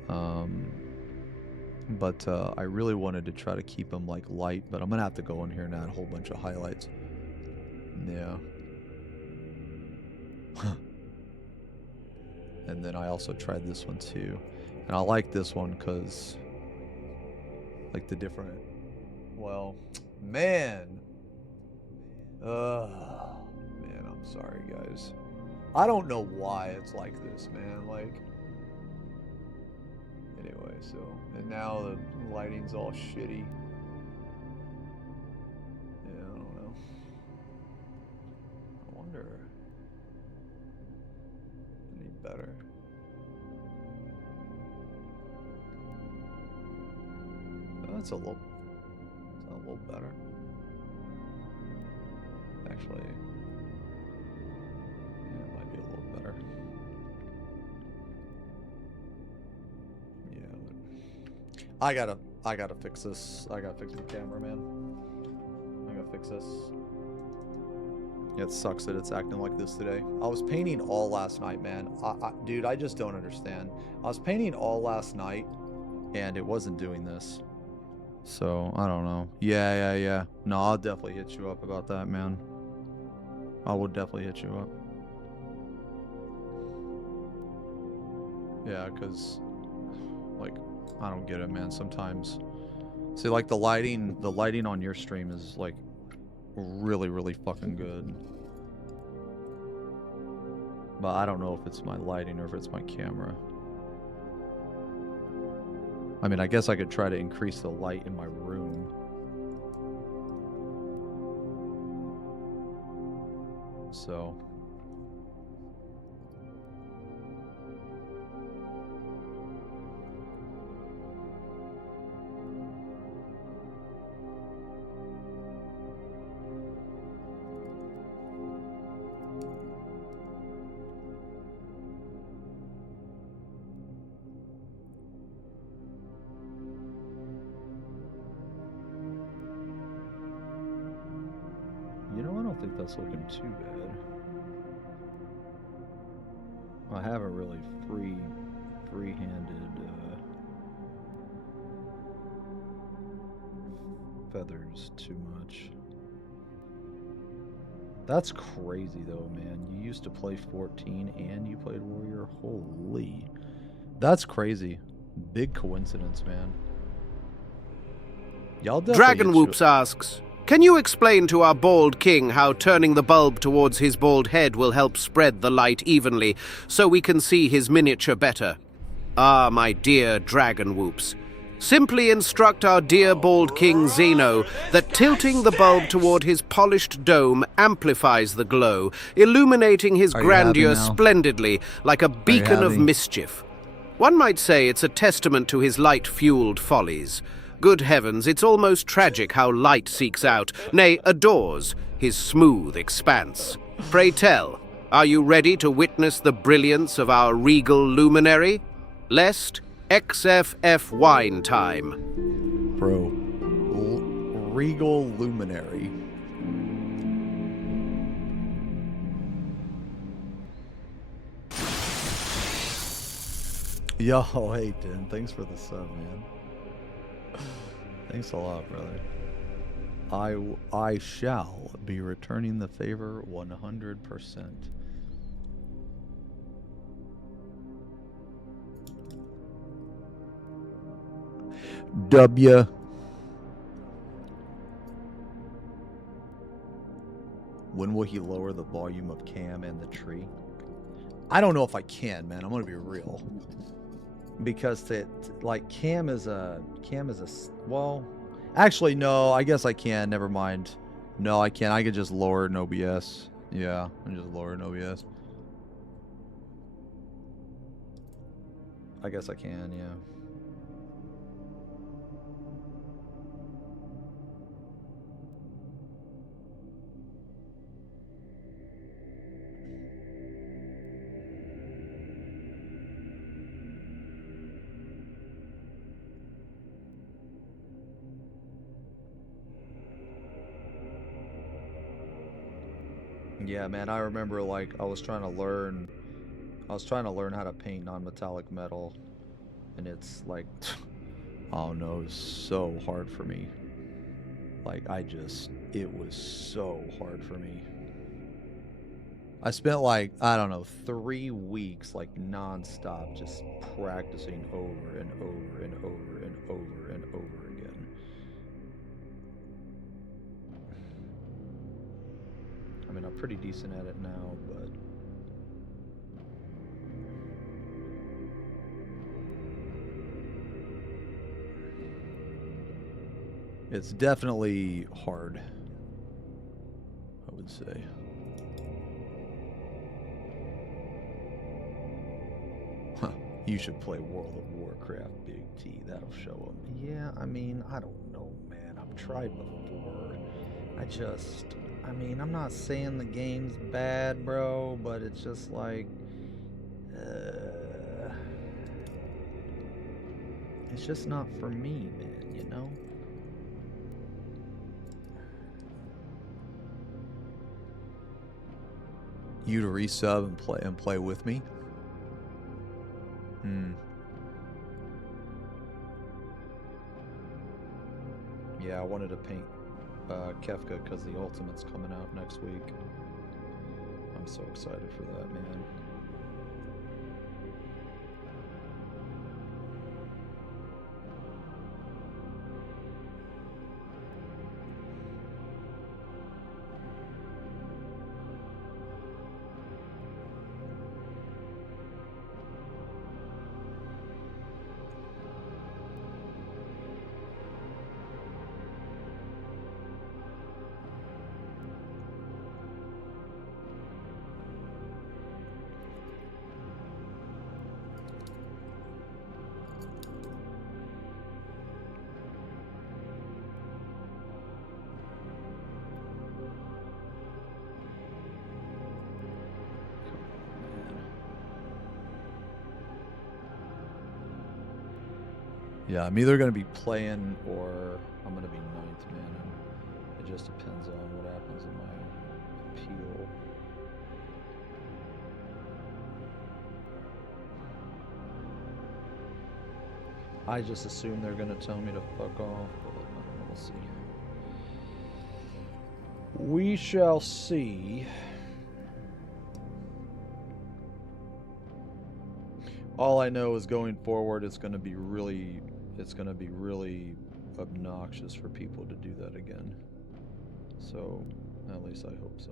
But I really wanted to try to keep them like light, but I'm gonna have to go in here and add a whole bunch of highlights. Yeah. And then I also tried this one too. And I like this one because like the different, well, man. Man, I'm sorry guys. I don't know why it's like this, man. Like, anyway, so, and now the lighting's all shitty. Yeah, I don't know. I wonder. Any better? Oh, that's a little better. Actually, yeah, it might be a little better. Yeah, but I gotta fix this. I gotta fix the camera, man. I gotta fix this. Yeah, it sucks that it's acting like this today. I was painting all last night, man. Dude, I just don't understand. I was painting all last night, and it wasn't doing this. So, I don't know. Yeah. No, I'll definitely hit you up about that, man. I will definitely hit you up. Yeah, because, like, I don't get it, man. Sometimes, see, like, the lighting on your stream is, like, really, really fucking good. But I don't know if it's my lighting or if it's my camera. I mean, I guess I could try to increase the light in my room. So. You know, I don't think that's looking too bad. I haven't really free-handed feathers too much. That's crazy though, man. You used to play 14 and you played Warrior? Holy. That's crazy. Big coincidence, man. Y'all Dragon Whoops asks, can you explain to our bald king how turning the bulb towards his bald head will help spread the light evenly so we can see his miniature better? Ah, my dear Dragon Whoops, Simply instruct our dear bald king Xeno that tilting the bulb toward his polished dome amplifies the glow, illuminating his Are you happy grandeur now? splendidly like a beacon of happy? mischief. One might say it's a testament to his light-fueled follies. Good heavens, it's almost tragic how light seeks out, nay, adores, his smooth expanse. Pray tell, are you ready to witness the brilliance of our regal luminary? Lest XFF wine time. Bro. Regal luminary. Yo, hey, Dan. Thanks for the sub, man. Thanks a lot, brother. I shall be returning the favor 100%. W. When will he lower the volume of Cam and the tree? I don't know if I can, man. I'm gonna be real. Because like Cam is a well, actually no, I guess I can. Never mind. No, I can't. I could just lower it in OBS. Yeah, I just lower it in OBS. I guess I can, yeah. Yeah, man, I remember like I was trying to learn how to paint non-metallic metal, and it's like I don't know, it's so hard for me. Like it was so hard for me. I spent like, I don't know, 3 weeks like non-stop just practicing over and over and over and over and over again. I mean, I'm pretty decent at it now, but it's definitely hard, I would say. Huh. You should play World of Warcraft, Big T. That'll show them. Yeah, I mean, I don't know, man. I've tried before. I mean, I'm not saying the game's bad, bro, but it's just like, it's just not for me, man, you know? You to resub and play with me? Yeah, I wanted to paint Kefka because the Ultimate's coming out next week. I'm so excited for that, man. Yeah, I'm either going to be playing or I'm going to be ninth, man. And it just depends on what happens in my appeal. I just assume they're going to tell me to fuck off, but I don't know, we'll see. We shall see. All I know is going forward, it's going to be really obnoxious for people to do that again. So, at least I hope so.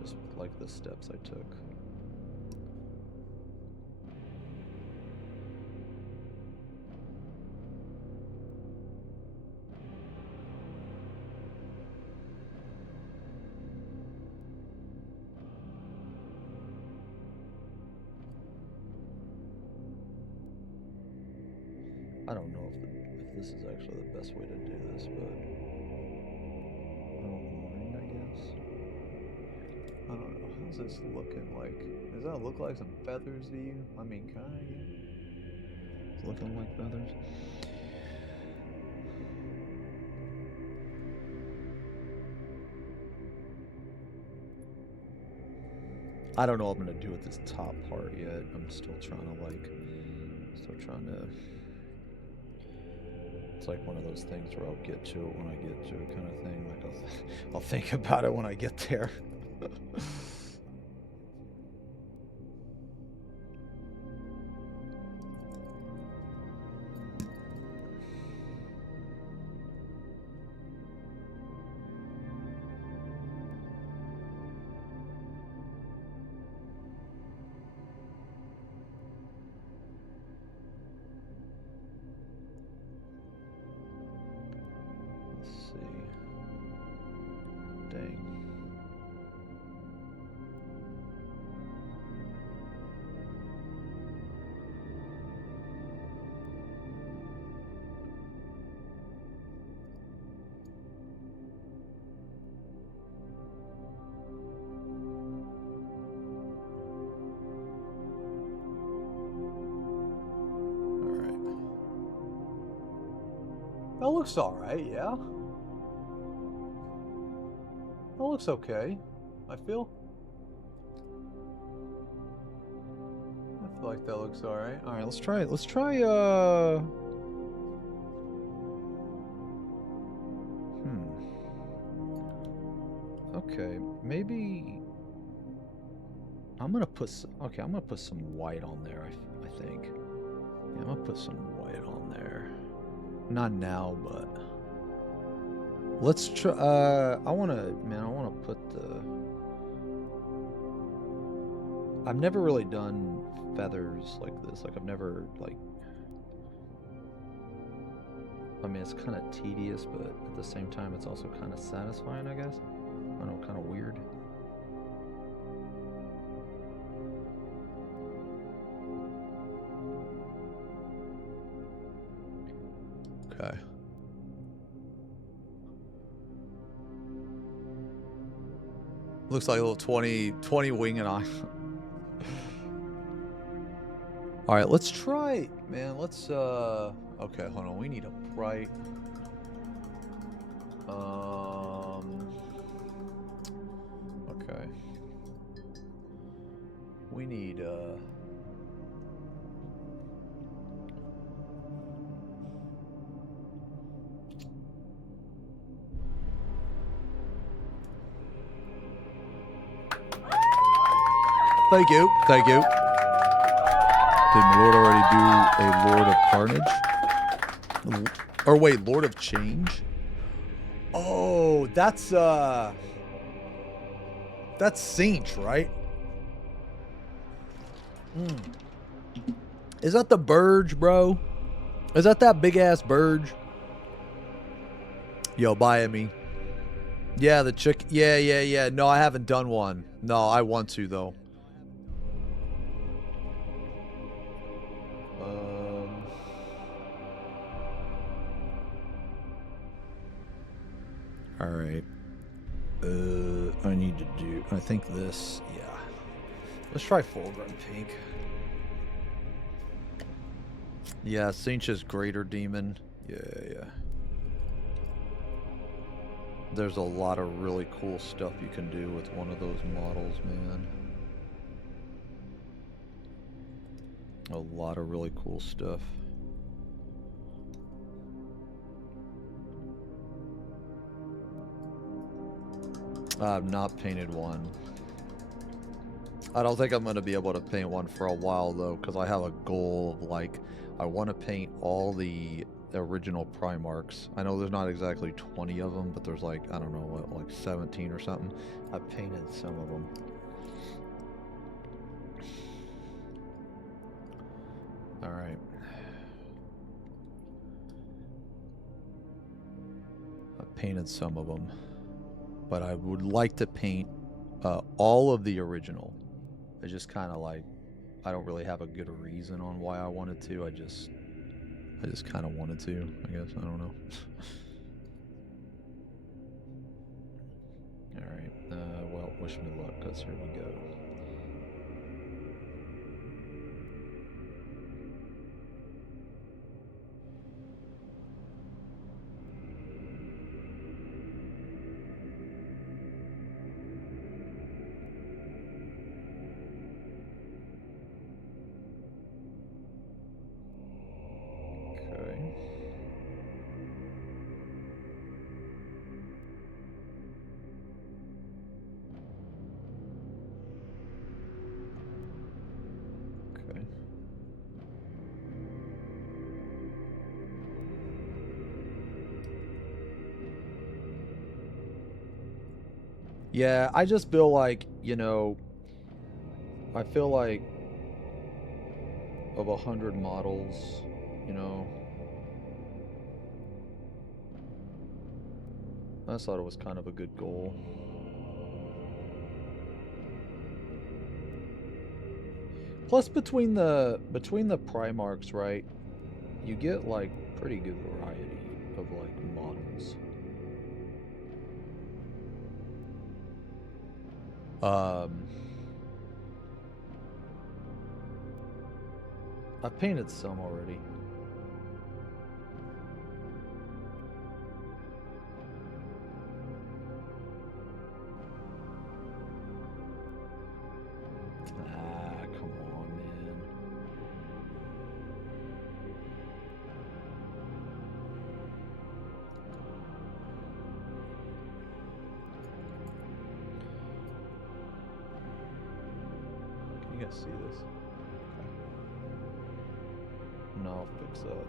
Just like the steps I took. I don't know if this is actually the best way to do this, but I don't mind, I guess. I don't know. How's this looking like? Does that look like some feathers to you? I mean, kind of. It's looking like feathers. I don't know what I'm gonna do with this top part yet. I'm still trying to. It's like one of those things where I'll get to it when I get to it, kind of thing. Like I'll think about it when I get there. That looks alright, yeah. That looks okay, I feel. I feel like that looks alright. Alright, let's try Okay, maybe I'm gonna put some white on there, I think. Yeah, I'm gonna put some white on there. Not now, but let's try. I wanna put the. I've never really done feathers like this. Like I've never like. I mean, it's kind of tedious, but at the same time, it's also kind of satisfying, I guess. I don't know, kind of weird. Okay. Looks like a little 20 wing and eye. All right, let's try, man. Let's okay, hold on. We need a bright okay. We need Thank you. Thank you. Did my Lord already do a Lord of Carnage? Or wait, Lord of Change? Oh, that's Cinch, right? Is that the Burge, bro? Is that big ass Burge? Yo, buy me. Yeah, the chick. Yeah. No, I haven't done one. No, I want to though. All right. I need to do. I think this. Yeah. Let's try full-grown pink. Yeah, Cinch's Greater Demon. Yeah. There's a lot of really cool stuff you can do with one of those models, man. A lot of really cool stuff. I've not painted one. I don't think I'm going to be able to paint one for a while, though, because I have a goal of, like, I want to paint all the original Primarchs. I know there's not exactly 20 of them, but there's, like, I don't know, what, like 17 or something. I've painted some of them. Alright. I've painted some of them. But I would like to paint all of the original. It's just kind of like, I don't really have a good reason on why I wanted to. I just kind of wanted to, I guess. I don't know. Alright, well, wish me luck, because here we go. Okay. Okay. Yeah, I just feel like, you know, I feel like of 100 models, you know, I just thought it was kind of a good goal. Plus, between the Primarchs, right, you get like pretty good variety of like models. I've painted some already. Ah, come on, man. Can you guys see this? Okay. No, I'll fix that.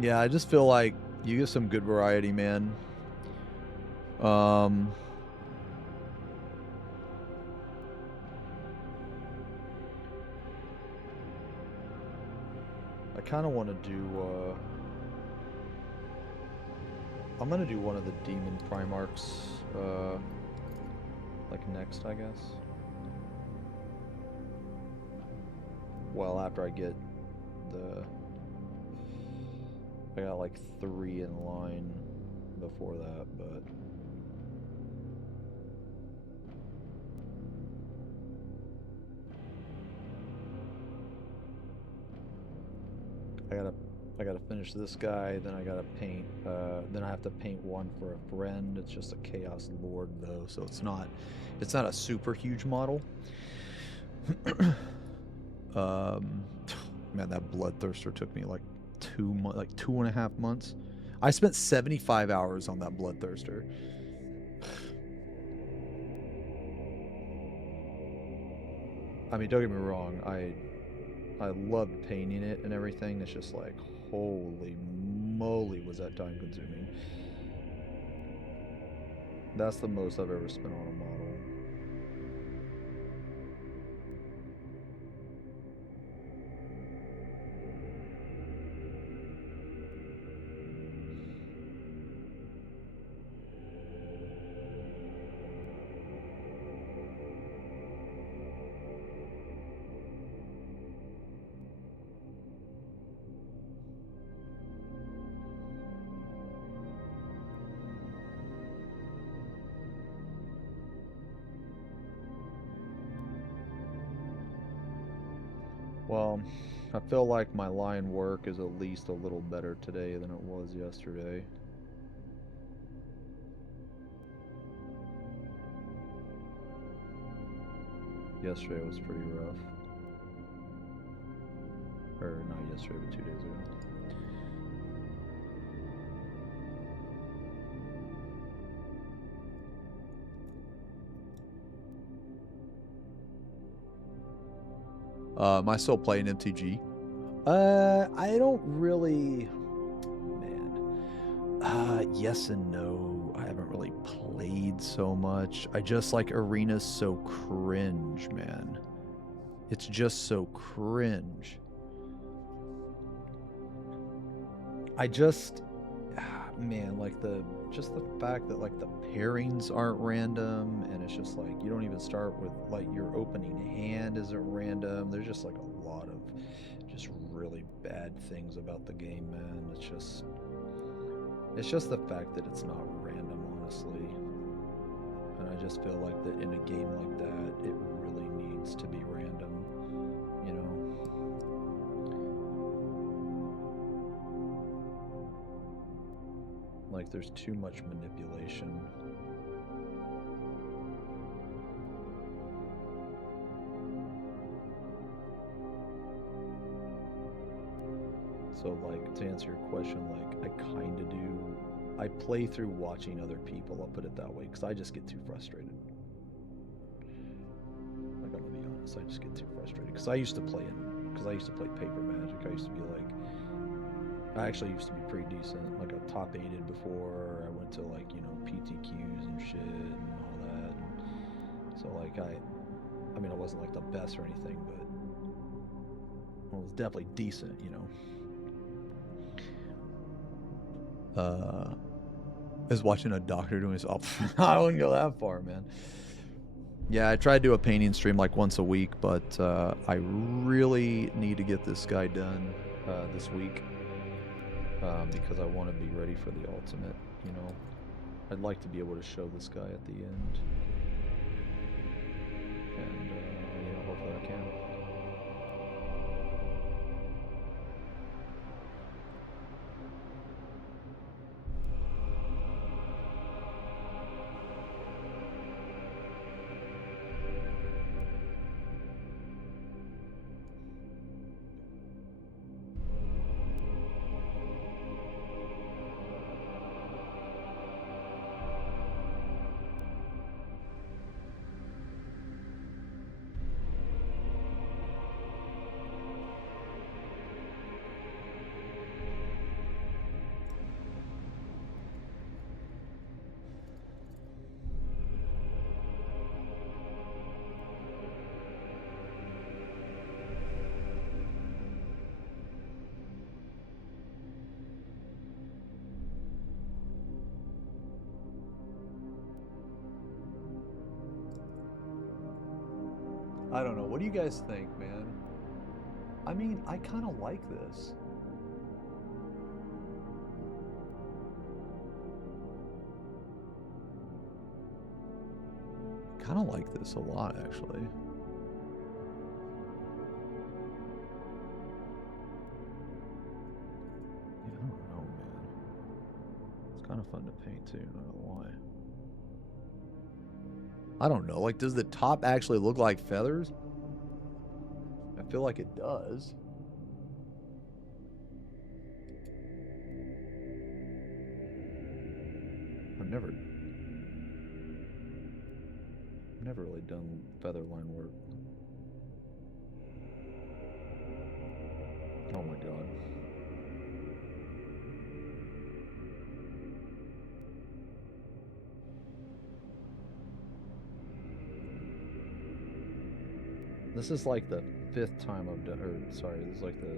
Yeah, I just feel like you get some good variety, man. I kind of want to do, I'm going to do one of the Demon Primarchs, like next, I guess. Well, after I get the... I got like 3 in line before that, but... I gotta finish this guy, then I gotta paint, then I have to paint one for a friend. It's just a Chaos Lord though, so it's not a super huge model. Man, that Bloodthirster took me like 2.5 months. I spent 75 hours on that Bloodthirster. I mean, don't get me wrong, I loved painting it and everything. It's just like, holy moly, was that time consuming. That's the most I've ever spent on a model. Well, I feel like my line work is at least a little better today than it was yesterday. Yesterday was pretty rough. Or not yesterday, but 2 days ago. Am I still playing MTG? I don't really... Yes and no. I haven't really played so much. I just like Arena's so cringe, man. It's just so cringe. I just, man, like just the fact that like the pairings aren't random, and it's just like you don't even start with like your opening hand isn't random. There's just like a lot of just really bad things about the game, man. It's just the fact that it's not random, honestly. And I just feel like that in a game like that, it really needs to be random, you know? Like, there's too much manipulation. So, like, to answer your question, like, I kind of do. I play through watching other people, I'll put it that way, because I just get too frustrated. Like, I'm gonna be honest, I just get too frustrated. Because I used to play Paper Magic. I used to be like, I actually used to be pretty decent. Like, I top 8'd before. I went to, like, you know, PTQs and shit and all that. And so, like, I mean, I wasn't, like, the best or anything, but I was definitely decent, you know. Is watching a doctor doing his I wouldn't go that far, man. Yeah, I try to do a painting stream like once a week, but I really need to get this guy done this week because I want to be ready for the ultimate, you know. I'd like to be able to show this guy at the end. And, you know, hopefully I can. I don't know. What do you guys think, man? I mean, I kind of like this. Kind of like this a lot, actually. Yeah, I don't know, man. It's kind of fun to paint too, not gonna lie. I don't know, like, does the top actually look like feathers? I feel like it does. I've never really done feather line work. Oh my god. This is like the 5th time I've done, or sorry, this is like the,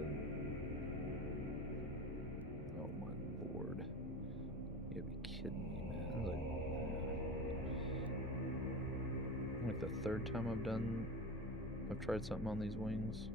oh my lord. You gotta be kidding me, man. Like the 3rd time I've tried something on these wings.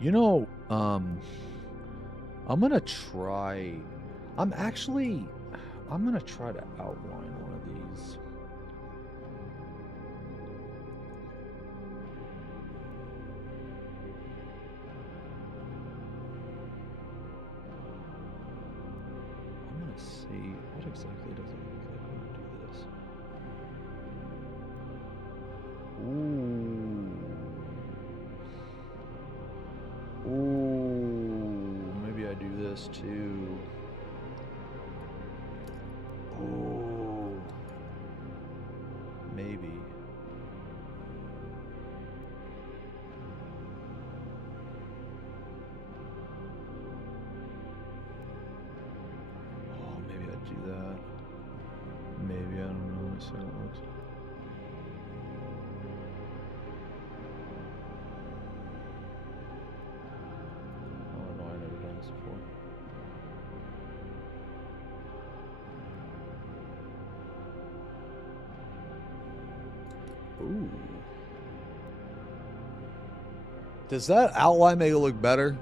You know, I'm gonna try. I'm gonna try to outline one of these. I'm gonna see what exactly does it look like when I do this. Ooh. Ooh. Maybe I do this too. Ooh. Maybe. Oh, maybe I'd do that. Maybe, I don't know. Let's see how it looks. Oh no, I've never done this before. Ooh. Does that outline make it look better?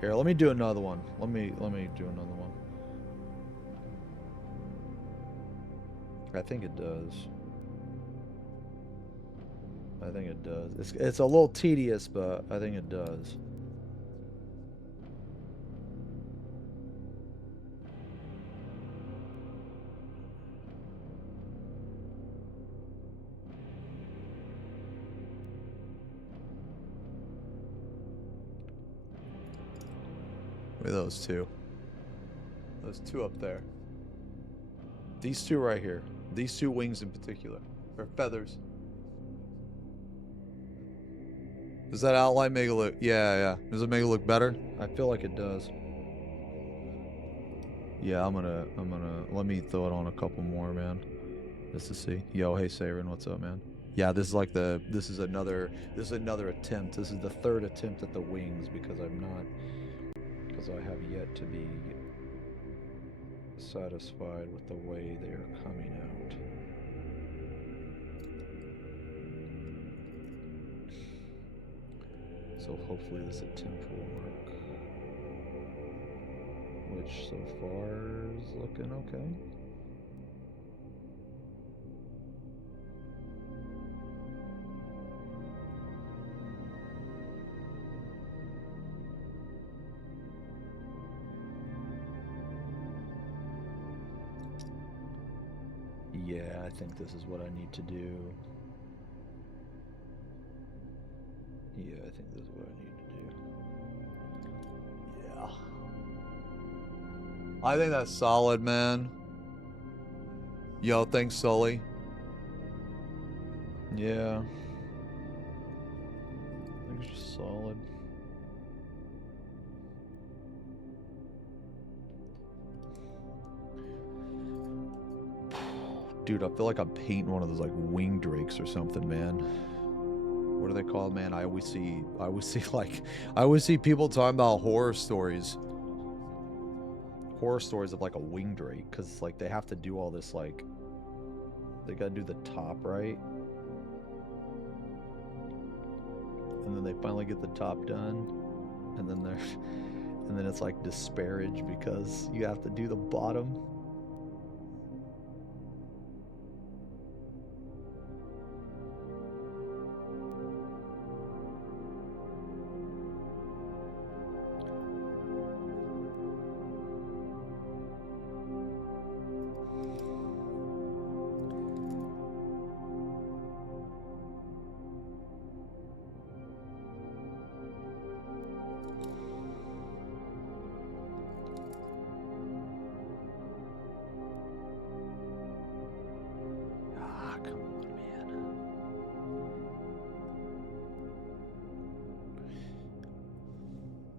Here, let me do another one. Let me do another one. I think it does. I think it does. It's a little tedious, but I think it does. Look at those two. Those two up there. These two right here. These two wings in particular. Or feathers. Does that outline make it look... Yeah. Does it make it look better? I feel like it does. Yeah, I'm gonna... Let me throw it on a couple more, man. Just to see. Yo, hey, Saren, what's up, man? Yeah, this is like the... This is another attempt. This is the third attempt at the wings because I'm not... Because I have yet to be satisfied with the way they are coming out. So hopefully this attempt will work. Which so far is looking okay. Yeah, I think this is what I need to do. Yeah, I think this is what I need to do. Yeah. I think that's solid, man. Yo, thanks, Sully. Yeah. I think it's just solid. Dude, I feel like I'm painting one of those like wing drakes or something, man. What are they called, man? I always see people talking about horror stories of like a wing drake, because like they have to do all this, like they gotta do the top right, and then they finally get the top done, and then it's like disparaged because you have to do the bottom.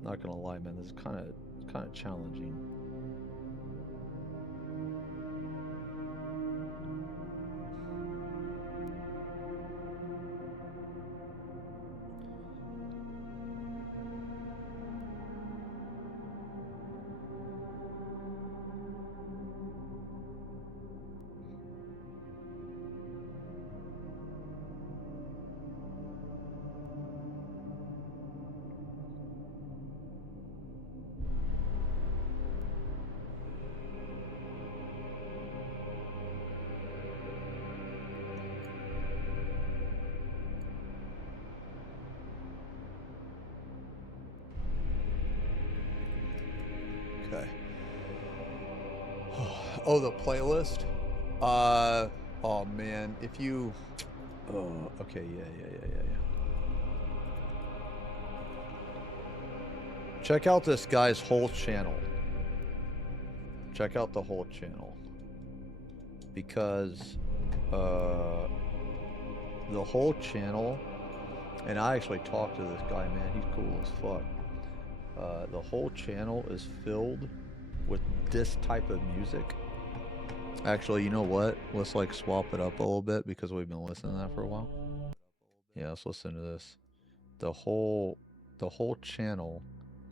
Not gonna lie, man, this is kind of challenging. Okay. Oh, the playlist? Oh man, if you... Oh, okay, yeah. Check out this guy's whole channel. Check out the whole channel. Because, the whole channel, and I actually talked to this guy, man, he's cool as fuck. The whole channel is filled with this type of music. Actually, you know what? Let's like swap it up a little bit because we've been listening to that for a while. Yeah, let's listen to this. The whole channel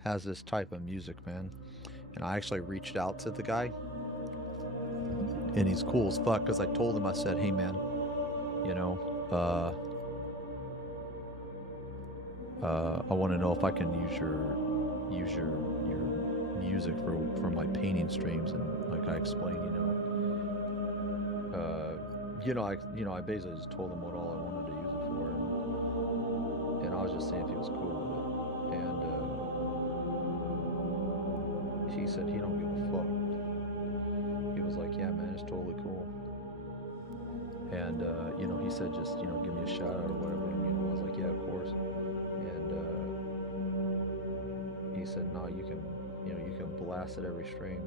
has this type of music, man. And I actually reached out to the guy, and he's cool as fuck because I told him, I said, hey man, you know, I want to know if I can use your music for my painting streams. And like I explained, I basically just told him what all I wanted to use it for, and I was just saying if he was cool with it, and he said he don't give a fuck. He was like, yeah man, it's totally cool. And he said just give me a shout out or whatever. And I was like, yeah, of course. And he said, no, you can blast it every stream.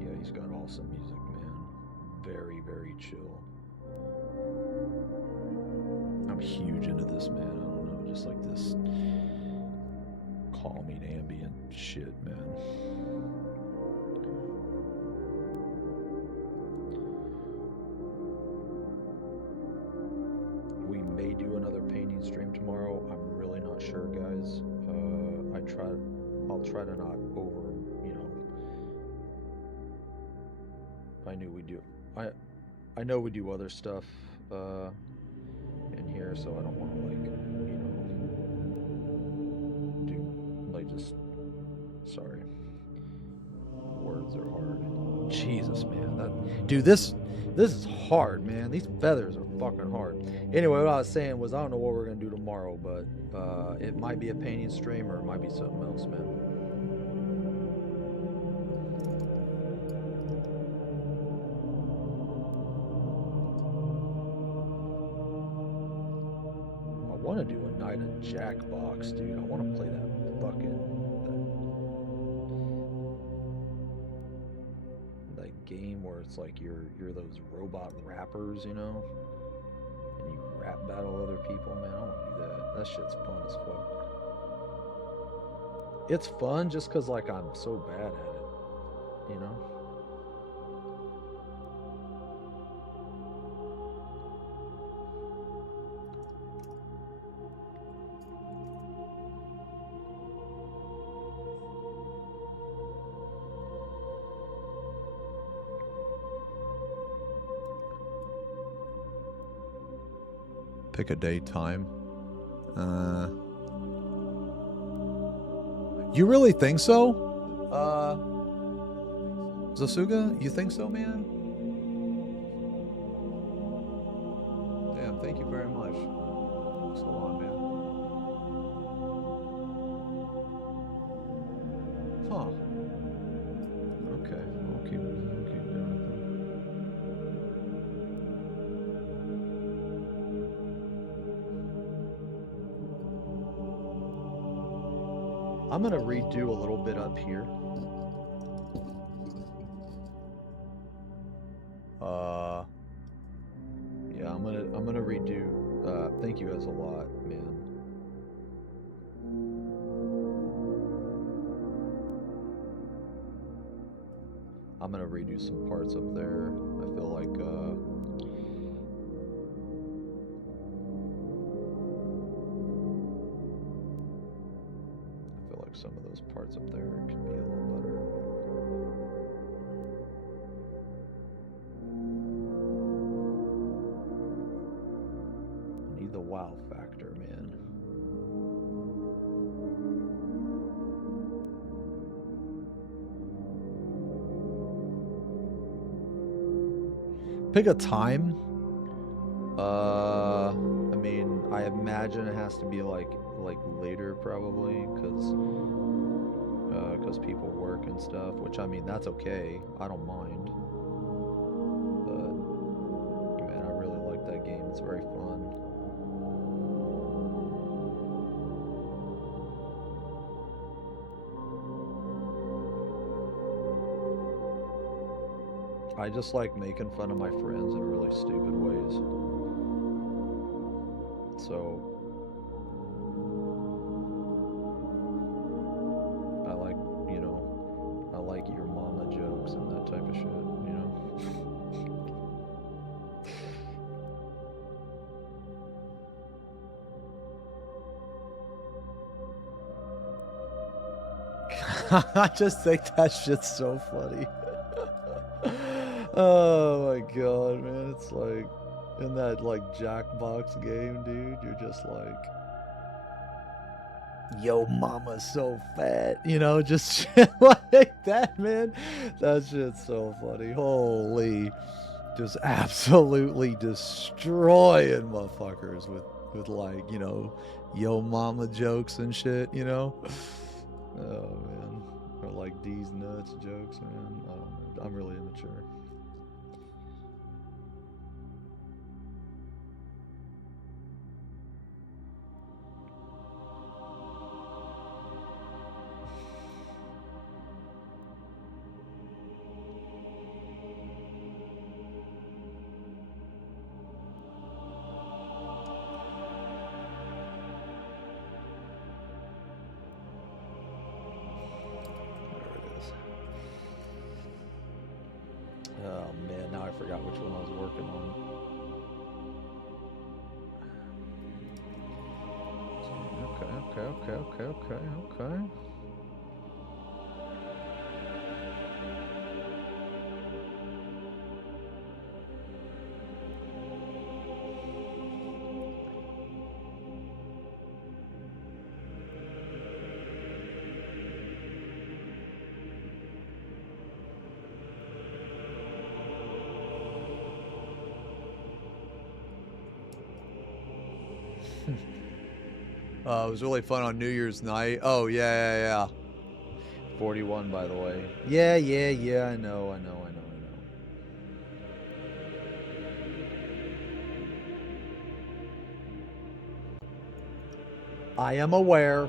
Yeah, he's got awesome music, man. Very, very chill. I'm huge into this, man. I don't know, just like this calming ambient shit, man. We may do another painting stream tomorrow. I'm really not sure, guys. I'll try to not over, I know we do other stuff in here, so I don't want to sorry. Words are hard. Jesus, man. Dude, this is hard, man. These feathers are fucking hard. Anyway, what I was saying was I don't know what we're gonna do tomorrow, but it might be a painting stream or it might be something else, man. I want to do a Night of Jackbox, dude. I want to play that game where it's like you're those robot rappers, and you rap battle other people, man. I want to do that. That shit's fun as fuck. It's fun just because like I'm so bad at it, Pick a day, time. You really think so? Zasuga, you think so, man? Damn, thank you very much. Thanks a lot, man. Huh. Okay, I'll keep doing it then. I'm gonna redo a little bit up here. Yeah, I'm gonna redo. Thank you guys a lot, man. I'm gonna redo some parts up there. I feel like some of those parts up there could be a little better. I need the wow factor, man. Pick a time. I mean, I imagine it has to be like later probably, because people work and stuff. Which I mean, that's okay. I don't mind. But man, I really like that game. It's very fun. I just like making fun of my friends in really stupid ways. So I like, you know, I like your mama jokes and that type of shit, you know? I just think that shit's so funny. Oh my god, man. It's like, in that like Jackbox game, dude, you're just like, yo mama's so fat, you know, just shit like that, man. That shit's so funny. Holy, just absolutely destroying motherfuckers with like, you know, yo mama jokes and shit, you know. Oh man, or like D's nuts jokes, man. I don't know. I'm really immature. Oh man, now I forgot which one I was working on. Okay. It was really fun on New Year's night. Oh, yeah. 41, by the way. Yeah, I know. I am aware.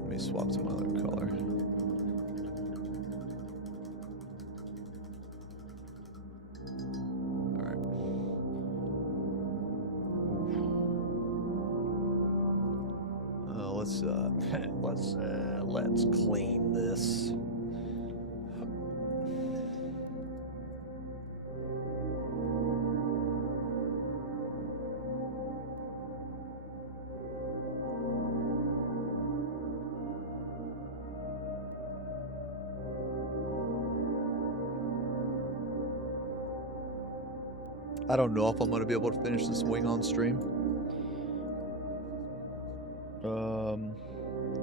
Let me swap to my other color. Let's clean this. I don't know if I'm going to be able to finish this wing on stream.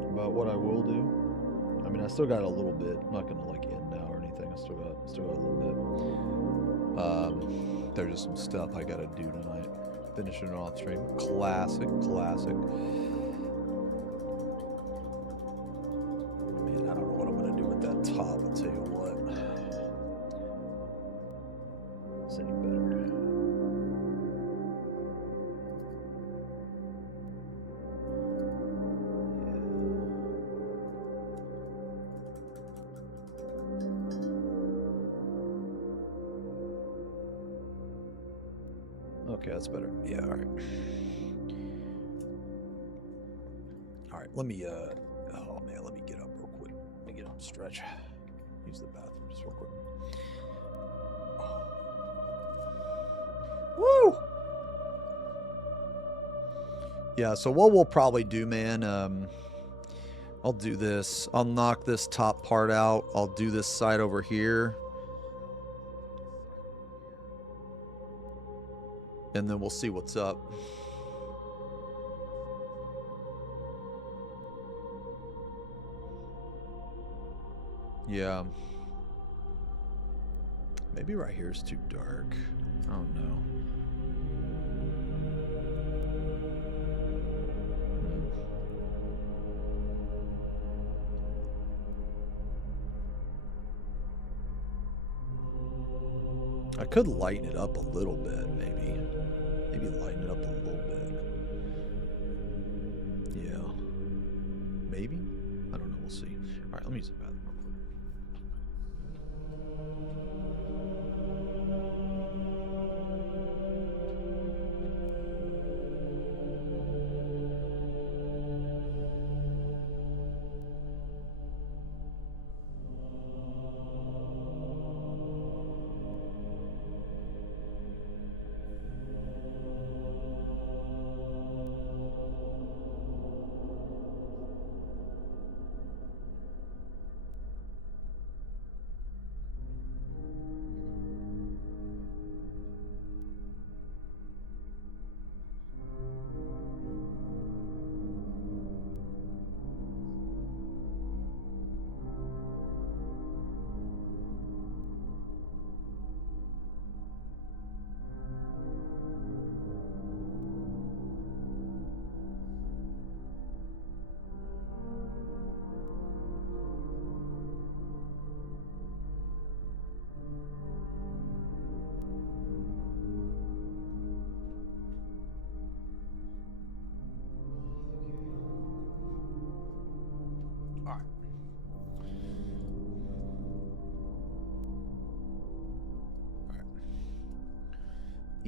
About what I will do. I mean, I still got a little bit. I'm not going to like end now or anything. I still got a little bit. There's just some stuff I got to do tonight. Finishing it off stream. Classic. Man, I don't know what I'm going to do with that top. I'll tell you what. Is any better? Okay, that's better. Yeah, all right. All right, let me, oh man, let me get up real quick. Let me get up and stretch. Use the bathroom just real quick. Woo! Yeah, so what we'll probably do, man, I'll do this. I'll knock this top part out. I'll do this side over here. And then we'll see what's up. Yeah. Maybe right here is too dark. I don't know. I could lighten it up a little bit, maybe. Maybe lighten it up a little bit. Yeah. Maybe? I don't know. We'll see. Alright, let me use the bathroom real quick.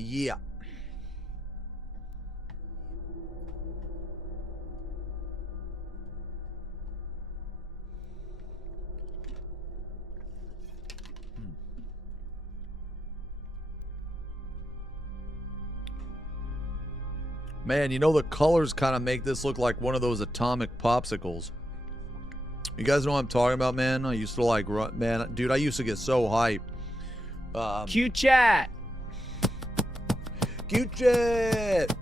Yeah. Man, you know the colors kind of make this look like one of those atomic popsicles. You guys know what I'm talking about, man? I used to like run, man, dude, I used to get so hyped. Cute chat. Cute chat.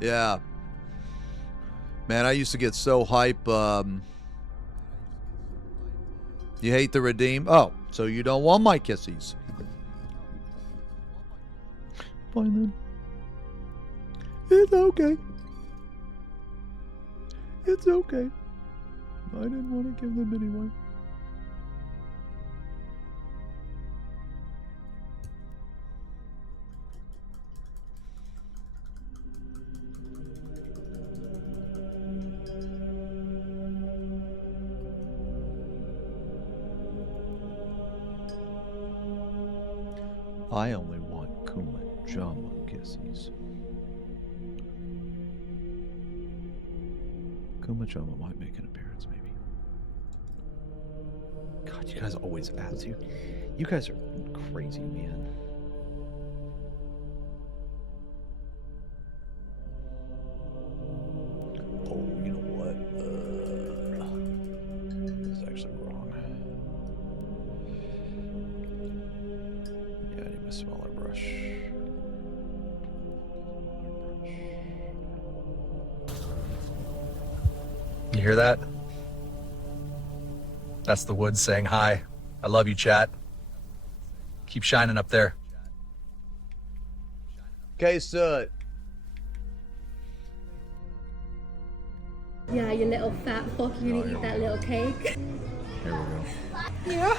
Yeah. Man, I used to get so hype. You hate the redeem? Oh, so you don't want my kissies. Fine then. It's okay. It's okay. I didn't want to give them anyway. I only want Kuma Jama kissies. Kuma Jama might make an appearance, maybe. God, you guys always ask you. You guys are crazy, man. Oh, you know what? This is actually wrong. Yeah, I need a smaller brush. You hear that? That's the woods saying hi. I love you, chat. Keep shining up there. Okay, Sud. Yeah, you little fat fuck, you gonna eat that little cake? Here we go. Yeah.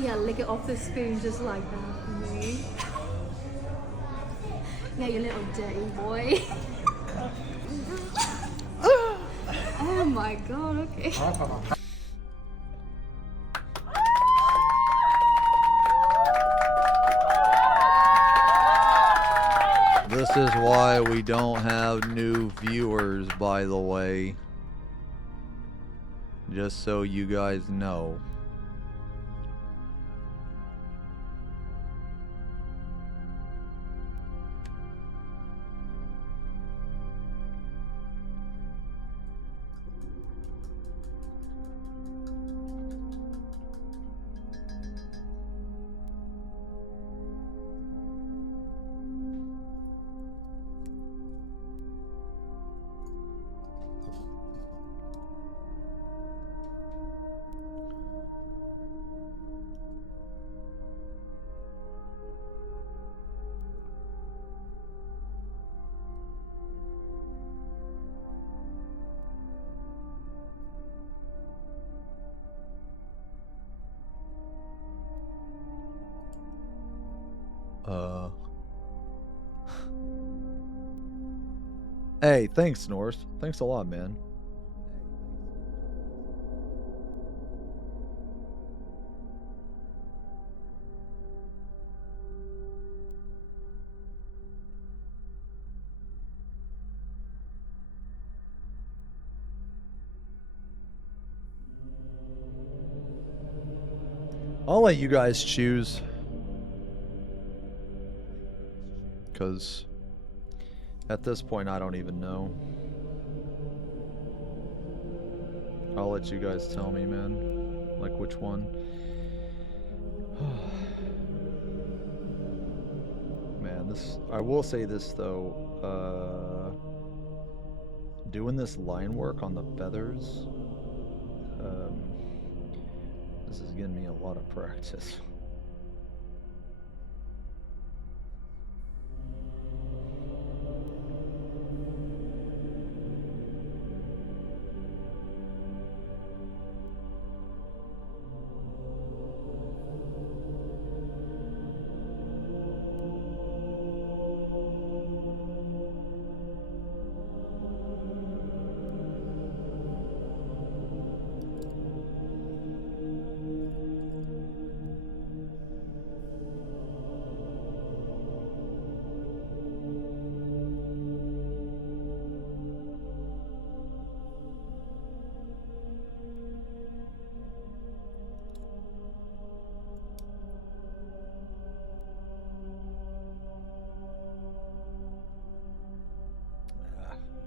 Yeah, lick it off the spoon just like that for me. Yeah, you little dirty boy. Oh my god, okay. This is why we don't have new viewers, by the way. Just so you guys know. Hey, thanks, Norse. Thanks a lot, man. I'll let you guys choose. Because at this point, I don't even know. I'll let you guys tell me, man. Like, which one. Man, this... I will say this, though. Doing this line work on the feathers... this is getting me a lot of practice.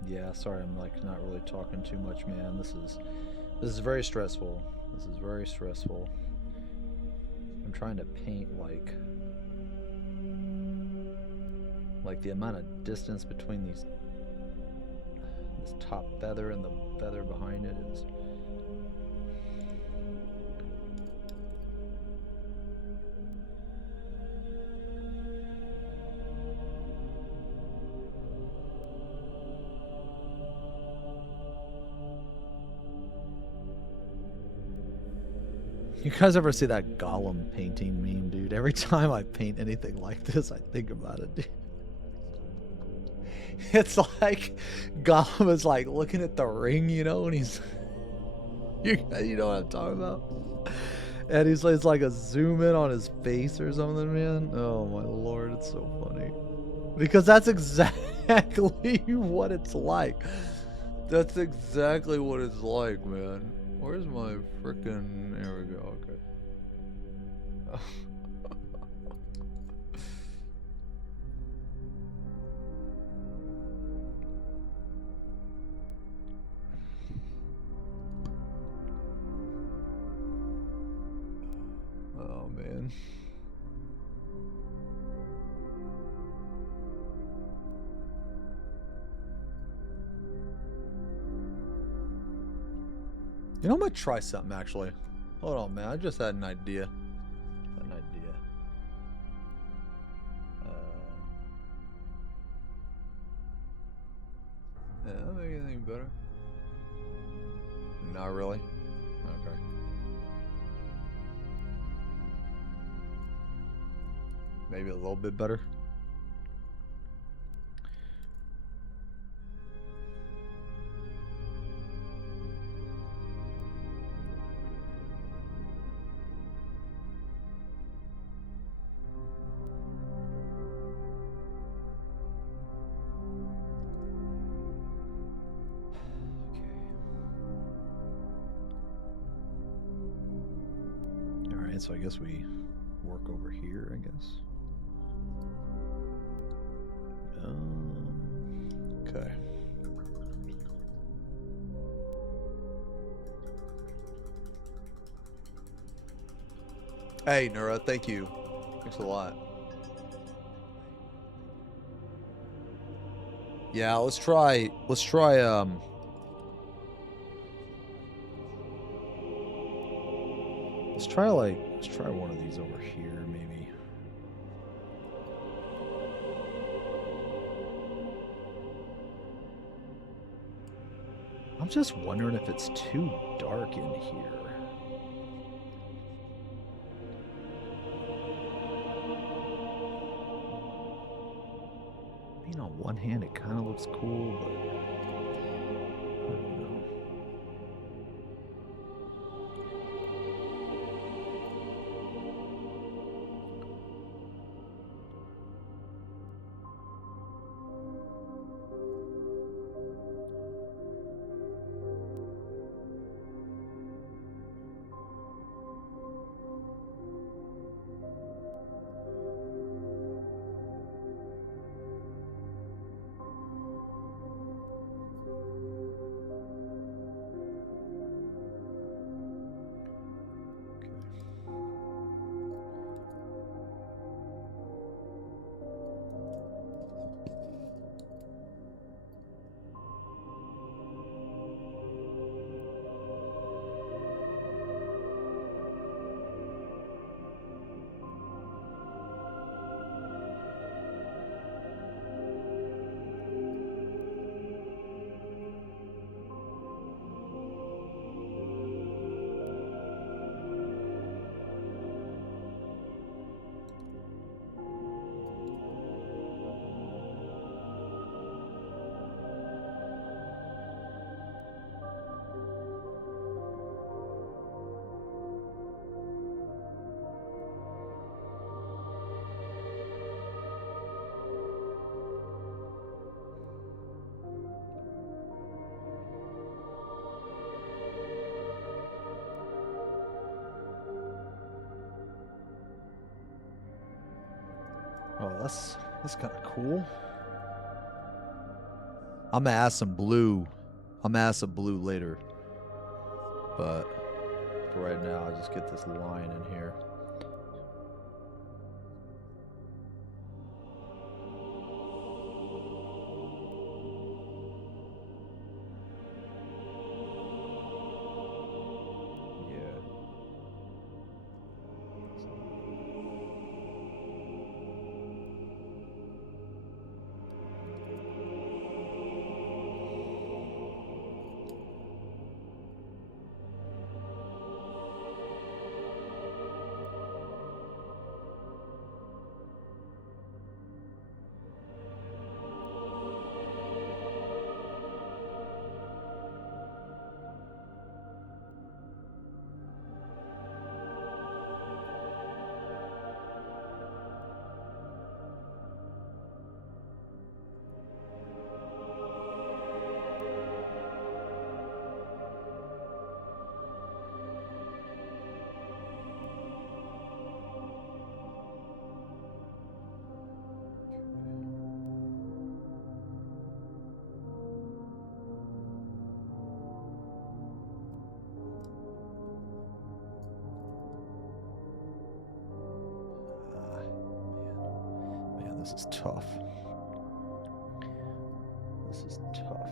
Yeah, sorry, I'm like not really talking too much, man. This is very stressful. This is very stressful. I'm trying to paint like the amount of distance between this top feather and the feather behind it is. You guys ever see that Gollum painting meme, dude? Every time I paint anything like this, I think about it, dude. It's like Gollum is like looking at the ring, you know, and he's... You know what I'm talking about? And it's like a zoom in on his face or something, man. Oh my lord, it's so funny. Because that's exactly what it's like. That's exactly what it's like, man. Where's my frickin'... There we go, okay. Oh, man. You know, I'm gonna try something actually. Hold on, man. I just had an idea. Yeah, that make anything better? Not really. Okay. Maybe a little bit better. So I guess we work over here, I guess. Okay. Hey, Nura, thank you. Thanks a lot. Yeah, let's try let's try one of these over here, maybe. I'm just wondering if it's too dark in here. Being all On one hand, it kind of looks cool, but I don't know. Oh, that's kind of cool. I'm gonna add some blue. I'm gonna add some blue later. But for right now, I'll just get this line in here. Man, this is tough. This is tough.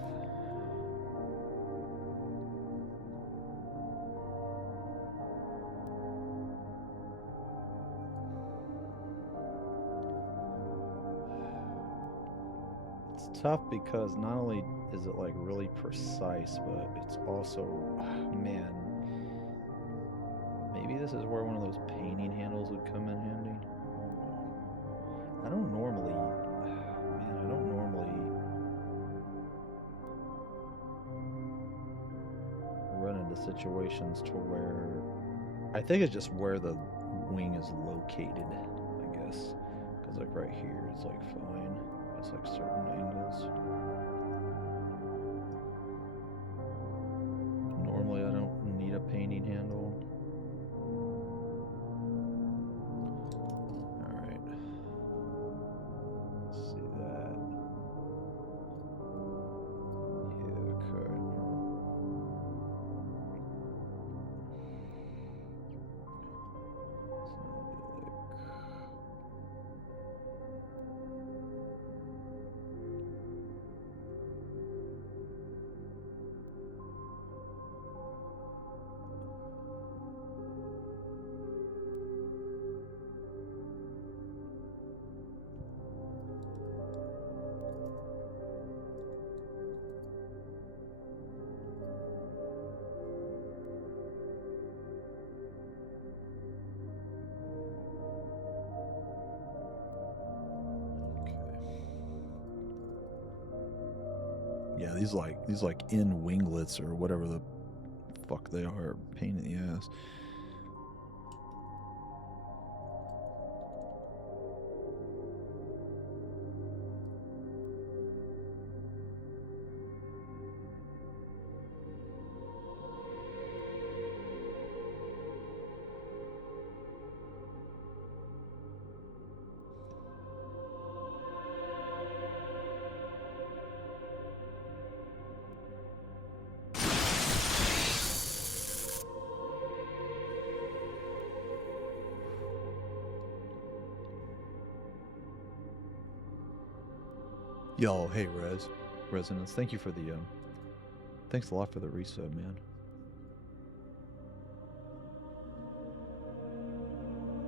It's tough because not only is it like really precise, but it's also, man, maybe this is where one of those painting handles would come in handy. I don't normally, man, I don't normally run into situations to where, I think it's just where the wing is located, I guess. Because like right here, it's like fine. It's like certain angles. Normally I don't need a painting handle. Alright. See that. Yeah, okay. So Yeah, these like in winglets or whatever the fuck they are, pain in the ass. Yo, hey Resonance, thank you for the thanks a lot for the resub, man.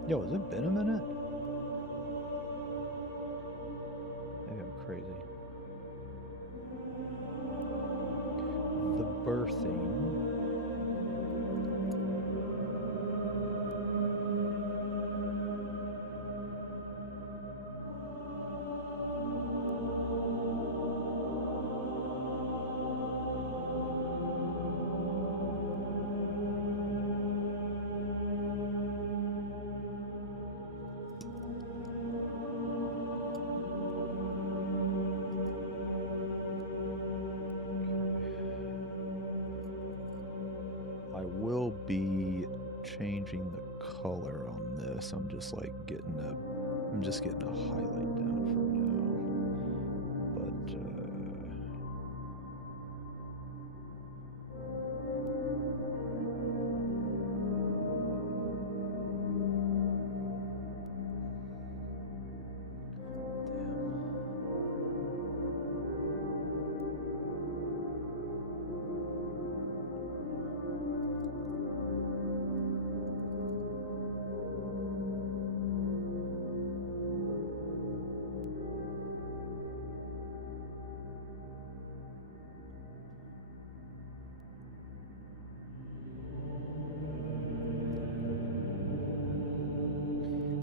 Yo, has it been a minute? Maybe I'm crazy. The birthing. Be changing the color on this. I'm just like getting a highlight down for now. But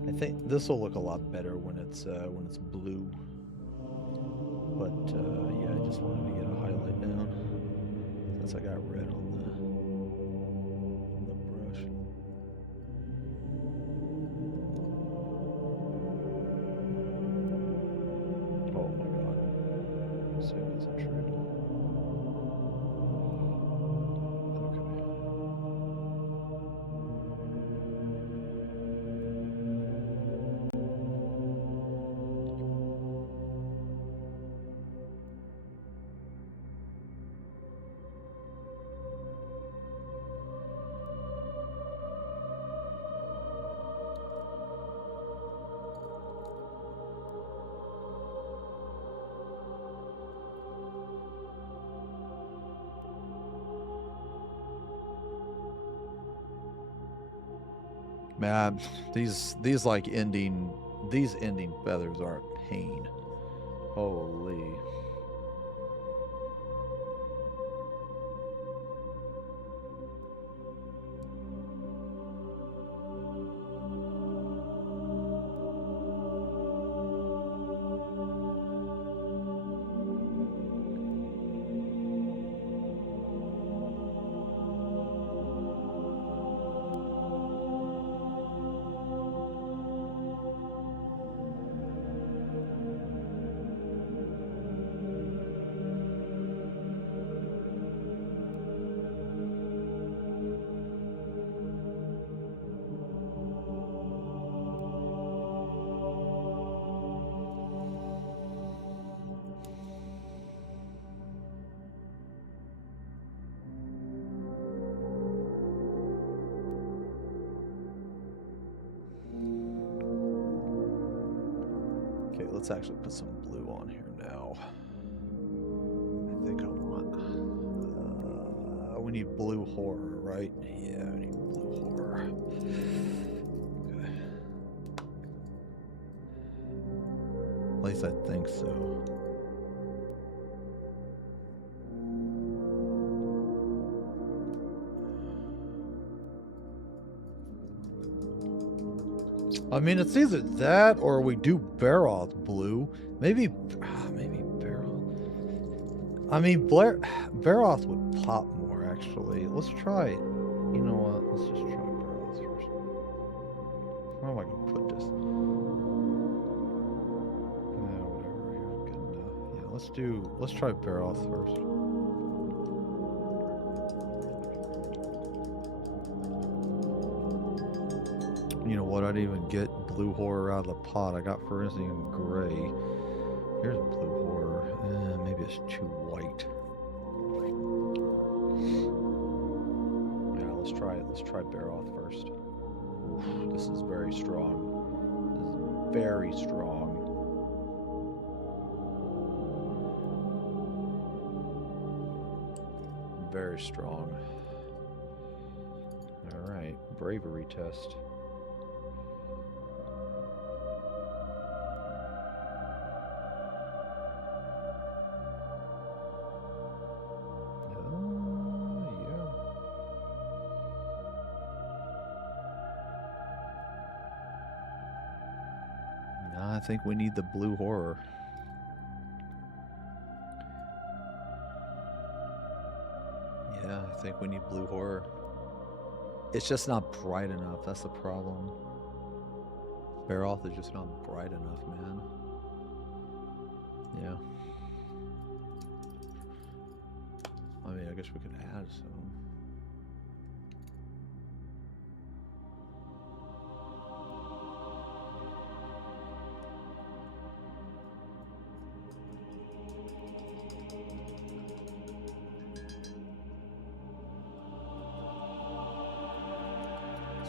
I think this will look a lot better when it's blue. But yeah, I just wanted to get a highlight down since I got red on the brush. Oh my god! Say it isn't true. Man, these ending feathers are a pain. Holy. Okay, let's actually put some blue on here now. I think I want... we need blue horror, right? Yeah, we need blue horror. Okay. At least I think so. I mean, it's either that or we do Baroth blue. Maybe Baroth. I mean, Baroth would pop more, actually. Let's try it. You know what? Let's just try Baroth first. Where am I going to put this? Yeah, whatever. Here's good enough. Yeah, let's try Baroth first. You know what? I didn't even get Blue Horror out of the pot. I got Phyrexian Gray. Here's Blue Horror. Maybe it's too white. Yeah, let's try it. Let's try Baroth first. Oof, this is very strong. This is very strong. Very strong. Alright, bravery test. I think we need the Blue Horror. Yeah, I think we need Blue Horror. It's just not bright enough. That's the problem. Baroth is just not bright enough, man. Yeah. I mean, I guess we could add some.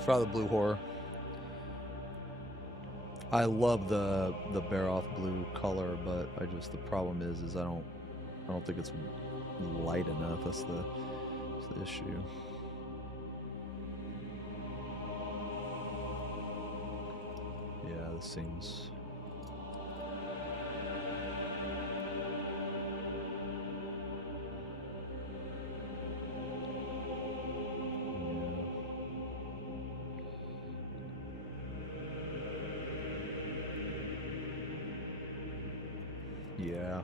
Try the Blue Horror. I love the Baroth blue color, but the problem is I don't think it's light enough. That's the issue. Yeah, this seems. Yeah.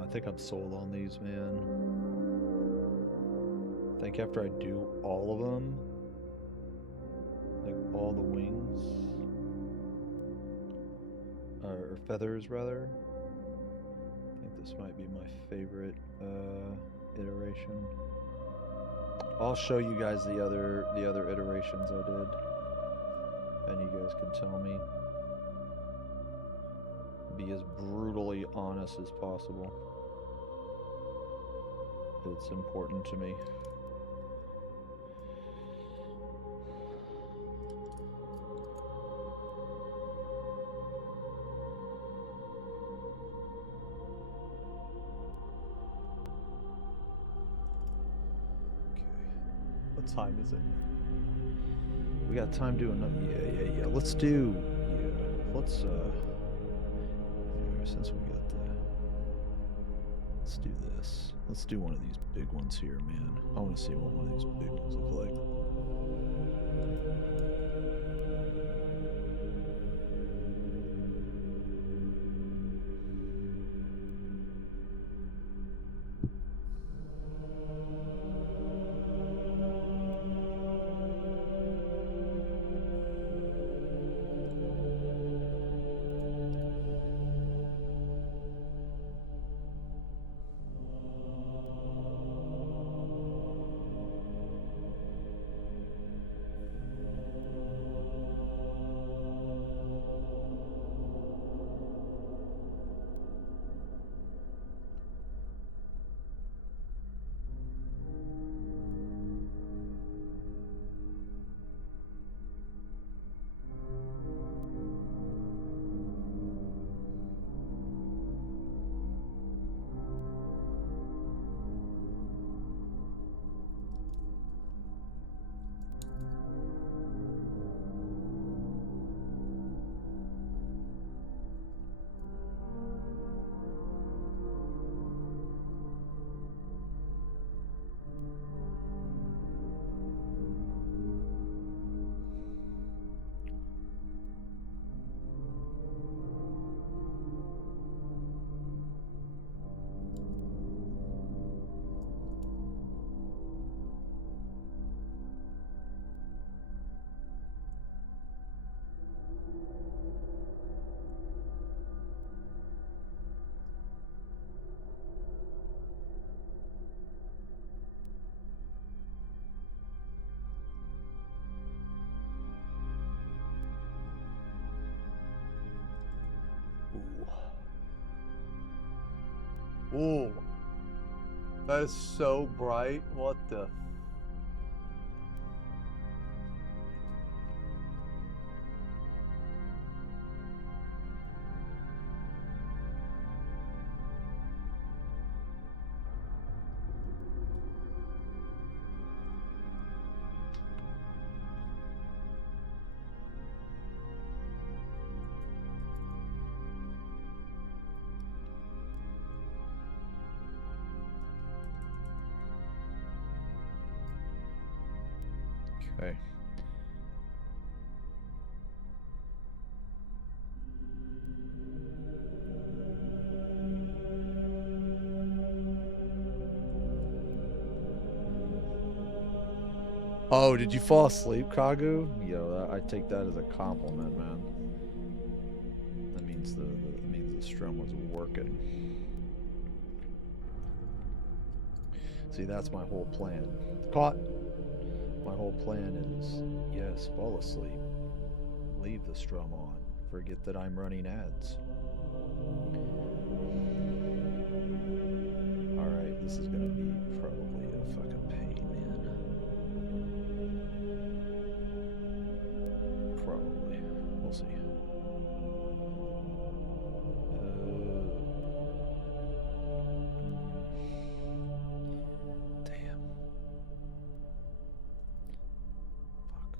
I think I'm sold on these, man. I think after I do all of them, like all the wings, or feathers rather, I think this might be my favorite iteration. I'll show you guys the other iterations I did. And you guys can tell me. Be as brutally honest as possible. It's important to me. What time is it? We got time doing yeah. Let's do since we got the let's do this. Let's do one of these big ones here, man. I want to see what one of these big ones look like. Ooh. That is so bright. What the? Okay. Oh, did you fall asleep, Kagu? Yo, I take that as a compliment, man. That means the strum was working. See, that's my whole plan. Caught. My whole plan is, yes, fall asleep. Leave the strum on. Forget that I'm running ads. Alright, this is gonna be probably a fucking pain, man. Probably. We'll see. Damn. Fuck.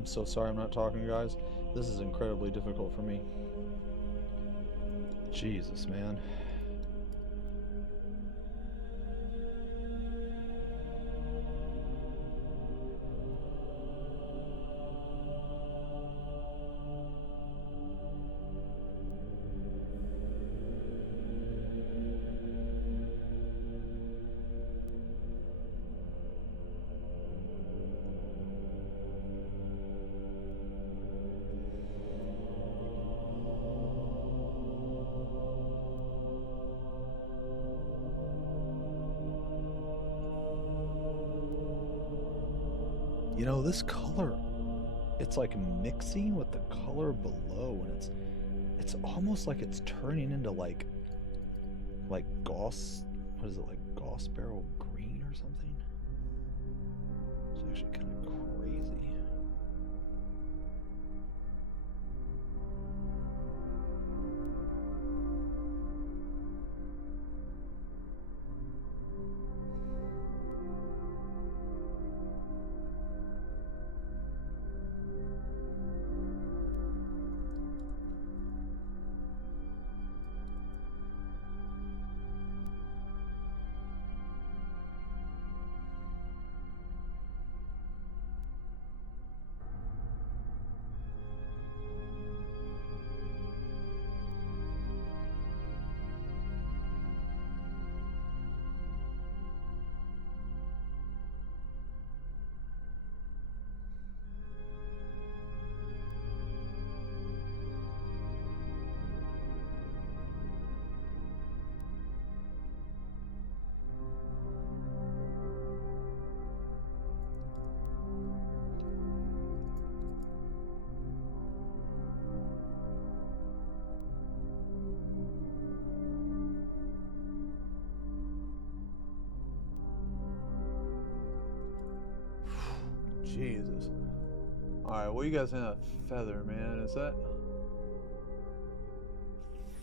I'm so sorry I'm not talking, guys. This is incredibly difficult for me. Jesus, man. You know, this color, it's like mixing with the color below, and it's almost like it's turning into like Gauss, what is it, like Gauss barrel green or something? It's actually kind of crazy. Jesus. Alright, what do you guys think of feather, man? Is that...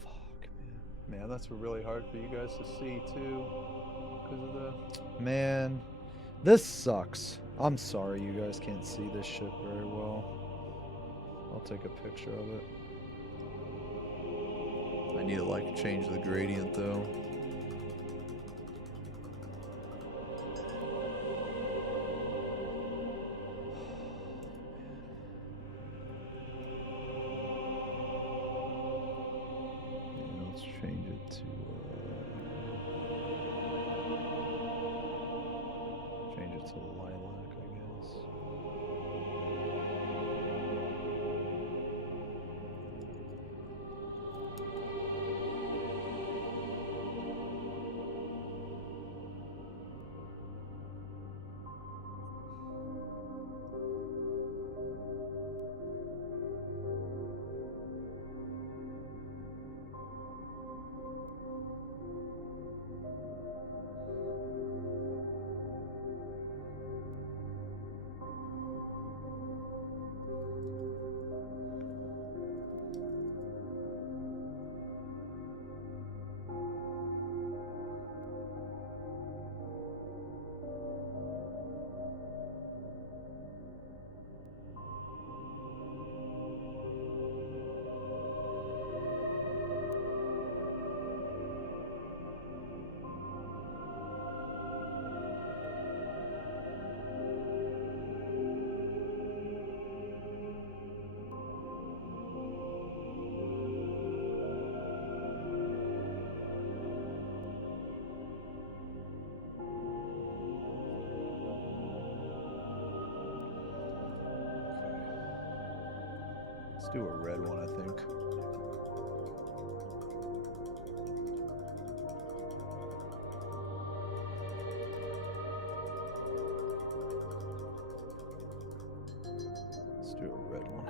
Fuck, man. Man, that's really hard for you guys to see, too. Because of the... Man. This sucks. I'm sorry you guys can't see this shit very well. I'll take a picture of it. I need to, like, change the gradient, though. Change it to lilac, I guess. Let's do a red one, I think. Let's do a red one.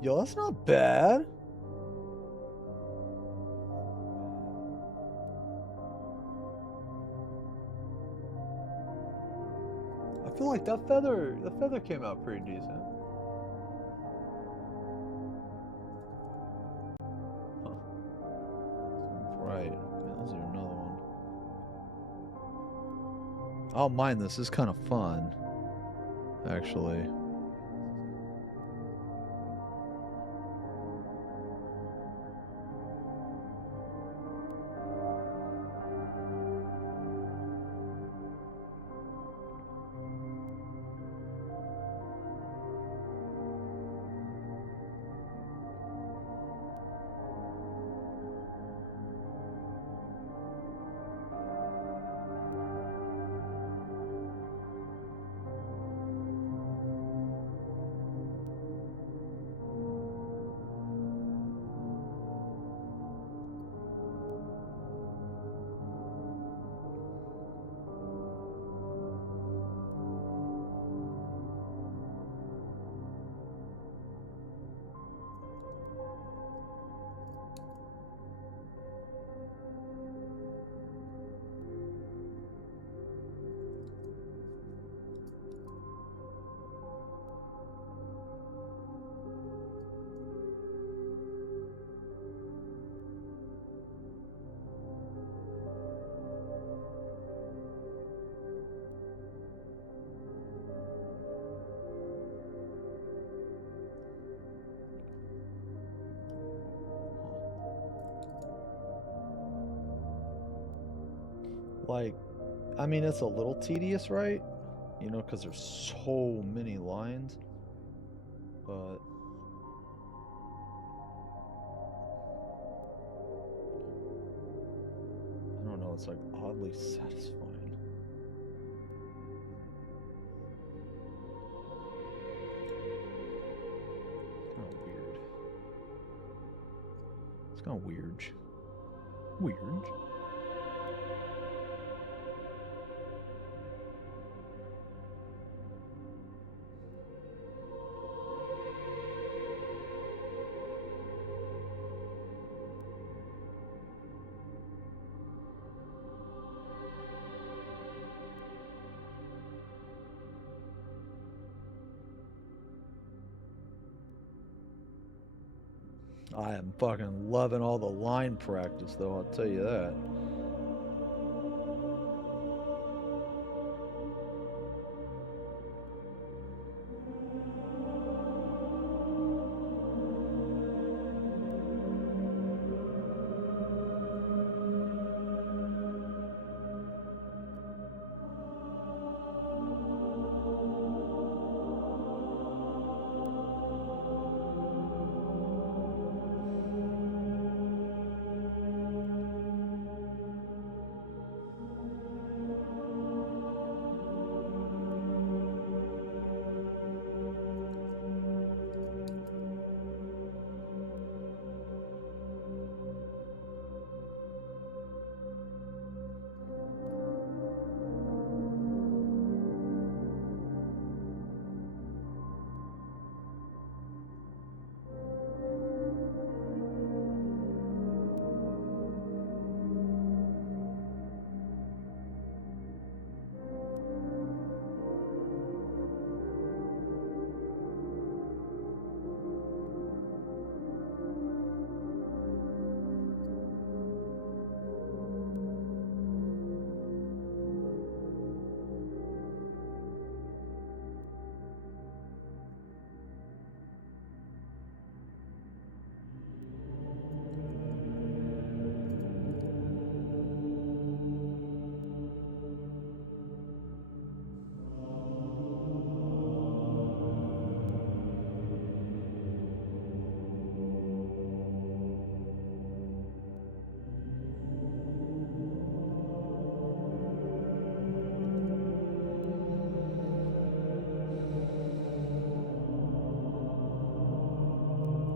Yo, that's not bad. I feel like the feather came out pretty decent. Huh. Right. Man, let's do another one. I don't mind this. This is kind of fun, actually. Like, I mean, it's a little tedious, right? You know, because there's so many lines. But I don't know, it's like oddly satisfying. It's kind of weird. It's kind of weird. Weird. I am fucking loving all the line practice, though, I'll tell you that.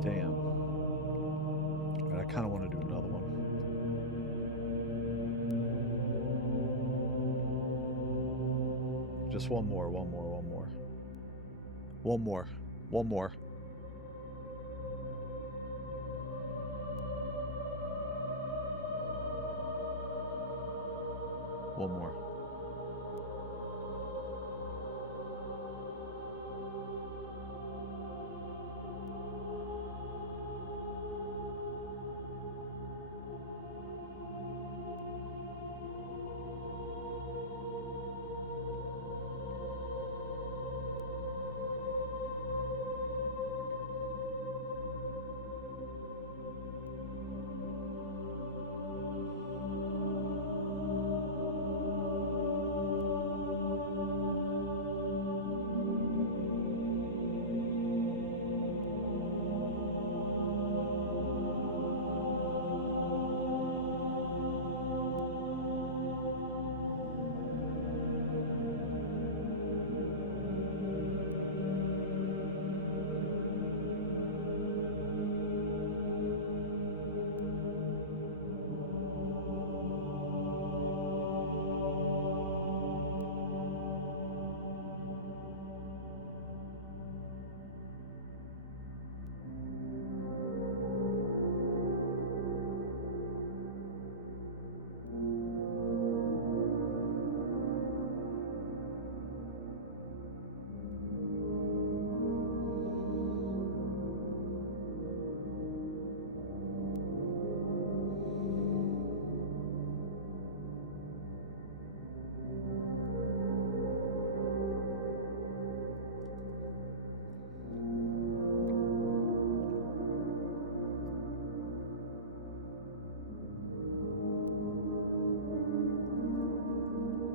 Damn. But I kind of want to do another one. Just one more. One more. One more.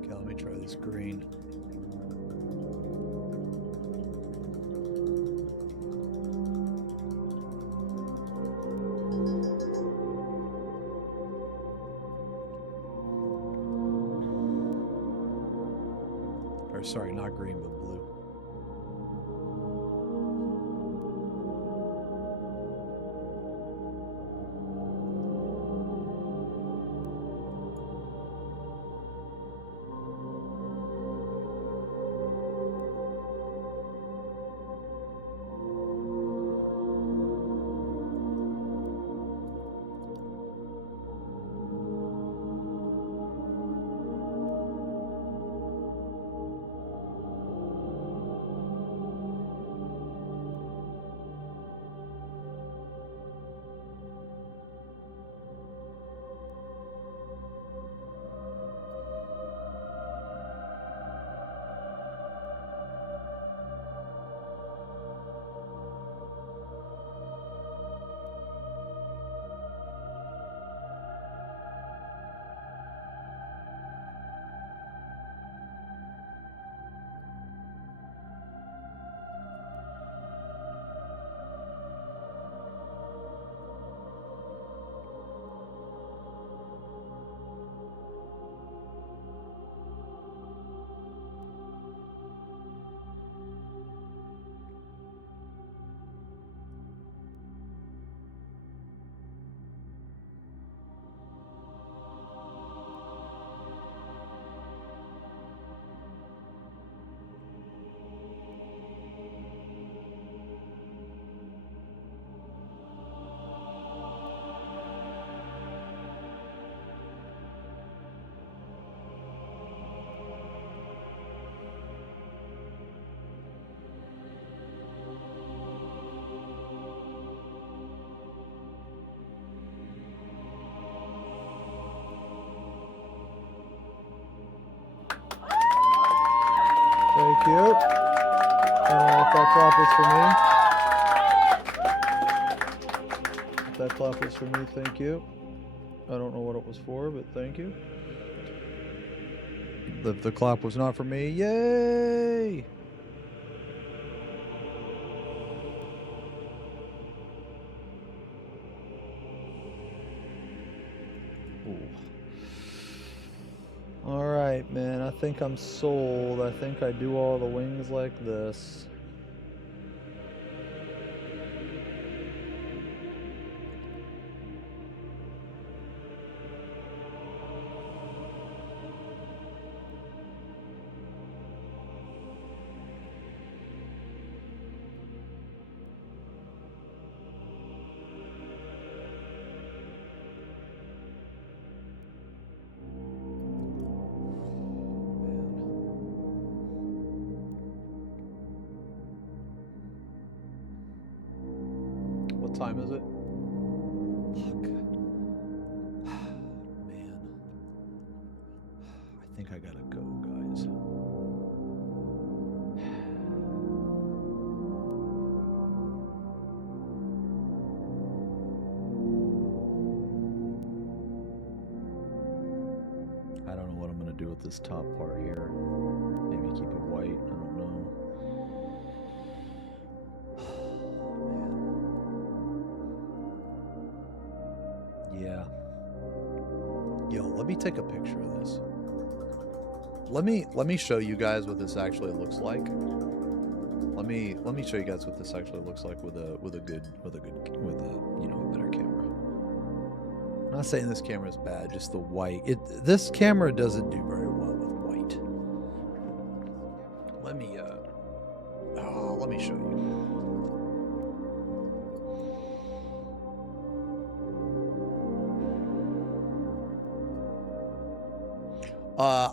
Okay, let me try this green. Or sorry, not green, but blue. Thank you. I don't know if that clap was for me. If that clap was for me, thank you. I don't know what it was for, but thank you. The clap was not for me. Yay! All right, man. I think I'm sold. I think I do all the wings like this. time is it? Fuck. Man. I think I gotta go, guys. I don't know what I'm gonna do with this top part here. Maybe keep it white. I don't know. Yeah. Yo, let me take a picture of this. Let me show you guys what this actually looks like. Let me show you guys what this actually looks like with a you know, a better camera. I'm not saying this camera is bad, just the white. This camera doesn't do very well with white. Let me show you.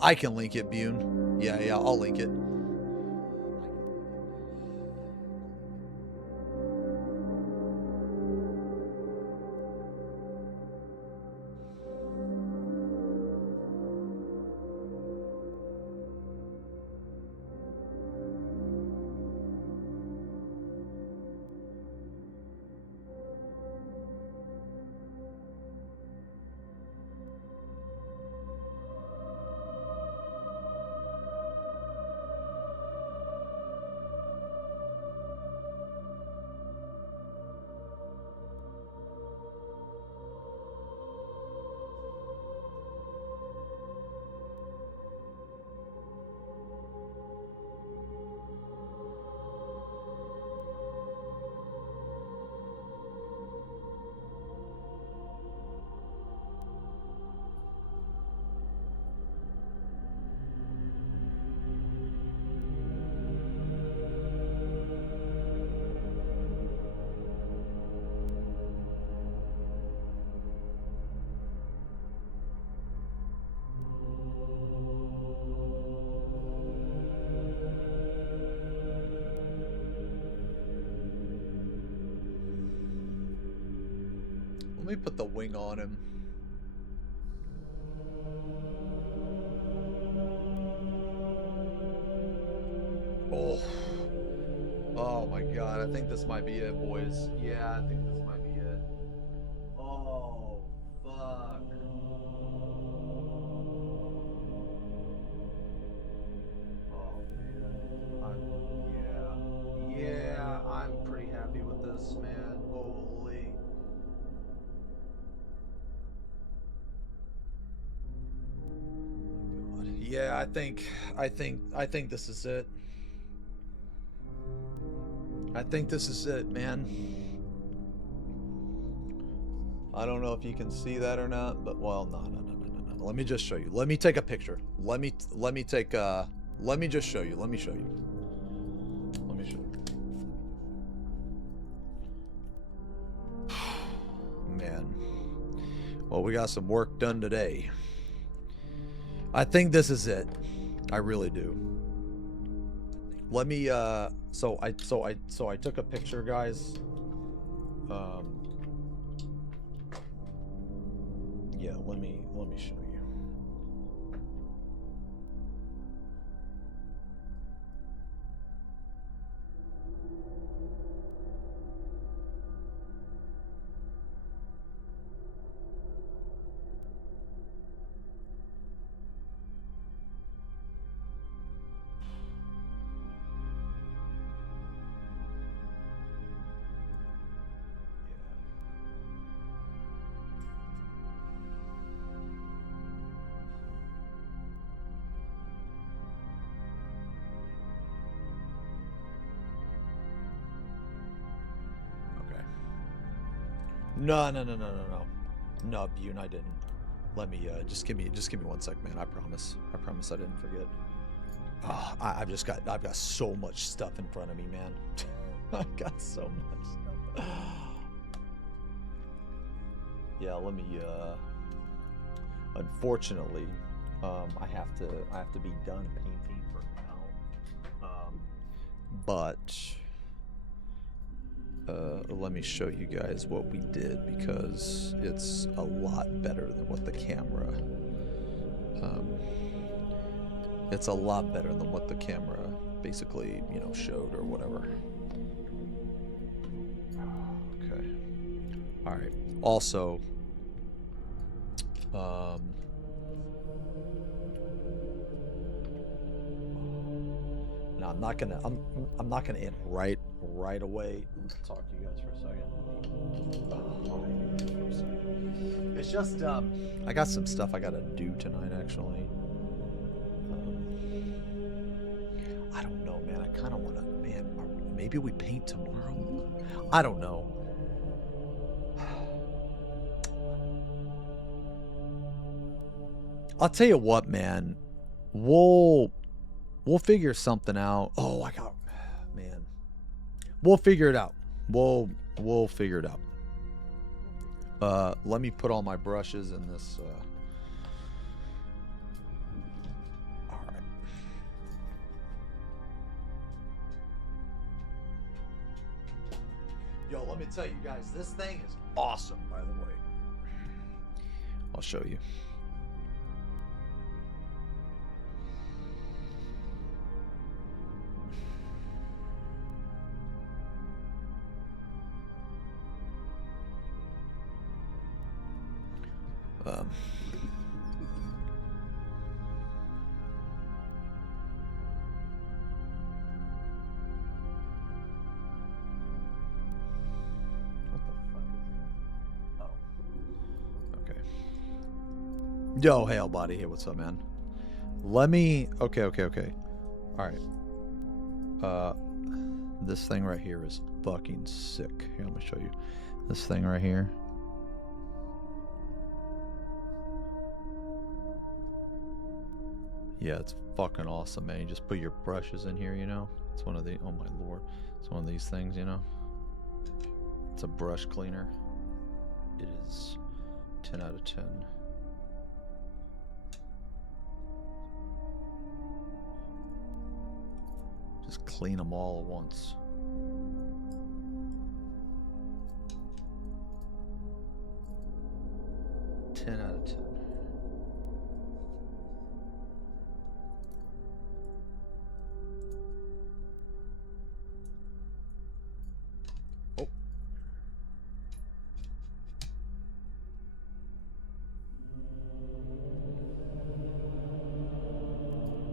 I can link it, Bune. Yeah, I'll link it. Let me put the wing on him. Oh. Oh my god, I think this might be it, boys. Yeah, I think this might be it. Oh, fuck. Oh, man. Yeah, I'm pretty happy with this, man. Holy. Yeah, I think this is it. I think this is it, man. I don't know if you can see that or not, but well, no. Let me just show you. Let me take a picture. Let me just show you. Let me show you. Man. Well, we got some work done today. I think this is it. I really do. Let me so I took a picture, guys. Yeah, let me show you. No, no, Bune, I didn't. Let me just give me 1 sec, man. I promise I didn't forget. I've got so much stuff in front of me, man. I've got so much stuff. Yeah, let me unfortunately I have to be done painting for now. But let me show you guys what we did, because it's a lot better than what the camera it's a lot better than what the camera basically, you know, showed or whatever. Okay. All right. Also, no, I'm not gonna end right away. Let me talk to you guys for a second. It's just I got some stuff I gotta do tonight, actually. I don't know, man. I kind of want to, man. Maybe we paint tomorrow. I don't know. I'll tell you what, man. We'll figure something out. Oh, man. We'll figure it out. We'll figure it out. Let me put all my brushes in this. All right. Yo, let me tell you guys, this thing is awesome, by the way. I'll show you. Yo, hey, buddy. Hey, what's up, man? Let me... Okay. All right. This thing right here is fucking sick. Here, let me show you. This thing right here. Yeah, it's fucking awesome, man. You just put your brushes in here, you know? It's one of the... Oh, my lord. It's one of these things, you know? It's a brush cleaner. It is 10 out of 10. Just clean them all at once. Ten out of 10. Oh.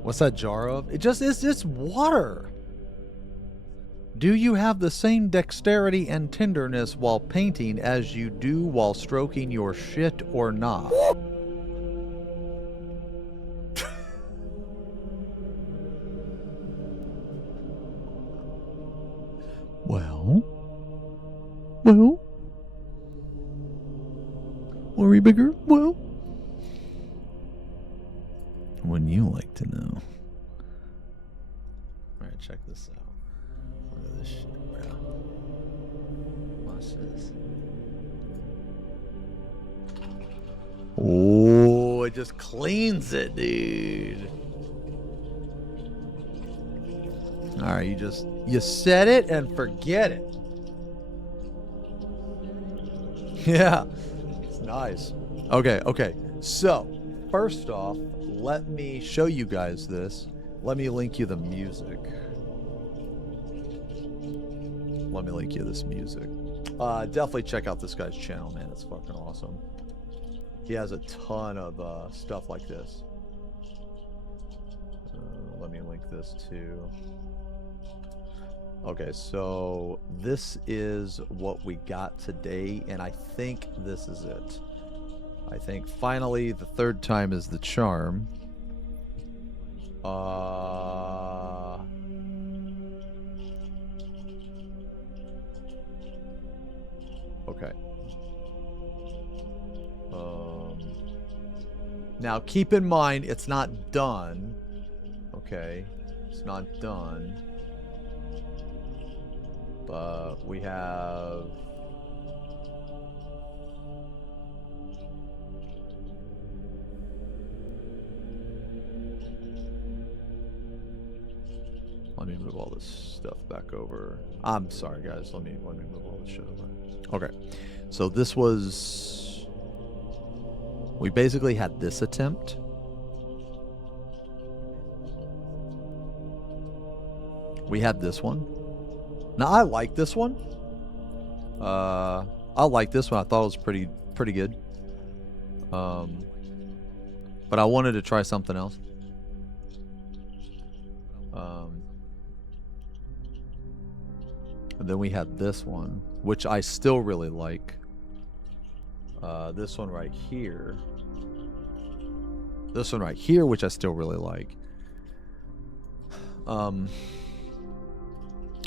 What's that jar of? It's just water. Do you have the same dexterity and tenderness while painting as you do while stroking your shit or not? Well, worry bigger. Well, wouldn't you like to know? All right, check this out. Look at this shit, bro. Watch this. Oh, it just cleans it, dude. All right, you set it and forget it. Yeah, it's nice. Okay. So, first off, let me show you guys this. Let me link you the music. Let me link you this music. Definitely check out this guy's channel, man. It's fucking awesome. He has a ton of stuff like this. Let me link this too. Okay, so this is what we got today, and I think this is it. I think finally the third time is the charm. Okay. Now keep in mind it's not done. Okay, it's not done. But we have... Let me move all this stuff back over. I'm sorry, guys. Let me move all this shit over. Okay. So this was... We basically had this attempt. We had this one. Now, I like this one. I like this one. I thought it was pretty good. But I wanted to try something else. And then we had this one, which I still really like. This one right here. This one right here, which I still really like.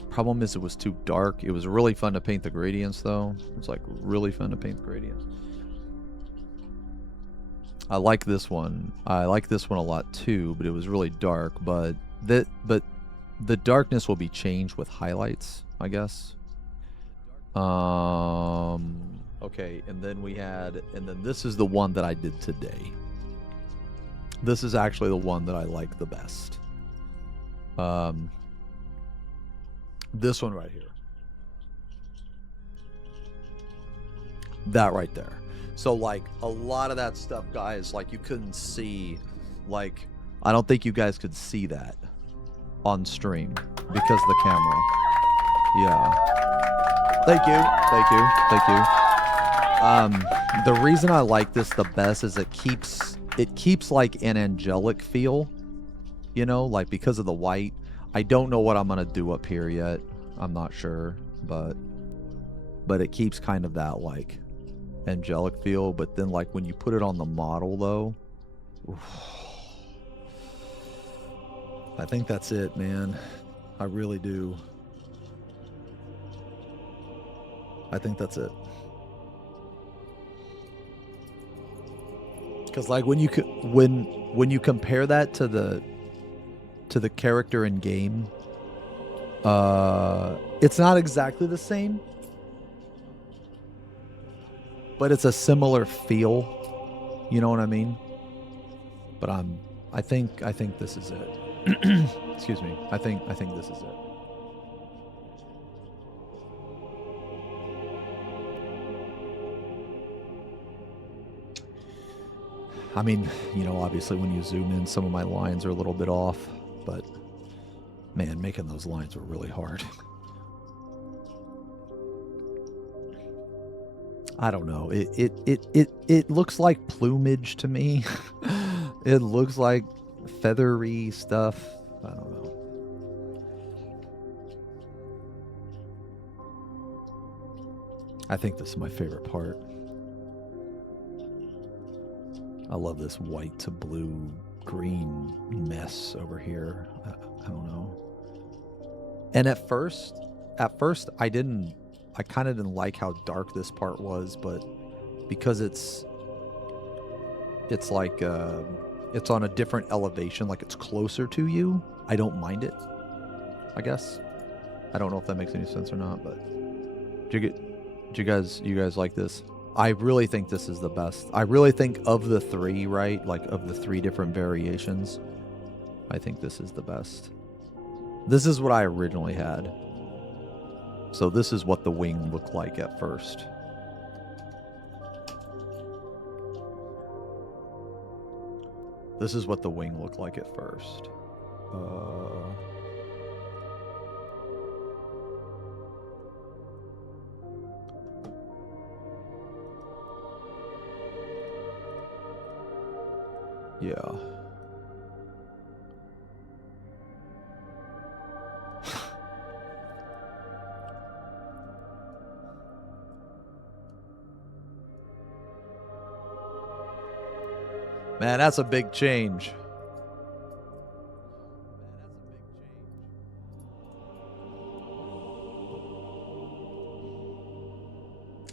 Problem is it was too dark. It was really fun to paint the gradients, though. It was like really fun to paint the gradients. I like this one. I like this one a lot too, but it was really dark. But the darkness will be changed with highlights, I guess. Okay, and then this is the one that I did today. This is actually the one that I like the best. This one right here. That right there. So, like, a lot of that stuff, guys, like, you couldn't see, like, I don't think you guys could see that on stream because of the camera. Yeah. Thank you. The reason I like this the best is it keeps like an angelic feel, you know, like because of the white. I don't know what I'm gonna do up here yet. I'm not sure, but it keeps kind of that like angelic feel. But then like when you put it on the model though, I think that's it, man. I really do. I think that's it. Because like when you compare that to the character in game, it's not exactly the same, but it's a similar feel. You know what I mean? But I think this is it. Excuse me. I think this is it. I mean, you know, obviously when you zoom in, some of my lines are a little bit off, but man, making those lines were really hard. I don't know. It looks like plumage to me. It looks like feathery stuff. I don't know. I think this is my favorite part. I love this white to blue green mess over here. I don't know. And at first I kind of didn't like how dark this part was, but because it's like it's on a different elevation, like it's closer to you, I don't mind it, I guess. I don't know if that makes any sense or not, but you guys like this? I really think this is the best. I really think of the three, right? Like of the three different variations, I think this is the best. This is what I originally had. So this is what the wing looked like at first. This is what the wing looked like at first. Yeah. Man, that's a big change.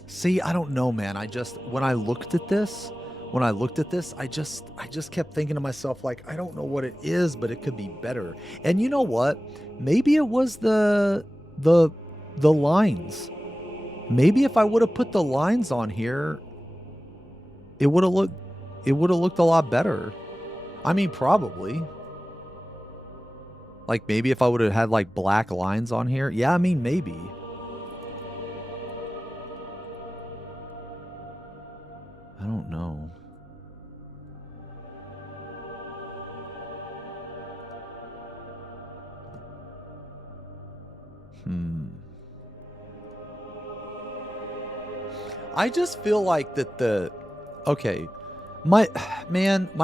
See, I don't know, man. When I looked at this, I just kept thinking to myself, like, I don't know what it is, but it could be better. And you know what? Maybe it was the lines. Maybe if I would have put the lines on here, it would have looked a lot better. I mean, probably. Like, maybe if I would have had, like, black lines on here. Yeah, I mean, maybe. I don't know. I just feel like that okay, my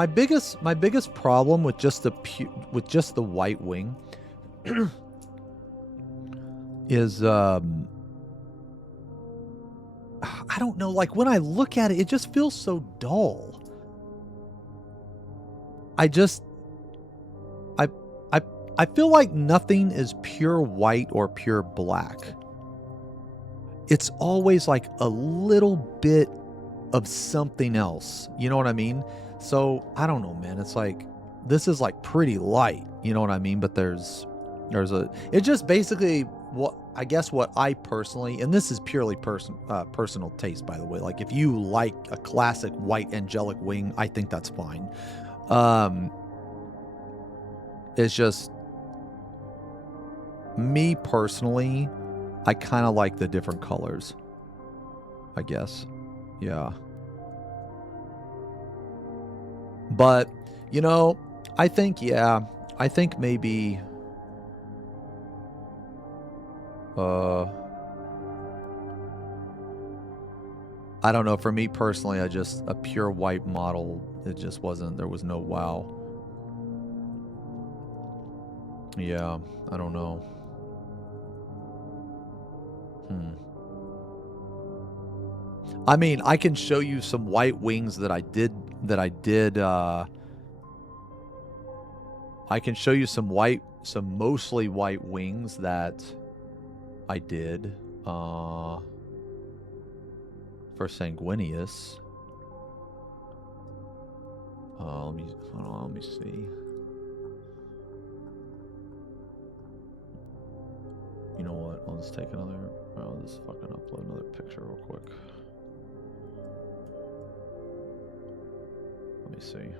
biggest problem with just the white wing is I don't know, like when I look at it, it just feels so dull. I feel like nothing is pure white or pure black. It's always like a little bit of something else. You know what I mean? So I don't know, man. It's like, this is like pretty light. You know what I mean? But it's just basically what I personally, and this is purely personal taste, by the way. Like if you like a classic white angelic wing, I think that's fine. It's just me personally, I kind of like the different colors, I guess. Yeah. But, you know, I think maybe, I don't know. For me personally, a pure white model, it just wasn't, there was no wow. Yeah, I don't know. I mean, I can show you some white wings that I did, I can show you some mostly white wings that I did, for Sanguinius. Let me see. You know what? I'll just take I'll just fucking upload another picture real quick. Let me see.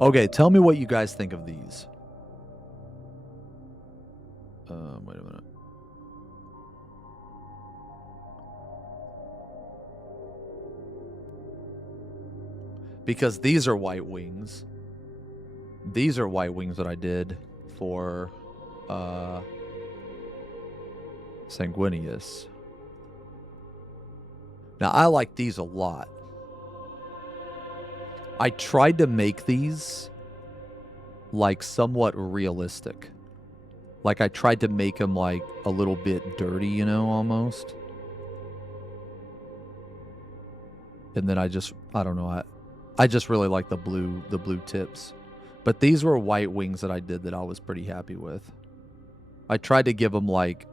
Okay, tell me what you guys think of these. Wait a minute. Because these are white wings. These are white wings that I did for Sanguinius. Now, I like these a lot. I tried to make these like somewhat realistic. Like I tried to make them like a little bit dirty, you know, almost. And then I don't know, I just really like the blue tips. But these were white wings that I did that I was pretty happy with. I tried to give them like,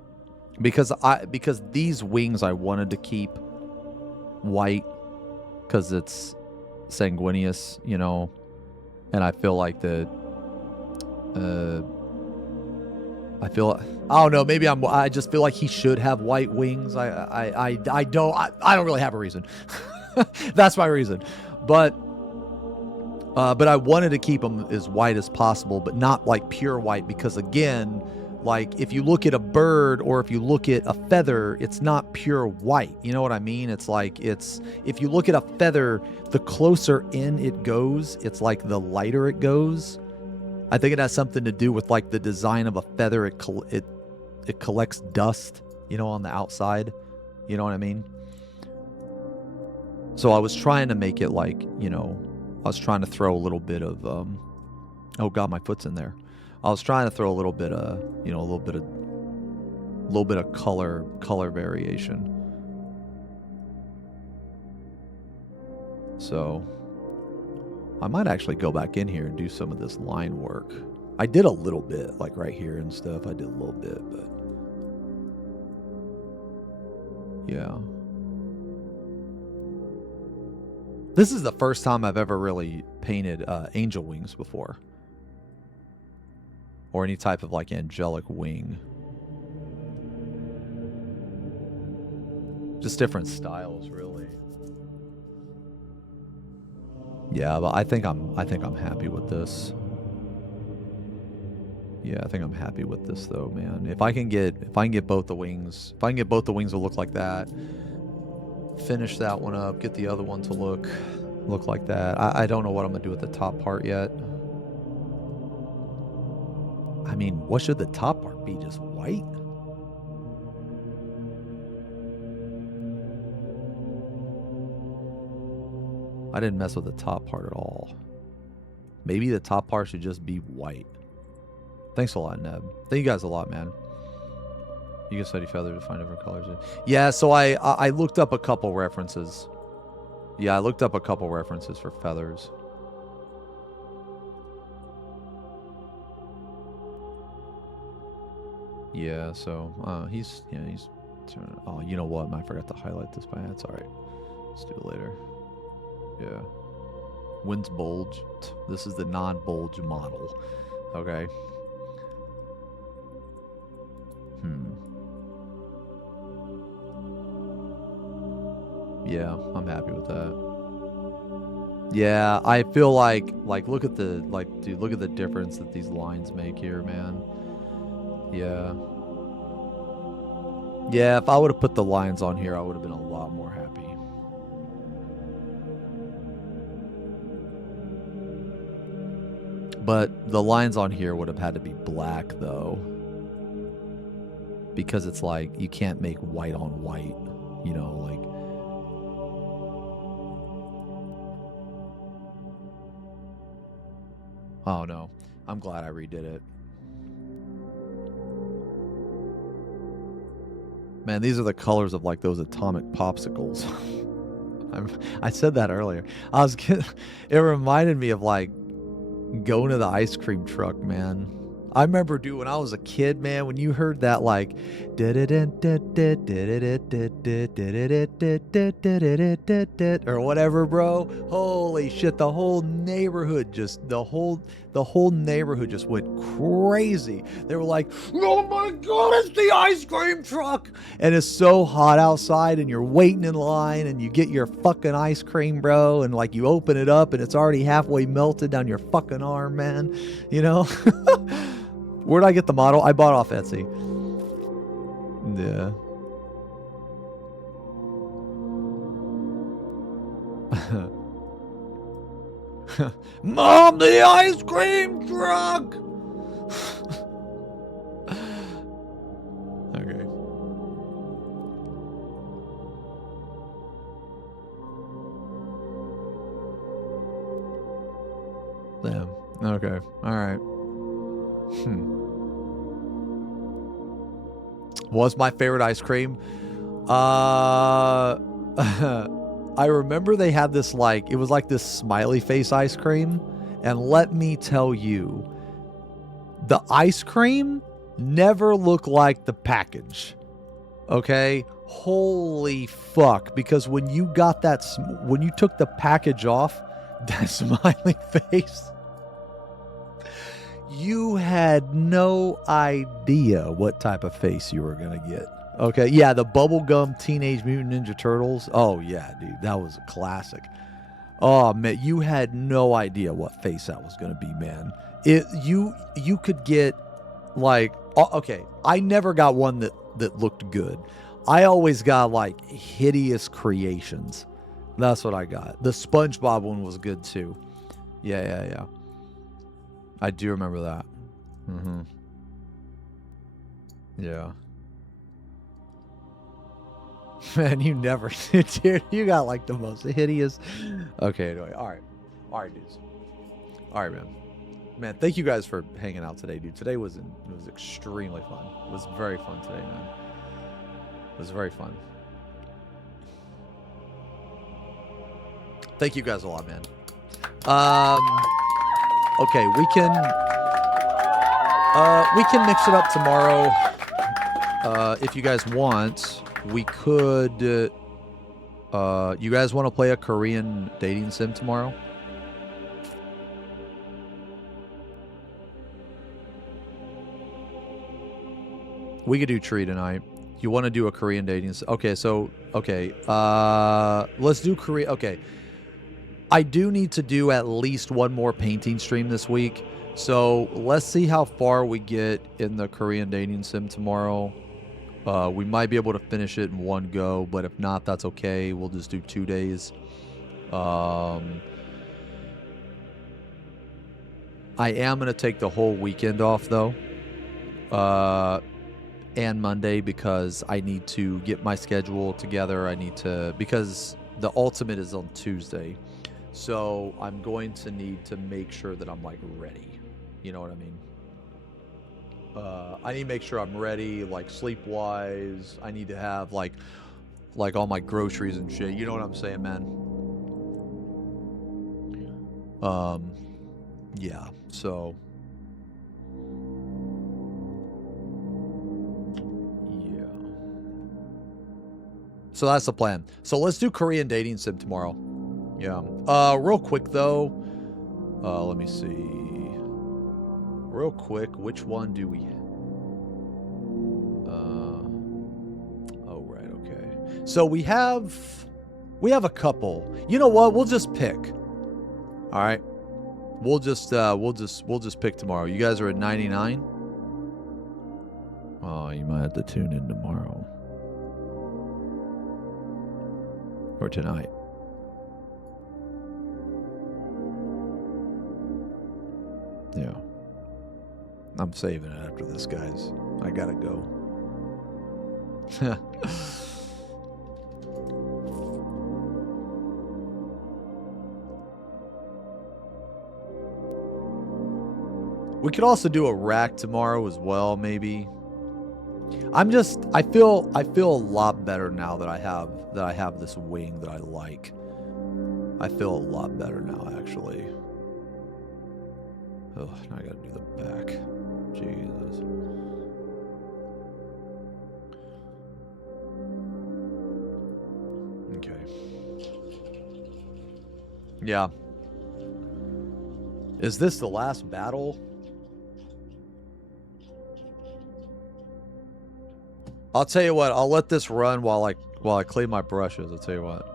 because these wings I wanted to keep white because it's Sanguinius, you know, and I feel like I don't know, maybe I just feel like he should have white wings. I don't really have a reason. That's my reason. But I wanted to keep them as white as possible, but not like pure white, because again, like if you look at a bird or if you look at a feather, it's not pure white. You know what I mean? It's like, if you look at a feather, the closer in it goes, it's like the lighter it goes. I think it has something to do with like the design of a feather. It collects dust, you know, on the outside. You know what I mean? So I was trying to make it like, you know, I was trying to throw a little bit of, oh God, my foot's in there. I was trying to throw a little bit of, you know, a little bit of color variation. So I might actually go back in here and do some of this line work. I did a little bit, like right here and stuff. I did a little bit, but yeah. This is the first time I've ever really painted angel wings before. Or any type of like angelic wing. Just different styles, really. Yeah, but I think I'm happy with this. Yeah, I think I'm happy with this though, man. If I can get both the wings, to look like that, finish that one up, get the other one to look like that. I don't know what I'm gonna do with the top part yet. I mean, what should the top part be? Just white? I didn't mess with the top part at all. Maybe the top part should just be white. Thanks a lot, Neb. Thank you guys a lot, man. You can study feather to find different colors. Yeah, so I looked up a couple references. Yeah, I looked up a couple references for feathers. Yeah, so he's oh, you know what? I forgot to highlight this, but that's all right. Let's do it later. Yeah. Wind's bulge. This is the non-bulge model. Okay. Yeah, I'm happy with that. Yeah, I feel like look at the dude, look at the difference that these lines make here, man. Yeah. Yeah, if I would have put the lines on here, I would have been a lot more happy. But the lines on here would have had to be black, though. Because it's like, you can't make white on white. You know, like... Oh, no. I'm glad I redid it. Man, these are the colors of, like, those atomic popsicles. I said that earlier. It reminded me of, like, going to the ice cream truck, man. I remember, dude, when I was a kid, man, when you heard that, like, or whatever, bro. Holy shit, the whole neighborhood just went crazy. They were like, oh my God, it's the ice cream truck. And it's so hot outside and you're waiting in line and you get your fucking ice cream, bro. And like you open it up and it's already halfway melted down your fucking arm, man. You know? Where'd I get the model? I bought it off Etsy. Yeah. Mom, the ice cream truck! Okay. Damn. Okay. Alright. Was my favorite ice cream? I remember they had this, like, it was like this smiley face ice cream. And let me tell you, the ice cream never looked like the package. Okay? Holy fuck. Because when you got that, when you took the package off, that smiley face, you had no idea what type of face you were going to get. Okay, yeah, the bubblegum Teenage Mutant Ninja Turtles. Oh, yeah, dude, that was a classic. Oh, man, you had no idea what face that was going to be, man. You could get, like, okay, I never got one that looked good. I always got, like, hideous creations. That's what I got. The SpongeBob one was good, too. Yeah. I do remember that. Mm-hmm. Yeah. Man, you never... Dude, you got, like, the most hideous... Okay, anyway. Alright, dudes. Alright, man. Man, thank you guys for hanging out today, dude. Today was extremely fun. It was very fun today, man. It was very fun. Thank you guys a lot, man. Okay, we can mix it up tomorrow. If you guys want, we could. You guys want to play a Korean dating sim tomorrow? We could do Tree tonight. You want to do a Korean dating? Okay, so okay. Let's do Korea. Okay. I do need to do at least one more painting stream this week. So let's see how far we get in the Korean dating sim tomorrow. We might be able to finish it in one go, but if not, that's okay. We'll just do 2 days. I am going to take the whole weekend off, though. And Monday, because I need to get my schedule together. I need to, because the ultimate is on Tuesday. So I'm going to need to make sure that I'm like ready. You know what I mean? I need to make sure I'm ready, like sleep wise. I need to have like all my groceries and shit. You know what I'm saying, man? Yeah. So yeah. So that's the plan. So let's do Korean dating sim tomorrow. Yeah. Real quick though. Let me see. Real quick, which one do we? Oh right, okay. So we have a couple. You know what? We'll just pick. All right. We'll just pick tomorrow. You guys are at 99. Oh, you might have to tune in tomorrow or tonight. Yeah. I'm saving it after this, guys. I gotta go. We could also do a rack tomorrow as well, maybe. I feel a lot better now that I have this wing that I like. I feel a lot better now, actually. Oh, now I gotta do the back. Jesus. Okay. Yeah. Is this the last battle? I'll tell you what, I'll let this run while I clean my brushes. I'll tell you what.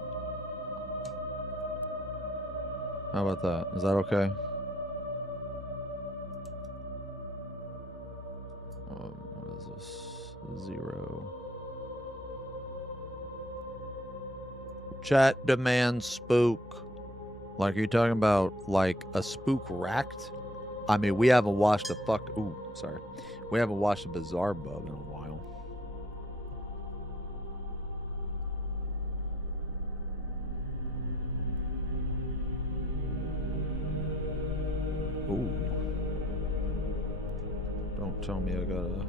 How about that? Is that okay? What is this? 0. Chat demands spook. Like, are you talking about like a spook racked? I mean, we haven't watched the ooh, sorry. We haven't watched a Bizarre Bub in a while. Ooh. Don't tell me I gotta...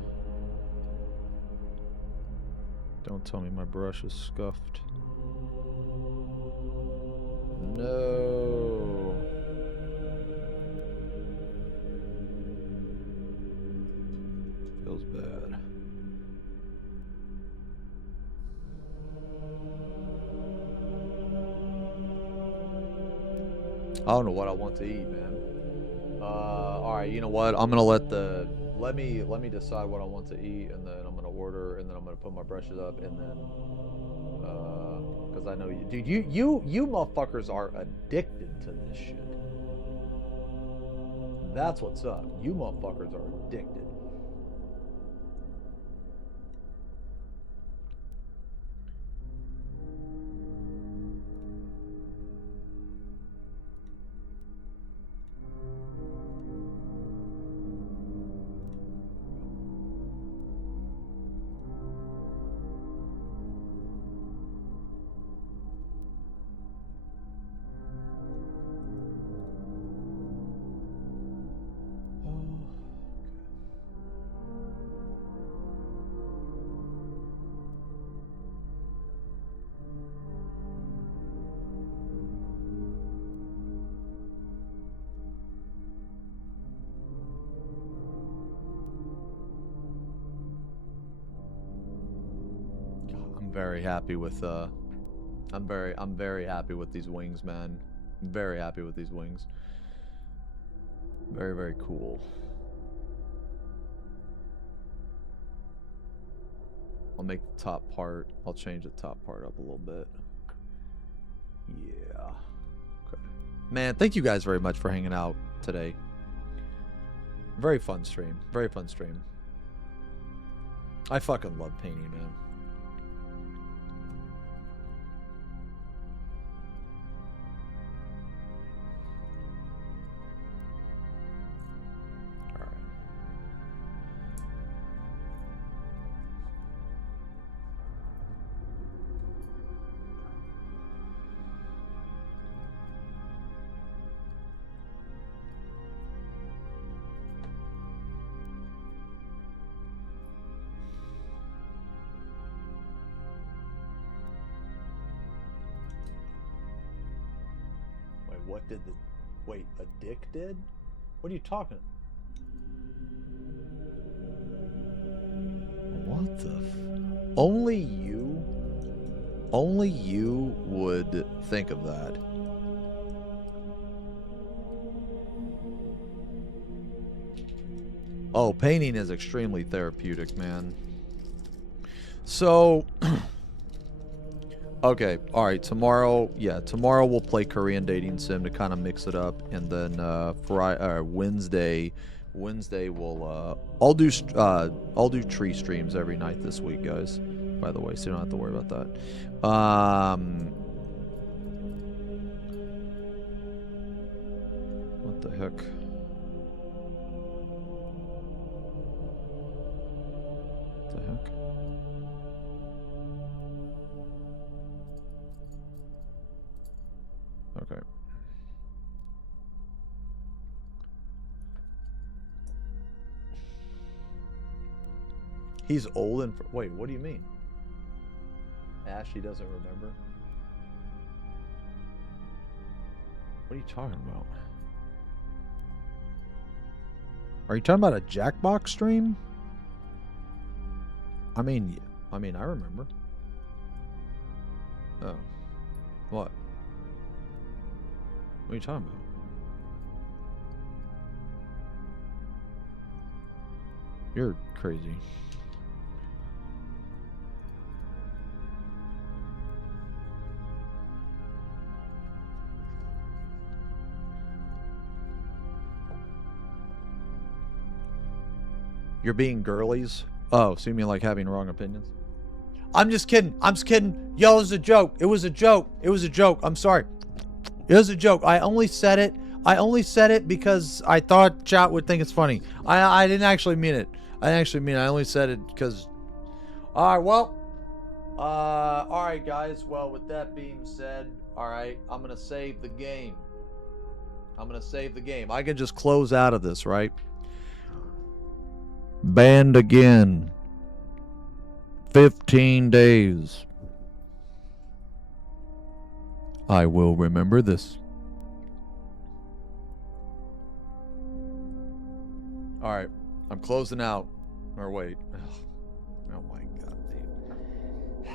Don't tell me my brush is scuffed. No. Feels bad. I don't know what I want to eat, man. All right, you know what? I'm gonna let me decide what I want to eat, and then I'm gonna order, and then I'm gonna put my brushes up, and then because I know you, dude. You motherfuckers are addicted to this shit. That's what's up. You motherfuckers are addicted. Very happy with I'm very happy with these wings, man. I'm very happy with these wings. Very, very cool. I'll make the top part. I'll change the top part up a little bit. Yeah. Okay. Man, thank you guys very much for hanging out today. Very fun stream. Very fun stream. I fucking love painting, man. What did the... Wait, a dick did? What are you talking... What the... Only you would think of that. Oh, painting is extremely therapeutic, man. So... Okay, alright, tomorrow we'll play Korean Dating Sim to kind of mix it up, and then Wednesday we'll I'll do tree streams every night this week, guys, by the way, so you don't have to worry about that. What the heck? What the heck? Okay. He's old and... Wait, what do you mean? Ashley doesn't remember? What are you talking about? Are you talking about a Jackbox stream? I mean, I remember. Oh. What? What are you talking about? You're crazy. You're being girlies? Oh, so you mean like having wrong opinions? I'm just kidding. I'm just kidding. Yo, it was a joke. It was a joke. It was a joke. I'm sorry. It was a joke. I only said it because I thought chat would think it's funny. I didn't actually mean it. I only said it because... Alright, well... Alright, guys. Well, with that being said, alright, I'm gonna save the game. I can just close out of this, right? Banned again. 15 days. I will remember this. Alright, I'm closing out. Or wait. Oh my god, dude.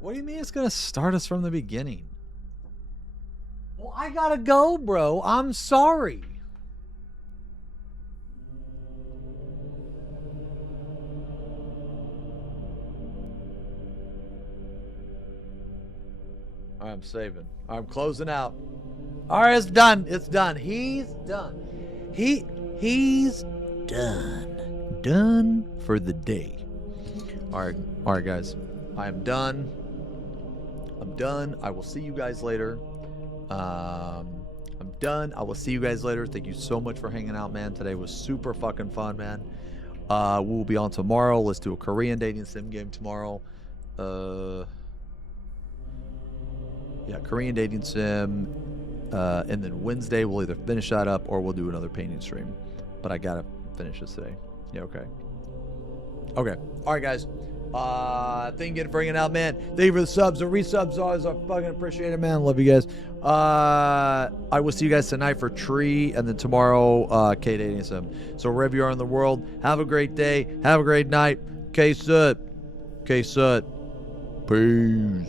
What do you mean it's gonna start us from the beginning? Well, I gotta go, bro. I'm sorry. I'm saving. I'm closing out. All right, it's done. It's done. He's done. He's done. Done for the day. All right, guys. I'm done. I'm done. I will see you guys later. I'm done. I will see you guys later. Thank you so much for hanging out, man. Today was super fucking fun, man. We'll be on tomorrow. Let's do a Korean dating sim game tomorrow. Yeah, Korean dating sim. And then Wednesday we'll either finish that up or we'll do another painting stream. But I gotta finish this today. Yeah, okay. Okay. Alright, guys. Thank you for bringing out, man. Thank you for the subs. The resubs always, I fucking appreciate it, man. Love you guys. I will see you guys tonight for Tree, and then tomorrow, K dating sim. So wherever you are in the world, have a great day. Have a great night. K-Sut. K-Sut. Peace.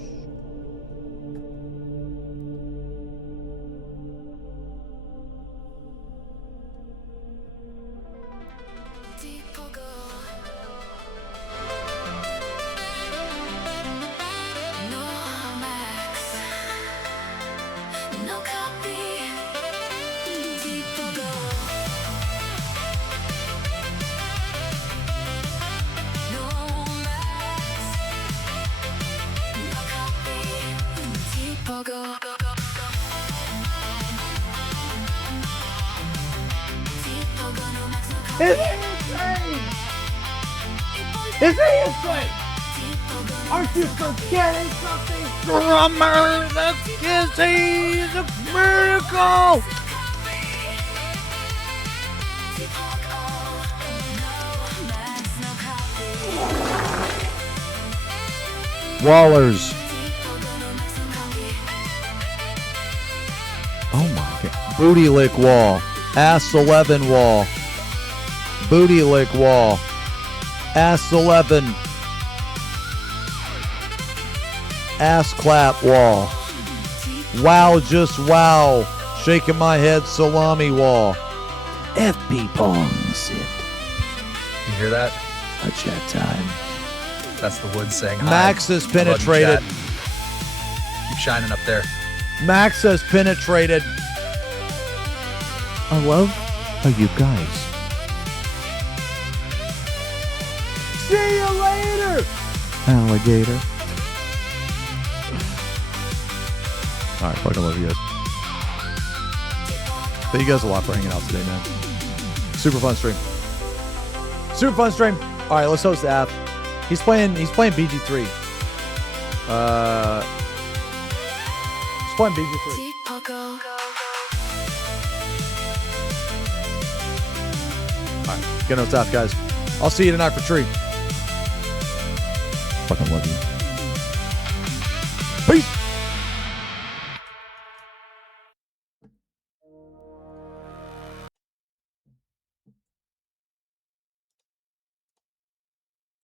Is he insane? Is he insane? Aren't you forgetting something, drummer? The kizzy is a miracle. Wallers. Oh my god. Booty lick wall. Ass 11 wall. Booty lick wall. Ass 11. Ass clap wall. Wow, just wow. Shaking my head salami wall. FP pongs it. You hear that? A chat time. That's the woods saying hi. Max has I love you, penetrated. Chad. Keep shining up there. Max has penetrated. I love you guys. See you later. Alligator. Alright, fucking love you guys. Thank you guys a lot for hanging out today, man. Super fun stream. Super fun stream. Alright, let's host the app. He's playing BG3. He's playing BG3. Alright, get no staff, guys. I'll see you tonight for Tree. Fucking love you. Peace.